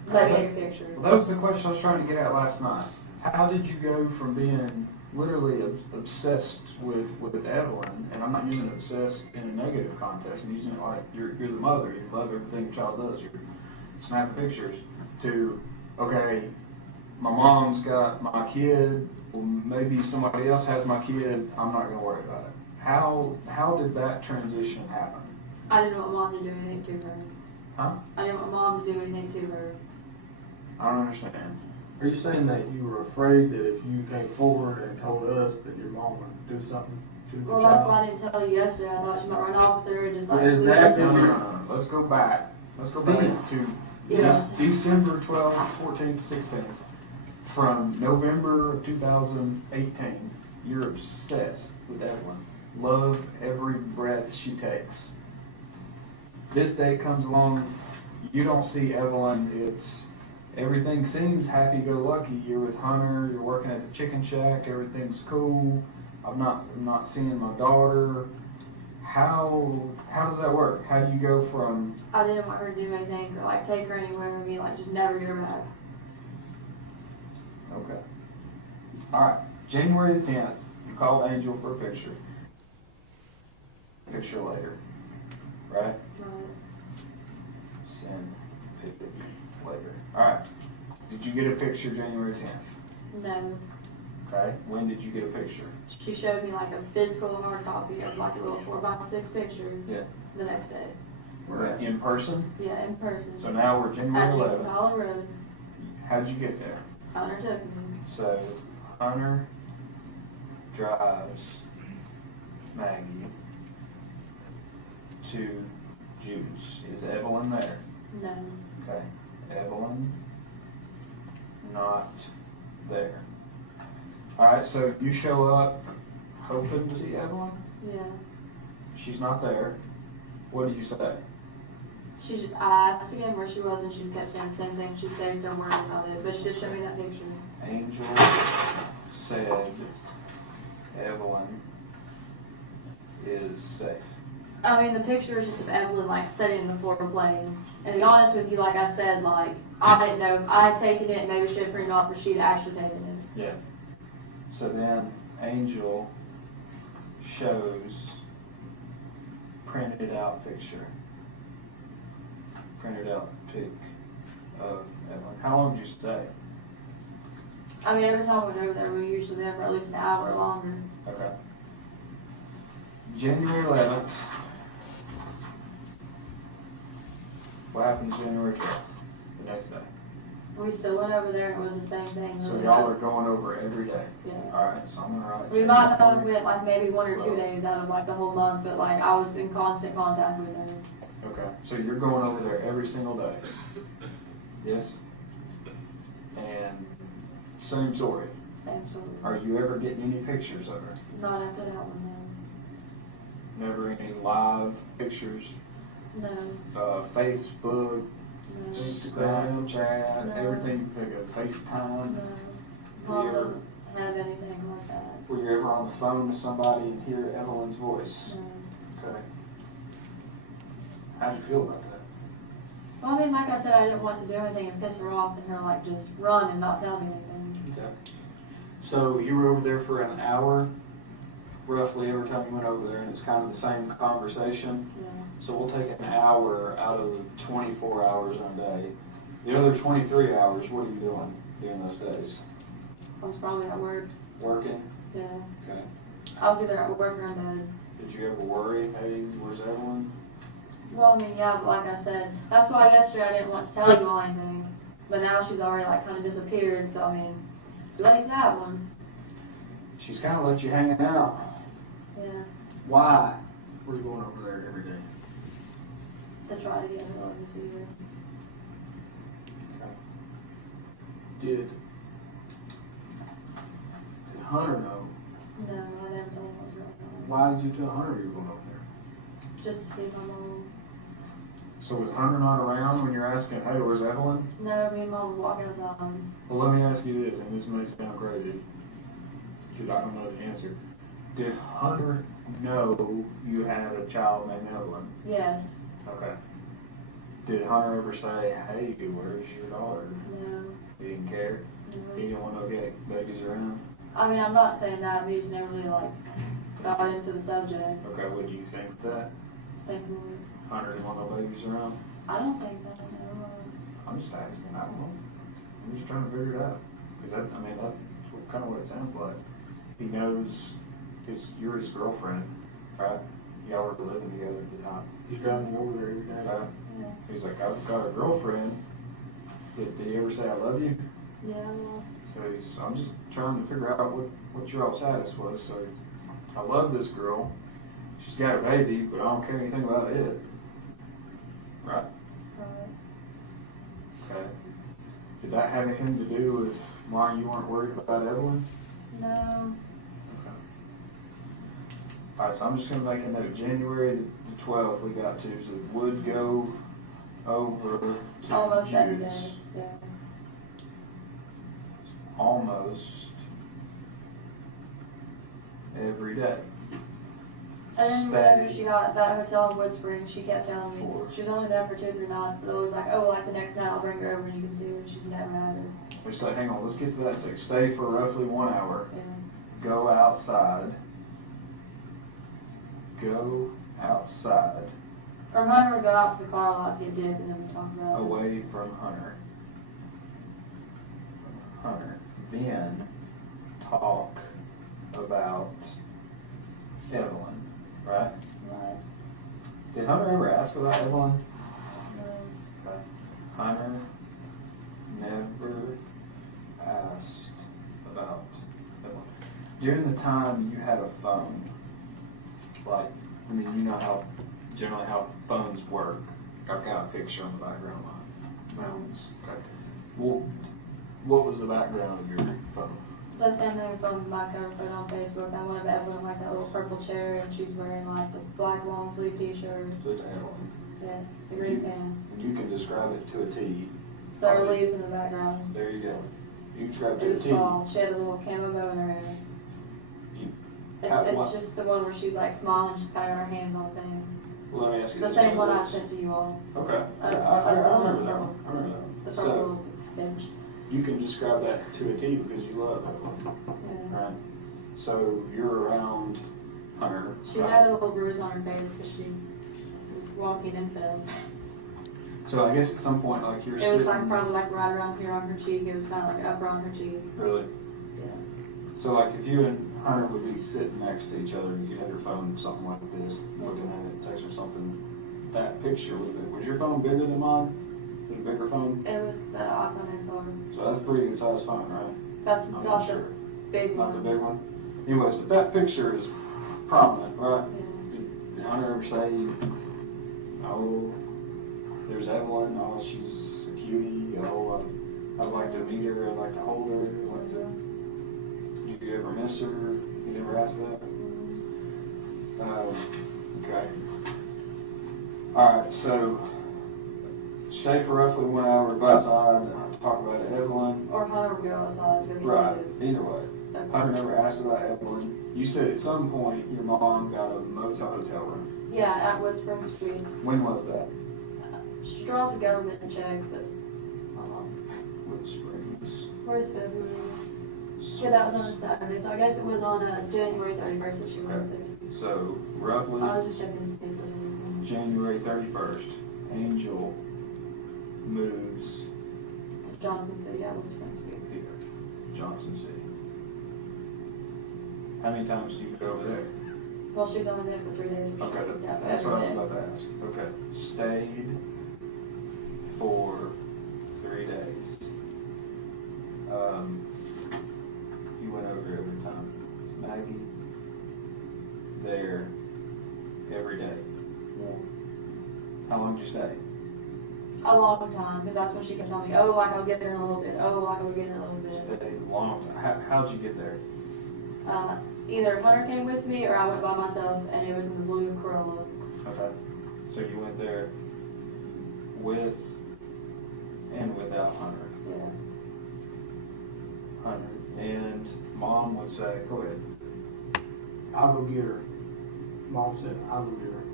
let me take a picture. Well, that was the question I was trying to get at last night. How did you go from being literally obsessed with Evelyn, and I'm not using obsessed in a negative context, I'm using it like you're the mother, you love everything the child does, you're snapping pictures, to, okay, my mom's got my kid, well, maybe somebody else has my kid, I'm not going to worry about it. How did that transition happen? I didn't want mom to do anything to her. Huh? I didn't want mom to do anything to her. I don't understand. Are you saying that you were afraid that if you came forward and told us that your mom would do something to the Well, that's why I child? didn't tell you yesterday. I thought she might run off there and just like. Is that No. Let's go back. Let's go back to Yeah. December 12th, 14th, 16th. From November of 2018, you're obsessed with Evelyn. Love every breath she takes. This day comes along, you don't see Evelyn. Everything seems happy-go-lucky. You're with Hunter. You're working at the chicken shack. Everything's cool. I'm not seeing my daughter. How does that work? How do you go from? I didn't want her to do anything or like take her anywhere. I mean, like just never get her back. Okay. All right, January the 10th, you called Angel for a picture. Picture later, right? Right. Send picture later. All right. Did you get a picture January 10th? No. Okay. When did you get a picture? She showed me like a physical hard copy of like a little 4x6 picture Yeah. the next day. In person? Yeah, in person. So now we're January At 11th. Hollow Road. How'd you get there? Hunter took me. So Hunter drives Maggie to Jude's. Is Evelyn there? No. Okay. Evelyn not there. All right, so you show up hoping to see Evelyn? Yeah. She's not there. What did you say? She just, I forget where she was and she kept saying the same thing. She said, don't worry about it. But she just showed me that picture. Angel said Evelyn is safe. I mean, the picture is just of Evelyn, like, sitting in the floor playing. And to be honest with you, like I said, like, I didn't know if I had taken it and maybe she had printed it off or she'd actually taken it. Yeah. So then Angel shows printed out picture. Printed out pic of Evelyn. How long did you stay? I mean, every time we went over there, we usually there for at least an hour or longer. Okay. January 11th. What happens January 12th? The next day. We still went over there and it was the same thing. So y'all are going over every day? Yeah. Alright, so I'm gonna write. We might have went like maybe 1 or 2 days out of like the whole month, but like I was in constant contact with them. Okay, so you're going over there every single day? Yes? And same story. Same story. Are you ever getting any pictures of her? Not after that one, Never any live pictures? no. Facebook, No. Instagram, chat, No. everything, like a FaceTime? No. Were you Mom ever, doesn't have anything like that. were you ever on the phone with somebody and hear Evelyn's voice? No. Okay. How do you feel about that? Well, I mean, like I said, I didn't want to do anything and piss her off and her like just run and not tell me anything. Okay. So you were over there for an hour, roughly every time you went over there, and it's kind of the same conversation. Yeah. So we'll take an hour out of the 24 hours in a day. The other 23 hours, what are you doing during those days? I was probably at work. Working? Yeah. Okay. I was either at work or in bed. Did you ever worry, hey, where's Evelyn? Well, I mean, yeah, but like I said, that's why yesterday I didn't want to tell you all anything. But now she's already like kind of disappeared, so I mean, let that one. She's kind of let you hanging out. Yeah. Why? We're going over there every day. To try to get her over to you. Did Hunter know? No, I never told him I was going over. Why did you tell Hunter you were going over there? Just to see my mom. So was Hunter not around when you're asking, hey, where's Evelyn? No, me and mom was walking outside. Well, let me ask you this, and this may sound crazy, because I don't know the answer. Did Hunter know you had a child named Evelyn? Yes. Okay. Did Hunter ever say, hey, where's your daughter? No. He didn't care? No. He didn't want no babies around? I mean, I'm not saying that, but he's never really like got into the subject. Okay, what do you think of that? Thankfully. Hunter didn't want no babies around? I don't think that, no. I'm just asking, I don't know. I'm just trying to figure it out. Because that, I mean, that's kind of what it sounds like. He knows you're his girlfriend, right? Y'all were living together at the time. He's driving you over there every day, right? Yeah. He's like, I've got a girlfriend. Did he ever say I love you? Yeah, well. So I'm just trying to figure out what your all status was. So I love this girl. She's got a baby, but I don't care anything about it. Right? Right. Okay. Did that have anything to do with why you weren't worried about Evelyn? No. Okay. Alright, so I'm just going to make a note. January the 12th we got to, so would go over to Almost Jude's. every day. Yeah. Almost every day. And then whenever stay. she got that hotel in Wood Springs, she kept telling me she was only there for 2 or 3 nights, but always like, oh, like the next night I'll bring her over and you can see her. She's never had her. We say, hang on, let's get to that thing. Stay for roughly 1 hour. Yeah. Go outside. Go outside. Or Hunter would go out to the car lot, get dipped, and then we talk about it. Away from Hunter. Then talk about Evelyn, right? Right. Did Hunter ever ask about Evelyn? No. Okay. Hunter never asked about Evelyn. During the time you had a phone, like, I mean, you know how, generally how phones work. I've got a picture on the background line. Mountains. Okay. Well, what was the background of your phone? But then they were from my cover photo on Facebook. I wanted Evelyn like that little purple chair, and she's wearing like the black long sleeve t-shirt. So it's Evelyn. Yeah, the green pants. And you can describe it to a T. There were leaves in the background. There you go. You can describe it It to a was T. small. She had a little camo bow in her hair. It's just the one where she's like smiling, she's patting her hands on things. Well, let me ask you The this. same one I sent to you all. Okay. I remember that one. I remember The that purple one. little bench. So you can describe that to a T because you love Evelyn. Yeah. Right. So you're around Hunter. She right? had a little bruise on her face because she was walking and fell. So I guess at some point, like you're It was sitting. like probably like right around here on her cheek. It was kind of like up on her cheek. Really? Yeah. So like if you and Hunter would be sitting next to each other and you had your phone something like this, looking at it, text or something, that picture, was your phone bigger than mine? Was it a bigger phone? It was the iPhone and phone. So that's a pretty good sized phone, right? That's I'm not not the sure. big Not one. the big one? Anyways, but that picture is prominent, right? Yeah. Did Hunter ever say, oh, there's Evelyn, oh, she's a cutie, oh, I'd like to meet her, I'd like to hold her, I'd like to, did you ever miss her? You never asked that? Okay. Alright, so stay for roughly 1 hour, go outside, talk about Evelyn. Or Hunter would go outside. Go Right, get either way. Hunter never asked about Evelyn. You said at some point your mom got a motel hotel room. Yeah, at Wood Springs Suite. When was that? She dropped the government check, but Wood Springs. where's February? Yeah, that was on a Saturday, so I guess it was on January 31st that she went there. So roughly I was just checking to see if there was anything. January 31st, Angel moves Johnson City, at Wood Springs Suite. here, Johnson City. How many times do you go over there? Well, she's only there for 3 days. Okay, Yeah, that's what I was every day. about to ask. Okay, stayed for 3 days. You went over every time. Maggie, there, every day. Yeah. How long did you stay? A long time, because that's when she kept telling me, oh, like I'll get there in a little bit, oh, like I'll get in a little bit. Stayed a long time. How'd you get there? Either Hunter came with me or I went by myself, and it was in the blue Corolla. Okay. So you went there with and without Hunter. Yeah. Hunter. And Mom would say, go ahead. I'll go get her. Mom said, I'll go get her.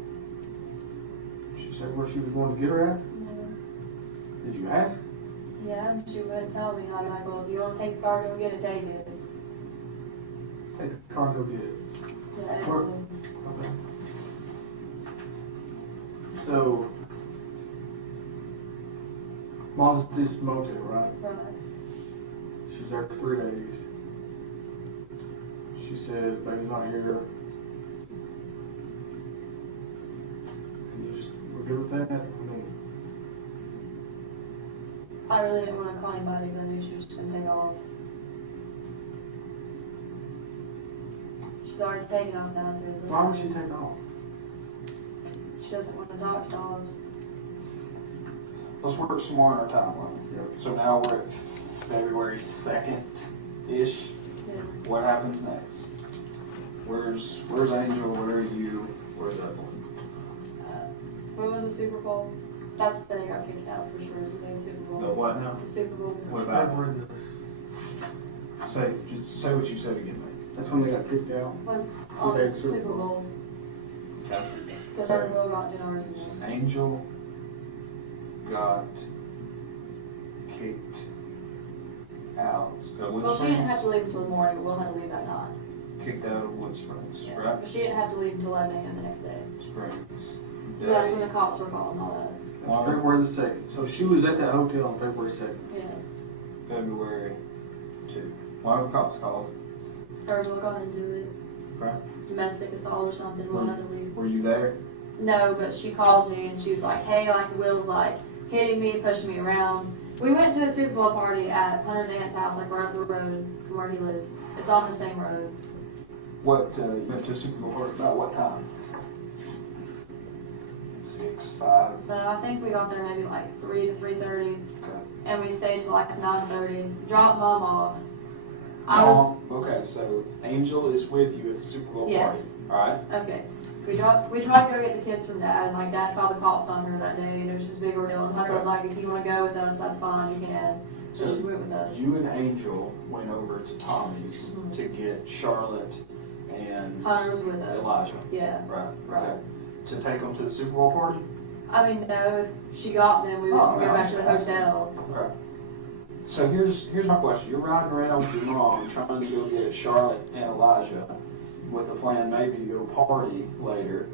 She said where she was going to get her at? Yeah. Did you ask? Yeah, and she would tell me, I'd be like, well, if you want to take the car, go get it, take it. Take the car and go get it. Yeah, Where? absolutely. Okay. So, Mom's this motel, right? Right. She's there for 3 days. She says, baby's not here. And you just, we're good with that? I mean, I really didn't want to call anybody, but I knew she was going to take off. She's already taken off down to the... why would she take off? She doesn't want to talk to dogs. Let's work some more on our timeline. So now we're at February 2nd-ish. Yeah. What happens next? Where's Angel? Where are you? Where's Evelyn? What was the Super Bowl? That's the day I got kicked out for sure. It was the day of the Super Bowl. The what now? The Super Bowl. What about? Just say what you said again, mate. That's when they got kicked out? Was on Okay, the Super Super Bowl. Bowl. Because her girl got in ours again. Angel got kicked out. Well, she didn't have to leave until the morning, but we'll have to leave that night. Kicked out of Wood Springs, Yeah. right? But she didn't have to leave until 11 a.m. the next day. Springs. So that's when the cops were calling and all that. Well, February the 2nd. So she was at that hotel on February 2nd. Yeah. February 2. Why were the cops called? Her will go ahead and do it. Right. Domestic assault or something, we'll have to leave. Were you there? No, but she called me and she was like, hey, like Will's like hitting me, pushing me around. We went to a Super Bowl party at Hunter Dan's house, like right up the road from where he lives. It's on the same road. What, you went to a Super Bowl party about what time? 6, 5. So I think we got there maybe like 3 to 3:30, and we stayed till like 9:30. Dropped Mom off. Okay, so Angel is with you at the Super Bowl Yeah. party, alright? Okay. We tried to go get the kids from Dad, and like Dad called the cops on her that day, and it was just a big ordeal. And Hunter was like, if you want to go with us, that's fine, you can. So she went with us. You and Angel went over to Tommy's Mhm. to get Charlotte and Hunter was with us. Elijah, Yeah. right? Right. Okay. To take them to the Super Bowl party? I mean, no, if she got them, we would Oh, go no, back to the hotel. Okay. So here's my question. You're riding around with your mom trying to go get Charlotte and Elijah with the plan maybe to go party later.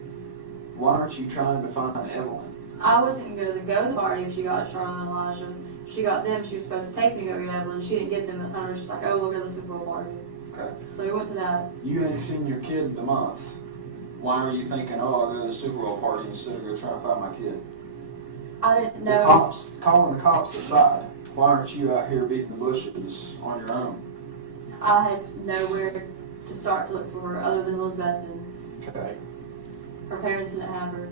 Why aren't you trying to find Evelyn? I wasn't going to go to the party if she got Charlotte and Elijah. She got them, she was supposed to take me to go get Evelyn. She didn't get them at Hunter. She's like, oh, we'll go to the Super Bowl party. Okay. So we went to that. You ain't seen your kid in a month. Why are you thinking, oh, I'll go to the Super Bowl party instead of go trying to find my kid? I didn't The know. cops, calling the cops aside, why aren't you out here beating the bushes on your own? I had nowhere to start to look for her other than Elizabeth, and Okay. her parents didn't have her.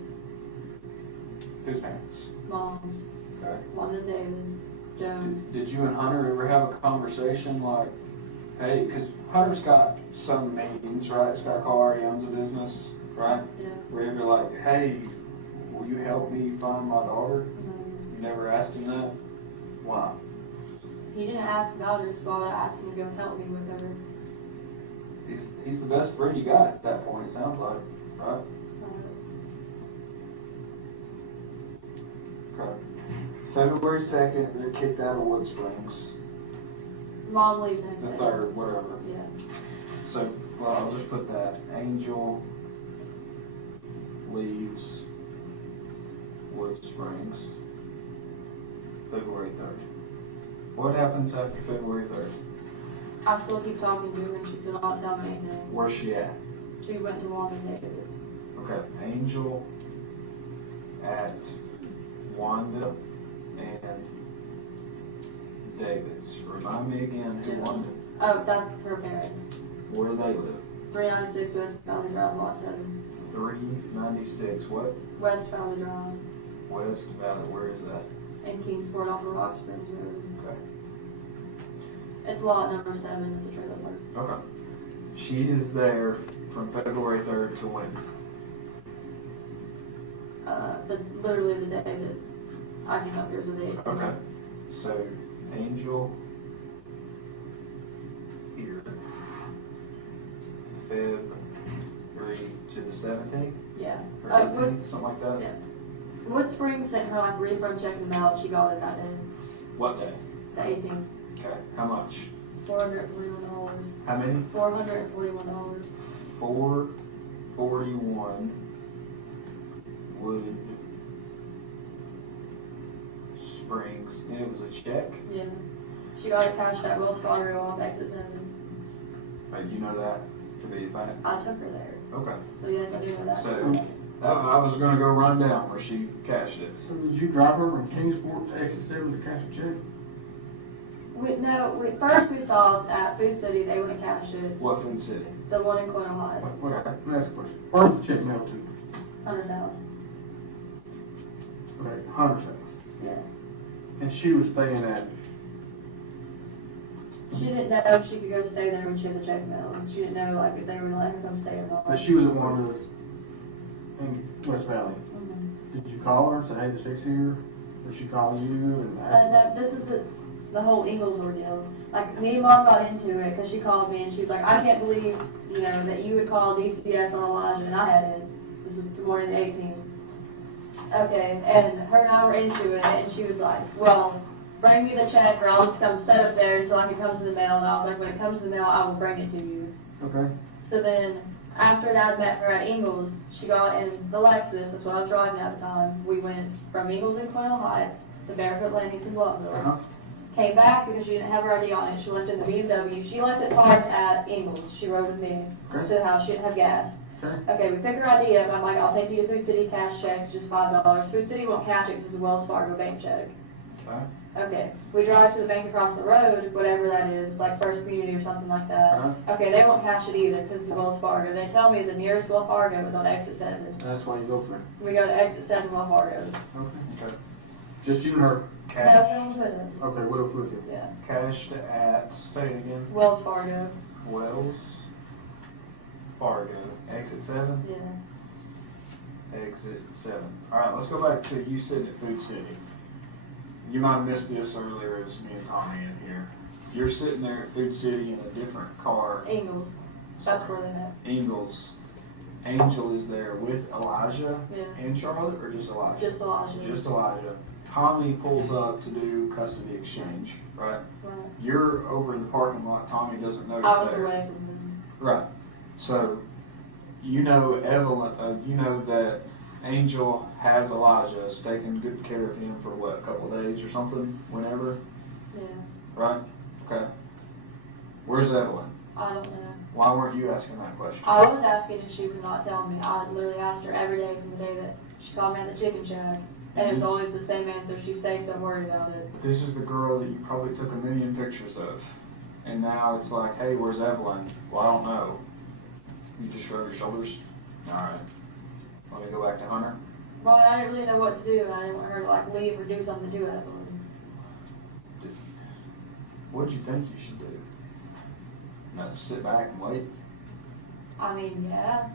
Whose parents? Mom's, Okay. Wanda David, Jones. Did you and Hunter ever have a conversation like, hey, because Hunter's got some meetings, right? It's got a car, he owns a business, right? Yeah. Where you're like, hey, will you help me find my daughter? Mhm. You never asked him that? Why? He didn't ask about her, so I asked him to go help me with her. He's the best friend you got at that point, it sounds like, right? Okay. February 2nd, they're kicked out of Wood Springs. Mom leaves next The day. 3rd, whatever. Yeah. So, well, I'll just put that. Angel leaves Wood Springs February 3rd. What happens after February 3rd? I still keep talking to her, and she's still not telling me anything. Where's she at? She went to Wanda David. Okay, Angel at Wanda and David's. Remind me again who Wanda. Oh, that's her parents. Where do they live? 396 West Valley Drive, Lot 7. 396 what? West Valley Drive. West Valley, where is that? In Kingsport off of Rock Springs Road. Okay. It's lot number 7 in the trailer park. Okay. She is there from February 3rd to when? Literally the day that I came up here is the day. Okay. So, Angel here, February to the 17th? Yeah. Or 18th, something like that? Yeah. Wood Springs sent her like refund check in the mail. She got it that day. What day? The 18th. Okay. How much? $441. How many? $441. $441 Wood Springs. And it was a check? Yeah. She got it cashed at Wells Fargo on exit 7. You know that to be a fact? I took her there. Okay. So yes, I do know that. So, I was going to go run down where she cashed it. So did you drive over in Kingsport to exit 7 to cash a check? First we saw at Food City, they would have cashed it. What Food City? The one in Quinn, Ohio. Wait, let me ask a question. Where's the check mail to? 100,000. Okay, 100,000. Yeah. And she was staying at, She didn't know if she could go stay there when she had the check mail. And she didn't know like if they were going to let her come stay or not. but she was at one of those in West Valley. Mm-hmm. Did you call her and say, hey, the check's here? Did she call you and ask? No, this is the whole Eagles ordeal. Like, me and Mom got into it because she called me and she was like, I can't believe, that you would call DCS on Elijah and I had it. This was morning the 18th. Okay, and her and I were into it, and she was like, well, bring me the check or I'll just come set up there until I can come to the mail. And I was like, when it comes to the mail, I will bring it to you. Okay. So then, after Dad met her at Ingles, she got in the Lexus, that's what I was driving at the time. We went from Ingles in Quail Heights to Barefoot Landing to Bluffville. Uh-huh. Came back because she didn't have her ID on it. She left it in the BMW. She left it parked at Ingles. She rode with me to the house. She didn't have gas. Okay, we pick her ID up. I'm like, I'll take you to Food City, cash checks, just $5. Food City won't cash it because it's a Wells Fargo bank check. Okay, we drive to the bank across the road, whatever that is, like First Community or something like that. Okay, they won't cash it either because it's Wells Fargo. They tell me the nearest Wells Fargo is on exit 7. That's why you go for it. We go to exit 7 Wells Fargo. Okay. Just you and her. No, Cash. no, with us. Okay, what else with you? Yeah. Cash to at, say it again. Wells Fargo. Wells Fargo. Exit 7? Yeah. Exit 7. Alright, let's go back to you sitting at Food City. You might have missed this earlier as me and Tommy in here. You're sitting there at Food City in a different car. Ingles. That's where they met. Ingles. Angel is there with Elijah Yeah. and Charlotte, or just Elijah? Just Elijah. Just Elijah. Tommy pulls up to do custody exchange, right? Right. You're over in the parking lot. Tommy doesn't know I you're was there. away from them. Right. So, you know Evelyn, you know that Angel has Elijah, is taking good care of him for what, a couple of days or something, whenever? Yeah. Right? Okay. Where's Evelyn? I don't know. Why weren't you asking that question? I was asking and she would not tell me. I literally asked her every day from the day that she called me at the chicken shack. And it's always the same answer. She's safe, don't worry about it. This is the girl that you probably took a million pictures of. And now it's like, hey, where's Evelyn? Well, I don't know. You just shrug your shoulders? Alright. Want me to go back to Hunter? Well, I didn't really know what to do, and I didn't want her to like leave or do something to do Evelyn. What do you think you should do? Not sit back and wait? I mean, yeah.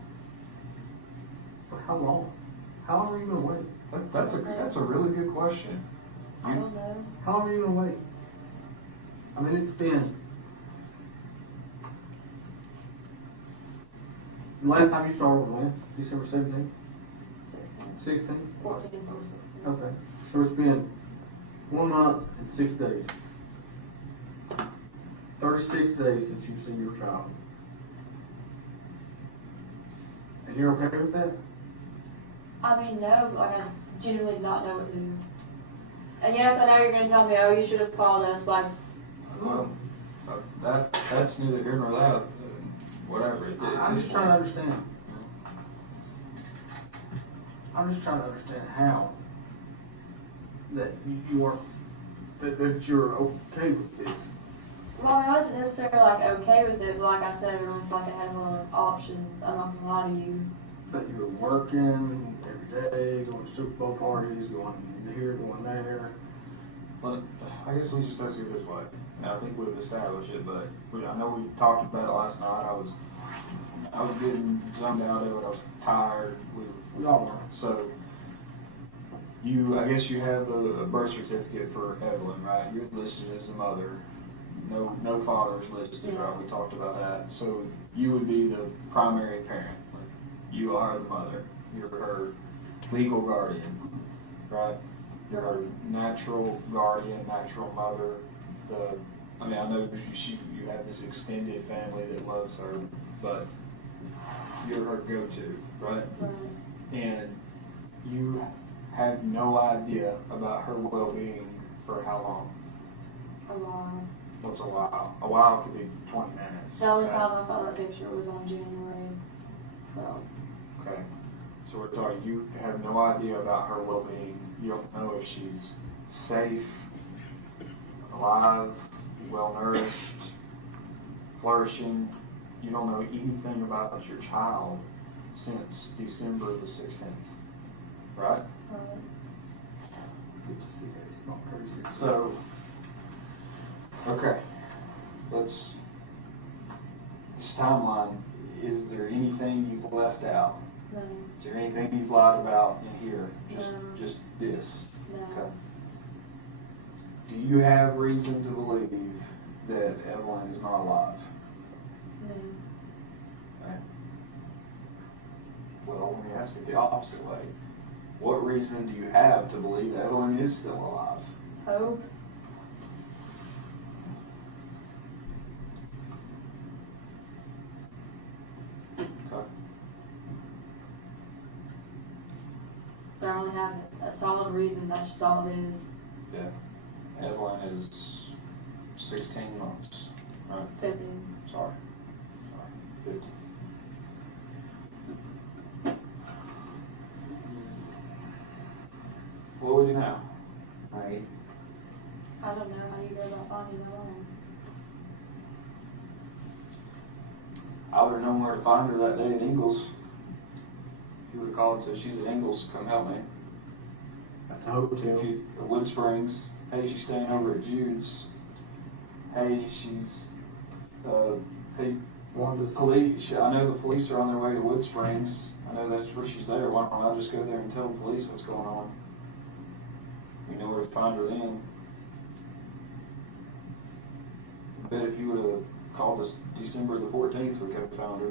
For how long? How long are you going to wait? That's a really good question. I don't know. How long are you going to wait? I mean, it's been... Last time you started was when? December 17th? 16th? 14. Okay. So it's been 1 month and 6 days. 36 days since you've seen your child. And you're okay with that? I mean, no, like I genuinely did not know what to do. And yes, I know you're going to tell me, oh, you should have called us, like... Well, that's neither here nor there. Whatever. I'm just trying to understand. I'm just trying to understand how that you are, that you're okay with this. Well, I wasn't necessarily like okay with it, but like I said, everyone's like I had a lot of options. I'm not going to lie to you. But you're working every day, going to Super Bowl parties, going here, going there. But I guess we just let's do it this way. Now, I think we've established it, but I know we talked about it last night. I was getting zoned out of it. I was tired. We all were. So I guess you have a birth certificate for Evelyn, right? You're listed as the mother. No father's listed, Yeah. right? We talked about that. So you would be the primary parent. You are the mother. You're her legal guardian, right? You're her natural guardian, natural mother. I know you have this extended family that loves her, but you're her go-to, right? Right. And you have no idea about her well-being for how long? A while. What's a while? A while could be 20 minutes. The only time I saw that picture was on January 12th. Okay. So we're talking, you have no idea about her well-being. You don't know if she's safe, alive, well-nourished, flourishing. You don't know anything about your child since December the 16th, right? Right. Good to see that. It's not crazy. So, okay. This timeline, is there anything you've left out? No. Is there anything you've lied about in here? No. Just this? No. Okay. Do you have reason to believe that Evelyn is not alive? No. Okay. Well, let me ask it the opposite way. What reason do you have to believe Evelyn is still alive? Hope. Okay. I only have a solid reason, that's just all it is. Yeah. Evelyn is 16 months, right? 15. Sorry. 15. What would you now? Right. I don't know how you go about finding her home. I would have known where to find her that day at Ingles. You would have called and said, she's at Ingles, come help me. At the hotel. At Wood Springs. Hey, she's staying over at Jude's. Hey, hey, police, I know the police are on their way to Wood Springs. I know that's where she's there. Why don't I just go there and tell the police what's going on? We know where to find her then. I bet if you would have called us December the 14th, we could have found her.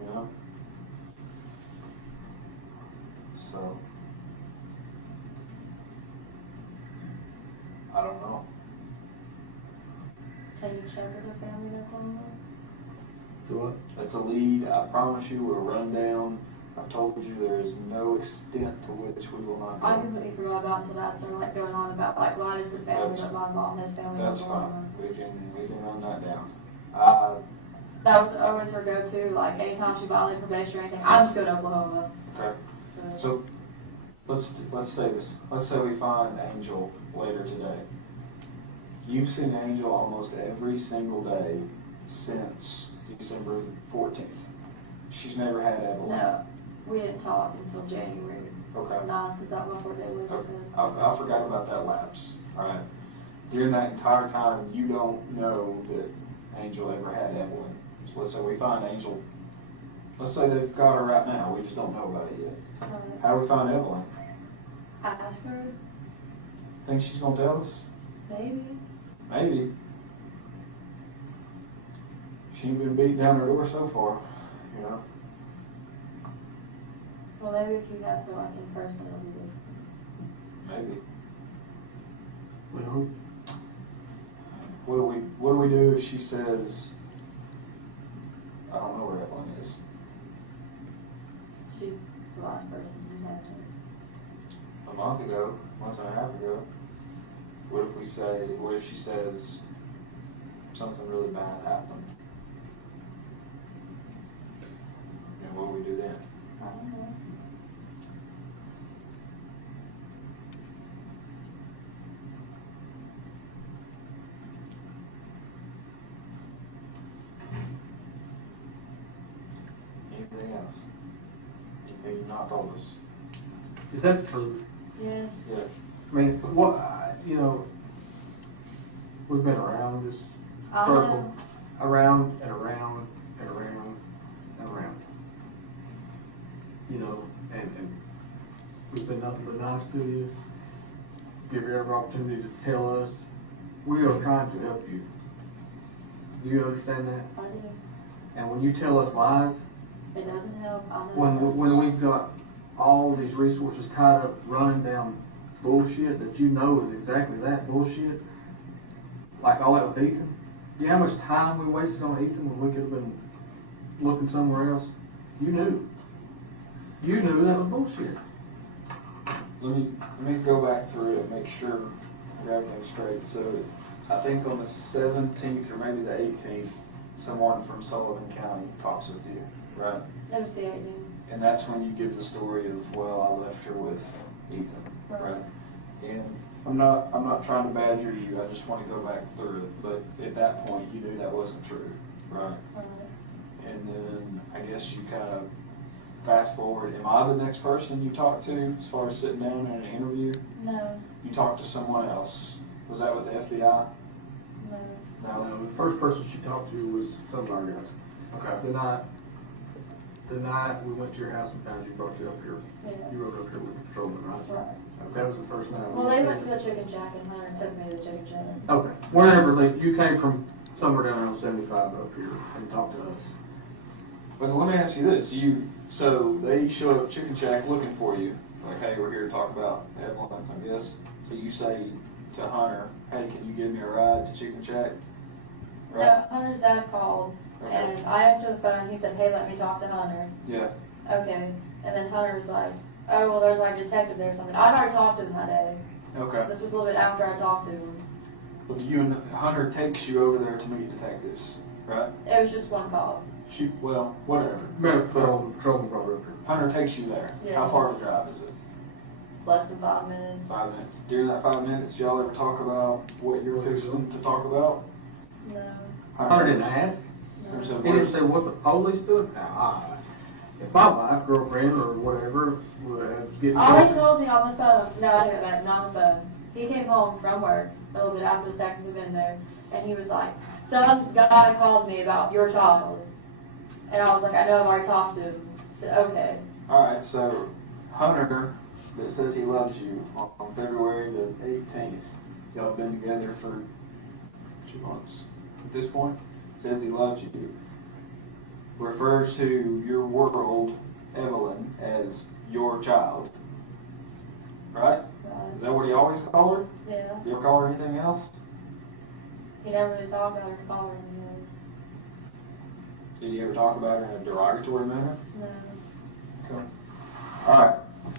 You know? So, I don't know. Can you check with her family they're calling her? Do what? That's a lead. I promise you we'll run down. I've told you there is no extent to which we will not go. I completely forgot about until that started like going on about like why is the family that my mom and his family That's not fine. calling her? We can run that down. That was always her go-to, like anytime she violated probation or anything, I'm just going to Oklahoma. Okay. So let's say this. Let's say we find Angel later today. You've seen Angel almost every single day since December 14th. She's never had Evelyn. No, we didn't talk until January. Okay. 9th, because that was where they lived. Okay. I forgot about that lapse. All right. During that entire time, you don't know that Angel ever had Evelyn. So let's say we find Angel. Let's say they've got her right now. We just don't know about it yet. How do we find Evelyn? Ask her, Think she's gonna tell us? maybe. Maybe. She ain't been beat down her door so far, you know. Well, maybe if you have to like in person, it'll be good. Maybe. Well, What do we do if she says, I don't know where Evelyn is? She's the last person who had to. A month ago, month and a half ago. What if she says something really bad happened? And what do we do then? I don't know. Anything else? Anything you've not told us? is that the truth? Yeah. Yeah. I mean, what, you know, we've been around this I circle, know. around and around and around and around. You know, and we've been nothing but nice to you. Give you every opportunity to tell us. We are trying to help you. Do you understand that? I do. And when you tell us lies, It doesn't help. I know. when we've got all these resources tied up running down bullshit that you know is exactly that bullshit, like all that with Ethan. Do you know how much time we wasted on Ethan when we could have been looking somewhere else? You knew. You knew that was bullshit. Let me go back through it and make sure I got everything straight. So I think on the 17th or maybe the 18th, someone from Sullivan County talks with you, right? It was the 18th. And that's when you give the story of, well, I left her with Ethan, right? And I'm not trying to badger you. I just want to go back through it. But at that point, you knew that wasn't true, right? And then I guess you kind of fast forward. Am I the next person you talk to as far as sitting down in an interview? No. You talked to someone else. Was that with the FBI? No. No, the first person she talked to was some of our guys. Okay. The night we went to your house and found you, brought you up here. Yeah. You rode up here with the patrolman, right? Right. That was the first night. Well, they went to the chicken shack and Hunter took me to the chicken shack. Okay. Wherever you came from, somewhere down on 75 up here and talked to us. But let me ask you this. So they show up at Chicken Shack looking for you, like, hey, we're here to talk about Evelyn, I guess. So you say to Hunter, hey, can you give me a ride to Chicken Shack? Right? No, Hunter's dad called, Okay. and I answered the phone. He said, hey, let me talk to Hunter. Yeah. Okay. And then Hunter was like, oh, well, there's like a detective there or something. I'd already talked to him that day. Okay. This was a little bit after I talked to him. Well, you and Hunter takes you over there to meet detectives, right? It was just one call. Well, whatever. Hunter takes you there. Yeah. How far of a drive is it? Less than 5 minutes. 5 minutes. During that 5 minutes, y'all ever talk about what you're fixing to talk about? No. Hunter didn't ask. Or so He didn't say what the police doing. Now, if my wife, girlfriend, or whatever would get All he told me on the phone, no, I didn't that, not on the phone. He came home from work a little bit after the second we've been there, and he was like, some guy called me about your child. And I was like, I know I've already talked to him. I said, okay. Alright, so Hunter, that says he loves you, on February the 18th, y'all have been together for 2 months at this point, says he loves you, refers to your world, Evelyn, as your child, right? Is that what he always called her? Yeah. You ever call her anything else? He never really talked about her calling me. Did he ever talk about her in a derogatory manner? No. Okay. Alright,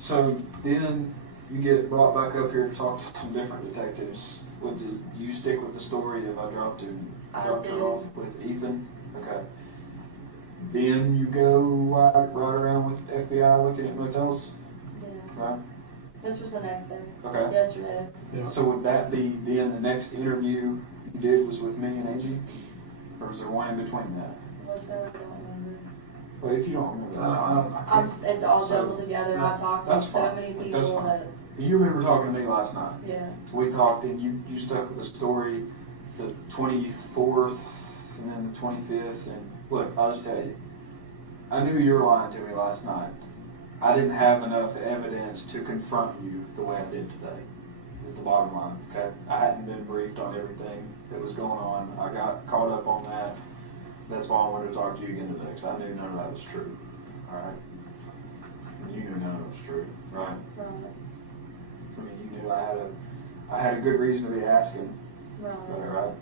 so then you get brought back up here to talk to some different detectives. Do you stick with the story of I dropped her off with Ethan? Okay. Then you go right around with the FBI looking at motels? Yeah. Right? This was the next day. Okay. Yesterday. So would that be then the next interview you did was with me and Angie? Or was there one in between that? What's that? I don't remember. Well, if you don't remember that. It's all jumbled together. I talked That's to fine. so many That's people fine. that, You remember talking to me last night? yeah. We talked and you stuck with the story the 24th and then the 25th and look, I'll just tell you, I knew you were lying to me last night. I didn't have enough evidence to confront you the way I did today, is the bottom line, okay? I hadn't been briefed on everything that was going on. I got caught up on that. That's why I wanted to talk to you again today, because I knew none of that was true, all right? And you knew none of it was true, right? Right. I mean, you knew I had a good reason to be asking, Right. right?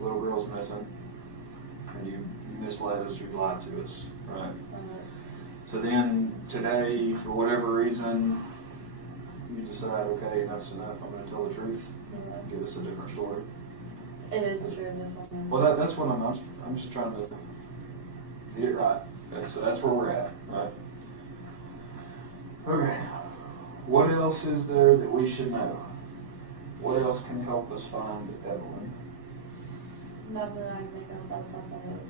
Little girl's missing, and you misled us, you lied to us, right? Right. So then, today, for whatever reason, you decide, okay, enough's enough, I'm gonna tell the truth, Yeah. give us a different story. It is the truth, this one. Well, that's what I'm just trying to get it right. Okay, so that's where we're at, right? Okay, what else is there that we should know? What else can help us find Evelyn? Nothing I can think of off the top of my head.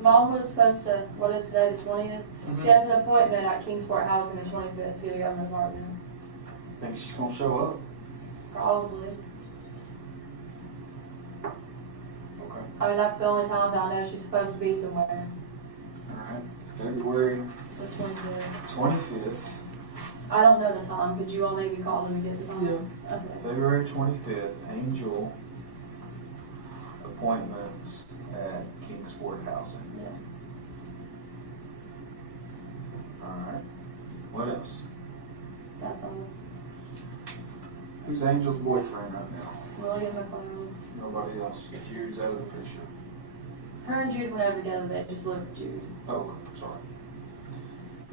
Mom was supposed to, what is today, the 20th? Mhm. She has an appointment at Kingsport House on the 25th to get a government apartment. Think she's gonna show up? Probably. Okay. I mean, that's the only time that I know she's supposed to be somewhere. Alright, February The 25th. 25th. I don't know the time. Could you all maybe call them and get the time? Yeah. Okay. February 25th, Angel appointments at Kingsport Housing. Yeah. Alright, what else? That's all. Who's Angel's boyfriend right now? William McLeod. Nobody else. Jude's out of the picture. Her and Jude went over together. They just lived with Jude. Oh, sorry.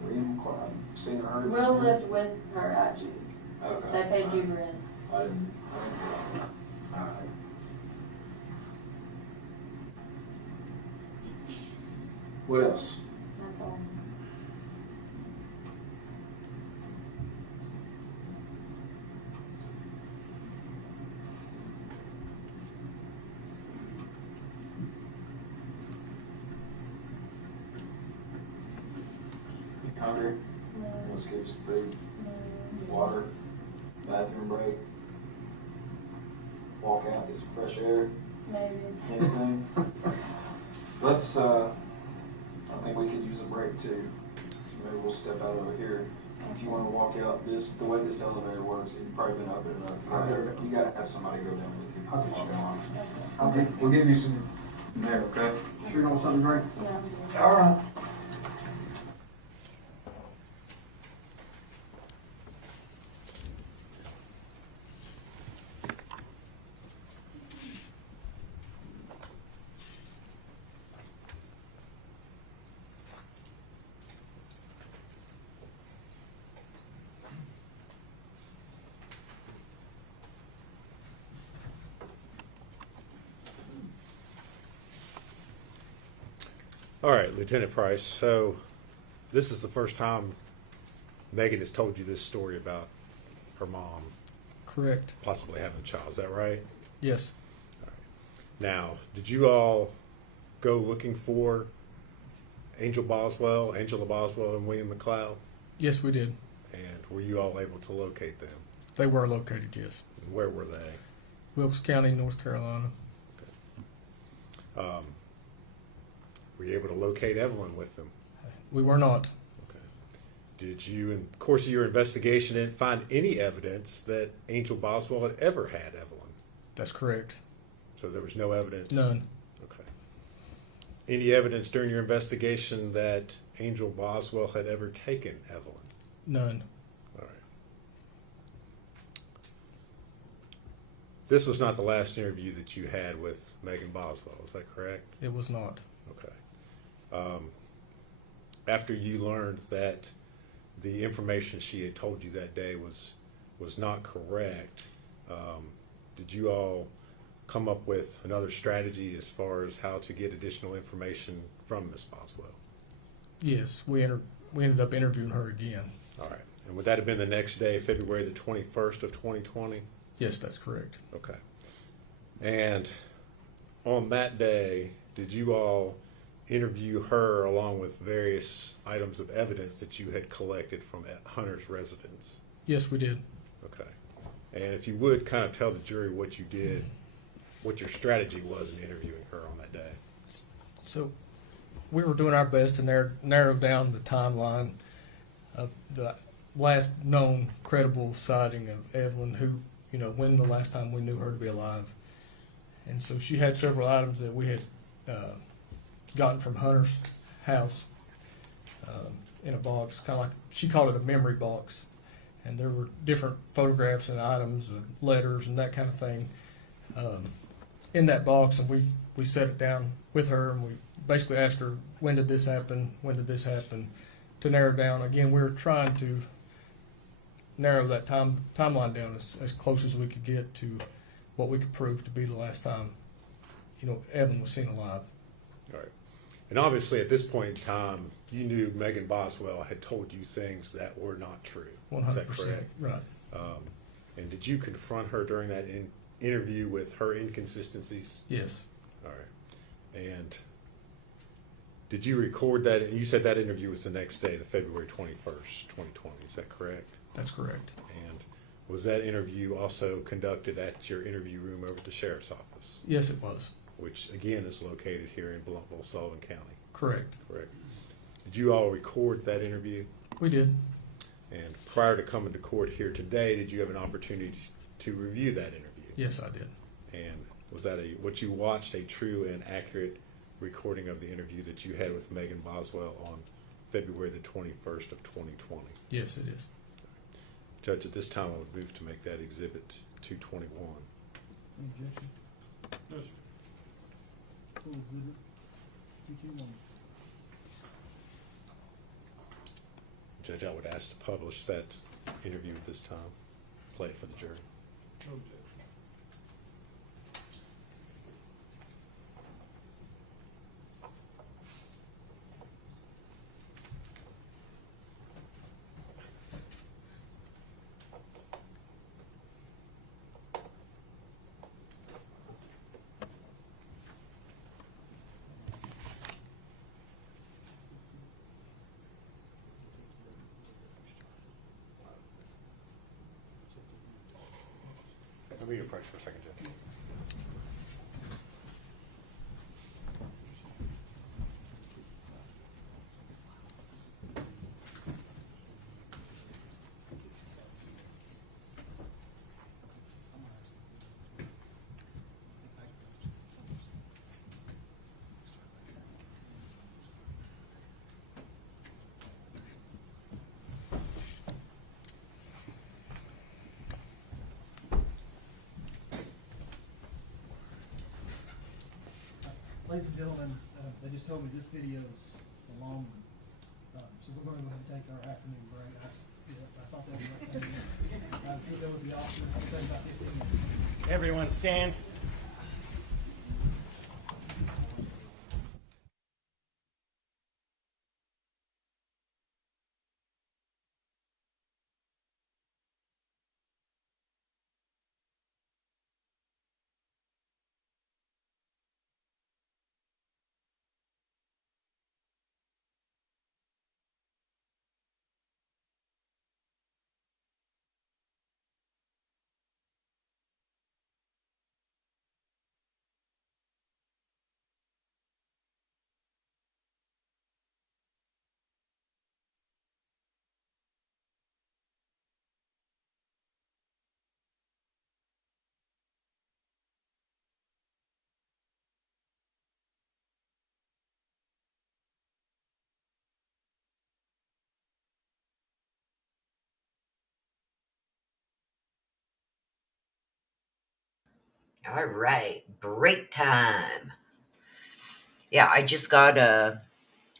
William Clyde. Seen or heard of Will him? lived with her at Jude. Okay. They paid Jude rent. I didn't hear that. Alright. What else? That's all. You hungry? No. Let's get some food. No. Water. Bathroom break. Walk out, get some fresh air. Maybe. Anything? Let's, I think we could use a break too. So maybe we'll step out over here. If you want to walk out the way this elevator works, you've probably been up it enough. You gotta have somebody go down with you. Okay. We'll give you some there, okay? Sure you want something to drink? Yeah. All right. All right, Lieutenant Price, so this is the first time Megan has told you this story about her mom Correct. possibly having a child. Is that right? Yes. Now, did you all go looking for Angela Boswell, and William McLeod? Yes, we did. And were you all able to locate them? They were located, yes. And where were they? Wilkes County, North Carolina. Were you able to locate Evelyn with them? We were not. Okay. Did you, in the course of your investigation, find any evidence that Angel Boswell had ever had Evelyn? That's correct. So there was no evidence? None. Okay. Any evidence during your investigation that Angel Boswell had ever taken Evelyn? None. All right. This was not the last interview that you had with Megan Boswell, is that correct? It was not. Okay. After you learned that the information she had told you that day was not correct, did you all come up with another strategy as far as how to get additional information from Miss Boswell? Yes, we ended up interviewing her again. All right. And would that have been the next day, February the 21st of 2020? Yes, that's correct. Okay. And on that day, did you all interview her along with various items of evidence that you had collected from Hunter's residence? Yes, we did. Okay. And if you would kind of tell the jury what you did, what your strategy was in interviewing her on that day. So we were doing our best to narrow down the timeline of the last known credible sighting of Evelyn, who, when the last time we knew her to be alive. And so she had several items that we had gotten from Hunter's house in a box, kind of like, she called it a memory box. And there were different photographs and items and letters and that kind of thing in that box. And we set it down with her, and we basically asked her, when did this happen, to narrow down. Again, we were trying to narrow that timeline down as close as we could get to what we could prove to be the last time, Evan was seen alive. All right. And obviously at this point in time, you knew Megan Boswell had told you things that were not true. 100%. Is that correct? Right. And did you confront her during that interview with her inconsistencies? Yes. All right. And did you record that? And you said that interview was the next day, the February 21st, 2020. Is that correct? That's correct. And was that interview also conducted at your interview room over at the sheriff's office? Yes, it was. Which again is located here in Blumpville, Sullivan County. Correct. Correct. Did you all record that interview? We did. And prior to coming to court here today, did you have an opportunity to review that interview? Yes, I did. And was that what you watched, a true and accurate recording of the interview that you had with Megan Boswell on February the 21st of 2020? Yes, it is. Judge, at this time I would move to make that exhibit 221. Objection? No, sir. Full exhibit 221. Judge, I would ask to publish that interview at this time, play it for the jury. No objection. Let me get a price for a second, Judge. Ladies and gentlemen, they just told me this video is a long one. So we're going to go ahead and take our afternoon break. I thought that was the right thing to do. We'll go with the officer. It'll take about 15 minutes. Everyone stand. All right, break time. Yeah, I just got a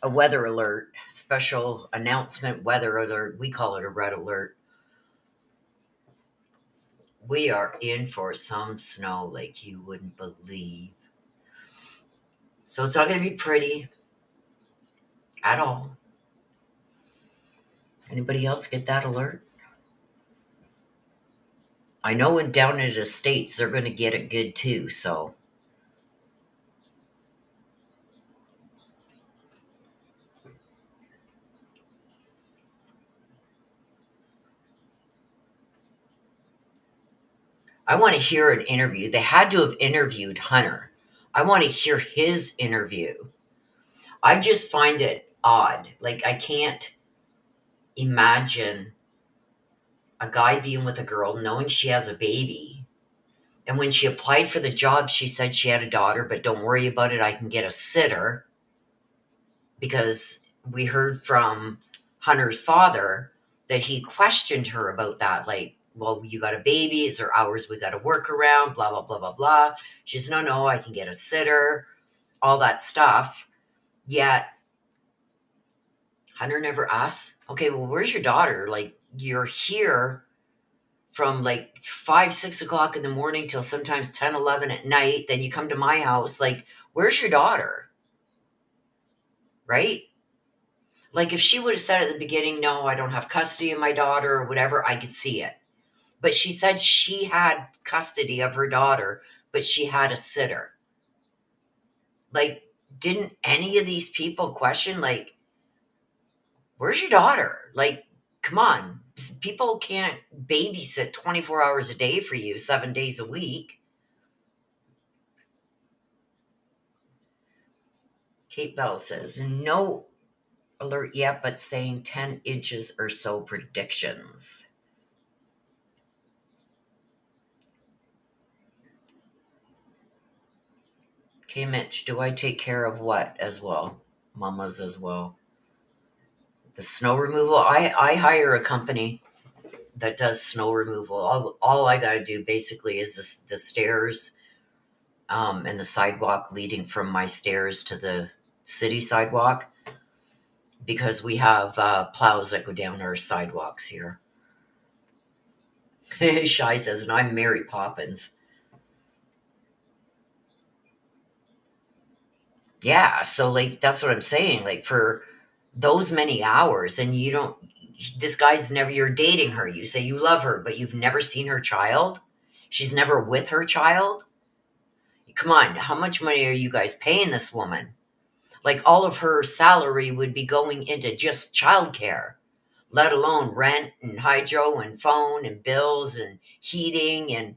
weather alert, special announcement weather alert. We call it a red alert. We are in for some snow like you wouldn't believe. So it's not going to be pretty at all. Anybody else get that alert? I know down in the States, they're going to get it good too, so. I want to hear an interview. They had to have interviewed Hunter. I want to hear his interview. I just find it odd. Like, I can't imagine a guy being with a girl knowing she has a baby. And when she applied for the job, she said she had a daughter, but don't worry about it. I can get a sitter. Because we heard from Hunter's father that he questioned her about that. Like, well, you got a baby. Is there hours we got to work around? Blah, blah, blah, blah, blah. She said, no, I can get a sitter. All that stuff. Yet, Hunter never asked, okay, well, where's your daughter? Like, you're here from like 5, 6 o'clock in the morning till sometimes 10, 11 at night. Then you come to my house. Like, where's your daughter? Right? Like, if she would have said at the beginning, no, I don't have custody of my daughter or whatever, I could see it. But she said she had custody of her daughter, but she had a sitter. Like, didn't any of these people question, like, where's your daughter? Like, come on. People can't babysit 24 hours a day for you, 7 days a week. Kate Bell says, no alert yet, but saying 10 inches or so predictions. Okay, Mitch, do I take care of what as well? Mamas as well. The snow removal, I hire a company that does snow removal. All I got to do basically is the stairs and the sidewalk leading from my stairs to the city sidewalk, because we have plows that go down our sidewalks here. Shy says, and I'm Mary Poppins. Yeah, so like that's what I'm saying. Like, for those many hours, and you don't, this guy's never, you're dating her. You say you love her, but you've never seen her child. She's never with her child. Come on, how much money are you guys paying this woman? Like, all of her salary would be going into just childcare, let alone rent and hydro and phone and bills and heating and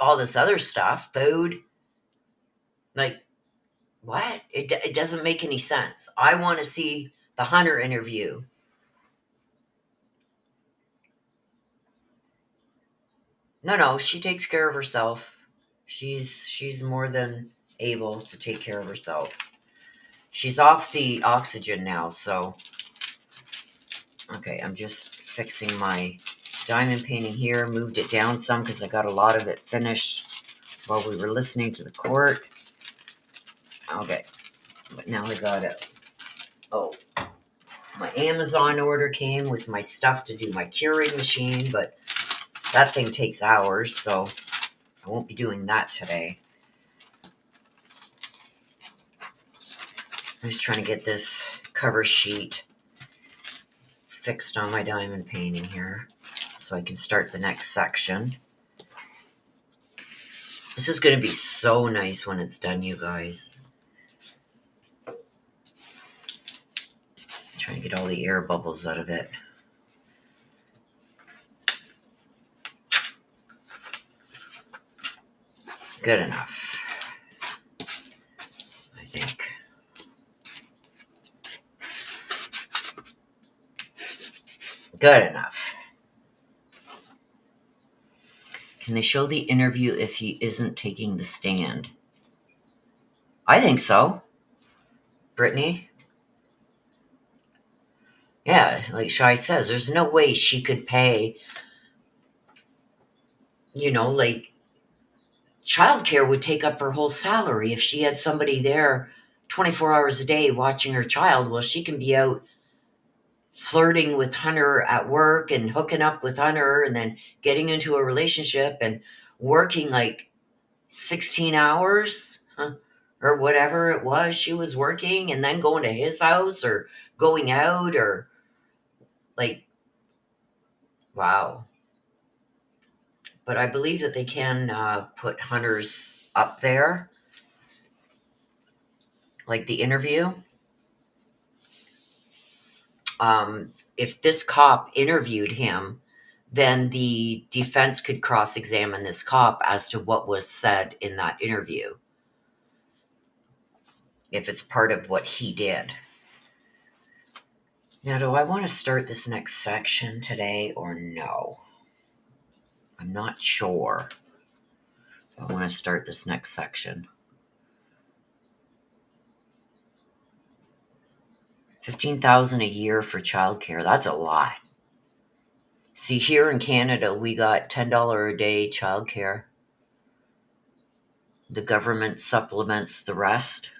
all this other stuff, food. Like, what? It doesn't make any sense. I want to see the Hunter interview. No, she takes care of herself. She's more than able to take care of herself. She's off the oxygen now, so. Okay, I'm just fixing my diamond painting here. Moved it down some because I got a lot of it finished while we were listening to the court. Okay, but now I got it. Oh, my Amazon order came with my stuff to do my curing machine, but that thing takes hours, so I won't be doing that today. I'm just trying to get this cover sheet fixed on my diamond painting here so I can start the next section. This is going to be so nice when it's done, you guys. Trying to get all the air bubbles out of it. Good enough, I think. Good enough. Can they show the interview if he isn't taking the stand? I think so. Brittany? Yeah, like Shai says, there's no way she could pay, like, childcare would take up her whole salary if she had somebody there 24 hours a day watching her child. Well, she can be out flirting with Hunter at work and hooking up with Hunter and then getting into a relationship and working like 16 hours or whatever it was she was working, and then going to his house or going out, or like, wow. But I believe that they can put Hunter's up there, like the interview. If this cop interviewed him, then the defense could cross-examine this cop as to what was said in that interview, if it's part of what he did. Now, do I want to start this next section today or no? I'm not sure. I want to start this next section. 15,000 a year for childcare. That's a lot. See, here in Canada, we got $10 a day childcare. The government supplements the rest.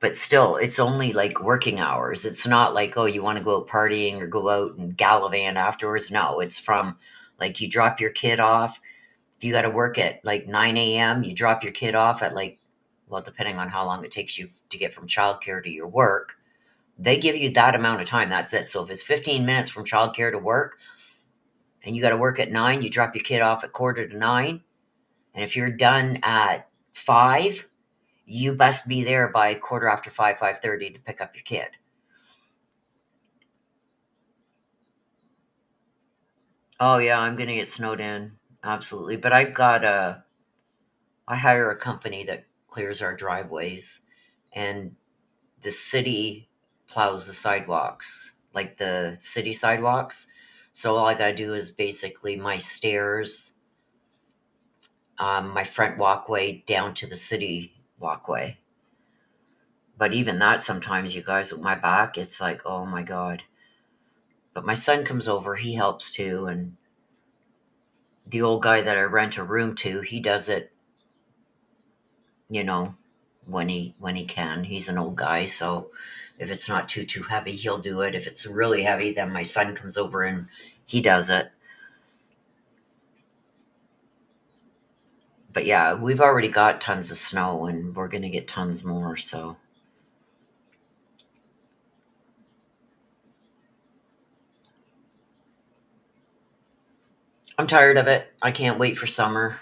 But still, it's only like working hours. It's not like, oh, you want to go out partying or go out and gallivant afterwards. No, it's from like you drop your kid off. If you got to work at like 9 a.m., you drop your kid off at like, well, depending on how long it takes you to get from childcare to your work, they give you that amount of time. That's it. So if it's 15 minutes from childcare to work and you got to work at 9, you drop your kid off at 8:45. And if you're done at 5, you best be there by 5:15, 5:30 to pick up your kid. Oh yeah, I'm going to get snowed in. Absolutely. But I hire a company that clears our driveways, and the city plows the sidewalks, like the city sidewalks. So all I got to do is basically my stairs, my front walkway down to the city walkway. But even that, sometimes, you guys, with my back, it's like, oh my God. But my son comes over, he helps too. And the old guy that I rent a room to, he does it, when he can. He's an old guy, so if it's not too heavy, he'll do it. If it's really heavy, then my son comes over and he does it. But yeah, we've already got tons of snow, and we're going to get tons more, so. I'm tired of it. I can't wait for summer.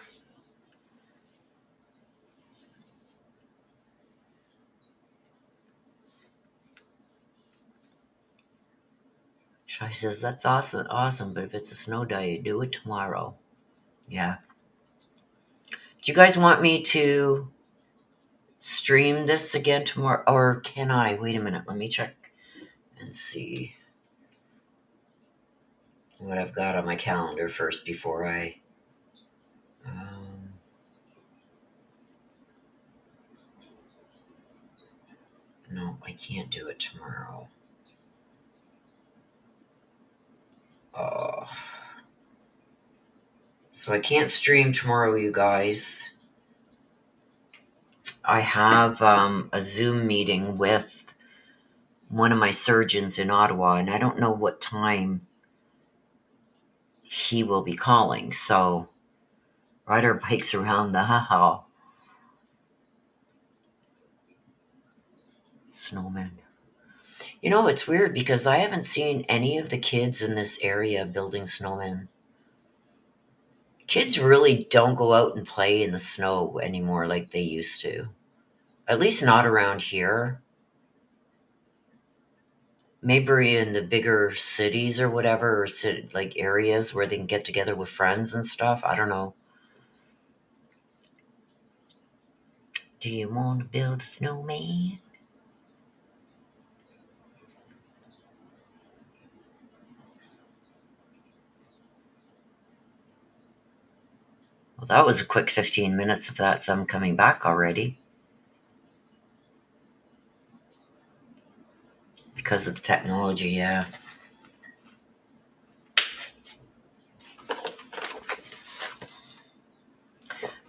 Shai says, that's awesome, but if it's a snow day, do it tomorrow. Yeah. Do you guys want me to stream this again tomorrow, or can I? Wait a minute, let me check and see what I've got on my calendar first before I... no, I can't do it tomorrow. So I can't stream tomorrow, you guys. I have a Zoom meeting with one of my surgeons in Ottawa, and I don't know what time he will be calling. So ride our bikes around the snowman. It's weird because I haven't seen any of the kids in this area building snowmen. Kids really don't go out and play in the snow anymore like they used to. At least not around here. Maybe in the bigger cities or whatever, or like areas where they can get together with friends and stuff. I don't know. Do you want to build a snowman? Well, that was a quick 15 minutes of that, so I'm coming back already. Because of the technology, yeah.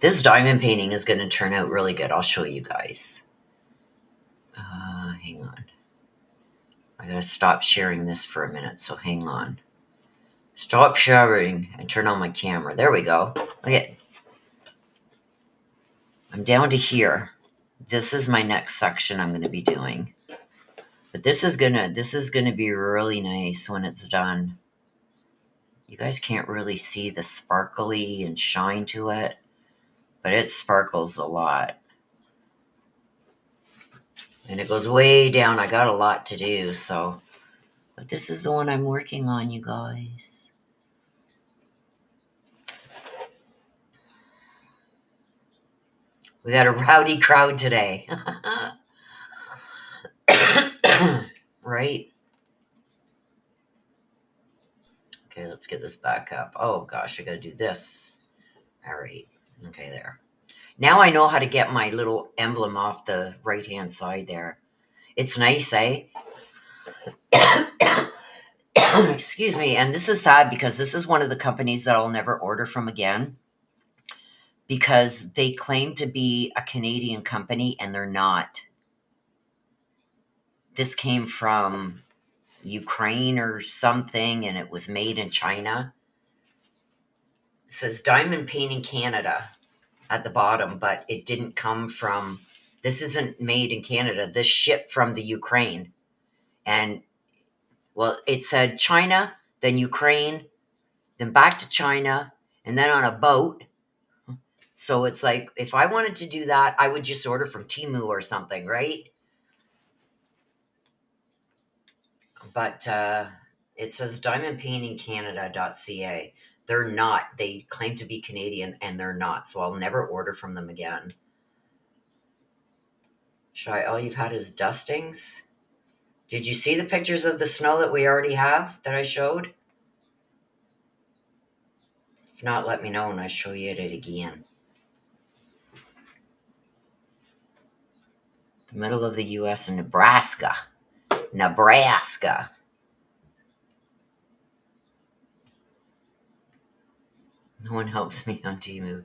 This diamond painting is going to turn out really good. I'll show you guys. Hang on. I got to stop sharing this for a minute, so hang on. Stop sharing and turn on my camera. There we go. Okay. I'm down to here. This is my next section I'm going to be doing. But this is gonna be really nice when it's done. You guys can't really see the sparkly and shine to it, but it sparkles a lot. And it goes way down. I got a lot to do, so. But this is the one I'm working on, you guys. We got a rowdy crowd today. Right? Okay, let's get this back up. Oh gosh, I gotta do this. All right. Okay, there. Now I know how to get my little emblem off the right-hand side there. It's nice, eh? Excuse me. And this is sad because this is one of the companies that I'll never order from again because they claim to be a Canadian company and they're not. This came from Ukraine or something and it was made in China. It says Diamond Painting Canada at the bottom, but it didn't come from, this isn't made in Canada. This shipped from the Ukraine. And, well, it said China, then Ukraine, then back to China, and then on a boat. So it's like, if I wanted to do that, I would just order from Temu or something, right? But it says diamondpaintingcanada.ca. They're not. They claim to be Canadian, and they're not. So I'll never order from them again. All you've had is dustings? Did you see the pictures of the snow that we already have that I showed? If not, let me know and I'll show you it again. The middle of the U.S. and Nebraska. Nebraska. No one helps me on Temu.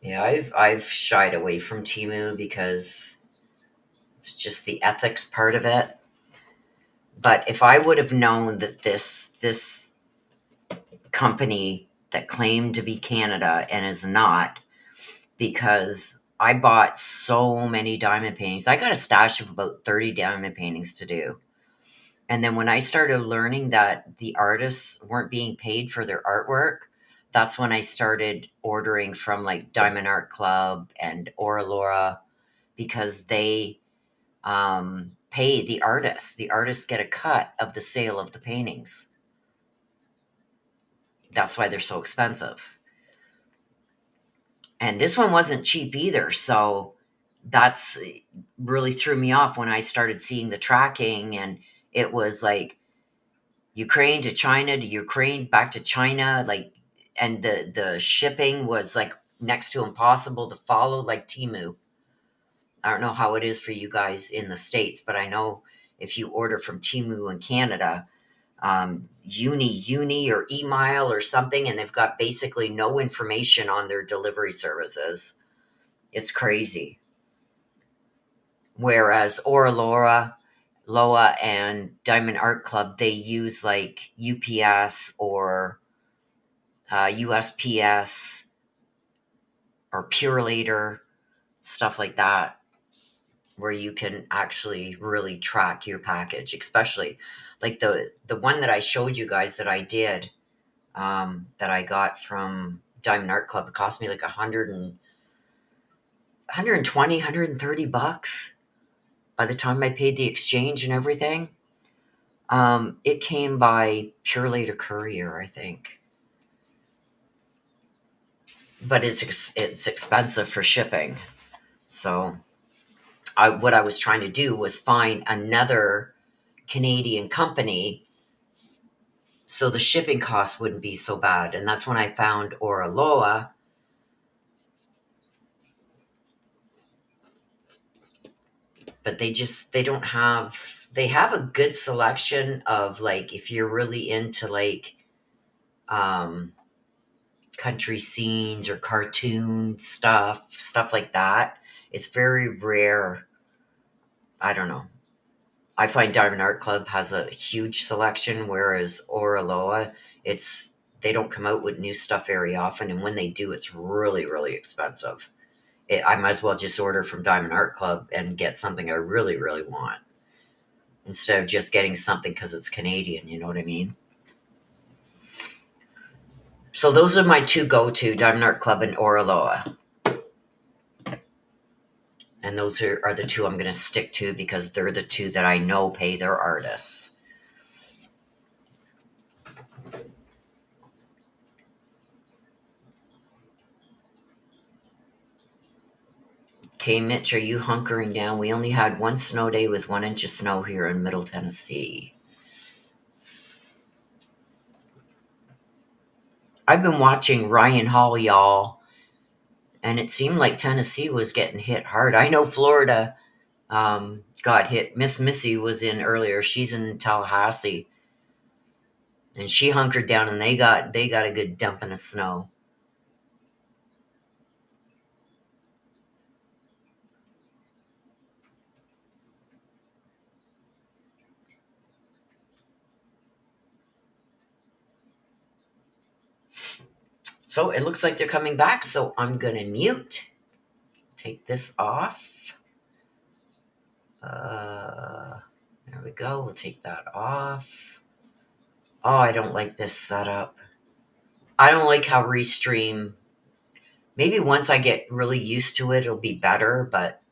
Yeah, I've shied away from Temu because it's just the ethics part of it. But if I would have known that this company that claimed to be Canada and is not, because I bought so many diamond paintings. I got a stash of about 30 diamond paintings to do. And then when I started learning that the artists weren't being paid for their artwork, that's when I started ordering from like Diamond Art Club and Aurora because they pay the artists. The artists get a cut of the sale of the paintings. That's why they're so expensive. And this one wasn't cheap either. So that's really threw me off when I started seeing the tracking and it was like Ukraine to China to Ukraine back to China, like, and the shipping was like next to impossible to follow, like Temu. I don't know how it is for you guys in the States, but I know if you order from Temu in Canada, Uni or Email or something, and they've got basically no information on their delivery services. It's crazy. Whereas Aurora, Loa, and Diamond Art Club, they use like UPS or USPS or Purelator, stuff like that, where you can actually really track your package, especially like the one that I showed you guys that I did, that I got from Diamond Art Club. It cost me like $120, $130 by the time I paid the exchange and everything. It came by Purelator Courier, I think. But it's expensive for shipping. So what I was trying to do was find another Canadian company so the shipping costs wouldn't be so bad. And that's when I found Oraloa. But they have a good selection of, like, if you're really into like country scenes or cartoon stuff like that. It's very rare. I don't know. I find Diamond Art Club has a huge selection, whereas Oraloa, they don't come out with new stuff very often, and when they do, it's really, really expensive. I might as well just order from Diamond Art Club and get something I really, really want instead of just getting something because it's Canadian, you know what I mean? So those are my two go-to, Diamond Art Club and Oraloa. And those are the two I'm going to stick to because they're the two that I know pay their artists. Okay, Mitch, are you hunkering down? We only had one snow day with 1 inch of snow here in Middle Tennessee. I've been watching Ryan Hall, y'all, and it seemed like Tennessee was getting hit hard. I know Florida got hit. Miss Missy was in earlier. She's in Tallahassee, and she hunkered down, and they got a good dumping of snow. So it looks like they're coming back, so I'm going to mute. Take this off. There we go. We'll take that off. Oh, I don't like this setup. I don't like how Restream... Maybe once I get really used to it, it'll be better, but...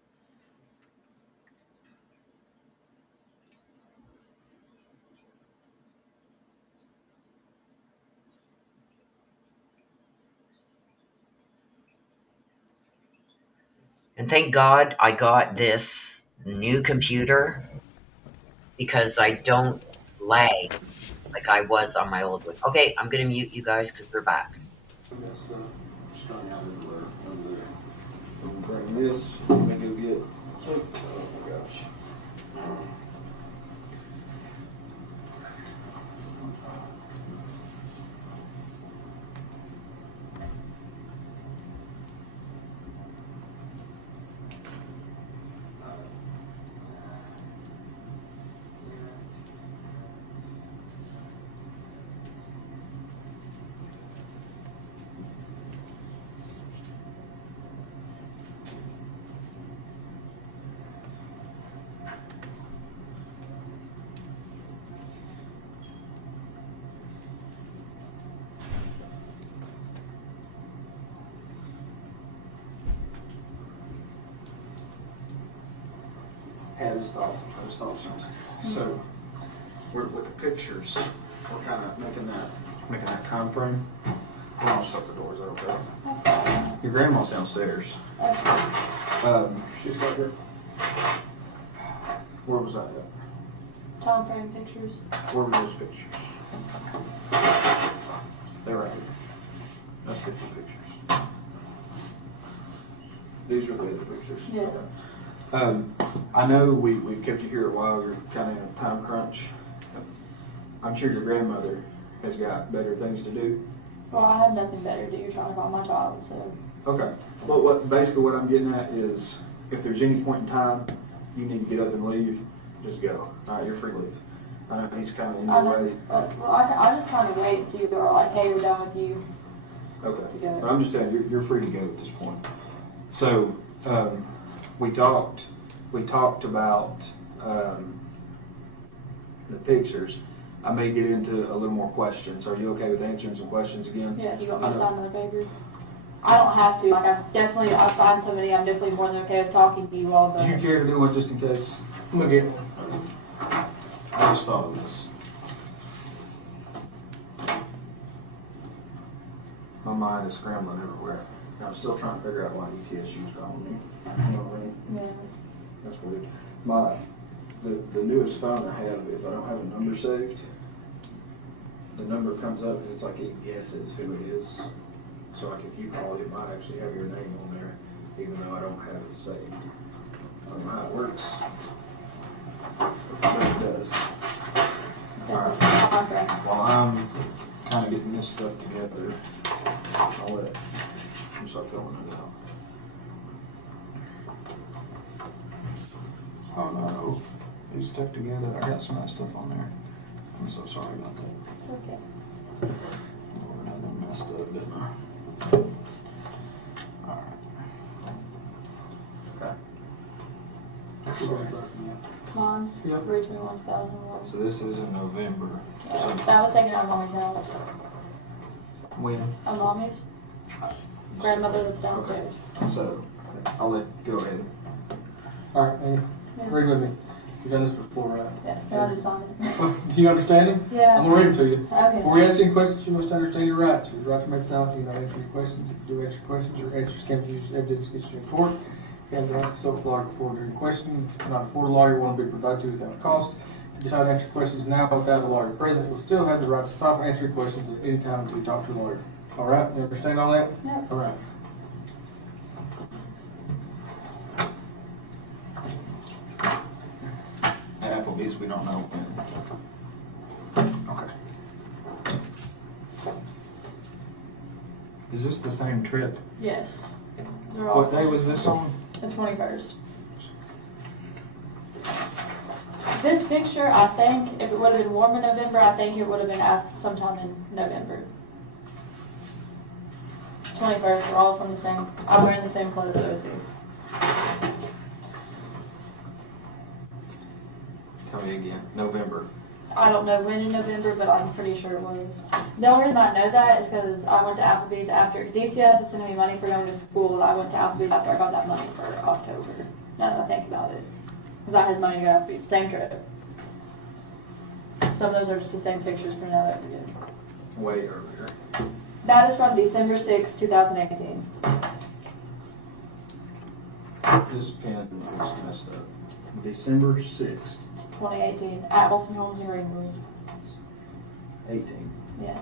And thank God I got this new computer because I don't lag like I was on my old one. Okay, I'm going to mute you guys because they're back. Bring this, let me go get, oh my gosh. So, we're with the pictures, we're kind of making that time frame. I'll shut the doors, okay? Your grandma's downstairs. She's got her. Where was that at? Time frame pictures. Where were those pictures? They're right here. That's 50 pictures. These are the other pictures. Yeah. I know we kept you here a while. You're kind of in a time crunch. I'm sure your grandmother has got better things to do. Well, I have nothing better to do. You're trying to call my child, so. Okay. Well, basically what I'm getting at is, if there's any point in time you need to get up and leave, just go. All right, you're free to leave. He's kind of in your way. Well, I just kind of wait until you are like, hey, we're done with you. Okay. I'm just saying, you're free to go at this point. So, we talked about the pictures. I may get into a little more questions. Are you okay with answering some questions again? Yeah, do you want me to sign another paper? I don't have to. Like, I'll sign somebody. I'm definitely more than okay with talking to you all, but... Do you care to do one just in case? I'm going to get one. I just thought of this. My mind is scrambling everywhere. I'm still trying to figure out why ETSU's calling me. You know what I mean? Yeah. That's weird. The newest phone I have, if I don't have a number saved, the number comes up and it's like it guesses who it is. So like if you call it might actually have your name on there, even though I don't have it saved. I don't know how it works, but it does. Alright. Okay. While I'm kind of getting this stuff together, I'll let you start filling it out. Oh no, these stuck together. I got some of that stuff on there. I'm so sorry about that. Okay. Lord, I done messed up, didn't I? Alright. Okay. What's the date right now? Mine, Yep. 321,001. So this is in November. Yeah, that was taken out of mommy's house. When? On mommy's. Grandmother lives downstairs. So, I'll let you go ahead. Alright, Amy, read with me. You've done this before, right? Yeah, I just signed it. Do you understand it? Yeah. I'm gonna read it to you. Okay. Before we ask any questions, you must understand your rights. Your right to make silence, you not answer any questions. If you do answer questions, your answers can be used as evidence against you in court. You have to consult a lawyer before during question. If you're not afford a lawyer, one will be provided to you without cost. If you decide to answer questions now without a lawyer present, you'll still have the right to stop answering questions at any time until you talk to a lawyer. All right? You understand all that? Yeah. All right. Applebee's, we don't know when. Okay. Is this the same trip? Yes. They're all What day was this on? the 21st. This picture, I think, if it would have been warm in November, I think it would have been sometime in November. 21st, we're all from the same, I'm wearing the same clothes as you. Tell me again. November. I don't know when in November, but I'm pretty sure it was. The only reason I know that is because I went to Applebee's after DCS was sending me money for going to school. I went to Applebee's after I got that money for October. Now that I think about it. Because I had money to go to Applebee's. Same trip. Some of those are just the same pictures printed out every day. Way earlier. That is from December 6, 2018. This pen was messed up. December 6th, 2018. At Olsen Homes in Greenwood. 18. Yeah.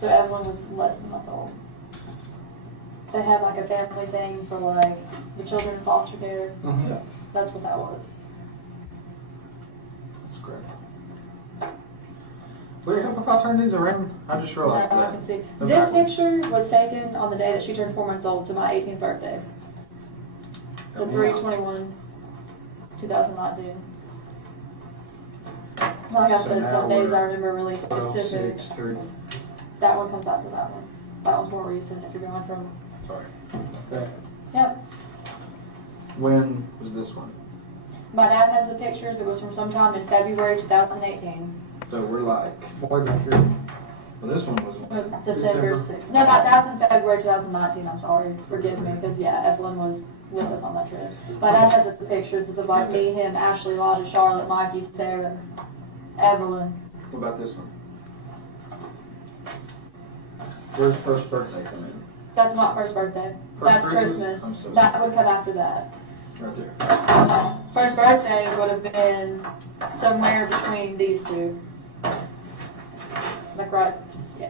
So Evelyn was less than a month old. They had like a family thing for like the children in foster care. Yeah. That's what that was. That's correct. Will you help if I turn these around? I just realized No, I that. can see. They're This backwards. picture was taken on the day that she turned 4 months old, to my 18th birthday. So Help me out. 3/21, 2019. Like I So said, now some days we're I remember really 12, specific. 6, 30. That one comes after that one. That one's more recent if you're going from, Sorry. Okay. yep. When was this one? My dad has the pictures. It was from sometime in February 2018. So we're like, well, this one was December 6th. No, that's in February 2019. I'm sorry. Forgive me, because yeah, Evelyn was with us on that trip. My dad has the pictures of like me, him, Ashley, Lotta, Charlotte, Mikey, Sarah, Evelyn. What about this one? Where's first birthday come in? That's not first birthday. First That's Christmas? Christmas. I'm so That sorry. would come after that. Right there. First birthday would have been somewhere between these two. Like right, yeah.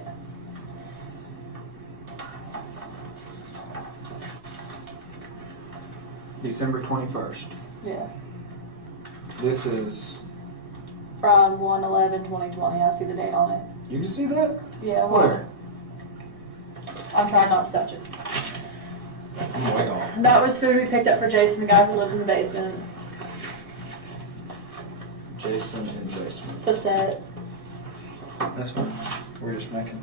December 21st. Yeah. This is, From 1/11/2020. I see the date on it. you can see that? Yeah, Where? I'm trying not to touch it. I'm way off. That was food we picked up for Jason, the guy who lives in the basement. Jason and Jason. The set. That's fine. We're just making.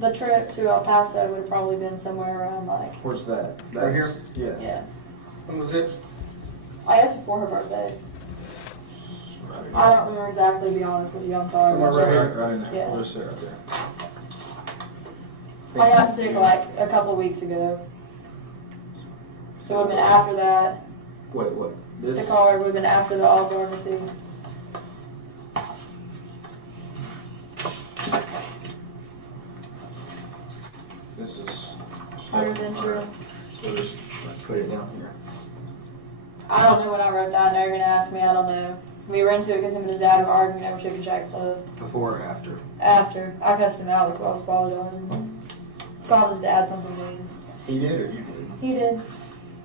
The trip to El Paso would have probably been somewhere around like, Where's that? Right here? Yeah. yeah. When was it? I guess before her birthday. I don't remember exactly, to be honest with you. I'm sorry. Somewhere right here, right in there. Yeah. Where's there? Right there. I got sick like a couple weeks ago. So it would have been after that. Wait, what? The This? card would have been after the all pharmacy. This is. Hunter's insurance. So just put it down here. I don't know when I wrote that. Now you're going to ask me. I don't know. We were into it because him and his dad were arguing. Never took a check, so Before or after? after. I cussed him out before I was apologizing. Called his dad something mean. He did or you did? He did.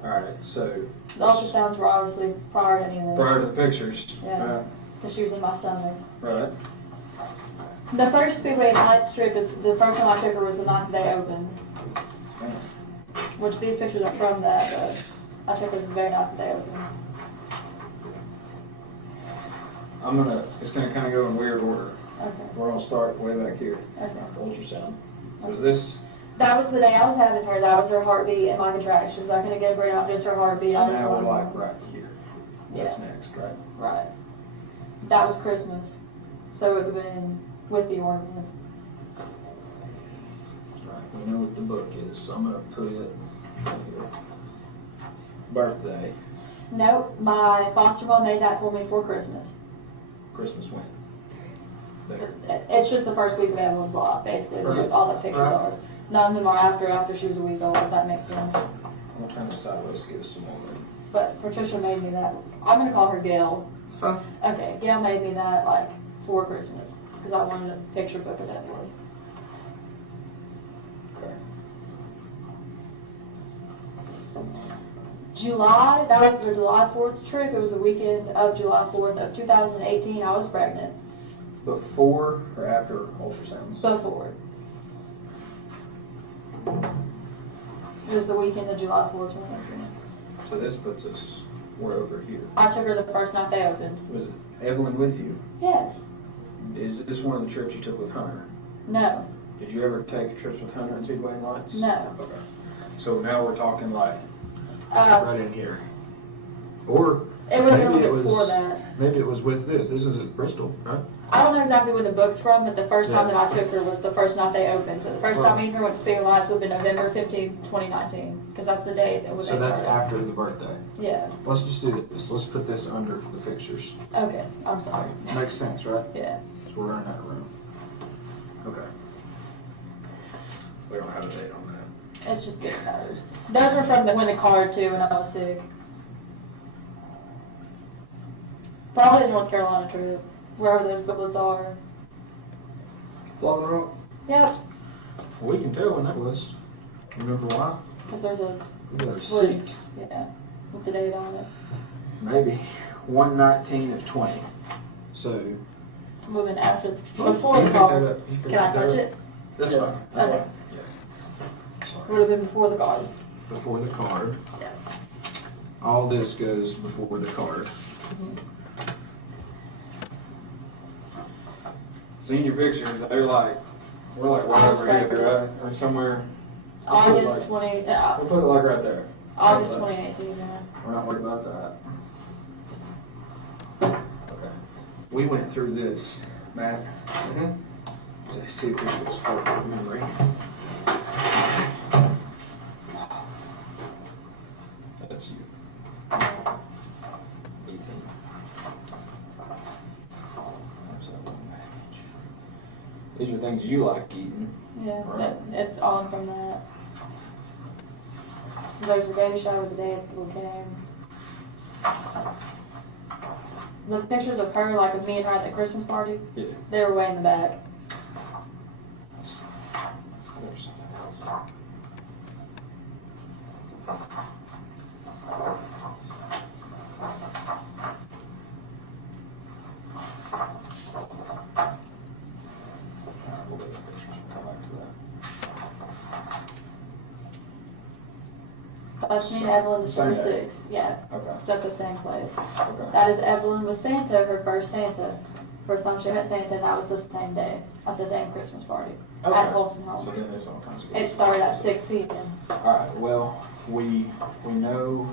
Alright, so The ultrasounds were obviously prior to any of this. prior to the pictures. Yeah. Because she was in my stomach. Right. The first big way night trip is the first time I took her was the night they opened. Which these pictures are from that, but I took her the very night they opened. It's gonna kind of go in weird order. Okay. We're gonna start way back here. Okay. Ultrasound. So That was the day I was having her. That was her heartbeat and my contractions. I couldn't get her out just her heartbeat. I now we're just like right here. What's Yeah. next, right? Right. That was Christmas. So it would have been with the ornament. Right. We know what the book is, so I'm gonna put it right here. Birthday. Nope, my foster mom made that for me for Christmas. Christmas when? There. It's just the first week of Evelyn's life, basically. Right. That's all the pictures Right. are. None of them are after she was a week old, if that makes sense. I'm gonna turn this sideways to give us some more room. But Patricia made me that. I'm gonna call her Gail. Huh? Okay, Gail made me that like for Christmas because I wanted a picture book of Evelyn. Okay. July, that was the July 4th trip. It was the weekend of July 4th of 2018. I was pregnant. Before or after ultrasounds? Before. It was the weekend of July 4th, 2018. So this puts us, we're over here. I took her the first night they opened. Was Evelyn with you? Yes. Is this one of the trips you took with Hunter? No. Did you ever take trips with Hunter and Speedway Lights? No. Okay. So now we're talking like right in here. Or It was a maybe little bit before that. Maybe it was with this. This is at Bristol, right? I don't know exactly when the book's from, but the first time Yeah. that I took her was the first night they opened. So the first Well- time me and her went to Speed Lights would have been November 15th, 2019, because that's the day that was So that's after the birthday. Yeah. Let's just do this. Let's put this under the pictures. Okay, I'm sorry. Makes sense, right? Yeah. So we're in that room. Okay. We don't have a date on that. It's just good colors. Those were from when the card too when I was sick. Probably the North Carolina trip, wherever those booklets are. Blowing Rock? Yep, We can tell when that was. Remember why? because there's a We got a blue, seat. yeah, with the date on it. Maybe 119 of 20. So. Moving after, Well, before you the can pick card. that up. You can Can I pick that touch up. it? That's Yeah. fine. Okay. Yeah. Sorry. Would have been before the card. Before the card. Yeah. All this goes before the card. Seen your pictures, we're like right over here, right? Or somewhere. August 20, We'll put it like right there. August 2018, yeah. We're not worried about that. Okay. We went through this, Matt. Let's see if this was for memory. That's you. Ethan. There's that one package. These are things you like eating. Yeah, Right. it's on from that. There's the baby shower the day it came. The pictures of her, like of me and her at the Christmas party, Yeah. they were way in the back. There's something else. We'll get the pictures and come back to that. That's me and Evelyn the Same day. 26th. Yeah, Okay. it's at the same place. Okay. That is Evelyn with Santa, her first Santa. First time she met Santa, and that was the same day, at the same Christmas party, Okay. at Olsen So Home. then there's all kinds of. It started at 6 p.m. Alright, well, we know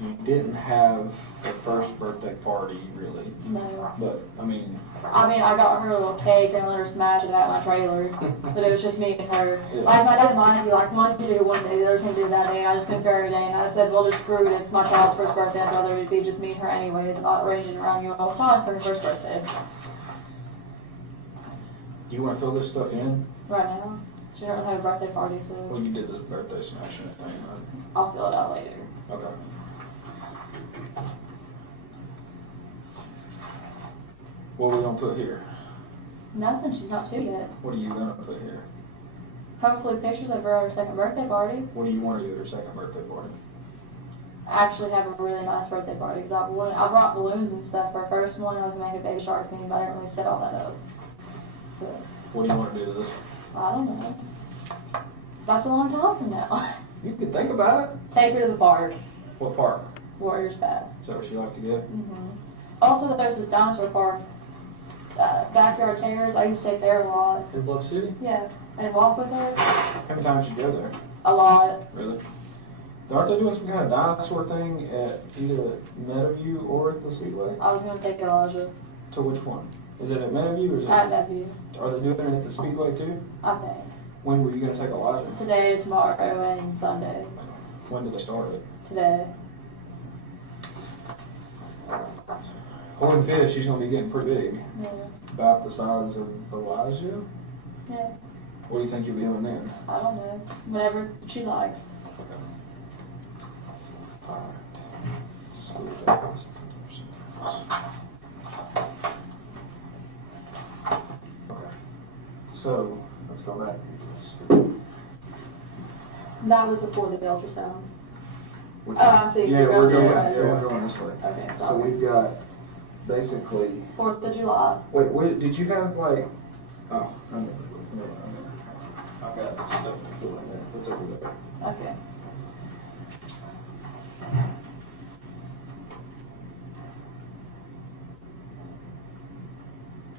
you didn't have the first birthday party really, No. but, I mean, I got her a little cake and let her smash it at my trailer, but it was just me and her. Yeah. Like, my dad wanted to be like, one can do one day, the other can do that day, I just couldn't do every day, and I said, well, just screw it, it's my child's first birthday, I'd rather it be just me and her anyways, not arranging around you all the time for her first birthday. do you wanna fill this stuff in? Right now, she doesn't have a birthday party, Well, so you did this birthday smashing thing, right? I'll fill it out later. Okay. What are we gonna put here? Nothing, she's not 2 yet. What are you gonna put here? Hopefully pictures of her at her second birthday party. What do you wanna do at her second birthday party? Actually have a really nice birthday party, because I brought balloons and stuff for her first one, I was going to make a baby shark theme, but I didn't really set all that up. So, What do you want to do with this? I don't know. That's a long time from now. You can think about it. Take her to the park. What park? Warriors Path. Is that what you like to go? Mm-hmm. Also, there's this dinosaur park. Backyard Terrace. I used to take there a lot. In Bluff City? Yeah. And walk with her. How many times you go there? A lot. Really? Aren't they doing some kind of dinosaur thing at either Meadowview or at the Speedway? I was going to take Elijah. So which one? Is it at Meadowview or is it? At Nephew. Are they doing it at the Speedway too? I think. When were you going to take Elijah? Today, tomorrow, and Sunday. When did they start it? Today. Horn fish, she's going to be getting pretty big. Yeah. About the size of Elijah? Yeah. What do you think you'll be doing then? I don't know. Whatever she likes. Alright. Okay. So, let's go back. That was before the ultrasound. Which- I see. Yeah, You're we're going going, this way. yeah, we're going this way. Okay, So sorry. we've got basically, 4th of July. wait, did you have like, oh, I know. I've got stuff to do in there. What's over there? Okay.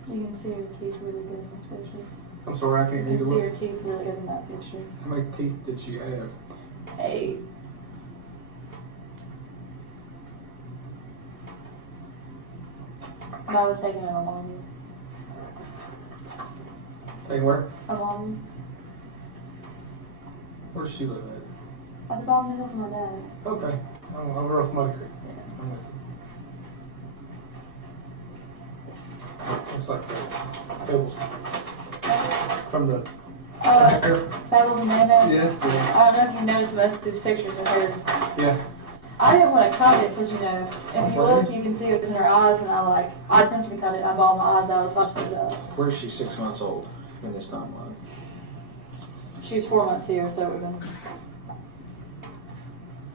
You can see her teeth really good in this picture. I'm sorry, I can't You even can see her look. teeth really good in that picture. How many teeth did she have? 8. And I was taking it along. Hey, where? Along. Where's she live at? At the bottom hill from my dad. Okay, I'm Rough Muddy Creek. Yeah. I'm with you. Looks like Pebbles. From the, Pebbles and Nana? yeah, I don't know if you noticed most of these pictures of her. yeah. I didn't want to cut it because, you know, if you look, you can see it in her eyes, and I attempted to cut it, I bawled my eyes out, so I put it up. Where's she 6 months old in this timeline? She's 4 months here, so we're going to...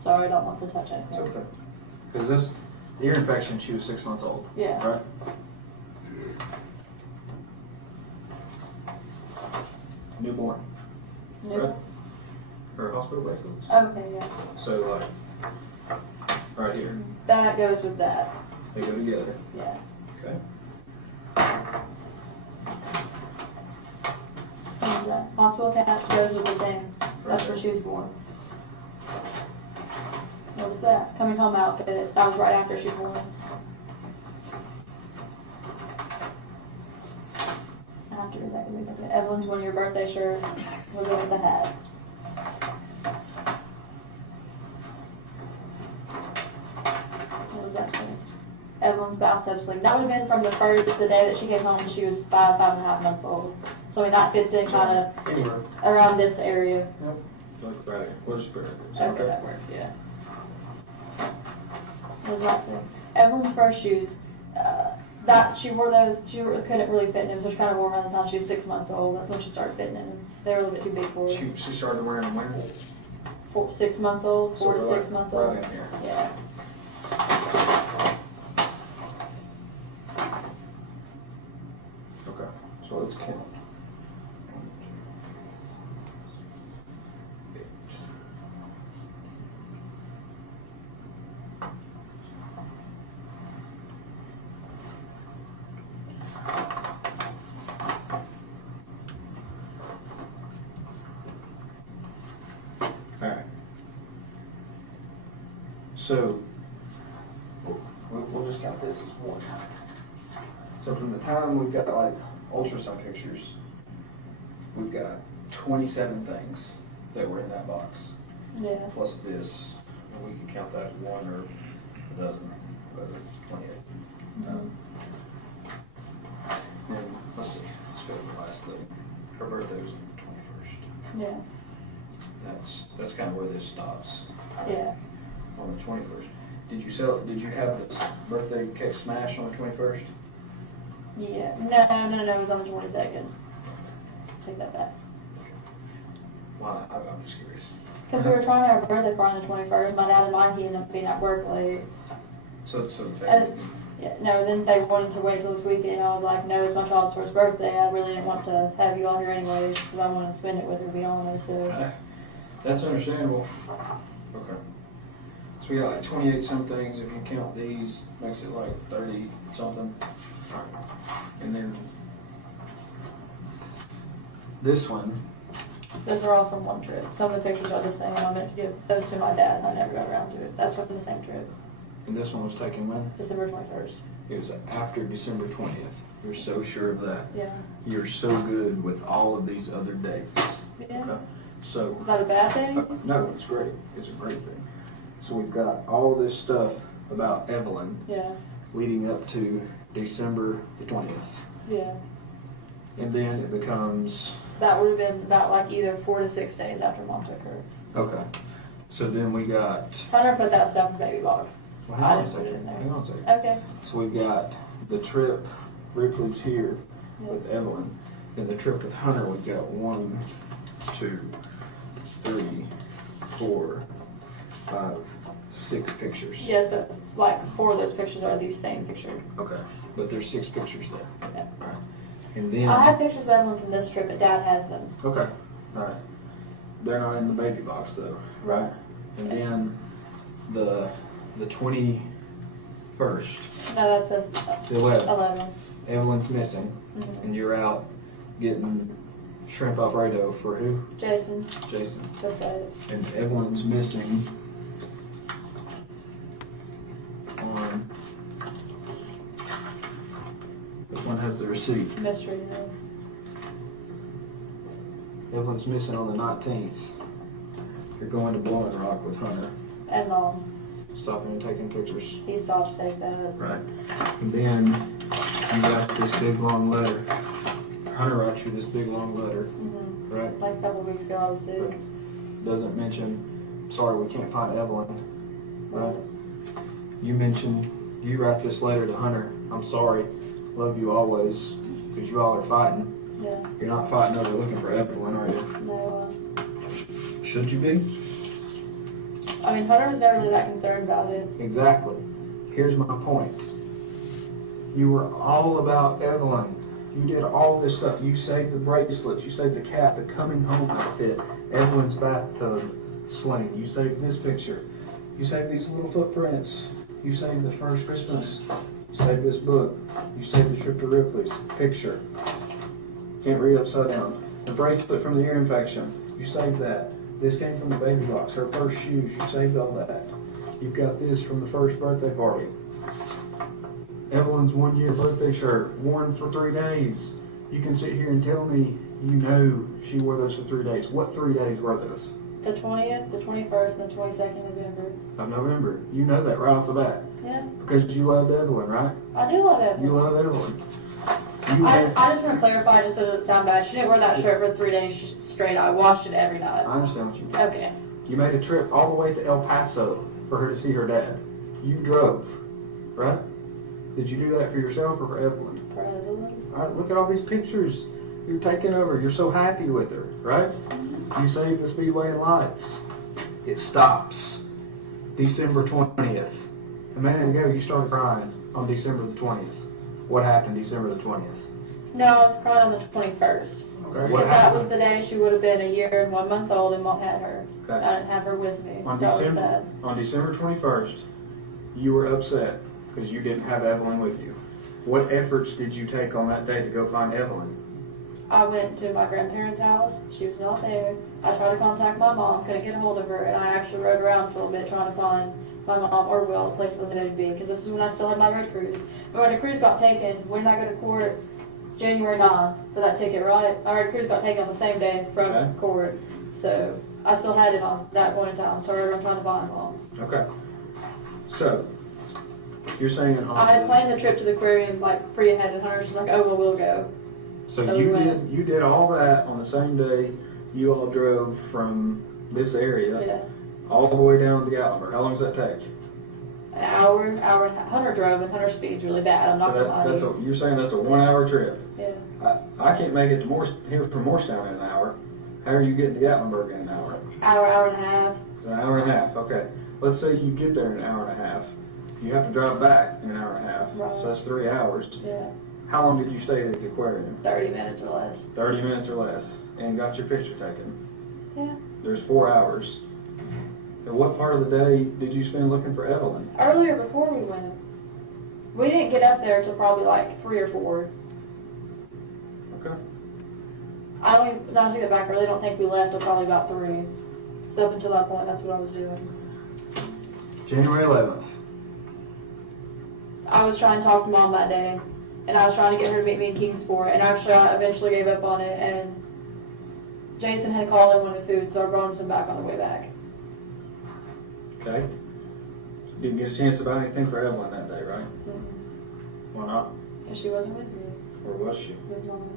Sorry, I don't want to touch It's anything. okay. Because this ear infection, she was 6 months old. Yeah. Right? Newborn. New- Right? Her hospital bracelets. Okay, yeah. So, right here. That goes with that. They go together. Yeah. Okay. And the hospital cat goes with the thing. That's where she was born. What was that? Coming home outfit. That was right after she was born. I have to read that. Okay. Evelyn's one of your birthday shirt. We'll go with the hat. What was that thing? Evelyn's bathtub sling. That would have been from the day that she came home. She was 5.5 months old. So that fits in kind of Anywhere. around this area. Yep. Look right here. Where's the Okay, that works, yeah. What was that thing? Evelyn's first shoes, that she wore those, couldn't really fit in them, so she kind of wore them around the time she was 6 months old. That's when she started fitting in them. They were a little bit too big for her. She started wearing them when? 6 months old, 4 to 6 months old. Right in here. Yeah. Okay. So let's count. 1, 2, 8. Alright. So, we'll just count this as one. So from the time we've got like ultrasound pictures, we've got 27 things that were in that box. Yeah. Plus this, and we can count that as one or a dozen, whether it's 28. And let's see, let's go to the last thing. Her birthday was on the 21st. Yeah. That's kind of where this stops. Yeah. On the 21st. Did you have this birthday cake smash on the 21st? Yeah. No, it was on the 22nd. Take that back. Why? I'm just curious. Because we were trying to have a birthday party on the 21st. My dad and mine, he ended up being at work late. So And, Yeah, no, then they wanted to wait till this weekend. I was like, no, it's my child's first birthday. I really didn't want to have you all here anyways because I wanted to spend it with her, to be honest. So. That's understandable. Okay. So we got like 28 some things. If you count these, makes it like 30 something. And then this one. Those are all from one trip. Some of the pictures are the same. I meant to give those to my dad, and I never got around to it. That's from the same trip. And this one was taken when? December 21st. It was after December 20th. You're so sure of that. Yeah. You're so good with all of these other dates. Yeah. Okay. So. Is that a bad thing? No, it's great. It's a great thing. So we've got all this stuff about Evelyn. Yeah. Leading up to December the 20th. Yeah. And then it becomes. That would have been about like either 4 to 6 days after Mom took her. Okay. So then we got. Hunter put that stuff in baby box. Well, I hang just on put a it in second. there. Hang on a second. Okay. So we've got the trip, Ripley's here Yeah. with Evelyn. Then the trip with Hunter, we've got 1, 2, 3, 4, 5, 6 pictures. Yeah, so like 4 of those pictures are these same pictures. Okay. But there's 6 pictures there. Yeah. All right. And then. I have pictures of Evelyn from this trip, but Dad has them. Okay. All right. They're not in the baby box though, right? And then the 21st. No, that's The 11th. 11. Evelyn's missing, Mhm. and you're out getting shrimp Alfredo for who? Jason. Jason. That's it. And Evelyn's missing on. This one has the receipt. Mystery. Evelyn's missing on the 19th. You're going to Blowing Rock with Hunter, And Mom. stopping and taking pictures. He saw to take that. Right. And then you got this big long letter. Hunter wrote you this big long letter, Mm-hmm. right? Like a couple weeks ago, I was due. Doesn't mention, sorry, we can't find Evelyn, right? You mentioned, you write this letter to Hunter, I'm sorry, love you always, because you all are fighting. Yeah. You're not fighting over looking for Evelyn, are you? No, Should you be? I mean, Hunter was never really that concerned about it. Exactly. Here's my point. You were all about Evelyn. You did all this stuff. You saved the bracelets. You saved the cat, the coming home outfit, Evelyn's bathtub sling. You saved this picture. You saved these little footprints. You saved the first Christmas. You saved this book. You saved the trip to Ripley's picture. Can't read upside down. The bracelet from the ear infection. You saved that. This came from the baby box. Her first shoes. You saved all that. You've got this from the first birthday party. Evelyn's 1-year birthday shirt, worn for 3 days. You can sit here and tell me you know she wore those for 3 days. What 3 days were those? The 20th, the 21st, and the 22nd of November. Of November. You know that right off the bat. Yeah. Because you loved Evelyn, right? I do love Evelyn. You love Evelyn. I just want to clarify just so it doesn't sound bad. She didn't wear that shirt for 3 days straight. I washed it every night. I understand what you mean. Okay. You made a trip all the way to El Paso for her to see her dad. You drove, right? Did you do that for yourself or for Evelyn? For Evelyn. All right, look at all these pictures you're taking over. You're so happy with her, right? You saved the Speedway and Lights. It stops December 20th. A minute ago, you started crying on December the 20th. What happened December the 20th? No, I was crying on the 21st. Okay. What Because that was happened? the day she would have been 1 year and 1 month old and Mom had her. Okay. I didn't have her with me. On That was sad. December 21st, you were upset because you didn't have Evelyn with you. What efforts did you take on that day to go find Evelyn? I went to my grandparents' house. She was not there. I tried to contact my mom, couldn't get a hold of her, and I actually rode around for a little bit trying to find my mom or Will, the place where they would be, because this is when I still had my road cruise. But when the cruise got taken, when did I go to court? January 9th for that ticket, right? Our road cruise got taken on the same day from Okay. court. So I still had it on that point in time, so I was trying to find mom. Okay. So, you're saying I had planned the trip to the aquarium like pre ahead, and her she's like, oh well, we'll go. So So you we went. did all that on the same day you all drove from this area Yeah. all the way down to Gatlinburg. How long does that take? An hour and a half. Hunter drove, and Hunter speed's really bad. I'm not So gonna lie to you. you're saying that's a 1 hour trip. Yeah. I can't make it to here from Morristown in an hour. How are you getting to Gatlinburg in an hour? Hour and a half. It's an hour and a half. Okay. Let's say you get there in an hour and a half. You have to drive back in an hour and a half, Right. so that's 3 hours. Yeah, How long did you stay at the aquarium? 30 minutes or less. 30 minutes or less, and got your picture taken. Yeah. There's 4 hours. And what part of the day did you spend looking for Evelyn? Earlier before we went, we didn't get up there till probably like 3 or 4. Okay. I don't even, now I take it back, I really don't think we left till probably about 3. So up until that point, that's what I was doing. January 11th. I was trying to talk to Mom that day, and I was trying to get her to meet me in Kingsport, and actually I eventually gave up on it, and Jason had called and wanted food, so I brought him some back on the way back. Okay. Didn't get a chance to buy anything for Evelyn that day, right? Mm-hmm. Why not? And she wasn't with me. Or was she? With Mom.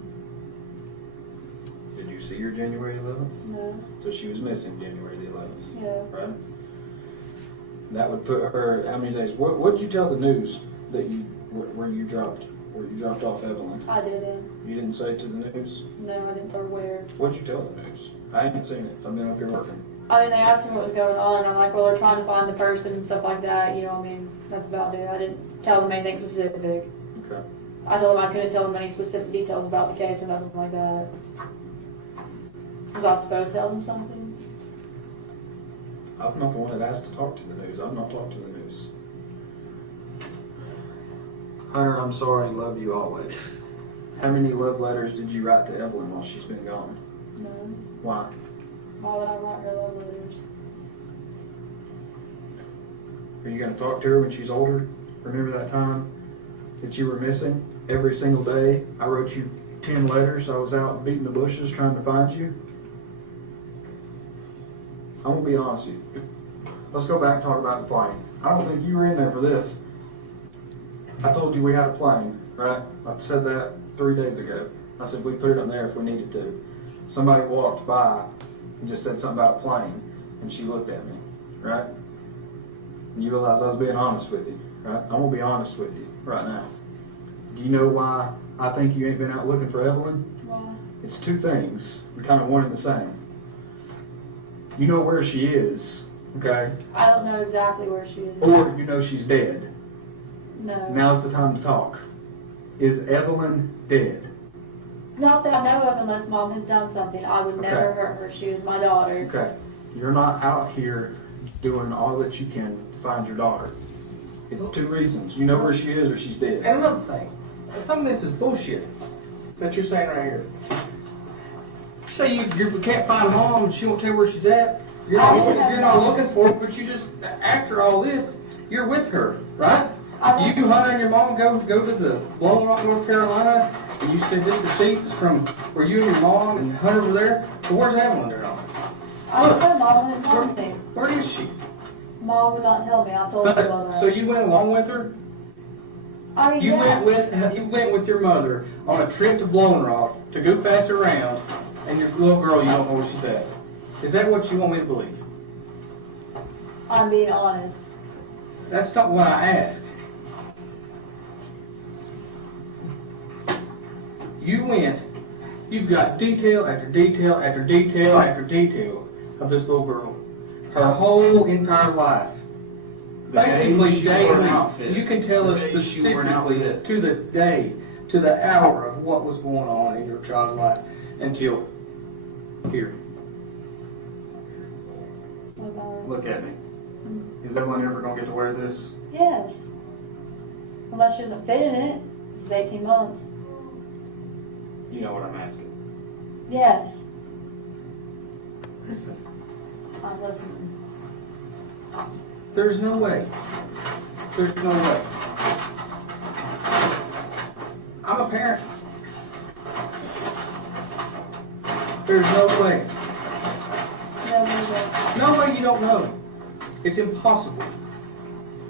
Did you see her January 11th? No. So she was missing January the 11th, Yeah. right? That would put her, how many days? What did you tell the news that where you dropped off Evelyn? I didn't. You didn't say it to the news? No, I didn't tell her where. What did you tell the news? I haven't seen it. I've been up here working. I mean, they asked me what was going on, and I'm like, well, they're trying to find the person and stuff like that, you know, I mean, that's about it. I didn't tell them anything specific. Okay. I told them I couldn't tell them any specific details about the case or nothing like that. Was I supposed to tell them something? I'm not the one that asked to talk to the news. I've not talked to the news. Hunter, I'm sorry. Love you always. How many love letters did you write to Evelyn while she's been gone? No. Why? Why would I write her love letters? Are you going to talk to her when she's older? Remember that time that you were missing? Every single day, I wrote you 10 letters. I was out beating the bushes trying to find you. I'm going to be honest with you. Let's go back and talk about the plane. I don't think you were in there for this. I told you we had a plane, right? I said that 3 days ago. I said we put it on there if we needed to. Somebody walked by and just said something about a plane, and she looked at me, right? And you realize I was being honest with you, right? I'm going to be honest with you right now. Do you know why I think you ain't been out looking for Evelyn? Why? It's 2 things. We're kind of one and the same. You know where she is, okay? I don't know exactly where she is. Or you know she's dead. No. Now's the time to talk. Is Evelyn dead? Not that I know of unless Mom has done something. I would never hurt her. She was my daughter. Okay. You're not out here doing all that you can to find your daughter. It's 2 reasons. You know where she is or she's dead. And another thing, some of this is bullshit that you're saying right here. Say you can't find Mom and she won't tell you where she's at. You're not looking for her, but you just, after all this, you're with her, right? You, Hunter, and your mom go to the Blowing Rock, North Carolina, and you said this receipt is from where you and your mom and Hunter were there. So where's Evelyn there on? I don't know. Mom wouldn't tell me. Where is she? Mom would not tell me. I told her about that. So you went along with her? I mean, You yeah. went with your mother on a trip to Blowing Rock to go pass her around, and your little girl, you don't know where she's at. Is that what you want me to believe? I'm being honest. That's not what I asked. You went, you've got detail after detail after detail after detail of this little girl. Her whole entire life. Basically daily. You can tell us specifically to the day, to the hour of what was going on in your child's life until here. Look at me. Is Evelyn ever going to get to wear this? Yes. Unless she doesn't fit in it. It's 18 months. You know what I'm asking. Yes. I'm listening. There's no way. There's no way. I'm a parent. There's no way. No way you don't know. It's impossible.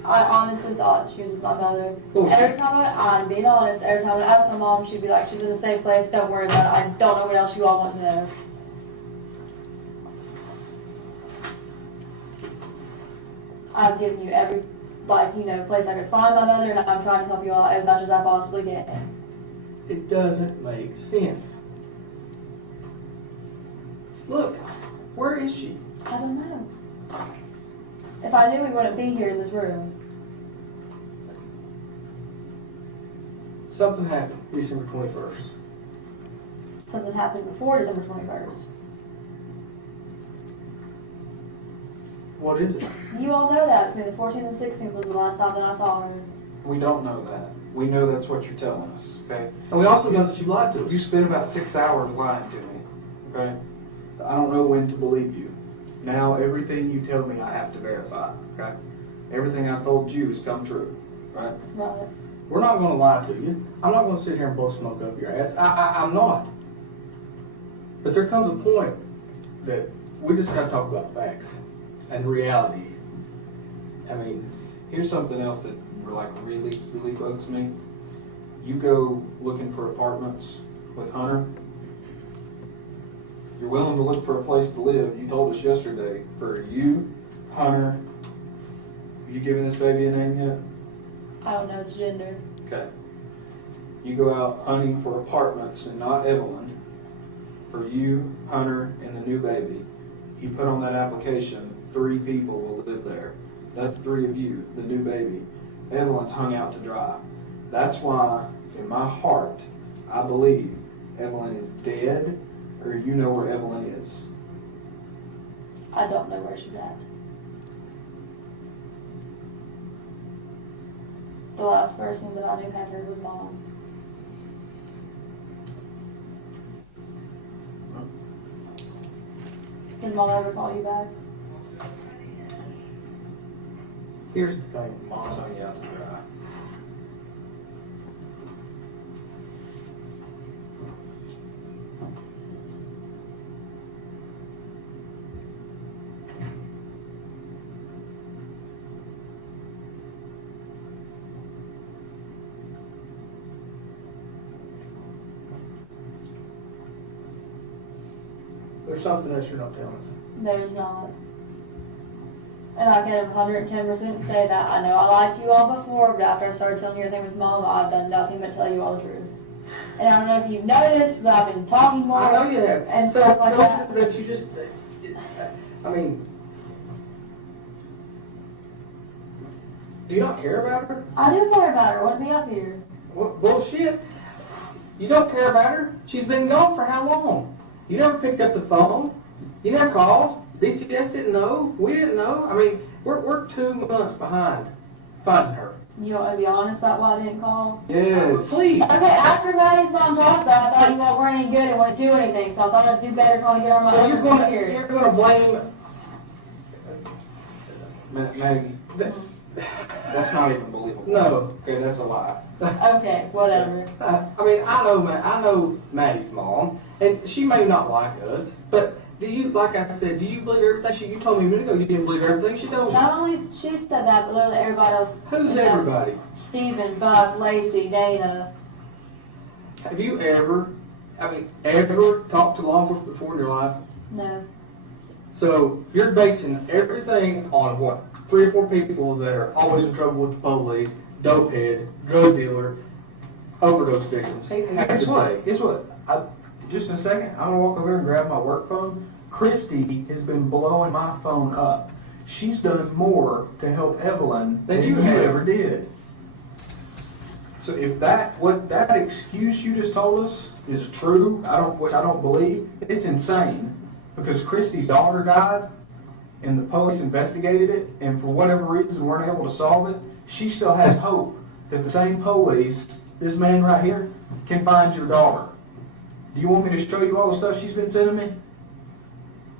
I honestly thought she was my mother. Bullshit. Every time I'm being honest, every time I ask my mom, she'd be like, she's in the same place, don't worry about it. I don't know what else you all want to know. I've given you every, place I could find my mother, and I'm trying to help you all as much as I possibly can. It doesn't make sense. Look, where is she? I don't know. If I knew we wouldn't be here in this room. Something happened December 21st. Something happened before December 21st. What is it? You all know that. Between the 14th and 16th was the last time that I saw her. We don't know that. We know that's what you're telling us, okay? And we also know that you lied to us. You spent about 6 hours lying to me, okay? I don't know when to believe you. Now everything you tell me I have to verify, okay? Everything I told you has come true, right? Right. We're not going to lie to you. I'm not going to sit here and blow smoke up your ass. I'm not. But there comes a point that we just got to talk about facts and reality. I mean, here's something else that like really bugs me. You go looking for apartments with Hunter. You're willing to look for a place to live. You told us yesterday for you, Hunter. You given this baby a name yet? I don't know its gender. Okay. You go out hunting for apartments and not Evelyn. For you, Hunter, and the new baby. You put on that application, 3 people will live there. That's 3 of you, the new baby. Evelyn's hung out to dry. That's why, in my heart, I believe Evelyn is dead, or you know where Evelyn is. I don't know where she's at. The last person that I knew had her was Mom. Did Mom ever call you back? Here's the thing, Mom's hung out to dry. There's something else you're not telling us. There's not. And I can 110% say that. I know I lied to you all before, but after I started telling you everything with Mom, I've done nothing but tell you all the truth. And I don't know if you've noticed, but I've been talking more. I know you have. And stuff like that. That you just, I mean, do you not care about her? I do care about her. Wouldn't be up here. What bullshit? You don't care about her? She's been gone for how long? You never picked up the phone. You never called. DCS didn't know. We didn't know. I mean, we're 2 months behind finding her. You want to be honest about why I didn't call? Yeah, please. Okay, after Maddie's Mom talked about it, I thought you all weren't any good and wouldn't do anything, so I thought I'd do better trying to get our So money over you're here. going to blame. Maggie, that's not even believable. No. Okay, that's a lie. Okay, whatever. I mean, I know Maddie's mom, and she may not like us, but do you, like I said, do you believe everything you told me a minute ago? You didn't believe everything she told you. Not only she said that, but literally everybody else. Who's everybody? Stephen, Buck, Lacey, Dana. Have you ever talked to law enforcement before in your life? No. So you're basing everything on what? 3 or 4 people that are always in trouble with the police, dope head, drug dealer, overdose victims. Hey, guess what? Guess what? Just in a second, I'm gonna walk over here and grab my work phone. Christy has been blowing my phone up. She's done more to help Evelyn than you ever did. So if that excuse you just told us is true, which I don't believe, it's insane. Because Christy's daughter died, and the police investigated it, and for whatever reason weren't able to solve it. She still has hope that the same police, this man right here, can find your daughter. Do you want me to show you all the stuff she's been sending me?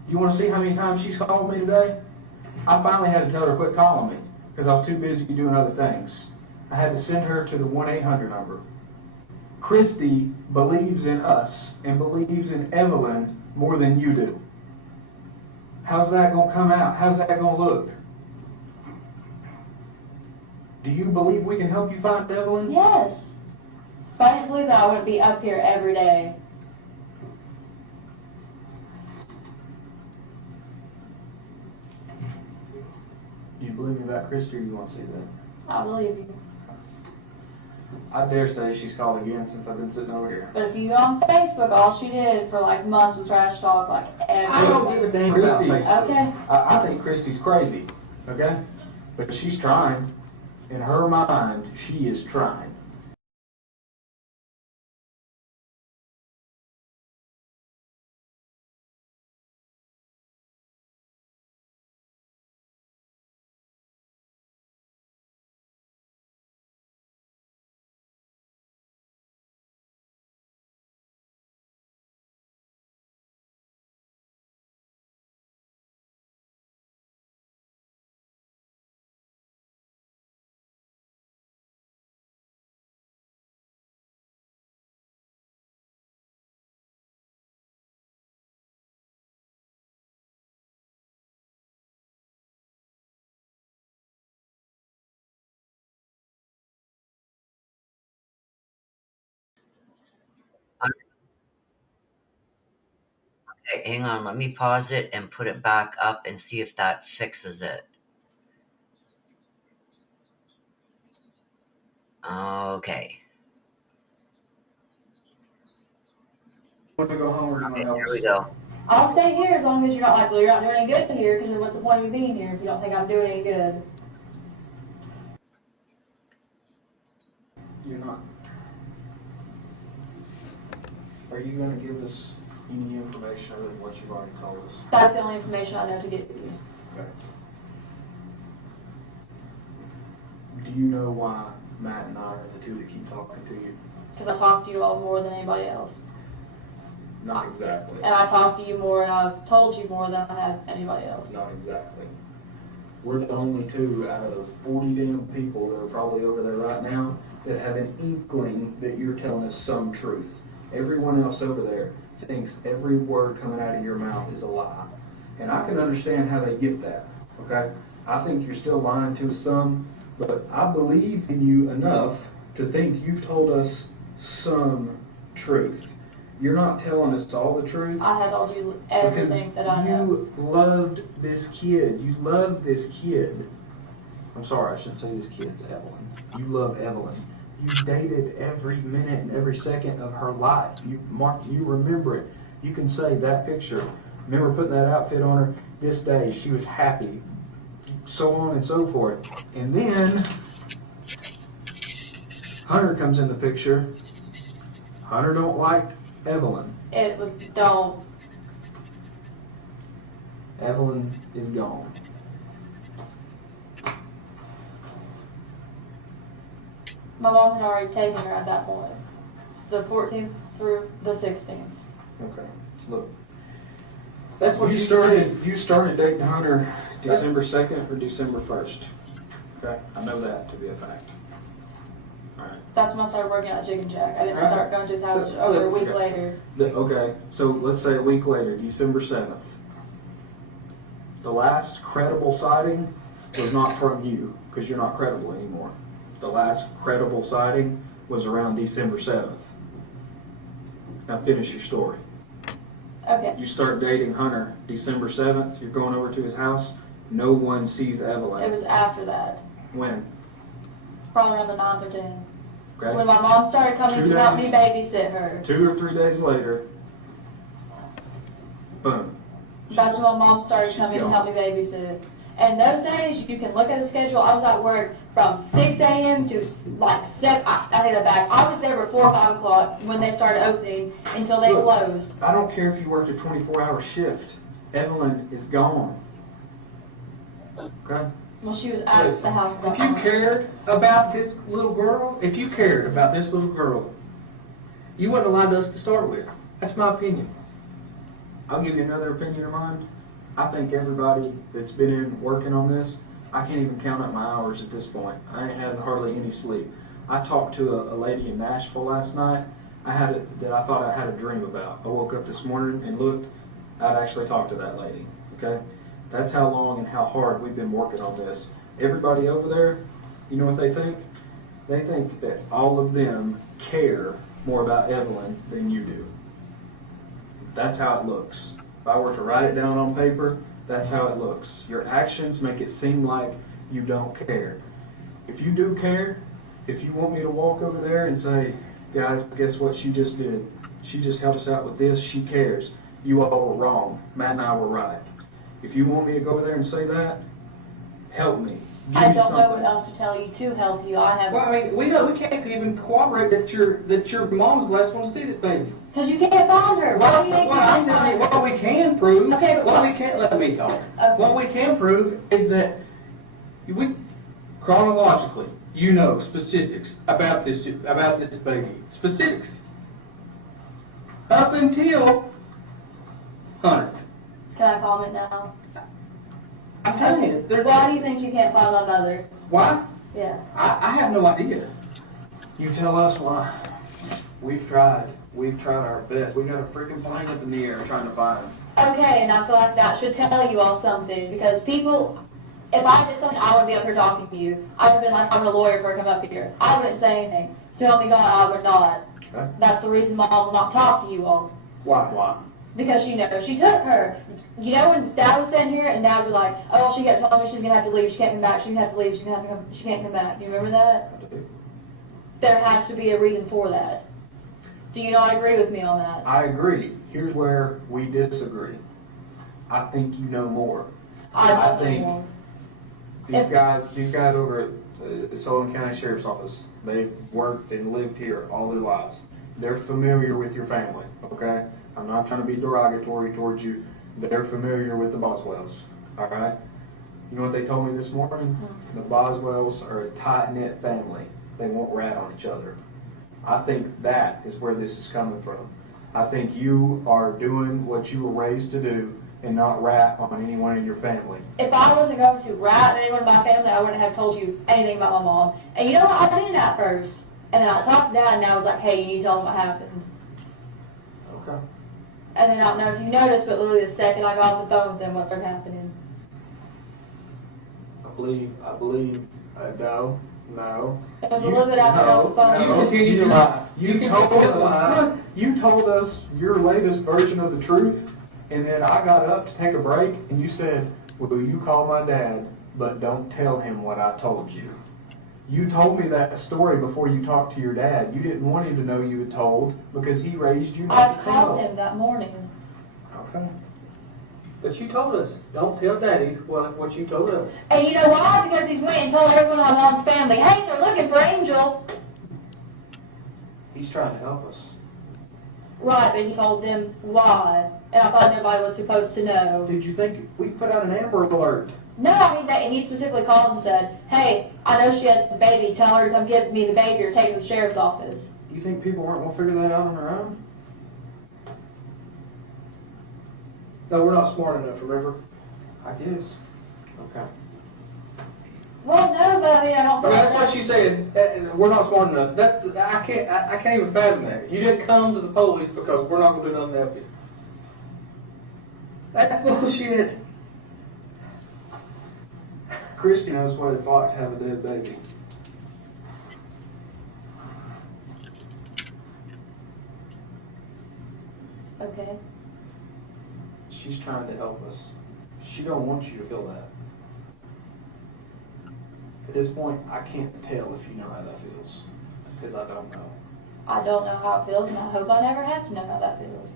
You want to see how many times she's called me today? I finally had to tell her to quit calling me because I was too busy doing other things. I had to send her to the 1-800 number. Christy believes in us and believes in Evelyn more than you do. How's that going to come out? How's that going to look? Do you believe we can help you find Evelyn? Yes. If I didn't believe that, I wouldn't be up here every day. Do you believe me about Christy or you want to see that? I believe you. I dare say she's called again since I've been sitting over here. But if you go on Facebook, all she did for like months was trash talk like every I don't give a damn about Christy. Facebook. Okay. I think Christy's crazy, okay? But she's trying. In her mind, she is trying. Okay, hang on, let me pause it and put it back up and see if that fixes it. Okay. Want to go home or do you want Okay, to help there us? we go. I'll stay here as long as you're not like, well, you're not doing any good here, because what's the point of me being here if you don't think I'm doing any good? You're not. Are you going to give us any information other than what you've already told us? That's the only information I know to give you. Okay. Do you know why Matt and I are the two that keep talking to you? Because I talk to you all more than anybody else. Not exactly. And I talk to you more, and I've told you more than I have anybody else. Not exactly. We're the only two out of 40 damn people that are probably over there right now that have an inkling that you're telling us some truth. Everyone else over there thinks every word coming out of your mouth is a lie. And I can understand how they get that, okay? I think you're still lying to us some, but I believe in you enough to think you've told us some truth. You're not telling us all the truth. I have told you everything that I know. You loved this kid. You loved this kid. I'm sorry, I shouldn't say this kid, Evelyn. You love Evelyn. You dated every minute and every second of her life. You remember it. You can say that picture. Remember putting that outfit on her this day. She was happy. So on and so forth. And then Hunter comes in the picture. Hunter don't like Evelyn. It was, don't. Evelyn is gone. My mom had already taken her at that point. The 14th through the 16th. Okay. Look. That's what you started. You started dating Hunter December 2nd or December 1st. Okay. I know that to be a fact. All right. That's when I started working at Chicken Shack. I didn't start going to his house over a week later. Okay. So let's say a week later, December 7th. The last credible sighting was not from you because you're not credible anymore. The last credible sighting was around December 7th. Now finish your story. Okay. You start dating Hunter December 7th. You're going over to his house. No one sees Evelyn. It was after that. When? Probably around the 9th or 10th. Okay. When my mom started coming to help me babysit her. 2 or 3 days later, boom. That's when my mom started coming to help me babysit. And those days, you can look at the schedule. I was at work from 6 a.m. to like 7. I take that back. I was there before 5 o'clock when they started opening until they closed. I don't care if you worked a 24-hour shift. Evelyn is gone. Okay? Well, she was at the house. If you cared about this little girl, you wouldn't have lied to us to start with. That's my opinion. I'll give you another opinion of mine. I think everybody that's been in working on this, I can't even count up my hours at this point. I ain't had hardly any sleep. I talked to a lady in Nashville last night. That I thought I had a dream about. I woke up this morning and looked. I'd actually talked to that lady. Okay? That's how long and how hard we've been working on this. Everybody over there, you know what they think? They think that all of them care more about Evelyn than you do. That's how it looks. If I were to write it down on paper, that's how it looks. Your actions make it seem like you don't care. If you do care, if you want me to walk over there and say, guys, guess what she just did? She just helped us out with this. She cares. You all were wrong. Matt and I were right. If you want me to go over there and say that, help me. I don't know what else to tell you to help you. I have. Well, I mean, we can't even corroborate that your mom's the last one to see this baby. Because you can't find her. Why do you think you can't find her? What we can prove, Okay, but what we can't let me talk. Okay. What we can prove is that we chronologically, you know specifics about this baby. Specifics. Up until Hunter. Can I comment now? I'm telling you, Why do you think you can't find my mother? Why? Yeah. I have no idea. You tell us why. We've tried. We've tried our best. We got a freaking plane up in the air trying to find them. Okay, and I feel like that should tell you all something, because people, if I did something, I would be up here talking to you. I would have been like, I'm a lawyer for her to come up here. I wouldn't say anything. Tell me God, I would not. Okay. That's the reason Mom will not talk to you all. Why? Because she knows she took her. You know when Dad was sitting here and Dad was like, oh, she got told me she's going to have to leave, she can't come back, she's going to have to leave, she can't come back. Do you remember that? I do. There has to be a reason for that. Do you not agree with me on that? I agree. Here's where we disagree. I think you know more. I don't think know. these guys over at the Sullivan County Sheriff's Office, they've worked and lived here all their lives. They're familiar with your family, okay? I'm not trying to be derogatory towards you. They're familiar with the Boswells, all right? You know what they told me this morning? The Boswells are a tight-knit family. They won't rat on each other. I think that is where this is coming from. I think you are doing what you were raised to do and not rat on anyone in your family. If I wasn't going to rat on anyone in my family, I wouldn't have told you anything about my mom. And you know what? I did that first. And then I talked to Dad, and I was like, hey, you need to tell him what happened. Okay. And then I don't know if you noticed, but literally the second I got off the phone with them, what started happening. No. It was a little bit after I got off the phone. You continue to lie. You told us your latest version of the truth, and then I got up to take a break, and you said, well, you call my dad, but don't tell him what I told you. You told me that story before you talked to your dad. You didn't want him to know you had told because he raised you I not to called tell. him that morning. Okay. But you told us, don't tell Daddy what you told us. And you know why? Because he went and told everyone in my mom's family, hey, they're looking for Angel. He's trying to help us. Right, but he told them why. And I thought everybody was supposed to know. Did you think we put out an Amber Alert? No, I mean, and he specifically called and said, hey, I know she has the baby. Tell her to come give me the baby or take her to the sheriff's office. You think people aren't going to figure that out on their own? No, we're not smart enough, remember? I guess. Okay. Well, no, but I mean, I don't But think that's what she said. We're not smart enough. I can't even fathom that. You didn't come to the police because we're not going to do nothing to help you. That's bullshit. Christy knows what it's like to have a dead baby. Okay. She's trying to help us. She don't want you to feel that. At this point, I can't tell if you know how that feels, because I don't know. I don't know how it feels, and I hope I never have to know how that feels.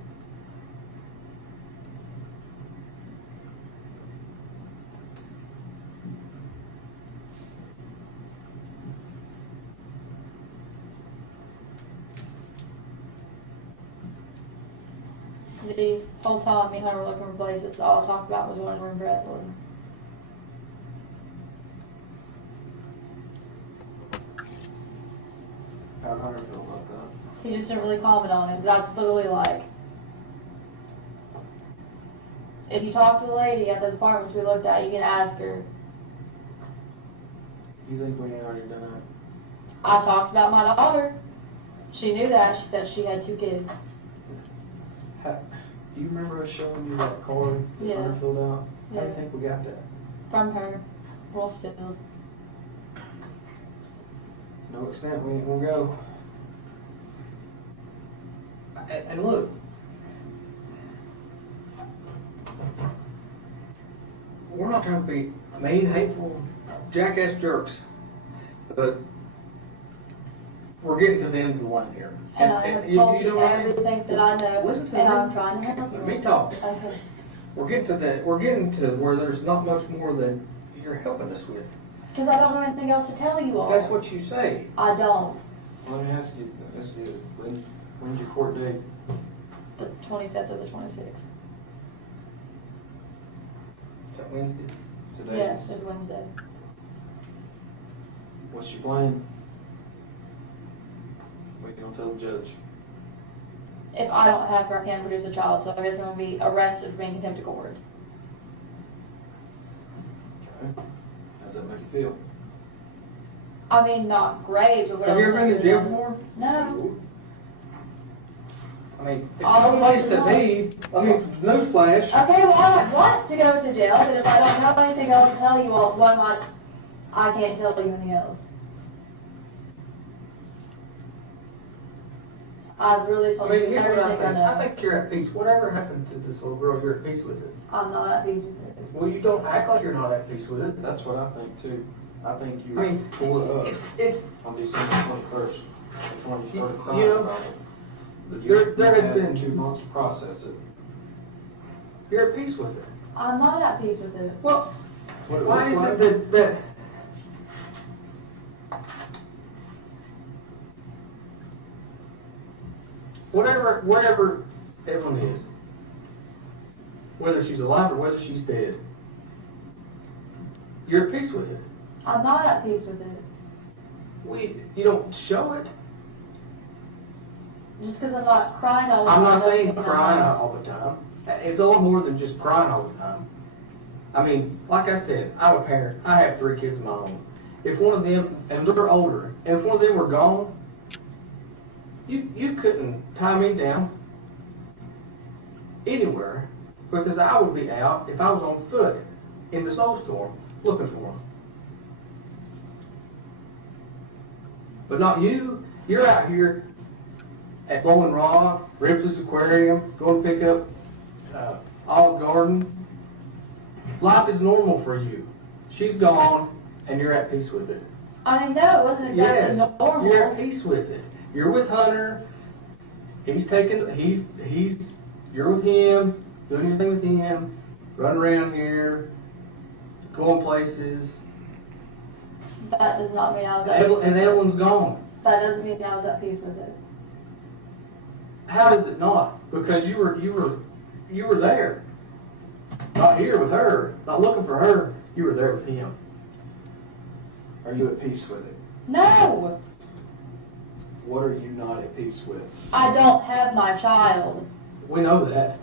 The whole time me and her were looking for places, all I talked about was one room Bradley. How'd Hunter feel about that? He just didn't really comment on it. That's literally like, if you talk to the lady at the apartments we looked at, you can ask her. You think we ain't already done that? I talked about my daughter. She knew that. She said she had 2 kids. Do you remember us showing you that card that Yeah. Hunter filled out? How do you Yeah. think we got that? From her. Wolffield. No extent, we ain't gonna go. And look, we're not trying to be mean, hateful, jackass jerks, but we're getting to the end of the line here. And I have you told know you what I mean? everything that I know, Listen to and me. I'm trying to help you. Let me talk. Okay. We're getting to where there's not much more than you're helping us with. Because I don't know anything else to tell you all. That's what you say. I don't. Let me ask you, when's your court date? The 25th or the 26th. Is that Wednesday? Today? Yes, it's Wednesday. What's your plan? What are you gonna tell the judge? If I don't have her, I can't produce a child, so I guess I'm going to be arrested for being contempt of court. Okay. How does that make you feel? I mean, not great, but Have you ever whatever. been to jail before? No. I mean, it's All no place to be. I mean, newsflash. Okay, well, I don't want to go to jail, but if I don't have anything else to tell you all, why not? I can't tell you anything else. I really I told mean, you here's what everything I know. I think you're at peace. Whatever happened to this little girl, you're at peace with it. I'm not at peace with it. Well, you don't act like you're not at peace with it. That's what I think too. I think you I mean, pulled it up it's on December 21st. That's when you started crying You know, about it. But there you has had been 2 months to process it. You're at peace with it. I'm not at peace with it. Well, What it why looks is it that wherever Evelyn is, whether she's alive or whether she's dead, you're at peace with it. I'm not at peace with it. You don't show it. Just because I'm not crying all the I'm time. not saying doesn't mean crying I'm- all the time. It's a lot more than just crying all the time. I mean, like I said, I'm a parent. I have 3 kids of my own. If one of them, and they're older, and if one of them were gone, you couldn't tie me down anywhere because I would be out if I was on foot in the snowstorm looking for them. But not you. You're out here at Bowling Rock, Ripley's Aquarium, going to pick up Olive Garden. Life is normal for you. She's gone, and you're at peace with it. I mean, no, it wasn't exactly Yes, normal. you're at peace with it. You're with Hunter. You're with him, doing your thing with him, running around here, going places. That does not mean I was at peace with And it. Evelyn's gone. That doesn't mean I was at peace with it. How is it not? Because you were there. Not here with her, not looking for her. You were there with him. Are you at peace with it? No! What are you not at peace with? I don't have my child. We know that.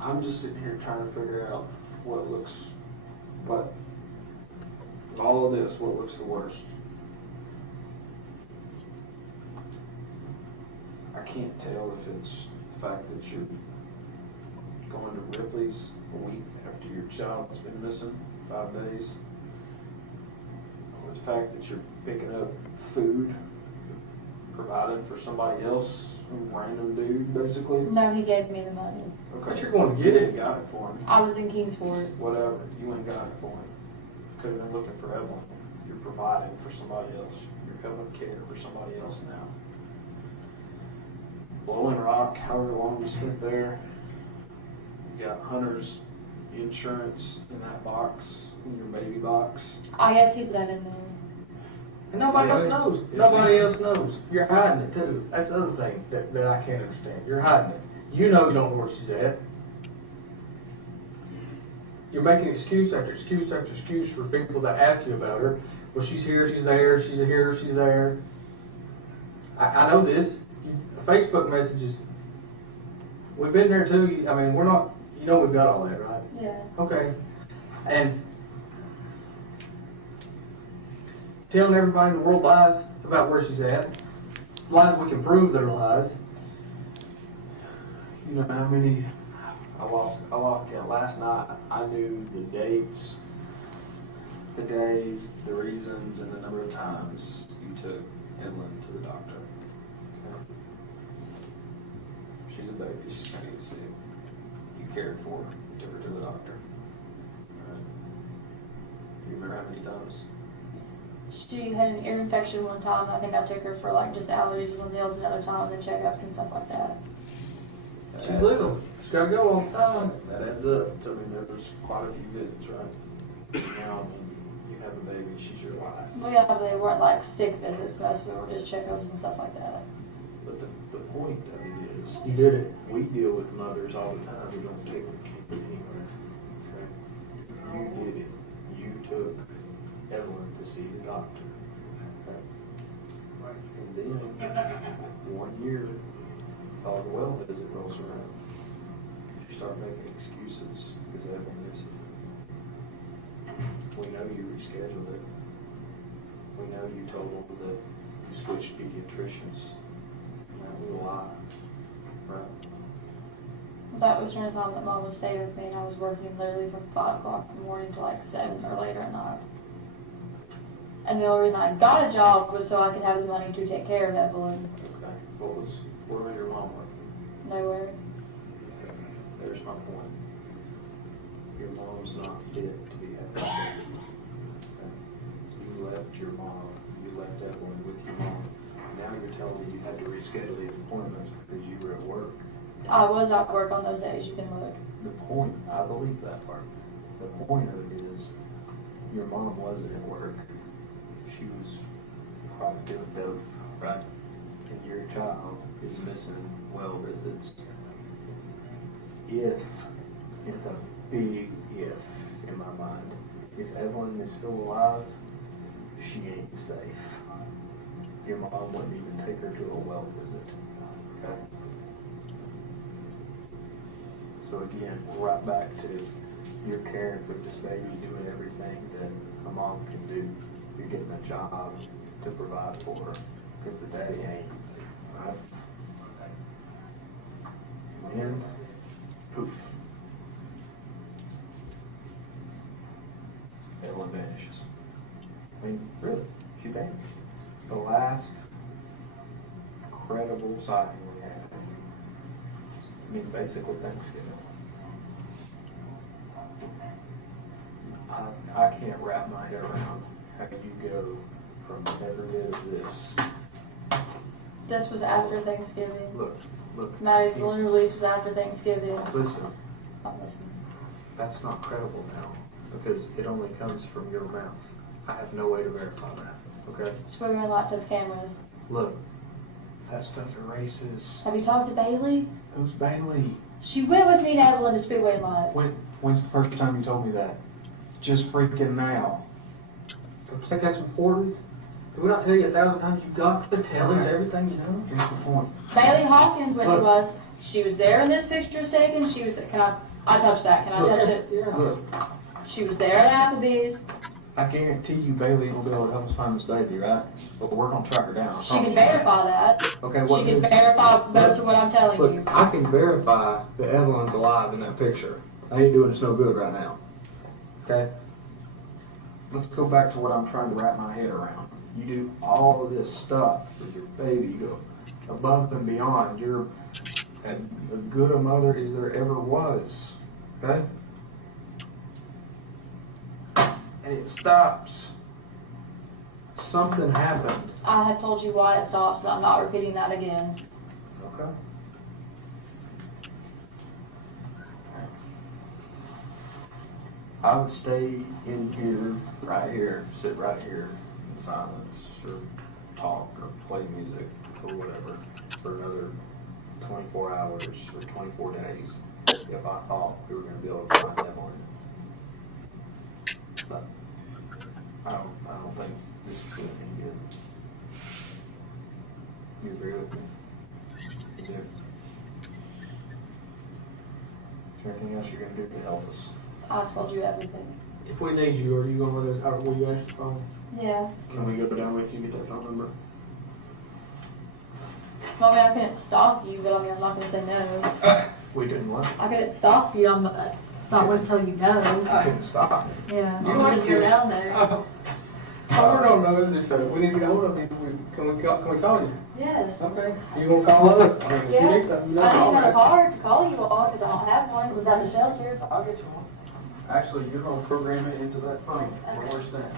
I'm just sitting here trying to figure out what all of this, what looks the worst. I can't tell if it's the fact that you're going to Ripley's a week after your child's been missing 5 days, or the fact that you're picking up food, providing for somebody else, some random dude, basically. No, he gave me the money. But you're going to get it. You got it for him. I was in Kingsport. Whatever, you ain't got it for him. Could have been looking for Evelyn. You're providing for somebody else. You're helping care for somebody else now. Blowing Rock, however long you spent there, you got Hunter's insurance in that box, in your baby box. I had to keep that in there. And nobody else knows. Nobody else knows. You're hiding it too. That's the other thing that I can't understand. You're hiding it. You know you don't know where she's at. You're making excuse after excuse after excuse for people that ask you about her. Well, she's here, she's there, she's here, she's there. I know this. Facebook messages. We've been there too. I mean, we're not, you know we've got all that, right? Yeah. Okay. And telling everybody in the world lies about where she's at. Lies we can prove that are lies. You know how many, I lost count. Last night, I knew the dates, the days, the reasons, and the number of times you took Evelyn to the doctor. Okay? She's a baby, she's going to get sick. You cared for her, you took her to the doctor. All right? You remember how many times? She had an ear infection one time. I think I took her for like just allergies and nails another time and checkups and stuff like that. She's little. She's got to go all the time. That adds up. So, I mean, there's quite a few visits, right? Now, you have a baby, she's your life. Well, yeah, they weren't like sick visits, but they were just checkups and stuff like that. But the point of it is, You did it. we deal with mothers all the time who don't take their kids anywhere. Okay? You did it. You took Evelyn to see the doctor. Okay? And then, 1 year, the well visit rolls around. You start making excuses because Evelyn is. We know you rescheduled it. We know you told them that you switched pediatricians. That was a lie. Right? That was during the time that Mom would stay with me, and I was working literally from 5 o'clock in the morning to like 7 or later at night. And the only reason I got a job was so I could have the money to take care of Evelyn. Okay, where was your mom working? Nowhere. There's my point. Your mom's not fit to be having a baby. Okay? You left your mom, you left Evelyn with your mom. Now you're telling me you had to reschedule the appointments because you were at work. I was at work on those days, you can look. The point, I believe that part. The point of it is, your mom wasn't at work. She was probably doing dope, right? And your child is missing well visits. If, it's a big if in my mind, if Evelyn is still alive, she ain't safe. Your mom wouldn't even take her to a well visit, okay? So again, we're right back to you're caring for this baby, doing everything that a mom can do. You're getting a job to provide for her, because the daddy ain't, right? And poof. Evelyn vanishes. I mean, really, she vanished. The last credible sighting we had. I mean, basically Thanksgiving. I can't wrap my head around how you go from every bit of this. This was after Thanksgiving. Look. Maddie's balloon release was after Thanksgiving. Listen, I'm listening. that's not credible now, because it only comes from your mouth. I have no way to verify that, okay? Just put her in lots of cameras. Look, that stuff erases. Have you talked to Bailey? Who's Bailey? She went with me to Evelyn to Speedway Live. When's the first time you told me that? Just freaking now. Don't you think that's important? Did we not tell you 1,000 times you got to tell us everything you know? Here's the point. Bailey Hawkins went to us. She was there in this picture taken. She was, I touched that. Can I touch it? Yeah. Look, She was there at Applebee's. I guarantee you Bailey will be able to help us find this baby, right? But we're going to track her down. She can verify that. Okay, what? She can verify most of what I'm telling Look, you. I can verify that Evelyn's alive in that picture. I ain't doing us no good right now. Okay? Let's go back to what I'm trying to wrap my head around. You do all of this stuff for your baby. You go above and beyond. You're as good a mother as there ever was. Okay? And it stops. Something happened. I had told you why it stopped, but I'm not repeating that again. Okay? I would stay in here, right here, sit right here in silence, or talk, or play music, or whatever, for another 24 hours or 24 days, if I thought we were going to be able to find Evelyn. But I don't think this is going to be good. You agree with me? You do? Is there anything else you're going to do to help us? I told you everything. If we need you, are you going to let us, or will you answer the phone? Yeah. Can we go down with you and get that phone number? Well, I mean, I couldn't stop you, but I mean, I'm not going to say no. We couldn't what? I couldn't stop you. I'm not going to tell you no. I couldn't stop. Yeah. You I'm want going to to go down there. Oh, we're going to know this, we need to get hold of you. Can we call you? Yes. Okay. You going to call us? I mean, if you Yeah. need something, you I know, didn't have a call card to call you all because I don't have one. It was at the shelter. I'll get you one. Actually, you're going to program it into that phone. Where's that?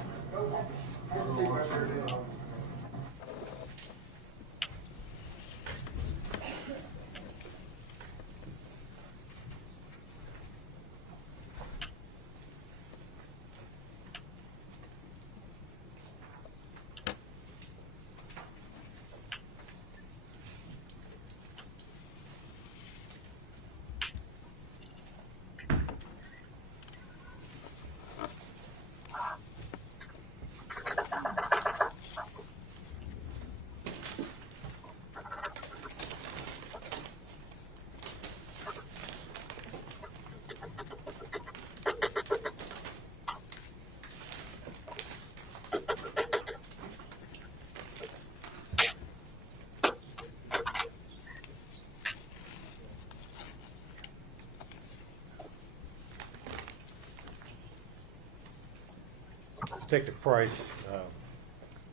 Detective Price,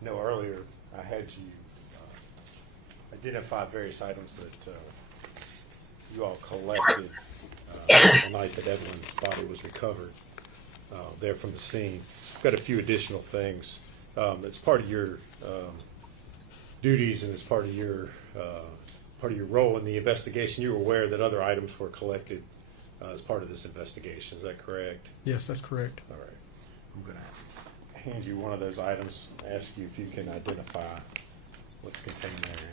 know, earlier I had you identify various items that you all collected the night that Evelyn's body was recovered there from the scene. I've got a few additional things. As part of your duties and as part of your role in the investigation, you were aware that other items were collected as part of this investigation. Is that correct? Yes, that's correct. All right. I'm going to hand you one of those items, ask you if you can identify what's contained therein.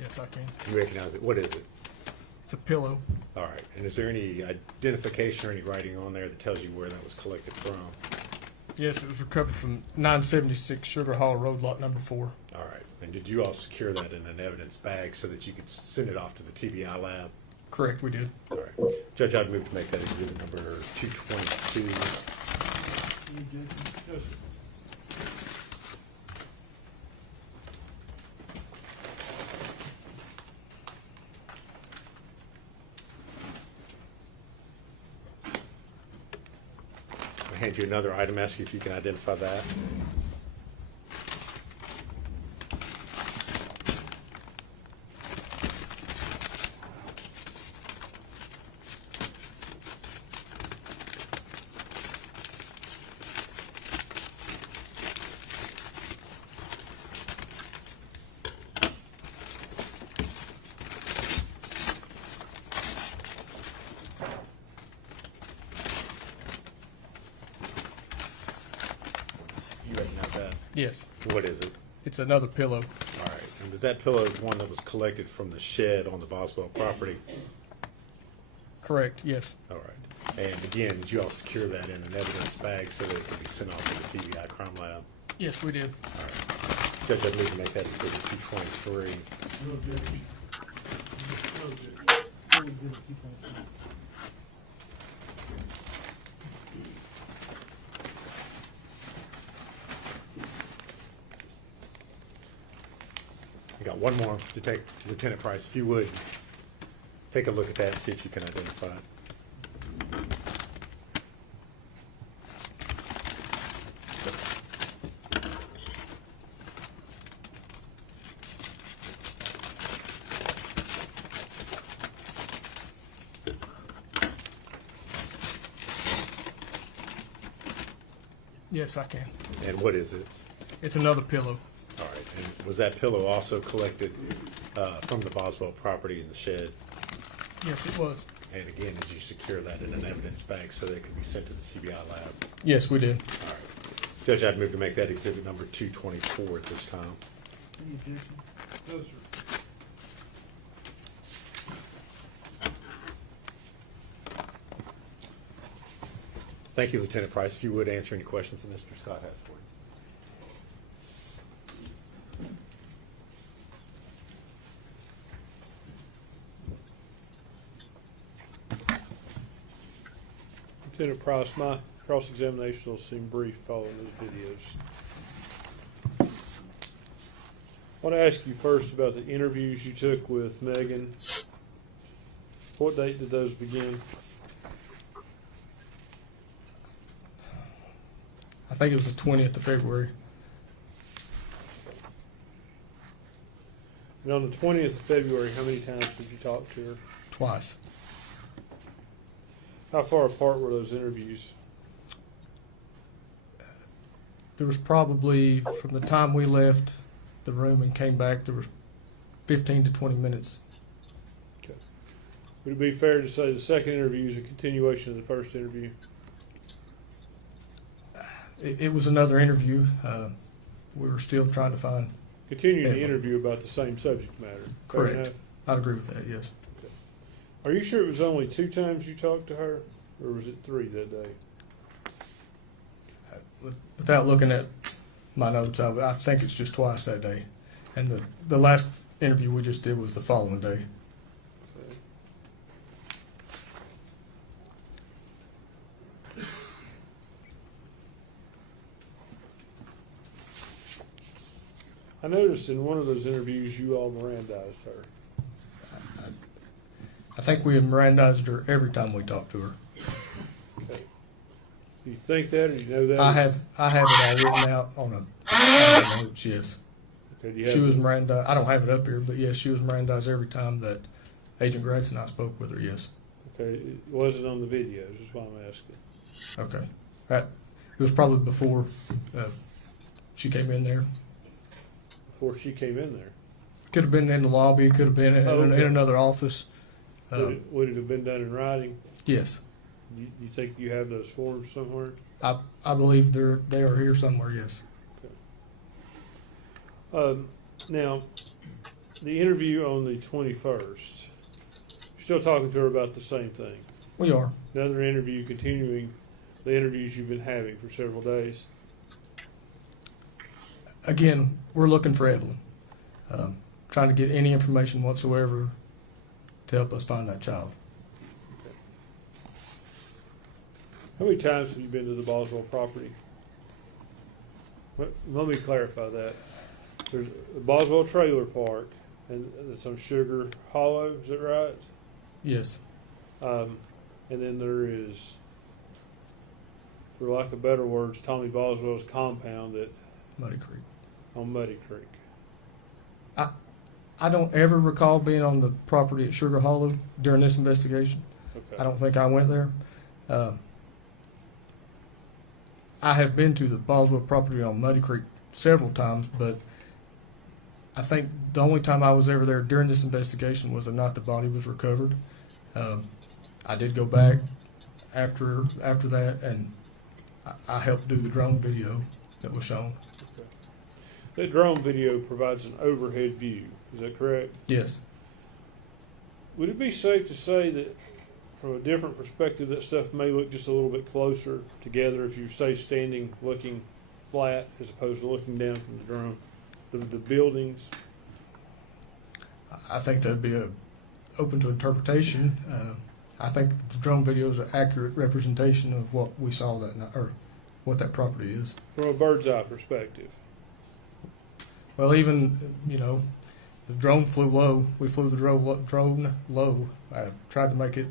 Yes, I can. You recognize it? What is it? It's a pillow. All right. And is there any identification or any writing on there that tells you where that was collected from? Yes, it was recovered from 976 Sugar Hall Road, lot number 4. All right. And did you all secure that in an evidence bag so that you could send it off to the TBI lab? Correct, we did. All right. Judge, I'd move to make that exhibit number 222. Any objection? Yes, sir. I'll hand you another item, ask you if you can identify that. You recognize that? Yes, What is it? it's another pillow. All right. And was that pillow the one that was collected from the shed on the Boswell property? Correct, yes. All right. And again, did you all secure that in an evidence bag so that it could be sent off to the TBI crime lab? Yes, we did. All right. Judge, I'd move to make that exhibit 223. No objection. No objection. Full exhibit 2.3. I got one more to take, Lieutenant Price, if you would, take a look at that and see if you can identify it. Yes, I can. And what is it? It's another pillow. All right. And was that pillow also collected from the Boswell property in the shed? Yes, it was. And again, did you secure that in an evidence bag so that it could be sent to the TBI lab? Yes, we did. All right. Judge, I'd move to make that exhibit number 224 at this time. Any objection? No, sir. Thank you, Lieutenant Price. If you would answer any questions that Mr. Scott has for you. Lieutenant Price, my cross-examination will seem brief following those videos. I want to ask you first about the interviews you took with Megan. What date did those begin? I think it was the 20th of February. And on the 20th of February, how many times did you talk to her? Twice. How far apart were those interviews? There was probably, from the time we left the room and came back, there was 15 to 20 minutes. Okay. Would it be fair to say the second interview is a continuation of the first interview? It was another interview. We were still trying to find. Continuing the Yeah. interview about the same subject matter. Fair Correct. enough? I'd agree with that, yes. Are you sure it was only 2 times you talked to her, or was it 3 that day? Without looking at my notes, I think it's just twice that day. And the last interview we just did was the following day. Okay. I noticed in one of those interviews you all Mirandized her. I think we Mirandized her every time we talked to her. Okay. Do you think that, or do you know that? I have it all written out on a notes. Yes, Okay, do you she have was the- Mirandized. I don't have it up here, but yes, she was Mirandized every time that Agent Gratz and I spoke with her. Yes. Okay, it wasn't on the videos. That's why I'm asking. Okay. It was probably before she came in there. Before she came in there. Could have been in the lobby. Could have been Oh, okay. in another office. Would it have been done in writing? Yes, You think you have those forms somewhere? I believe they are here somewhere. Yes. Now, the interview on the 21st, you're still talking to her about the same thing. We are. Another interview continuing the interviews you've been having for several days. Again, we're looking for Evelyn. Trying to get any information whatsoever to help us find that child. How many times have you been to the Boswell property? Let me clarify that. There's the Boswell Trailer Park, and it's on Sugar Hollow, is that right? Yes. And then there is, for lack of better words, Tommy Boswell's compound Muddy Creek. on Muddy Creek. I don't ever recall being on the property at Sugar Hollow during this investigation. Okay. I don't think I went there. I have been to the Boswell property on Muddy Creek several times, but I think the only time I was ever there during this investigation was the night the body was recovered. I did go back after that, and I helped do the drone video that was shown. Okay. That drone video provides an overhead view. Is that correct? Yes. Would it be safe to say that from a different perspective that stuff may look just a little bit closer together if you say standing looking flat as opposed to looking down from the drone? The buildings? I think that'd be open to interpretation. I think the drone video is an accurate representation of what we saw that night, or what that property is. From a bird's eye perspective. Well, even, the drone flew low. We flew the drone low. I tried to make it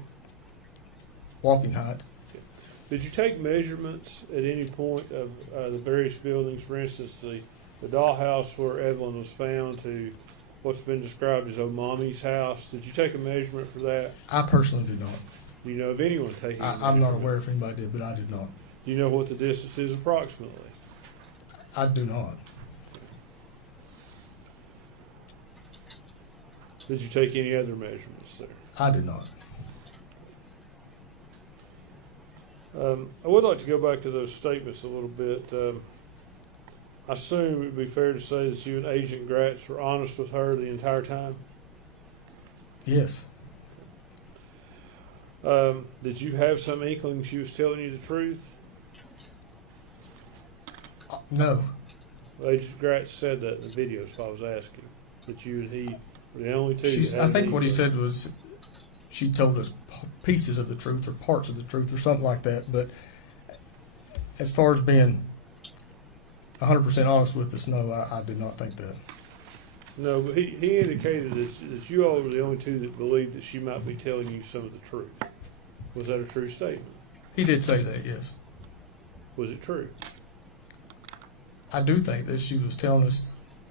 walking height. Did you take measurements at any point of the various buildings? For instance, the dollhouse where Evelyn was found to what's been described as Mommy's house. Did you take a measurement for that? I personally did not. Do you know of anyone taking a I'm not measurement? aware if anybody did, but I did not. Do you know what the distance is approximately? I do not. Did you take any other measurements there? I did not. I would like to go back to those statements a little bit. I assume it would be fair to say that you and Agent Gratz were honest with her the entire time? Yes. Did you have some inkling she was telling you the truth? No. Well, Agent Gratz said that in the video, so I was asking. That you and he were the only two. that I had think any- what he said was she told us pieces of the truth or parts of the truth or something like that. But as far as being 100% honest with us, no, I did not think that. No, but he indicated that you all were the only two that believed that she might be telling you some of the truth. Was that a true statement? He did say that, yes. Was it true? I do think that she was telling us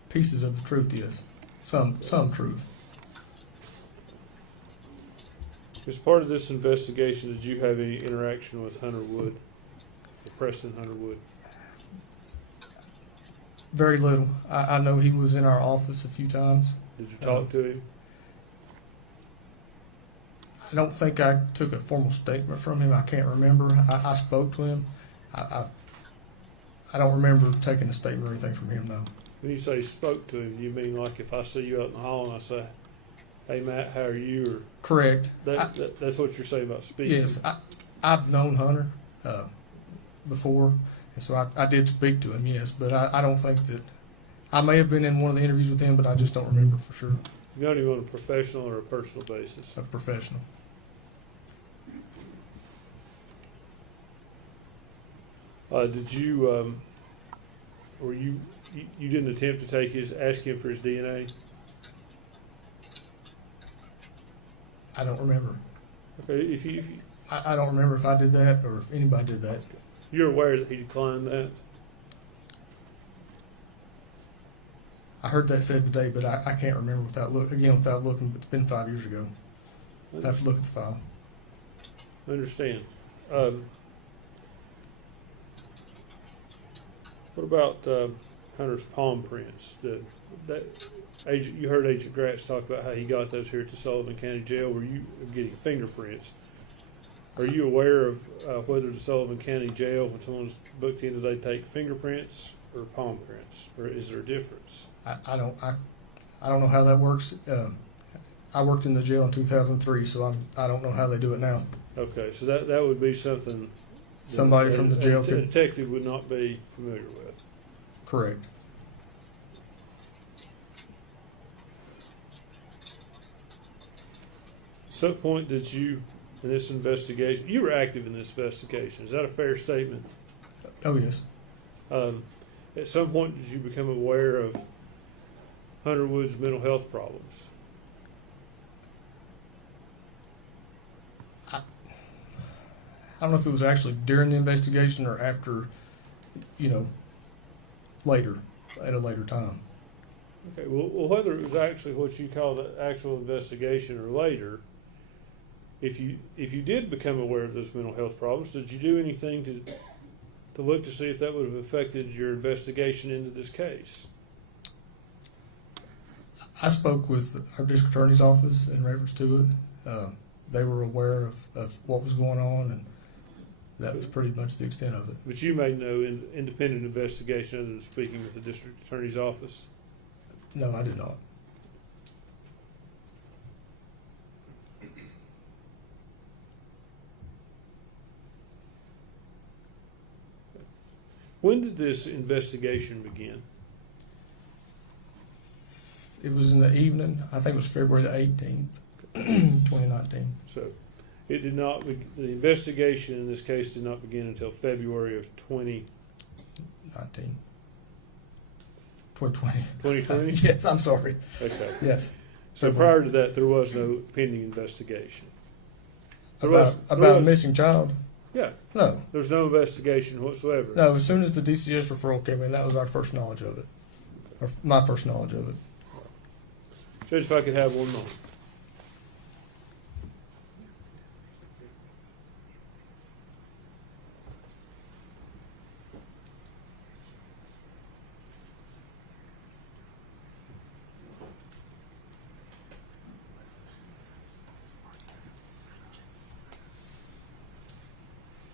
pieces of the truth, yes. Some truth. As part of this investigation, did you have any interaction with Hunter Wood, or Preston Hunter Wood? Very little. I know he was in our office a few times. Did you talk to him? I don't think I took a formal statement from him. I can't remember. I spoke to him. I don't remember taking a statement or anything from him, though. When you say spoke to him, you mean like if I see you out in the hall and I say, "Hey Matt, how are you?" Or Correct. that's what you're saying about speaking. Yes, I've known Hunter before, and so I did speak to him, yes, but I don't think that I may have been in one of the interviews with him, but I just don't remember for sure. You know him on a professional or a personal basis? A professional. Did you, or you didn't attempt to ask him for his DNA? I don't remember. Okay, if you, I don't remember if I did that or if anybody did that. you're aware that he declined that? I heard that said today, but I can't remember without looking. It's been 5 years ago. I have to look at the file. Understand. What about Hunter's palm prints? You heard Agent Gratz talk about how he got those here at the Sullivan County Jail. Were you getting fingerprints? Are you aware of whether the Sullivan County Jail, when someone's booked in, do they take fingerprints or palm prints, or is there a difference? I don't know how that works. I worked in the jail in 2003, so I don't know how they do it now. Okay, so that would be something Somebody from the jail a could. detective would not be familiar with. Correct. At some point did you, in this investigation, you were active in this investigation, is that a fair statement? Oh yes. At some point did you become aware of Hunter Wood's mental health problems? I don't know if it was actually during the investigation or after, later, at a later time. Okay, well, whether it was actually what you call the actual investigation or later, if you did become aware of those mental health problems, did you do anything to look to see if that would have affected your investigation into this case? I spoke with our district attorney's office in reference to it. They were aware of what was going on, and that was pretty much the extent of it. But you made no independent investigation other than speaking with the district attorney's office? No, I did not. When did this investigation begin? It was in the evening. I think it was February the 18th, 2019. So it did not, the investigation in this case did not begin until February of 2020. 2020? Yes, I'm sorry. Okay. Yes. So prior to that, there was no pending investigation? About a missing child? Yeah. No. There's no investigation whatsoever? No, as soon as the DCS referral came in, that was our first knowledge of it. Or my first knowledge of it. Judge, if I could have 1 moment.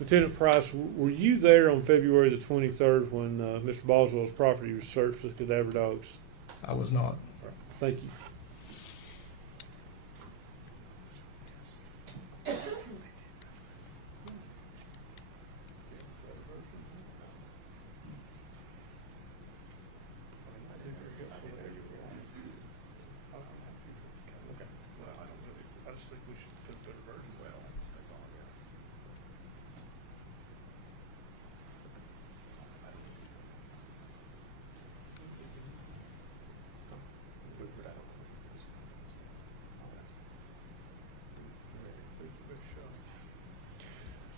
Lieutenant Price, were you there on February the 23rd when Mr. Boswell's property was searched with cadaver dogs? I was not. Thank you.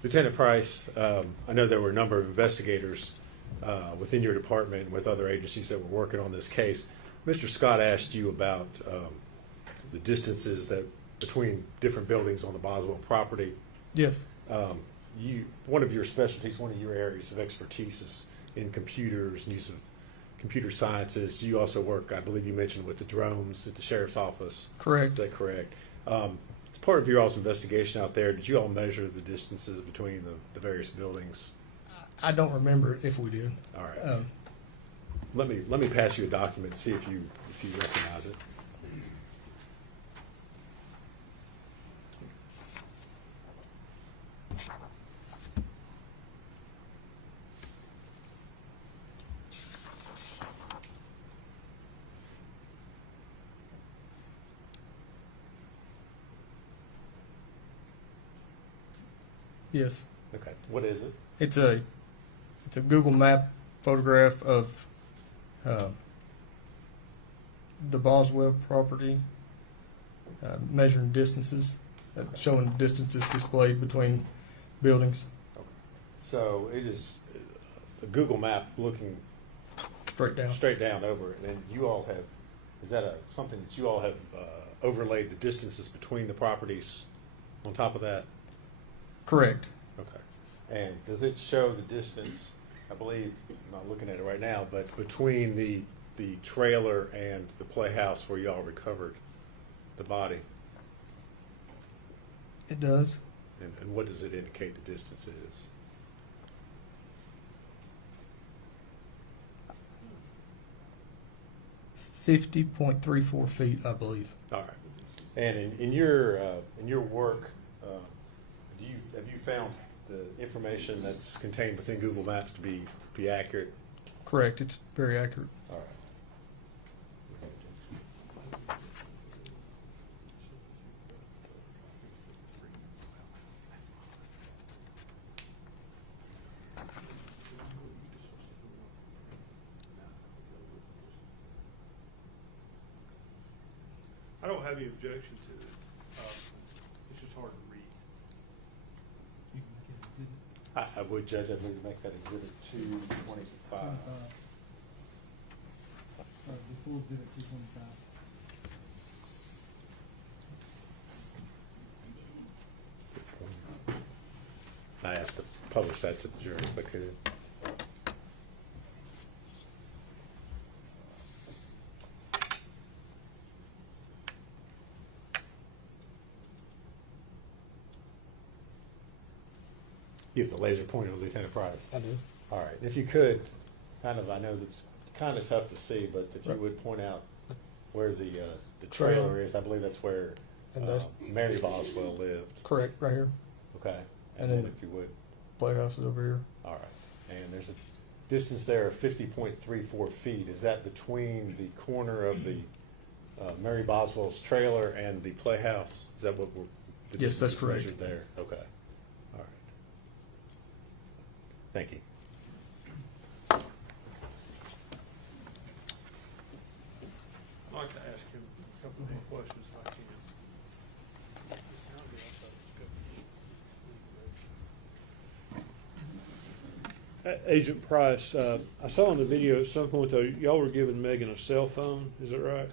Lieutenant Price, I know there were a number of investigators within your department and with other agencies that were working on this case. Mr. Scott asked you about the distances that between different buildings on the Boswell property. Yes. One of your specialties, one of your areas of expertise is in computers and use of computer sciences. You also work, I believe you mentioned, with the drones at the sheriff's office. Correct. Is that correct? As part of your all's investigation out there, did you all measure the distances between the various buildings? I don't remember if we did. All right. Let me pass you a document and see if you recognize it. Yes. Okay. What is it? It's a Google Map photograph of the Boswell property, measuring distances, showing distances displayed between buildings. So it is a Google map looking Straight down. over it, and you all have, is that something that you all have overlaid the distances between the properties on top of that? Correct. Okay. And does it show the distance, I believe, I'm not looking at it right now, but between the trailer and the playhouse where you all recovered the body? It does. And what does it indicate the distance is? $50.34 I believe. All right. And in your work, have you found the information that's contained within Google Maps to be accurate? Correct. It's very accurate. All right. I don't have any objection to it. It's just hard to read. You can make it exhibit I would, Judge, I'd need to make that exhibit 225. 25. The full exhibit 225. I asked to publish that to the jury if I could. You have the laser pointer, Lieutenant Price. I do. All right. If you could, I know that's kind of tough to see, but if you Right. would point out where the trailer Trailer. is, I believe that's where And that's Mary Boswell lived. correct right here. Okay. And And then then- if you would, Playhouse is over here. all right. And there's a distance there of 50.34 feet. Is that between the corner of the Mary Boswell's trailer and the playhouse? Is that what we're? The Yes, that's distance is correct. measured there. Okay. All right. Thank you. I'd like to ask him a couple more questions if I can. Agent Price, I saw in the video at some point though, y'all were giving Megan a cell phone, is that right?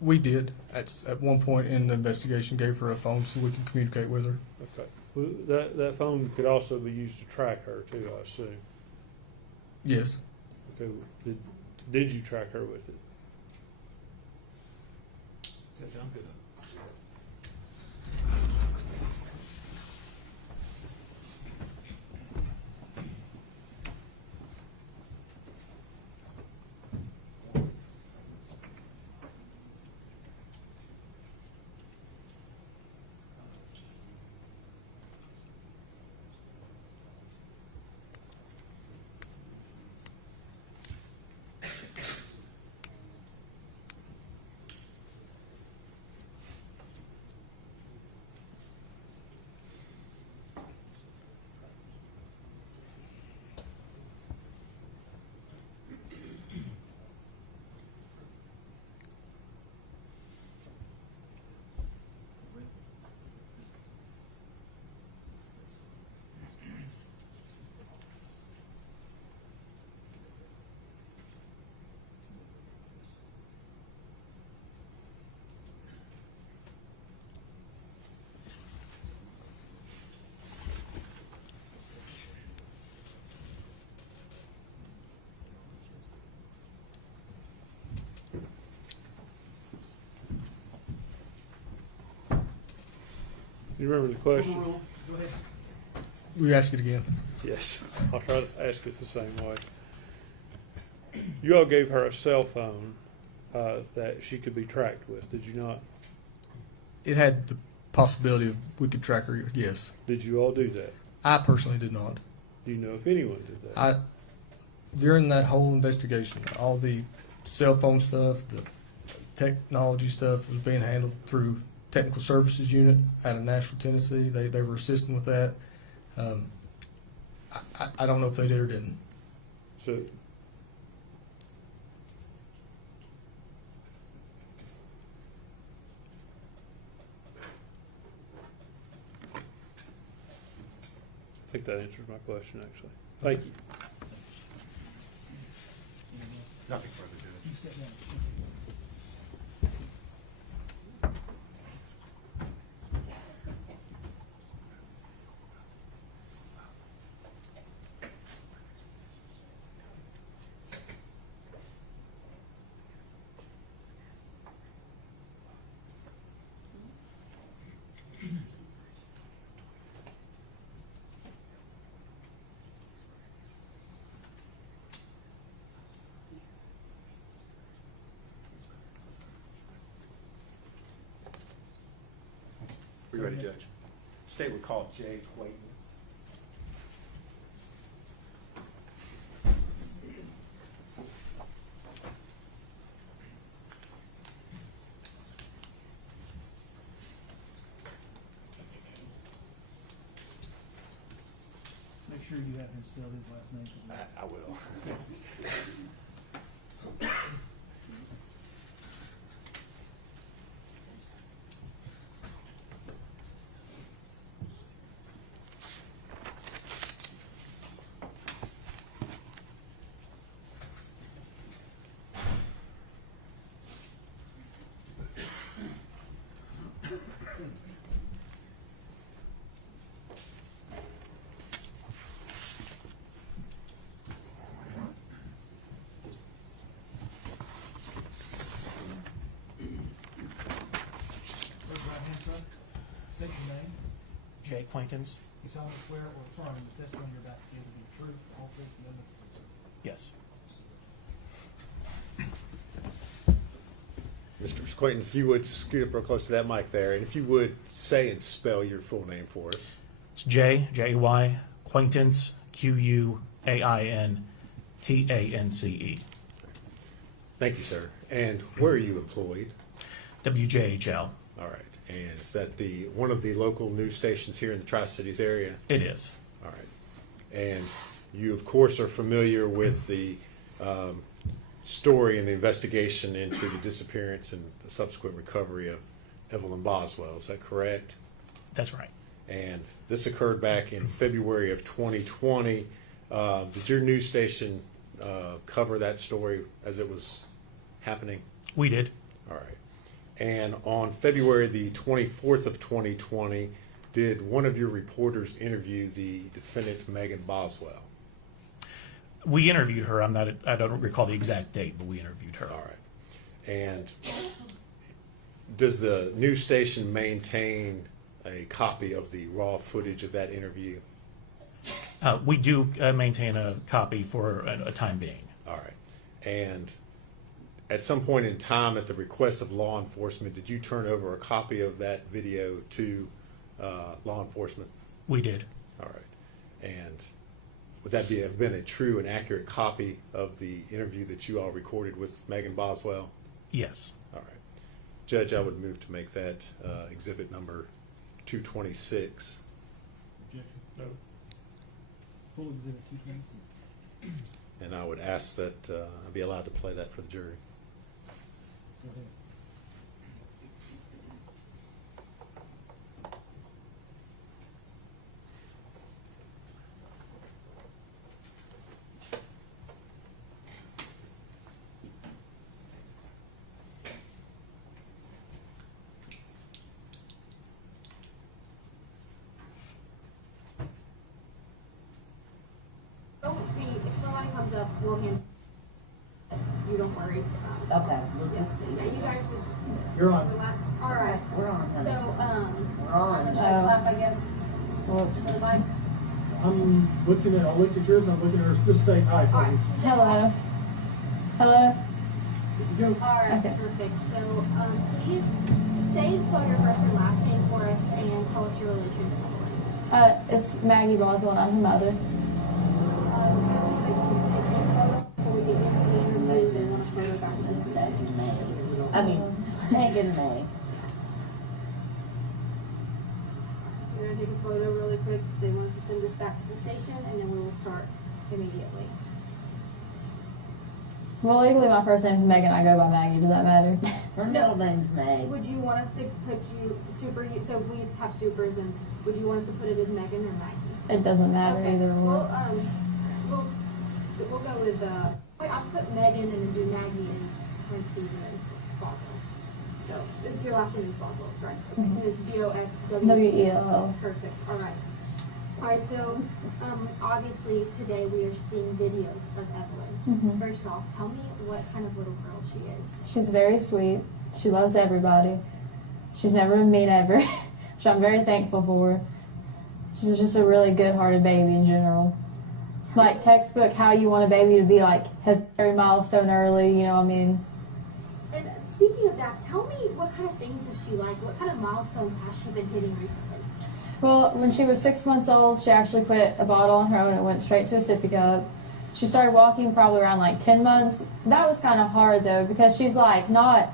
We did at one point in the investigation gave her a phone so we could communicate with her. Okay. Well, that phone could also be used to track her too, I assume. Yes. Okay. Did you track her with it? You remember the question? Go ahead. We ask it again. Yes, I'll try to ask it the same way. You all gave her a cell phone that she could be tracked with, did you not? It had the possibility of we could track her. Yes. Did you all do that? I personally did not. Do you know if anyone did that? During that whole investigation, all the cell phone stuff, the technology stuff was being handled through technical services unit out of Nashville, Tennessee. They were assisting with that. I don't know if they did or didn't. So, I think that answers my question, actually. Thank you. Nothing further, Judge. You step down. We ready, Judge? State would call Jay Clayton. Make sure you have him spell his last name for me. I will. Raise your right hand, sir. State your name. Jay Quaintance? You solemnly swear or affirm the testimony you're about to give to be the truth, the whole truth, and nothing but the truth. Yes. Mr. Quaintance, if you would scoot up real close to that mic there, and if you would say and spell your full name for us. It's J-A-Y, Quaintance, Q-U-A-I-N-T-A-N-C-E. Thank you, sir. And where are you employed? WJHL. All right. And is that one of the local news stations here in the Tri-Cities area? It is. All right. And you, of course, are familiar with the story and the investigation into the disappearance and the subsequent recovery of Evelyn Boswell. Is that correct? That's right. And this occurred back in February of 2020. Did your news station cover that story as it was happening? We did. All right. And on February the 24th of 2020, did one of your reporters interview the defendant, Megan Boswell? We interviewed her. I don't recall the exact date, but we interviewed her. All right. And does the news station maintain a copy of the raw footage of that interview? We do maintain a copy for a time being. All right. And at some point in time, at the request of law enforcement, did you turn over a copy of that video to law enforcement? We did. All right. And would that have been a true and accurate copy of the interview that you all recorded with Megan Boswell? Yes. All right. Judge, I would move to make that exhibit number 226. Objection. No. Full exhibit 226. And I would ask that I be allowed to play that for the jury. Go ahead. Don't be, if somebody comes up, we'll hand, you don't worry. Okay, we'll Yes, just see. yeah, you guys just You're on. relax. All right. We're on, So, honey. We're on. should I clap, I guess, Whoops. for the mics? I looked at yours, I'm looking at hers, just say hi All for right. me. Hello. Hello. Go. All right, Okay. perfect. So, please say and spell your first and last name for us and tell us your religion. It's Maggie Boswell, and I'm her mother. Really quick, can we take a photo before we get into the interview? They want a photograph of this today. I mean, Megan May. photo really quick. They want us to send this back to the station, and then we will start immediately. Well, legally my first name's Megan. I go by Maggie. Does that matter? Her middle name's Meg. Would you want us to put you so we have supers, and would you want us to put it as Megan or Maggie? It doesn't matter Okay. either Well, way. we'll go with wait, I'll put Megan and then do Maggie in parentheses and then Boswell. So it's your last name is Boswell, right? Okay. Mhm. And it's Boswell. W-E-L-L. Perfect. All right. All right. So obviously today we are seeing videos of Evelyn. Mhm. First off, tell me what kind of little girl she is. She's very sweet. She loves everybody. She's never been mean ever, which I'm very thankful for. She's just a really good-hearted baby in general. Like textbook how you want a baby to be, like has every milestone early, you know what I mean? And speaking of that, tell me what kind of things does she like? What kind of milestones has she been hitting recently? Well, when she was 6 months old, she actually put a bottle on her own and it went straight to a sippy cup. She started walking probably around like 10 months. That was kind of hard though because she's like not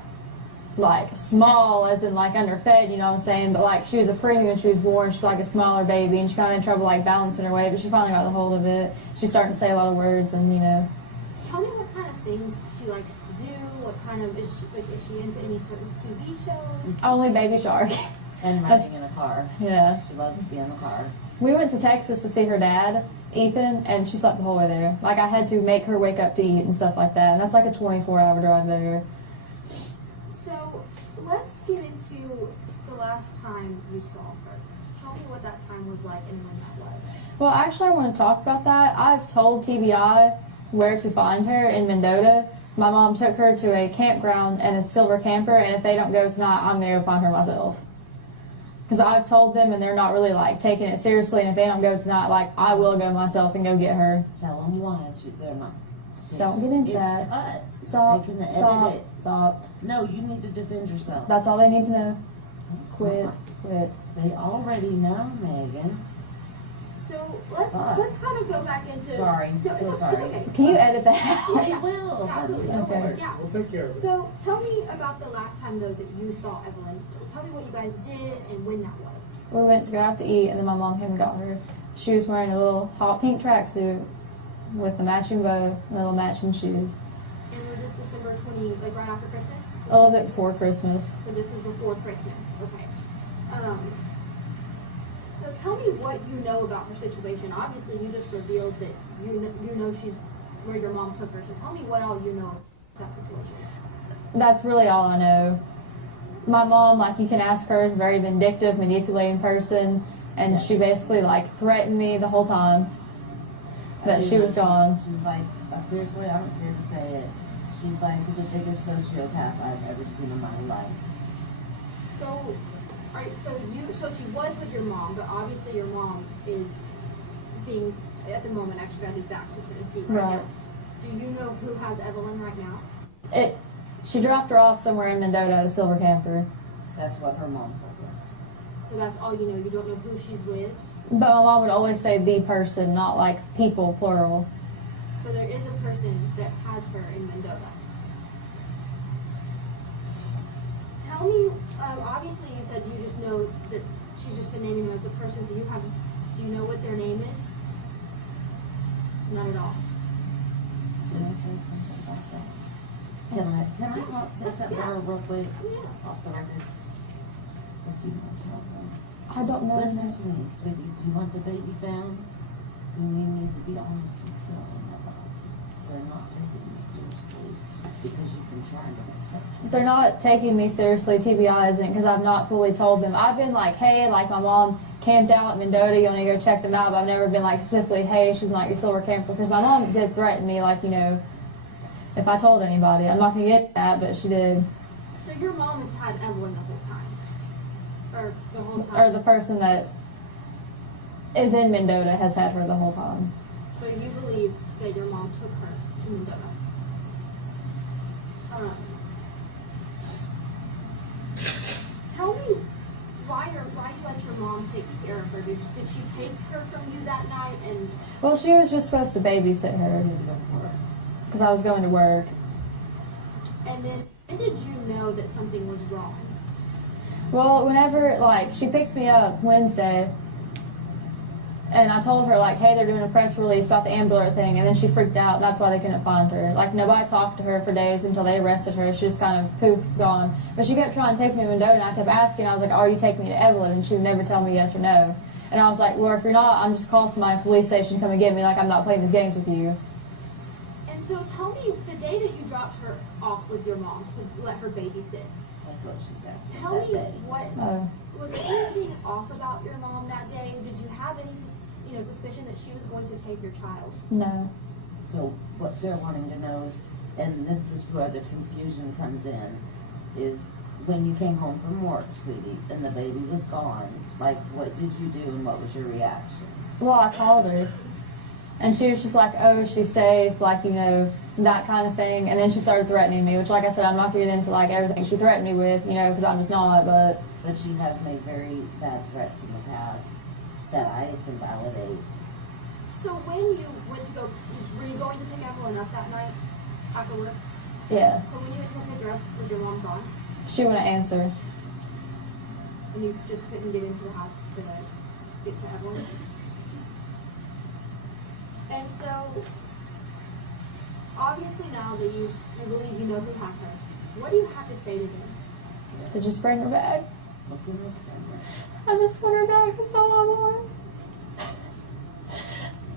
like small as in like underfed, you know what I'm saying, but like she was a preemie when she was born. She's like a smaller baby and she kind of had trouble like balancing her weight, but she finally got the hold of it. She's starting to say a lot of words and you know. Tell me what kind of things she likes to do. What kind of is she into any certain TV shows? Only Baby Shark. And riding in a car. Yeah. She loves to be in the car. We went to Texas to see her dad, Ethan, and she slept the whole way there. Like I had to make her wake up to eat and stuff like that. And that's like a 24-hour drive there. So let's get into the last time you saw her. Tell me what that time was like and when that was. Well, actually, I want to talk about that. I've told TBI where to find her in Mendota. My mom took her to a campground and a silver camper, and if they don't go tonight, I'm going to go find her myself. Because I've told them, and they're not really, like, taking it seriously, and if they don't go tonight, like, I will go myself and go get her. Tell them why they're not. Don't get into It's that. cut. Stop. They can edit Stop. it. Stop. No, you need to defend yourself. That's all they need to know. It's Quit. not. Quit. They already know, Megan. So let's kind of go back into. Sorry. No, it's Sorry. okay. Can you edit that out? I will. Absolutely. Okay. Yeah. We'll take care of it. So tell me about the last time though that you saw Evelyn. Tell me what you guys did and when that was. We went to go out to eat, and then my mom came and got her. She was wearing a little hot pink tracksuit with a matching bow and little matching shoes. And was this December 20, like right after Christmas? A little bit before Christmas. So this was before Christmas. Okay. So tell me what you know about her situation. Obviously, you just revealed that you know she's where your mom took her. So tell me what all you know about that situation. That's really all I know. My mom, like you can ask her, is a very vindictive, manipulating person, and she basically like threatened me the whole time that she was gone. She's like, seriously, I don't care to say it. She's like the biggest sociopath I've ever seen in my life. So, alright, so she was with your mom, but obviously your mom is being, at the moment, extradited back to Tennessee right now. Do you know who has Evelyn right now? She dropped her off somewhere in Mendota at a silver camper. That's what her mom told her. So that's all you know. You don't know who she's with. But my mom would always say the person, not like people, plural. So there is a person that has her in Mendota. Tell me, obviously you said you just know that she's just been naming them as the person, so do you know what their name is? Not at all. Can I say something about that? Can I talk, say something to her real quick? Yeah. Off the record. If you want to talk to her. I don't know. Listen to me, sweetie. Do you want the baby found? Then you need to be honest with yourself about it. They're not taking you seriously because you've been trying to protect you. They're not taking me seriously, TBI isn't, because I've not fully told them. I've been like, hey, like my mom camped out at Mendota, you want to go check them out, but I've never been like specifically, hey, she's not your silver camper, because my mom did threaten me, like, you know, if I told anybody. I'm not going to get that, but she did. So your mom has had Evelyn the whole time? Or the whole time? Or the person that is in Mendota has had her the whole time. So you believe that your mom took her to Mendota? Tell me why you let your mom take care of her. Did she take her from you that night? And Well, she was just supposed to babysit her because I was going to work. And then when did you know that something was wrong? Well, whenever, like, she picked me up Wednesday, And I told her, like, hey, they're doing a press release about the ambulance thing, and then she freaked out, and that's why they couldn't find her. Like, nobody talked to her for days until they arrested her. She just kind of poof, gone. But she kept trying to take me to Mendota, and I kept asking. I was like, are you taking me to Evelyn? And she would never tell me yes or no. And I was like, well, if you're not, I'm just calling somebody from the police station to come and get me. Like, I'm not playing these games with you. And so tell me, the day that you dropped her off with your mom to let her babysit, That's what she's asking. tell me that day. what, was there anything off about your mom that day? Did you have any suspicion that she was going to take your child? No. So what they're wanting to know is, and this is where the confusion comes in, is when you came home from work, sweetie, and the baby was gone, like, what did you do and what was your reaction? Well, I called her, and she was just like, oh, she's safe, like, you know, that kind of thing. And then she started threatening me, which, like I said, I'm not going to get into, like, everything she threatened me with, you know, because I'm just not, but... But she has made very bad threats in the past that I can validate. So when you went to go, were you going to pick Evelyn up that night after work? Yeah. So when you went to go pick her up, was your mom gone? She wouldn't answer. And you just couldn't get into the house to get to Evelyn? And so, obviously now that you believe you know who has her, what do you have to say to them? To just bring her back. Look in the camera. I just want her back, that's all I want.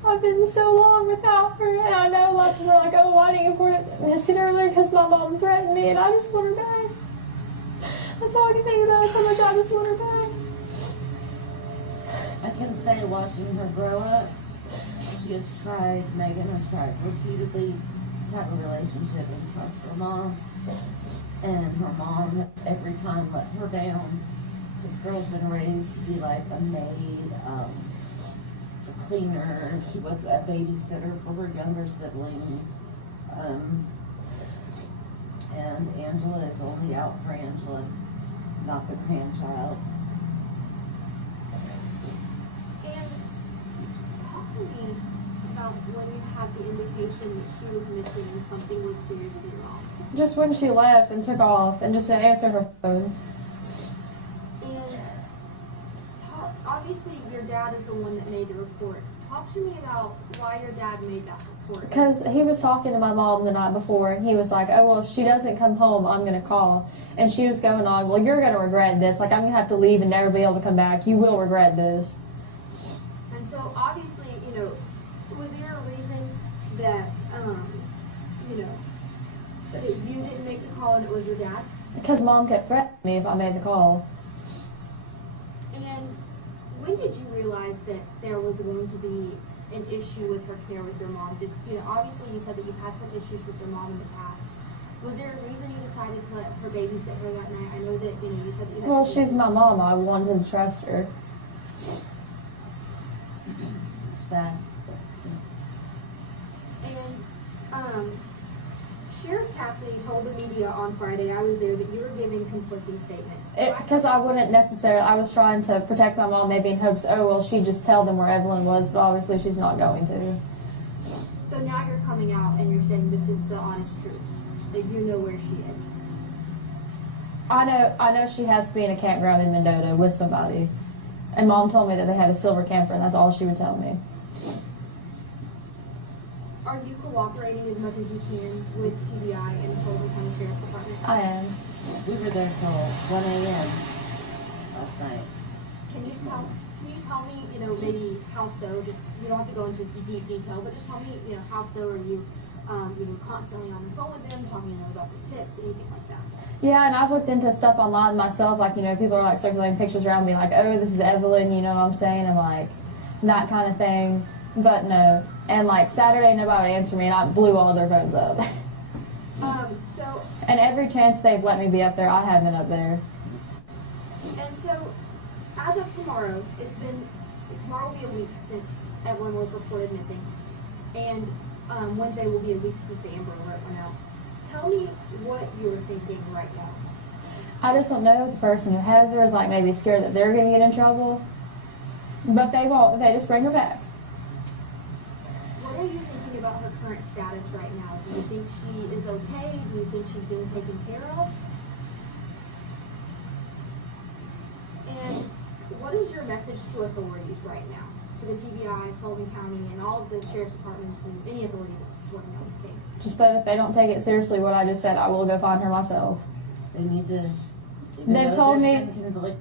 I've been so long without her, and I know a lot of people are like, oh, why didn't you miss it earlier? Because my mom threatened me, and I just want her back. That's all I can think about, so much I just want her back. I can say watching her grow up, she has tried, Megan has tried repeatedly to have a relationship and trust her mom. And her mom, every time, let her down. This girl's been raised to be like a maid, a cleaner. She was a babysitter for her younger siblings. And Angela is only out for Angela, not the grandchild. And talk to me about when you had the indication that she was missing and something was seriously wrong. Just when she left and took off and just to answer her phone. And obviously your dad is the one that made the report. Talk to me about why your dad made that report. Because he was talking to my mom the night before, and he was like, oh, well, if she doesn't come home, I'm going to call. And she was going on, well, you're going to regret this. Like, I'm going to have to leave and never be able to come back. You will regret this. And so, obviously, you know, was there a reason that, you know, that you didn't make the call and it was your dad? Because Mom kept threatening me if I made the call. And when did you realize that there was going to be an issue with her care with your mom? You know, obviously you said that you've had some issues with your mom in the past. Was there a reason you decided to let her babysit her that night? I know that, you know, you said that you had... Well, she's my mom. I wanted to trust her. Sad. And, Sheriff Cassidy told the media on Friday, I was there, that you were giving conflicting statements. Because I wouldn't necessarily, I was trying to protect my mom maybe in hopes, oh, well, she'd just tell them where Evelyn was, but obviously she's not going to. So now you're coming out and you're saying this is the honest truth, that you know where she is. I know she has to be in a campground in Mendota with somebody. And Mom told me that they had a silver camper, and that's all she would tell me. Are you cooperating as much as you can with TBI and the Fulton County Sheriff's Department? I am. We were there till 1 a.m. last night. Can you tell me, you know, maybe how so? Just, you don't have to go into deep detail, but just tell me, you know, how so are you, you know, constantly on the phone with them, talking, you know, about the tips, anything like that? Yeah, and I've looked into stuff online myself, like, you know, people are like circulating pictures around me, like, oh, this is Evelyn, you know what I'm saying, and like, that kind of thing. But no. And like Saturday, nobody would answer me, and I blew all their phones up. So. And every chance they've let me be up there, I have been up there. And so, as of tomorrow, tomorrow will be a week since Evelyn was reported missing, and Wednesday will be a week since the Amber Alert went out. Tell me what you're thinking right now. I just don't know if the person who has her is like maybe scared that they're going to get in trouble, but they won't. They just bring her back. What are you thinking about her current status right now? Do you think she is okay? Do you think she's being taken care of? And what is your message to authorities right now? to the TBI, Sullivan County, and all of the sheriff's departments and any authority that's working on this case? Just that if they don't take it seriously, what I just said, I will go find her myself. They need to. They've told me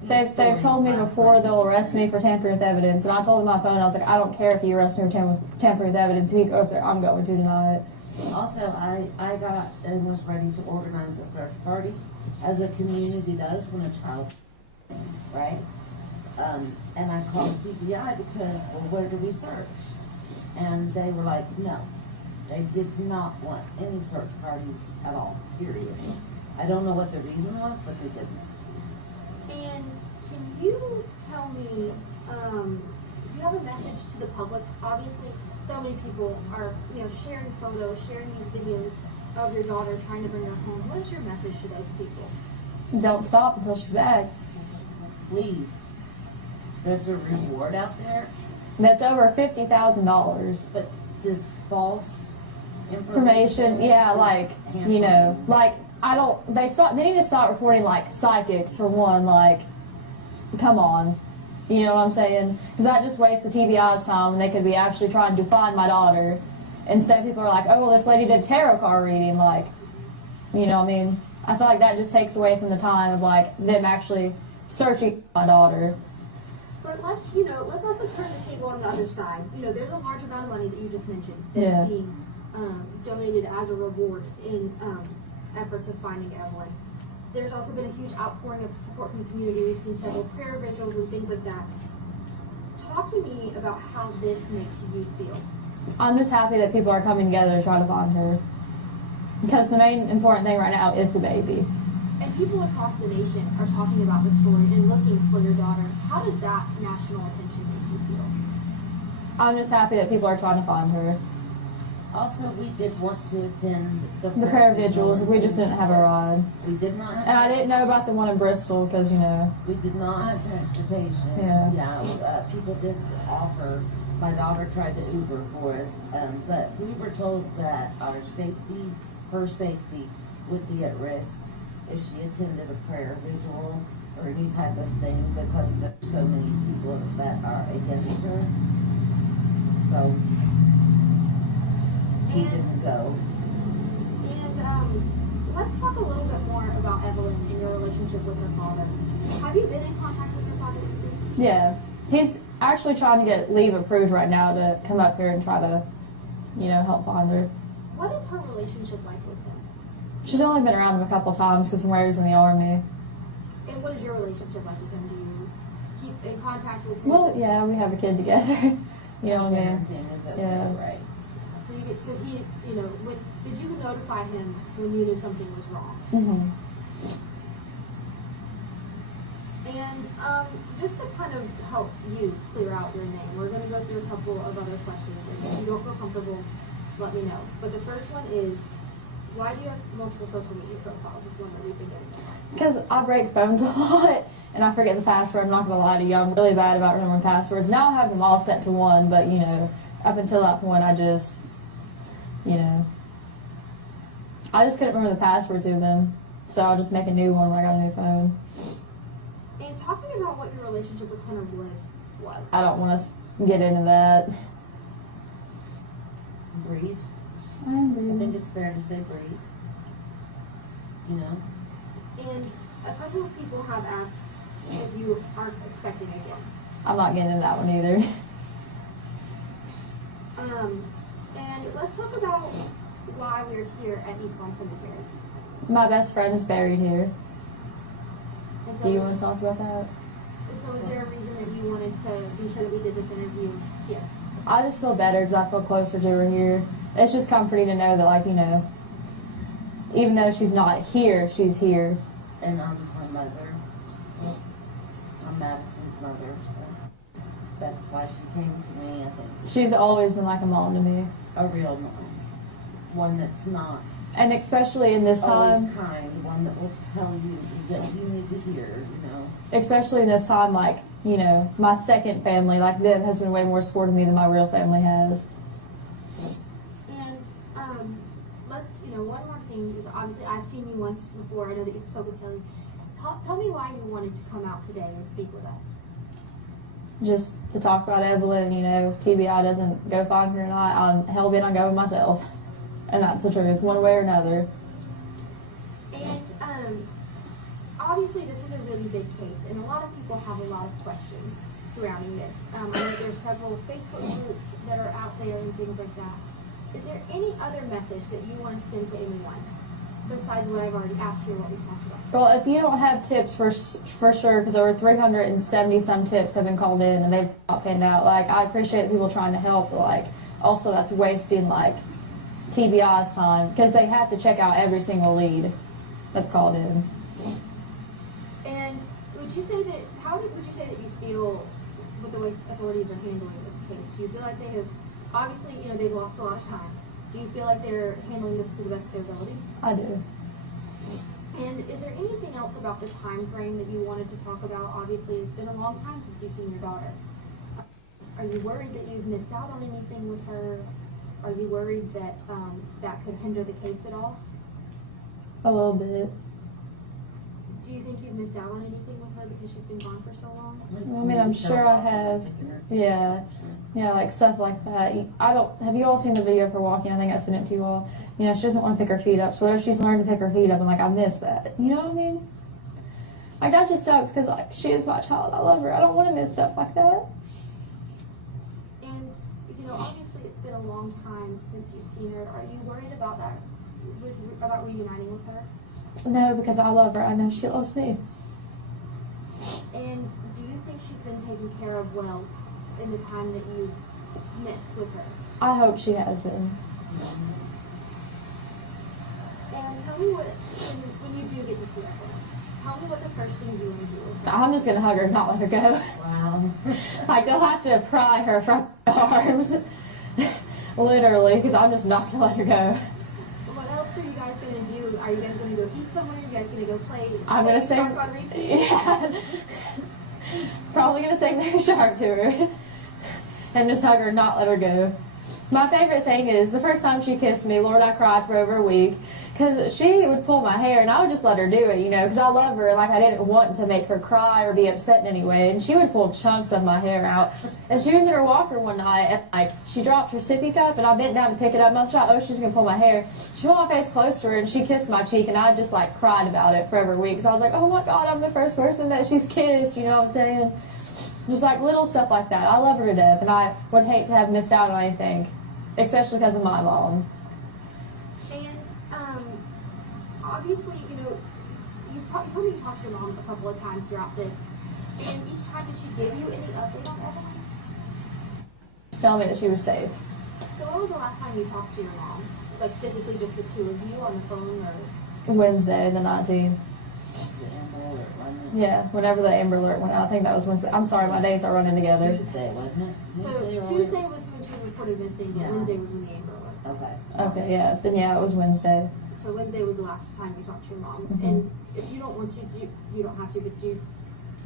they've told me before they'll arrest me for tampering with evidence, and I told them on my phone, I was like, I don't care if you arrest me for tampering with evidence. If you go up there, I'm going to tonight. Also, I got and was ready to organize a search party, as a community does when a child, right? And I called CPI because, well, where do we search? And they were like, no, they did not want any search parties at all, period. I don't know what the reason was, but they didn't. And can you tell me, do you have a message to the public? Obviously, so many people are, sharing photos, sharing these videos of your daughter trying to bring her home. What is your message to those people? Don't stop until she's back. Please. There's a reward out there. That's over $50,000. But this false information, yeah, like, like, they need to stop reporting, like, psychics, for one, like, come on. You know what I'm saying? Because that just wastes the TBI's time when they could be actually trying to find my daughter. Instead, people are like, oh, well, this lady did tarot card reading, like, you know what I mean? I feel like that just takes away from the time of, like, them actually searching for my daughter. But let's also turn the table on the other side. There's a large amount of money that you just mentioned that's being donated as a reward in efforts of finding Evelyn. There's also been a huge outpouring of support from the community. We've seen several prayer vigils and things like that. Talk to me about how this makes you feel. I'm just happy that people are coming together to try to find her. Because the main important thing right now is the baby. And people across the nation are talking about the story and looking for your daughter. How does that national attention make you feel? I'm just happy that people are trying to find her. Also, we did want to attend the prayer vigils. We just didn't have a ride. We did not have. And I didn't know about the one in Bristol because, we did not have transportation. Yeah. People did offer. My daughter tried to Uber for us, but we were told that our safety, her safety, would be at risk if she attended a prayer vigil or any type of thing, because there's so many people that are against her. So he didn't go. And let's talk a little bit more about Evelyn and your relationship with her father. Have you been in contact with her father? Yeah. He's actually trying to get leave approved right now to come up here and try to, help find her. What is her relationship like with him? She's only been around him a couple times because when he was in the Army. And what is your relationship like with him? Do you keep in contact with him? Well, yeah, we have a kid together. You know what I mean? Yeah. Right. So he, did you notify him when you knew something was wrong? Mm-hmm. And just to kind of help you clear out your name, we're going to go through a couple of other questions. And if you don't feel comfortable, let me know. But the first one is, why do you have multiple social media profiles? Is one that we've been getting. Because I break phones a lot, and I forget the password. I'm not going to lie to you. I'm really bad about remembering passwords. Now I have them all set to one, but, up until that point, I just, I just couldn't remember the password to them. So I'll just make a new one when I got a new phone. And talk to me about what your relationship with Hunter Wood was. I don't want to get into that. Brief. I think it's fair to say brief. And a couple of people have asked if you aren't expecting again. I'm not getting into that one either. And let's talk about why we're here at East Lawn Cemetery. My best friend is buried here. So Do you want to talk about that? And so is there a reason that you wanted to be sure that we did this interview here? I just feel better because I feel closer to her here. It's just comforting to know that, even though she's not here, she's here. And I'm her mother. I'm Madison's mother, so that's why she came to me, I think. She's always been like a mom to me. A real mom. One that's not. And especially in this time. Always kind. One that will tell you what you need to hear, Especially in this time, my second family, them, has been way more supportive of me than my real family has. And let's, one more thing is obviously I've seen you once before. I know that you spoke with Kelly. Tell me why you wanted to come out today and speak with us. just to talk about Evelyn. You know, if TBI doesn't go find her tonight, I'm hell bent on going myself. And that's the truth, one way or another. And obviously this is a really big case, and a lot of people have a lot of questions surrounding this. I know there's several Facebook groups that are out there and things like that. Is there any other message that you want to send to anyone besides what I've already asked you, what we've talked about? Well, if you don't have tips for sure, because over 370 some tips have been called in and they've not panned out. Like, I appreciate people trying to help, but like, also that's wasting like TBI's time, because they have to check out every single lead that's called in. And would you say that, would you say that you feel with the way authorities are handling this case? Do you feel like they have, obviously, you know, they've lost a lot of time. Do you feel like they're handling this to the best of their abilities? I do. And is there anything else about the time frame that you wanted to talk about? Obviously, it's been a long time since you've seen your daughter. Are you worried that you've missed out on anything with her? Are you worried that that could hinder the case at all? A little bit. Do you think you've missed out on anything with her because she's been gone for so long? I mean, I'm sure I have. Yeah. Yeah, like stuff like that. Have you all seen the video of her walking? I think I sent it to you all. You know, she doesn't want to pick her feet up. So what if she's learned to pick her feet up and like, I miss that? You know what I mean? Like, that just sucks because like, she is my child. I love her. I don't want to miss stuff like that. And, you know, obviously it's been a long time since you've seen her. Are you worried about that, about reuniting with her? No, because I love her. I know she loves me. And do you think she's been taken care of well in the time that you've missed with her? I hope she has been. And tell me when you do get to see her, tell me what the first things you want to do. I'm just going to hug her and not let her go. Wow. Like, they'll have to pry her from my arms. Literally, because I'm just not going to let her go. What else are you guys going to do? Are you guys going to go eat somewhere? Are you guys going to go play? I'm going to sing. Yeah. Probably going to sing Baby Shark to her. And just hug her and not let her go. My favorite thing is, the first time she kissed me, Lord, I cried for over a week. Because she would pull my hair, and I would just let her do it, you know, because I love her. Like, I didn't want to make her cry or be upset in any way. And she would pull chunks of my hair out. And she was in her walker one night, and, like, she dropped her sippy cup, and I bent down to pick it up. And I thought, oh, she's going to pull my hair. She put my face close to her, and she kissed my cheek, and I just, like, cried about it for over a week. So I was like, oh, my God, I'm the first person that she's kissed, you know what I'm saying? Just, like, little stuff like that. I love her to death, and I would hate to have missed out on anything, especially because of my mom. Obviously, you know, you told me you talked to your mom a couple of times throughout this, and each time did she give you any update on Evelyn? Just tell me that she was safe. So when was the last time you talked to your mom? Like physically just the two of you on the phone, or? Wednesday, the 19th. Yeah, whenever the Amber Alert went out. I think that was Wednesday. I'm sorry, my days are running together. Tuesday, wasn't it? So Tuesday was when she was reported missing, but Wednesday was when the Amber Alert. Okay. Okay, yeah. Then yeah, it was Wednesday. So Wednesday was the last time you talked to your mom. Mm-hmm. And if you don't want to, you don't have to, but can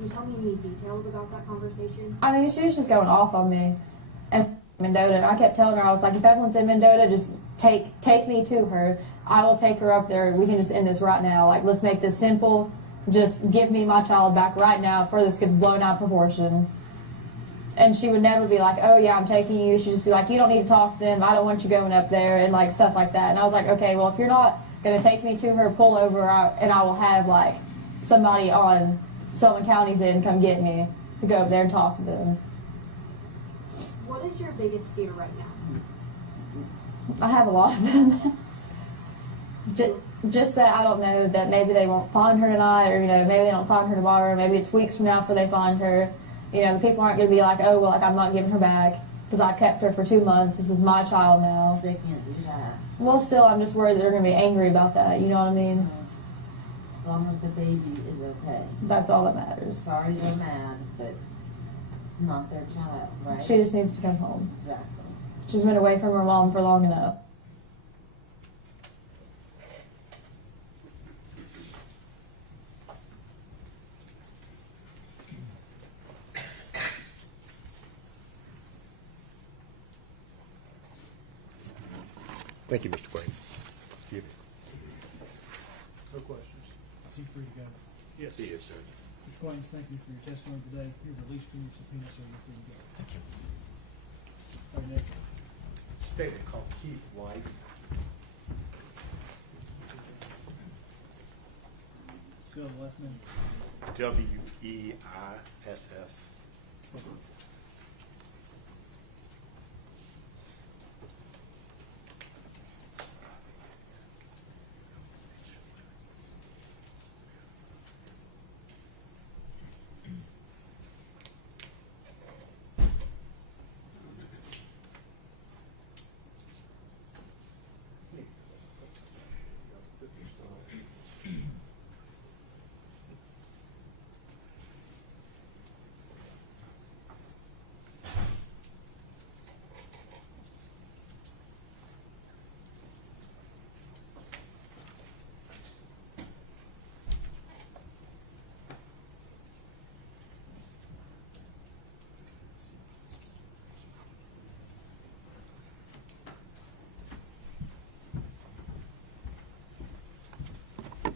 you tell me any details about that conversation? I mean, she was just going off on me. And Mendota, and I kept telling her, I was like, if Evelyn's in Mendota, just take me to her. I will take her up there. We can just end this right now. Like, let's make this simple. Just give me my child back right now before this gets blown out of proportion. And she would never be like, oh, yeah, I'm taking you. She'd just be like, you don't need to talk to them. I don't want you going up there, and, like, stuff like that. And I was like, okay, well, if you're not going to take me to her, pull over, and I will have, like, somebody on Sullivan County's end come get me to go up there and talk to them. What is your biggest fear right now? I have a lot of them. Just that I don't know that maybe they won't find her tonight, or, you know, maybe they don't find her tomorrow. Maybe it's weeks from now before they find her. You know, the people aren't going to be like, oh, well, like, I'm not giving her back because I kept her for 2 months. This is my child now. They can't do that. Well, still, I'm just worried that they're going to be angry about that. You know what I mean? As long as the baby is okay. That's all that matters. Sorry they're mad, but it's not their child, right? She just needs to come home. Exactly. She's been away from her mom for long enough. Thank you, Mr. Quaid. No questions. Is he free to go? Yes. He is, Judge. Mr. Williams, thank you for your testimony today. Here's a lease to your subpoena, so you're free to go. Thank you. All right, next. Statement called Keith Weiss. Spell the last name. Weiss.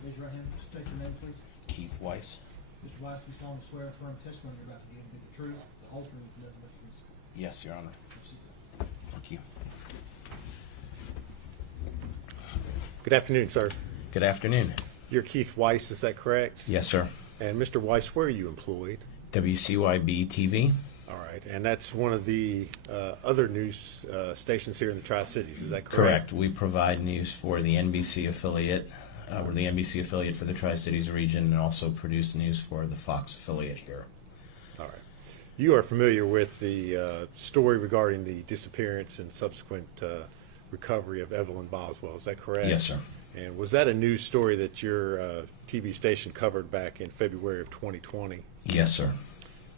Raise your right hand. State your name, please. Keith Weiss. Mr. Weiss, you solemnly swear affirm testimony you're about to give be the truth, the whole truth, and nothing but the truth. Yes, Your Honor. Thank you. Good afternoon, sir. Good afternoon. You're Keith Weiss, is that correct? Yes, sir. And Mr. Weiss, where are you employed? WCYB TV. All right, and that's one of the other news stations here in the Tri-Cities, is that correct? Correct. We provide news for the NBC affiliate. We're the NBC affiliate for the Tri-Cities region, and also produce news for the Fox affiliate here. All right. You are familiar with the story regarding the disappearance and subsequent recovery of Megan Boswell, is that correct? Yes, sir. And was that a news story that your TV station covered back in February of 2020? Yes, sir.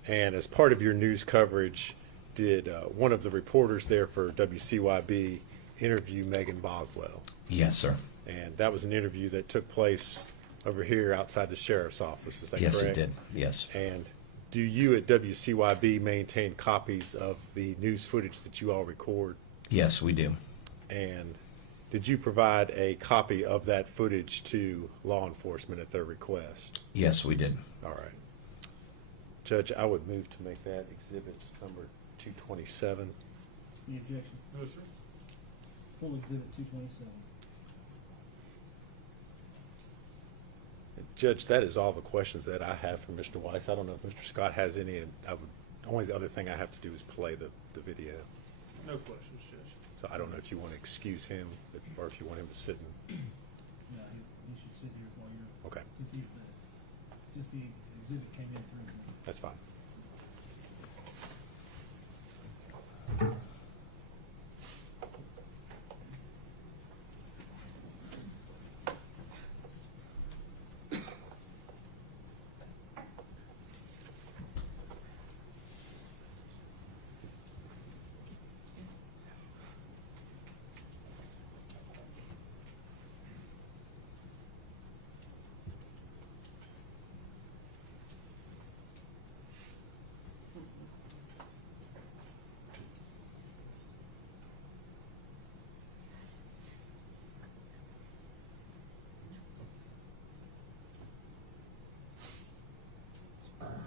And as part of your news coverage, did one of the reporters there for WCYB interview Megan Boswell? Yes, sir. And that was an interview that took place over here outside the sheriff's office, is that correct? Yes, it did. Yes. And do you at WCYB maintain copies of the news footage that you all record? Yes, we do. And did you provide a copy of that footage to law enforcement at their request? Yes, we did. All right. Judge, I would move to make that exhibit number 227. Any objection? No, sir. Full exhibit 227. Judge, that is all the questions that I have for Mr. Weiss. I don't know if Mr. Scott has any. Only other thing I have to do is play the video. No questions, Judge. So I don't know if you want to excuse him or if you want him to sit and. No, he should sit here while you're. Okay. It's just the exhibit came in through. That's fine.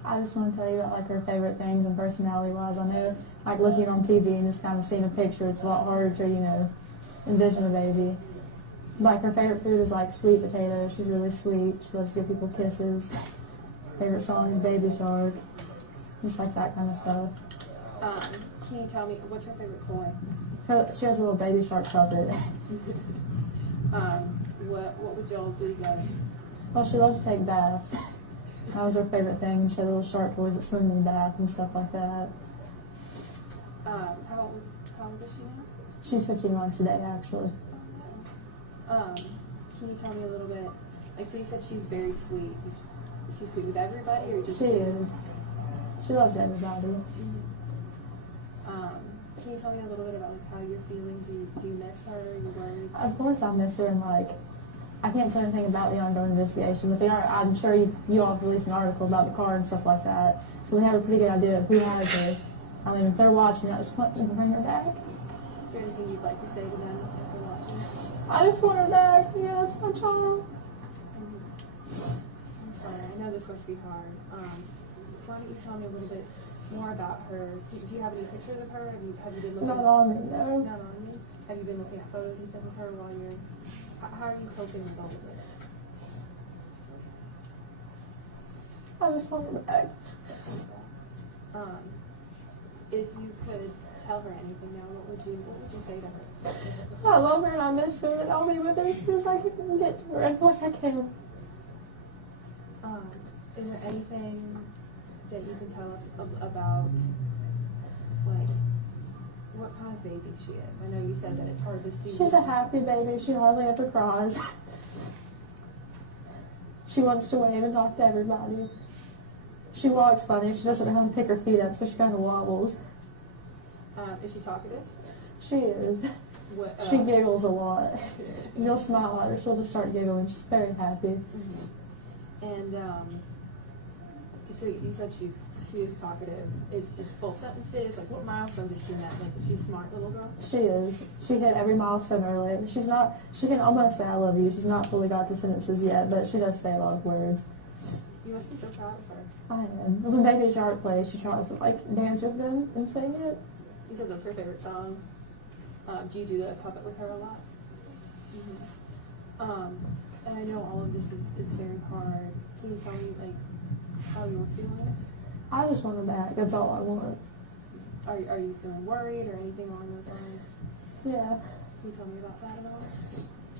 I just want to tell you about like her favorite things and personality-wise. I know, like looking on TV and just kind of seeing a picture, it's a lot harder to, envision a baby. Like her favorite food is like sweet potatoes. She's really sweet. She loves to give people kisses. Favorite song is Baby Shark. Just like that kind of stuff. Can you tell me what's her favorite toy? She has a little Baby Shark puppet. What would y'all do together? Well, she loves to take baths. That was her favorite thing. She had little shark toys that swim in the bath and stuff like that. How old is she now? She's 15 months a day, actually. Can you tell me a little bit? Like, so you said she's very sweet. Is she sweet with everybody, or just? She is. She loves everybody. Can you tell me a little bit about like how you're feeling? Do you miss her? Are you worried? Of course, I miss her, and like, I can't tell anything about the ongoing investigation, but they are. I'm sure you all have released an article about the car and stuff like that, so we have a pretty good idea of who has her. I mean, if they're watching, I just want you to bring her back. Is there anything you'd like to say to them if they're watching? I just want her back. Yeah, that's my child. I'm sorry. I know this must be hard. Why don't you tell me a little bit more about her? Do you have any pictures of her? Have you been looking? Not on me, no. Not on you? Have you been looking at photos and stuff of her while you're? How are you coping with all of this? I just want her back. If you could tell her anything now, what would you say to her? I love her and I miss her and I'll be with her as soon as I can get to her like I can. Is there anything that you can tell us about, like, what kind of baby she is? I know you said that it's hard to see. She's a happy baby. She hardly ever cries. She wants to wave and talk to everybody. She walks funny. She doesn't know how to pick her feet up, so she kind of wobbles. Is she talkative? She is. What, she giggles a lot. You'll smile at her, she'll just start giggling. She's very happy. Mm-hmm. And so you said she is talkative. Is it full sentences? Like, what milestones is she met? Like, is she a smart little girl? She is. She hit every milestone early. She's not. She can almost say "I love you." She's not fully got to sentences yet, but she does say a lot of words. You must be so proud of her. I am. When Baby Shark plays, she tries to like dance with them and sing it. You said that's her favorite song. Do you do the puppet with her a lot? Mm-hmm. And I know all of this is very hard. Can you tell me, like, how you're feeling? I just want her back. That's all I want. Are you feeling worried or anything along those lines? Yeah. Can you tell me about that at all?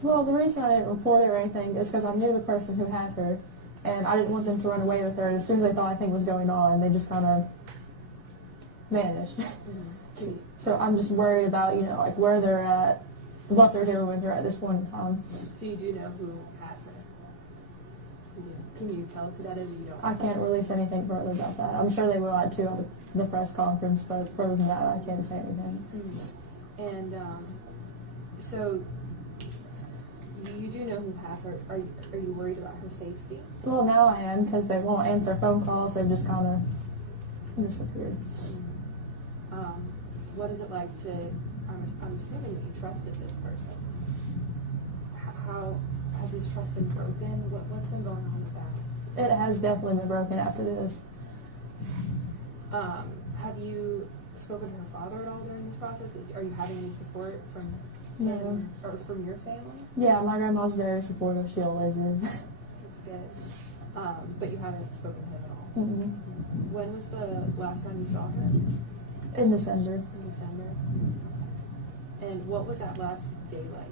Well, the reason I didn't report it or anything is because I knew the person who had her, and I didn't want them to run away with her. And as soon as they thought anything was going on, they just kind of vanished. Mm-hmm. So I'm just worried about, like where they're at, what they're doing with her at this point in time. So you do know who has her? Can you tell us who that is, or you don't? I can't release anything further about that. I'm sure they will at the press conference, but further than that, I can't say anything. Mm-hmm. And so you do know who has her. Are you worried about her safety? Well, now I am, because they won't answer phone calls. They've just kind of disappeared. Mm-hmm. What is it like to? I'm assuming that you trusted this person. How has this trust been broken? What's been going on with that? It has definitely been broken after this. Have you spoken to her father at all during this process? Are you having any support from him or from your family? Yeah, my grandma's very supportive. She always is. That's good. But you haven't spoken to him at all? Mm-hmm. When was the last time you saw her? In December. And what was that last day like?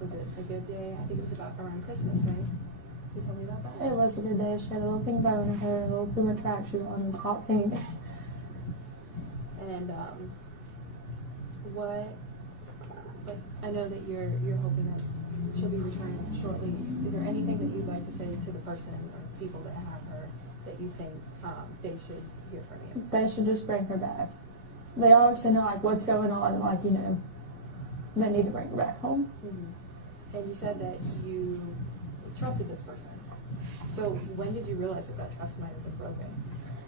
Was it a good day? I think it was about around Christmas, right? Can you tell me about that? It was a good day. She had a little pink bow in her hair, a little Puma tracksuit on. It was hot pink. And I know that you're hoping that she'll be returning shortly. Is there anything that you'd like to say to the person or people that have her that you think they should hear from you? They should just bring her back. They obviously know like what's going on, and like they need to bring her back home. Mm-hmm. And you said that you trusted this person. So when did you realize that trust might have been broken?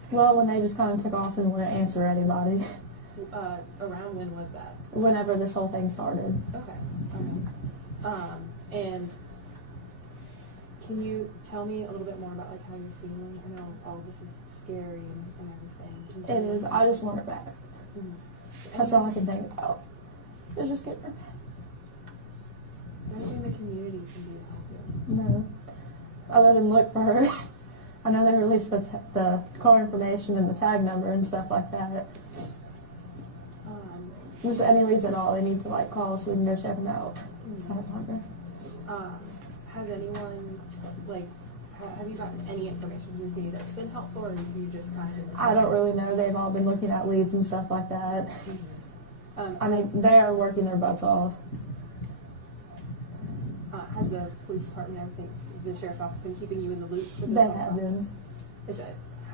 Well, when they just kind of took off and wouldn't answer anybody. Around when was that? Whenever this whole thing started. Okay. And can you tell me a little bit more about like how you're feeling? I know all of this is scary and everything. It is. I just want her back. Mm-hmm. That's all I can think about. Is just get her. Anything the community can do to help you? No. Other than look for her. I know they released the car information and the tag number and stuff like that. Just any leads at all, they need to like call so we can go check them out. Has anyone have you gotten any information from the that's been helpful, or you just kind of? I don't really know. They've all been looking at leads and stuff like that. I mean, they are working their butts off. Has the police department and everything, the sheriff's office, been keeping you in the loop for this? They have been.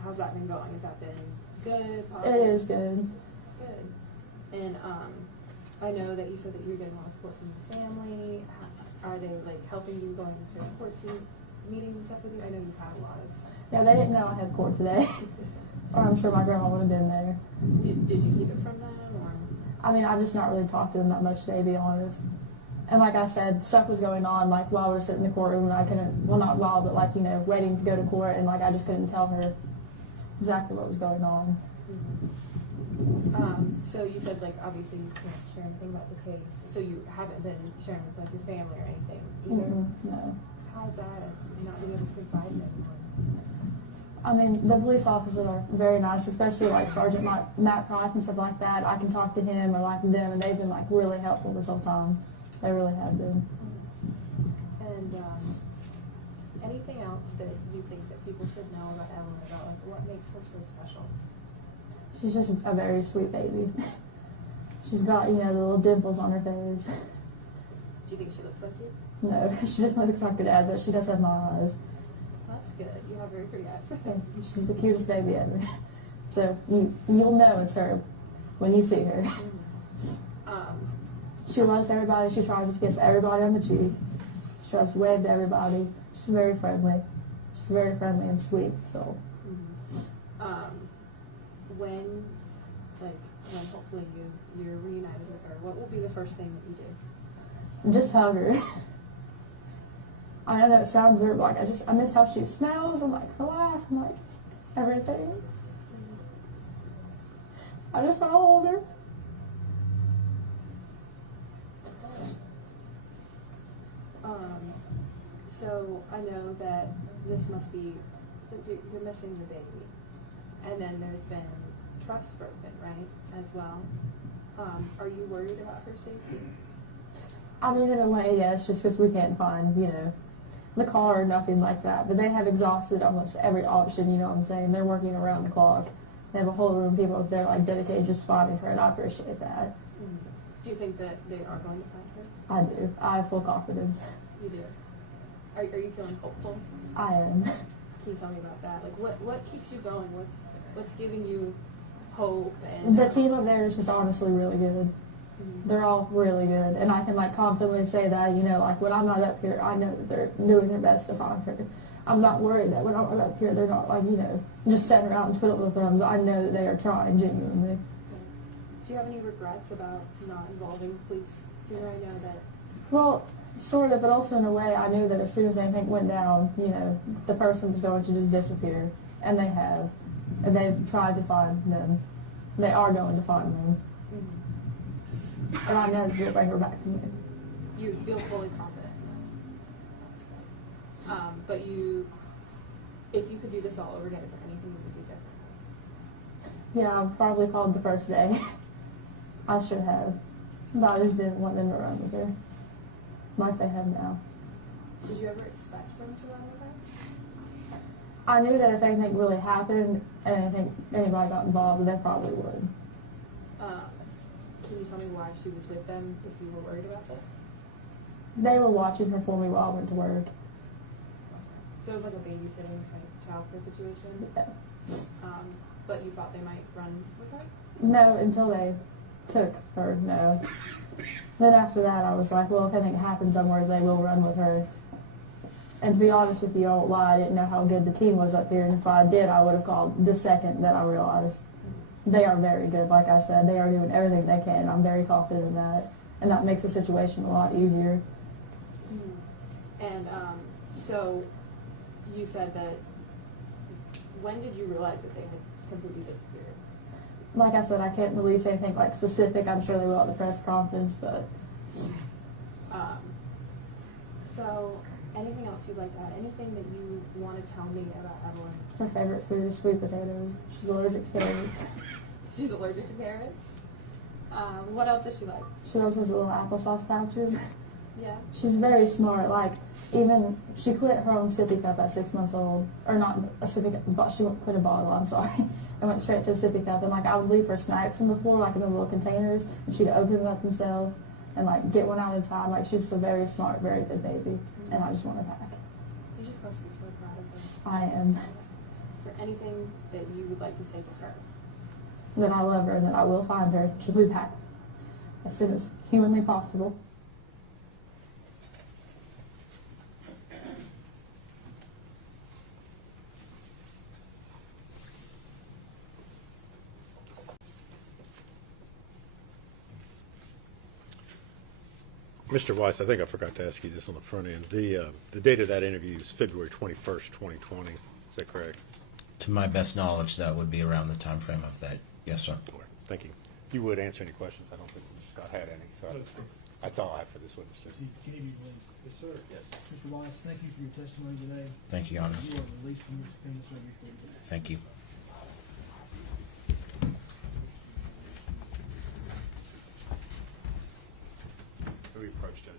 How's that been going? Has that been good? Positive? It is good. Good. And I know that you said that you're getting a lot of support from your family. Are they like helping you going to court meetings and stuff with you? I know you've had a lot of. Yeah, they didn't know I had court today, or I'm sure my grandma would have been there. Did you keep it from them, or? I mean, I've just not really talked to them that much today, to be honest. And like I said, stuff was going on like while we were sitting in the courtroom, and I couldn't, well, not while, but like, you know, waiting to go to court, and like I just couldn't tell her exactly what was going on. So you said, like, obviously you can't share anything about the case, so you haven't been sharing with, like, your family or anything either? No. How's that, not being able to confide in anyone? I mean, the police officers are very nice, especially like Sergeant Matt Price and stuff like that. I can talk to him or like them, and they've been like really helpful this whole time. They really have been. And anything else that you think that people should know about Evelyn, about like what makes her so special? She's just a very sweet baby. She's got, you know, the little dimples on her face. Do you think she looks like you? No, she definitely looks like her dad, but she does have my eyes. That's good. You have very pretty eyes. She's the cutest baby ever. So you'll know it's her when you see her. She loves everybody. She tries to kiss everybody on the cheek. She tries to wave to everybody. She's very friendly. She's very friendly and sweet. So. When hopefully you're reunited with her, what will be the first thing that you do? Just hug her. I know it sounds weird, but like I miss how she smells and like her laugh and like everything. I just want to hold her. So I know that this must be, you're missing the baby, and then there's been trust broken, right, as well. Are you worried about her safety? I mean, in a way, yes, just because we can't find, you know, the car or nothing like that. But they have exhausted almost every option, you know what I'm saying? They're working around the clock. They have a whole room of people up there, like, dedicated just finding her, and I appreciate that. Do you think that they are going to find her? I do. I have full confidence. You do? Are you feeling hopeful? I am. Can you tell me about that? Like, what keeps you going? What's giving you hope? And the team up there is just honestly really good. They're all really good, and I can like confidently say that, you know, like when I'm not up here, I know that they're doing their best to find her. I'm not worried that when I'm not up here, they're not like, you know, just sitting around and twiddling their thumbs. I know that they are trying genuinely. Do you have any regrets about not involving the police sooner? I know that. Well, sort of, but also in a way, I knew that as soon as anything went down, you know, the person was going to just disappear, and they have, and they've tried to find them. They are going to find them. And I know they'll bring her back to me. You feel fully confident. But if you could do this all over again, is there anything you would do differently? Yeah, I probably called the first day. I should have. But I just didn't want them to run with her. Like they have now. Did you ever expect them to run with her? I knew that if anything really happened and anybody got involved, they probably would. Can you tell me why she was with them if you were worried about this? They were watching her for me while I went to work. So it was like a babysitting kind of childcare situation? Yeah. But you thought they might run with her? No, until they took her, no. Then after that, I was like, well, if anything happens, I'm worried they will run with her. And to be honest with you, I won't lie, I didn't know how good the team was up here, and if I did, I would have called the second that I realized. They are very good, like I said. They are doing everything they can. I'm very confident in that. And that makes the situation a lot easier. And so you said that, when did you realize that they had completely disappeared? Like I said, I can't release anything like specific. I'm sure they will at the press conference, but. So anything else you'd like to add? Anything that you want to tell me about Evelyn? Her favorite food is sweet potatoes. She's allergic to carrots. She's allergic to carrots? What else does she like? She loves those little applesauce pouches. Yeah. She's very smart. Like, even, she quit her own sippy cup at 6 months old. Or not a sippy cup, but she quit a bottle, I'm sorry. And went straight to a sippy cup. And, like, I would leave her snacks on the floor, like in the little containers, and she'd open them up herself and, like, get one out at a time. Like, she's a very smart, very good baby. And I just want her back. You just must be so proud of her. I am. Is there anything that you would like to say to her? That I love her and that I will find her. She'll be back as soon as humanly possible. Mr. Weiss, I think I forgot to ask you this on the front end. The date of that interview is February 21st, 2020. Is that correct? To my best knowledge, that would be around the time frame of that. Yes, sir. Thank you. If you would answer any questions, I don't think Scott had any. So that's all I have for this witness. See, can you be please? Yes, sir. Yes. Mr. Weiss, thank you for your testimony today. Thank you, Your Honor. You are released from your subpoena subject for today. Thank you. Who we approach, Judge?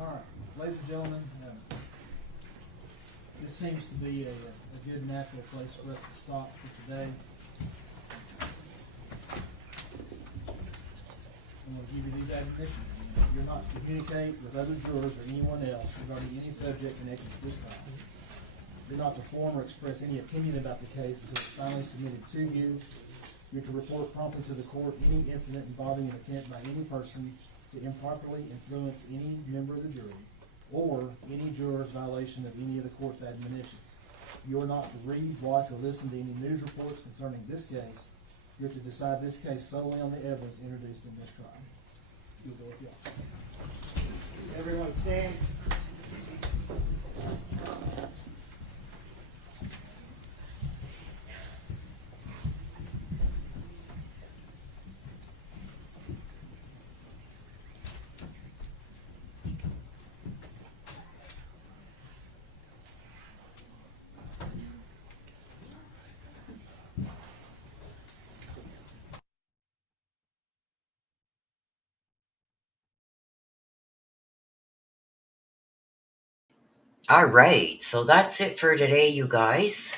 All right, ladies and gentlemen, this seems to be a good natural place for us to stop for today. I'm going to give you these admonitions. You're not to communicate with other jurors or anyone else regarding any subject connected to this trial. You're not to form or express any opinion about the case until it's finally submitted to you. You're to report promptly to the court any incident involving an attempt by any person to improperly influence any member of the jury or any juror's violation of any of the court's admonitions. You are not to read, watch, or listen to any news reports concerning this case. You're to decide this case solely on the evidence introduced in this trial. You'll go with y'all. Everyone stand. All right, so that's it for today, you guys.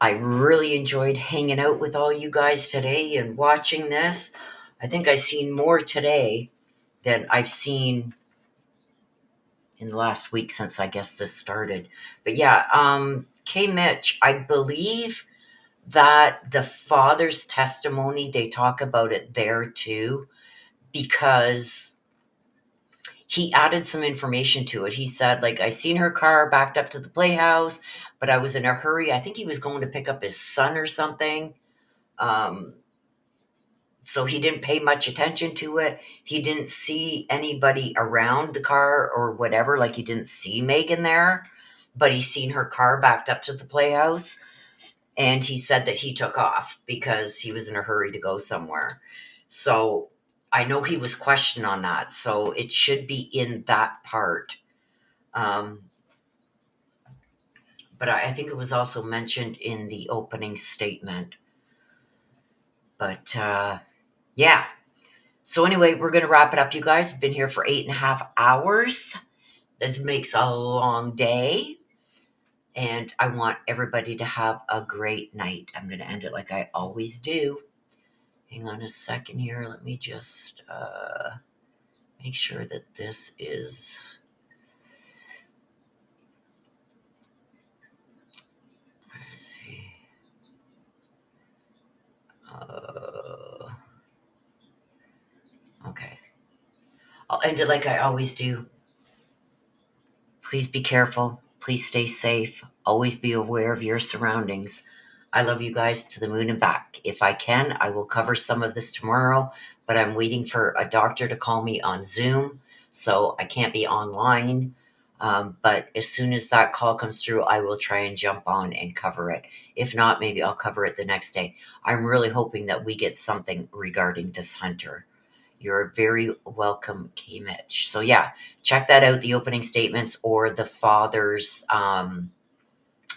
I really enjoyed hanging out with all you guys today and watching this. I think I've seen more today than I've seen in the last week since I guess this started. But yeah, K. Mitch, I believe that the father's testimony, they talk about it there too, because he added some information to it. He said, like, I seen her car backed up to the playhouse, but I was in a hurry. I think he was going to pick up his son or something. So he didn't pay much attention to it. He didn't see anybody around the car or whatever. Like, he didn't see Megan there, but he seen her car backed up to the playhouse. And he said that he took off because he was in a hurry to go somewhere. So I know he was questioned on that. So it should be in that part. But I think it was also mentioned in the opening statement. But Yeah. So anyway, we're going to wrap it up, you guys. Been here for 8.5 hours. This makes a long day. And I want everybody to have a great night. I'm going to end it like I always do. Hang on a second here. Let me just make sure that this is... Let's see. Okay. I'll end it like I always do. Please be careful. Please stay safe. Always be aware of your surroundings. I love you guys to the moon and back. If I can, I will cover some of this tomorrow, but I'm waiting for a doctor to call me on Zoom, so I can't be online. But as soon as that call comes through, I will try and jump on and cover it. If not, maybe I'll cover it the next day. I'm really hoping that we get something regarding this hunter. You're very welcome, K. Mitch. So yeah, check that out, the opening statements or the father's, when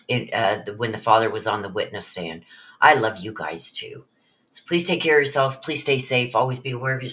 the father was on the witness stand. I love you guys too. So please take care of yourselves. Please stay safe. Always be aware of your